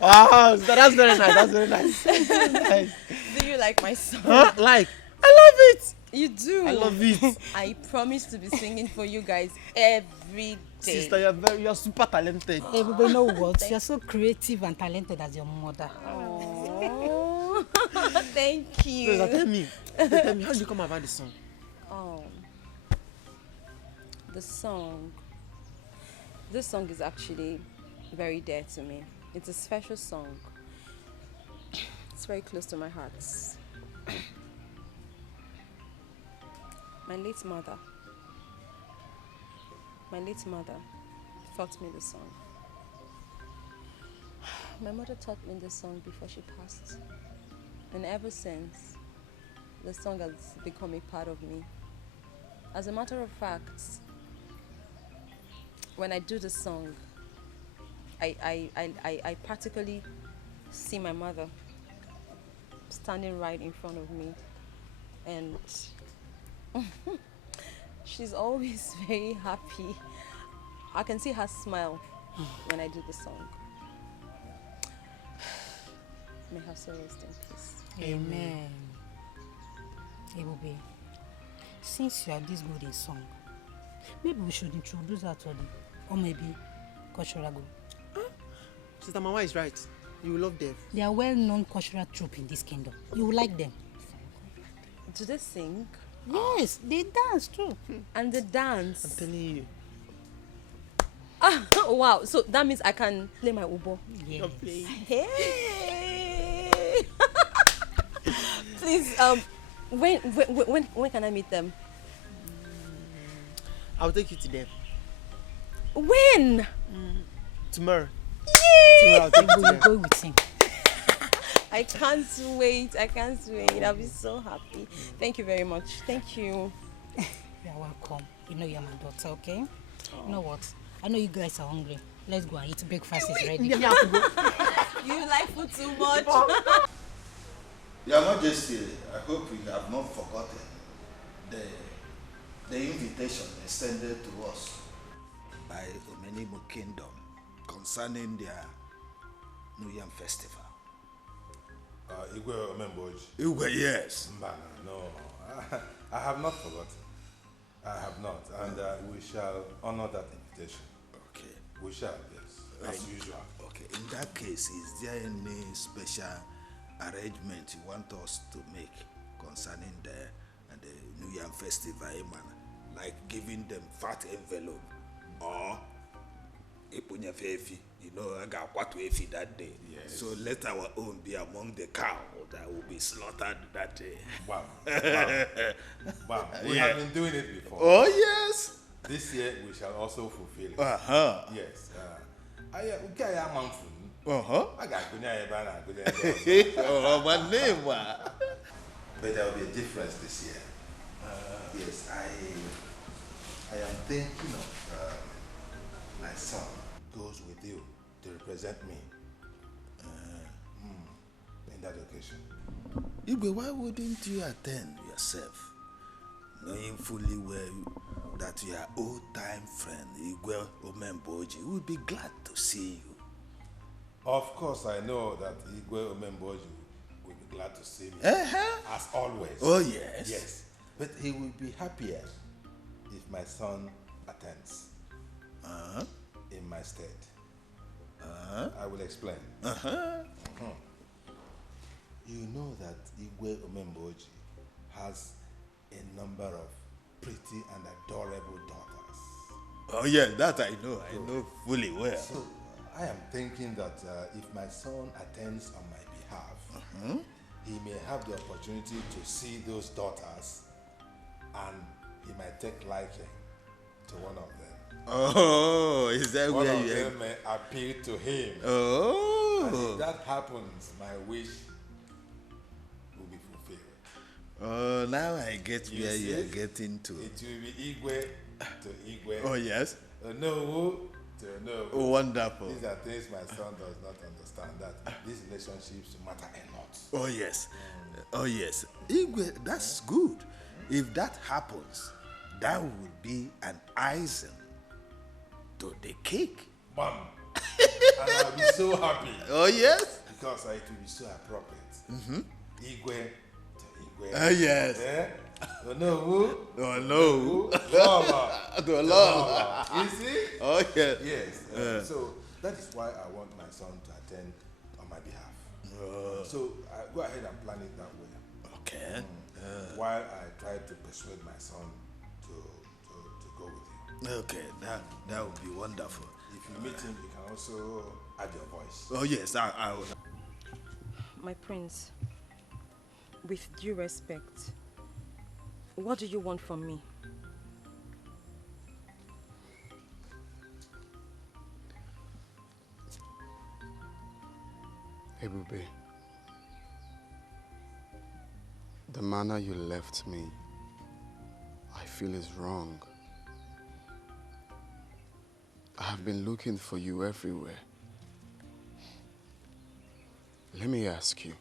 Wow, that's very nice. That's very nice. Nice. Do you like my song? Huh? Like? I love it. You do. I love it. I promise to be singing for you guys every day. Sister, you're super talented. Everybody know what? You're so creative and talented as your mother. Oh, thank you. Sister, tell me, how did you come about the song? The song. This song is actually very dear to me. It's a special song. It's very close to my heart. My late mother taught me the song. My mother taught me the song before she passed. And ever since, the song has become a part of me. As a matter of fact, when I do the song, I practically see my mother standing right in front of me, and she's always very happy. I can see her smile when I do the song. May her soul rest in peace. Amen. Ebube, since you are this good in song, maybe we should introduce her to them, or maybe cultural group. Sister Mama is right. You will love them. They are well-known cultural troupe in this kingdom. You will like them. Do they sing? Yes, they dance too. And the dance. I'm telling you. Wow, so that means I can play my ubo. Yes. Hey. Please, when can I meet them? I'll take you to them. When? Tomorrow. Yay! Tomorrow I'll take you to them. Go with him. I can't wait. I'll be so happy. Thank you very much. Thank you. You're welcome. You know you're my daughter, okay? You know what? I know you guys are hungry. Let's go and eat. Breakfast is ready. You like food too much. Your Majesty, I hope you have not forgotten the invitation extended to us by Omenimo Kingdom concerning their New Yam Festival. Igwe Omemboji. Igwe, yes. No, I have not forgotten. I have not, and we shall honor that invitation. Okay. We shall, yes, as usual. Okay, in that case, is there any special arrangement you want us to make concerning the New Yam Festival, like giving them fat envelope or You know, I got what to efi that day. Yes. So let our own be among the cow that will be slaughtered that day. Wow. Wow. We have been doing it before. Oh, yes. This year we shall also fulfill it. Yes. I got good. Oh, my name. But there will be a difference this year. Yes, I am thinking of my son goes with you to represent me in that occasion. Igwe, why wouldn't you attend yourself, knowing fully well that your old-time friend Igwe Omemboji would be glad to see you? Of course, I know that Igwe Omemboji will be glad to see me, as always. Oh, yes. Yes, but he will be happier if my son attends in my stead. I will explain. You know that Igwe Omemboji has a number of pretty and adorable daughters. Oh, yeah, that I know. I know fully well. So, I am thinking that if my son attends on my behalf, he may have the opportunity to see those daughters and he might take liking to one of them. Oh, is that one where of you them may appeal to him. Oh. And if that happens, my wish will be fulfilled. Oh, now I get You where see? you are getting to. It will be Igwe to Igwe. Oh, yes. No to no. Oh, wonderful. These are things my son does not understand, that these relationships matter a lot. Oh, yes. Oh, yes. Igwe, that's good. If that happens, that would be an icing to the cake. Mom. And I'll be so happy. Oh, yes? Because it will be so appropriate. Igwe to Igwe. Oh, yes. Yeah? No, who? Oh, no. Lava. The lava. You see? Oh, yes. Yes. So that is why I want my son to attend on my behalf. So go ahead and plan it that way. Okay. While I try to persuade my son to go with you. Okay, that would be wonderful. If you meet him, you can also add your voice. Oh, yes, I will. My prince, with due respect, what do you want from me? Ebube, the manner you left me, I feel is wrong. I have been looking for you everywhere. Let me ask you,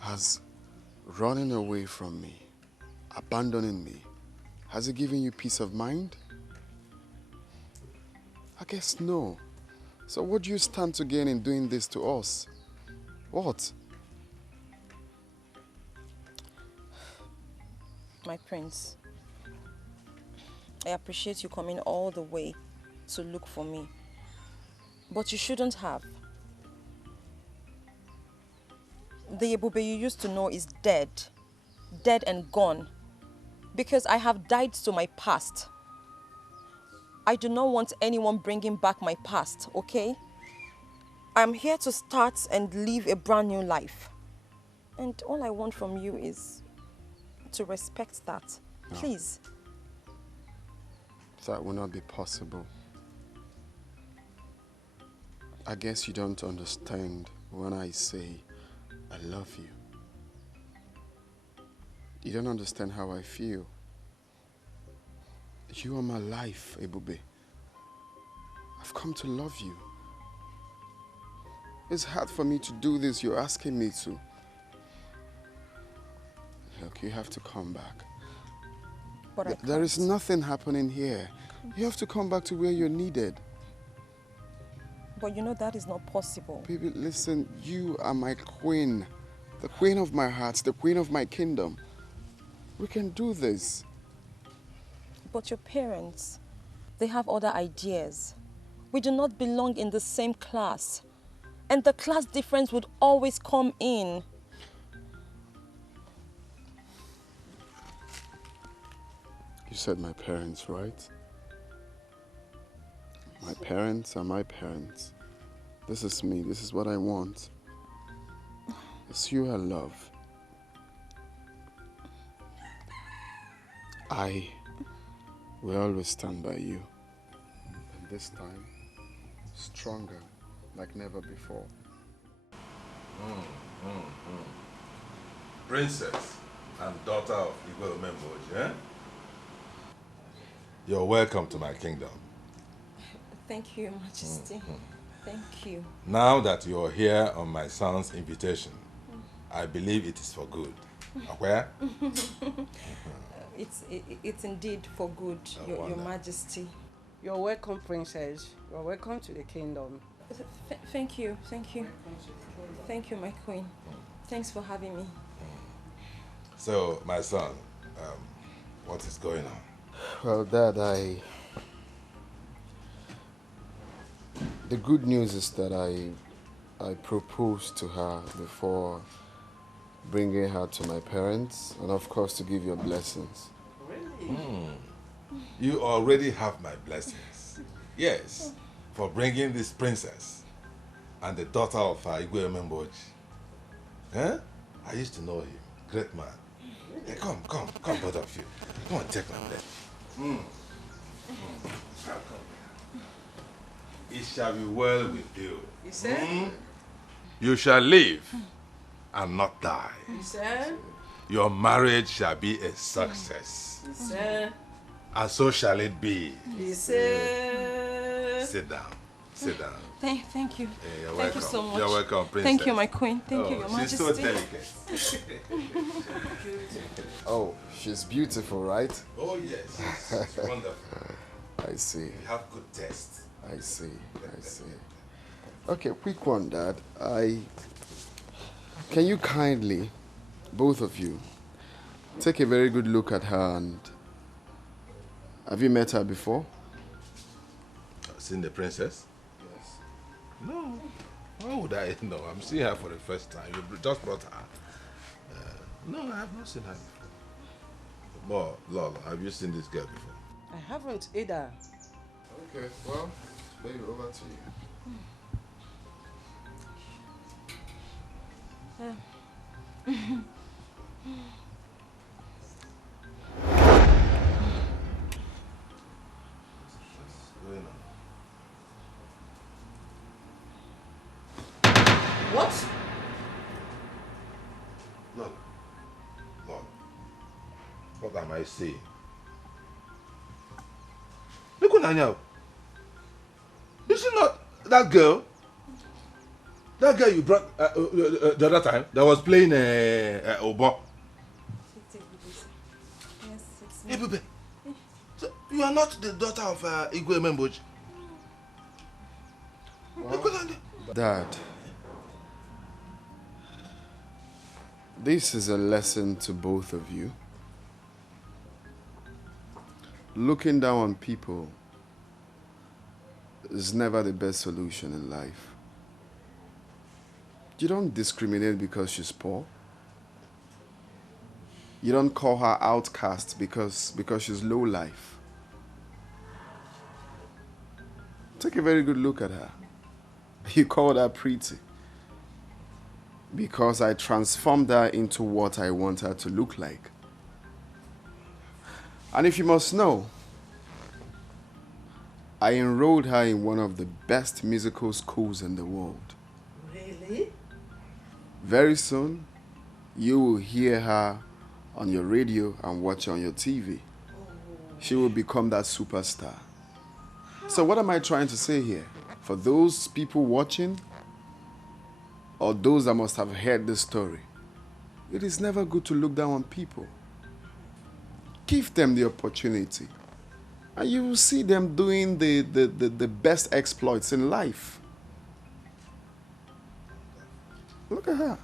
has running away from me, abandoning me, has it given you peace of mind? I guess no. So what do you stand to gain in doing this to us? What? My prince, I appreciate you coming all the way to look for me. But you shouldn't have. The Ebube you used to know is dead. Dead and gone. Because I have died to my past. I do not want anyone bringing back my past, okay? I'm here to start and live a brand new life. And all I want from you is to respect that. No. Please. That will not be possible. I guess you don't understand when I say I love you. You don't understand how I feel. You are my life, Ebube. I've come to love you. It's hard for me to do this you're asking me to. Look, you have to come back. But There is nothing happening here. You have to come back to where you're needed. But you know that is not possible. Baby, listen, you are my queen. The queen of my heart, the queen of my kingdom. We can do this. But your parents, they have other ideas. We do not belong in the same class. And the class difference would always come in. You said my parents, right? My parents are my parents. This is me. This is what I want. It's you I love. I will always stand by you. And this time, stronger like never before. Princess and daughter of Igwe Omemboji, eh? You're welcome to my kingdom. Thank you, Your Majesty. Thank you. Now that you're here on my son's invitation, I believe it is for good. Where? It's indeed for good, Your Majesty. You're welcome, Princess. You're welcome to the kingdom. Thank you. Thank you, my queen. Thanks for having me. So, my son, what is going on? Well, Dad, the good news is that I proposed to her before bringing her to my parents, and of course to give your blessings. Really? You already have my blessings. Yes, for bringing this princess and the daughter of Igwe Omemboji. Eh? I used to know him. Great man. Hey, come, both of you. Come on, take my blessing. It shall be well with you. You said? You shall live and not die. You said? Your marriage shall be a success. You said? And so shall it be. You said? Sit down. Sit down. Thank you. Yeah, you're Thank welcome. you so much. You're welcome, princess. Thank you, my queen. Thank you, Your She's Majesty. so delicate. Oh, she's beautiful, right? Oh, yes. It's wonderful. I see. You have good taste. I see. Okay, quick one, Dad. Can you kindly, both of you, take a very good look at her and... Have you met her before? Seen the princess? Yes. No. How would I know? I'm seeing her for the first time. You just brought her. No, I have not seen her before. Lolo, have you seen this girl before? I haven't either. Okay, well, baby, over to you. What? Look. What am I saying? Look at Nanya. Is it not that girl? That girl you brought the other time that was playing Obo? Yes, it's me. Hey, baby. So you are not the daughter of Igwe Omemboji? Dad, this is a lesson to both of you. Looking down on people is never the best solution in life. You don't discriminate because she's poor. You don't call her outcast because she's low life. Take a very good look at her. You called her pretty because I transformed her into what I want her to look like. And if you must know, I enrolled her in one of the best musical schools in the world. Really? Very soon, you will hear her on your radio and watch her on your TV. She will become that superstar. So what am I trying to say here? For those people watching, or those that must have heard this story, it is never good to look down on people. Give them the opportunity, and you will see them doing the best exploits in life. Look at her.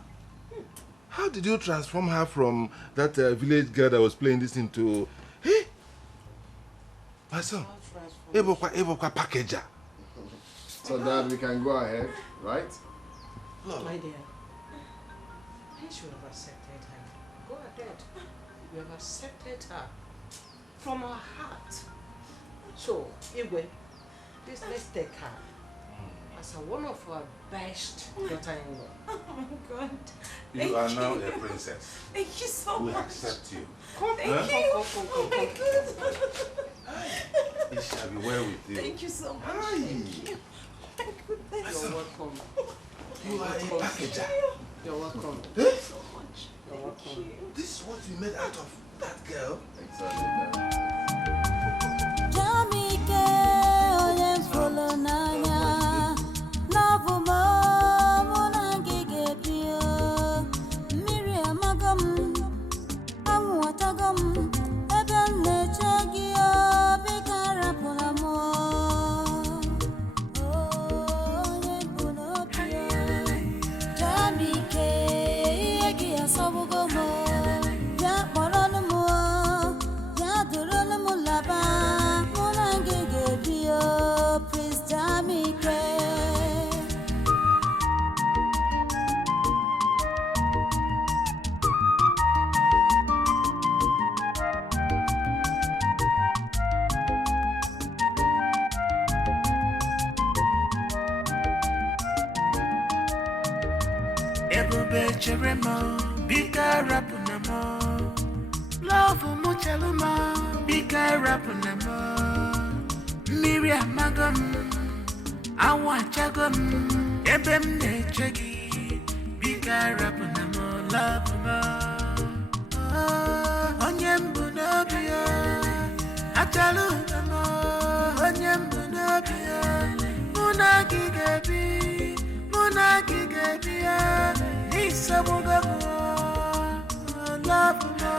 How did you transform her from that village girl that was playing this into... Hey! My son, Ebokwa packager. So Dad, we can go ahead, right? My dear, I should have accepted her. Go ahead. You have accepted her from our heart. So, Igwe, Please, let's take her as one of our best daughter-in-law. Oh my God. You are now a princess. Thank you so we much. Accept you. Thank you. Oh my God. It shall be well with you. Thank you so much. Thank you. You're welcome. You are a packager. You're welcome. Huh? So much. You're welcome. This is what you made out of that girl. Exactly. Cheremo, bika rapunamo. Love muchaluma, bika rapunamo. Miriam magam, awa chagam. Ebem nechegi, bika rapunamo. Love mo. Onyembu nobia, atalu mo. Onyembu nobia, munagi gabi, Love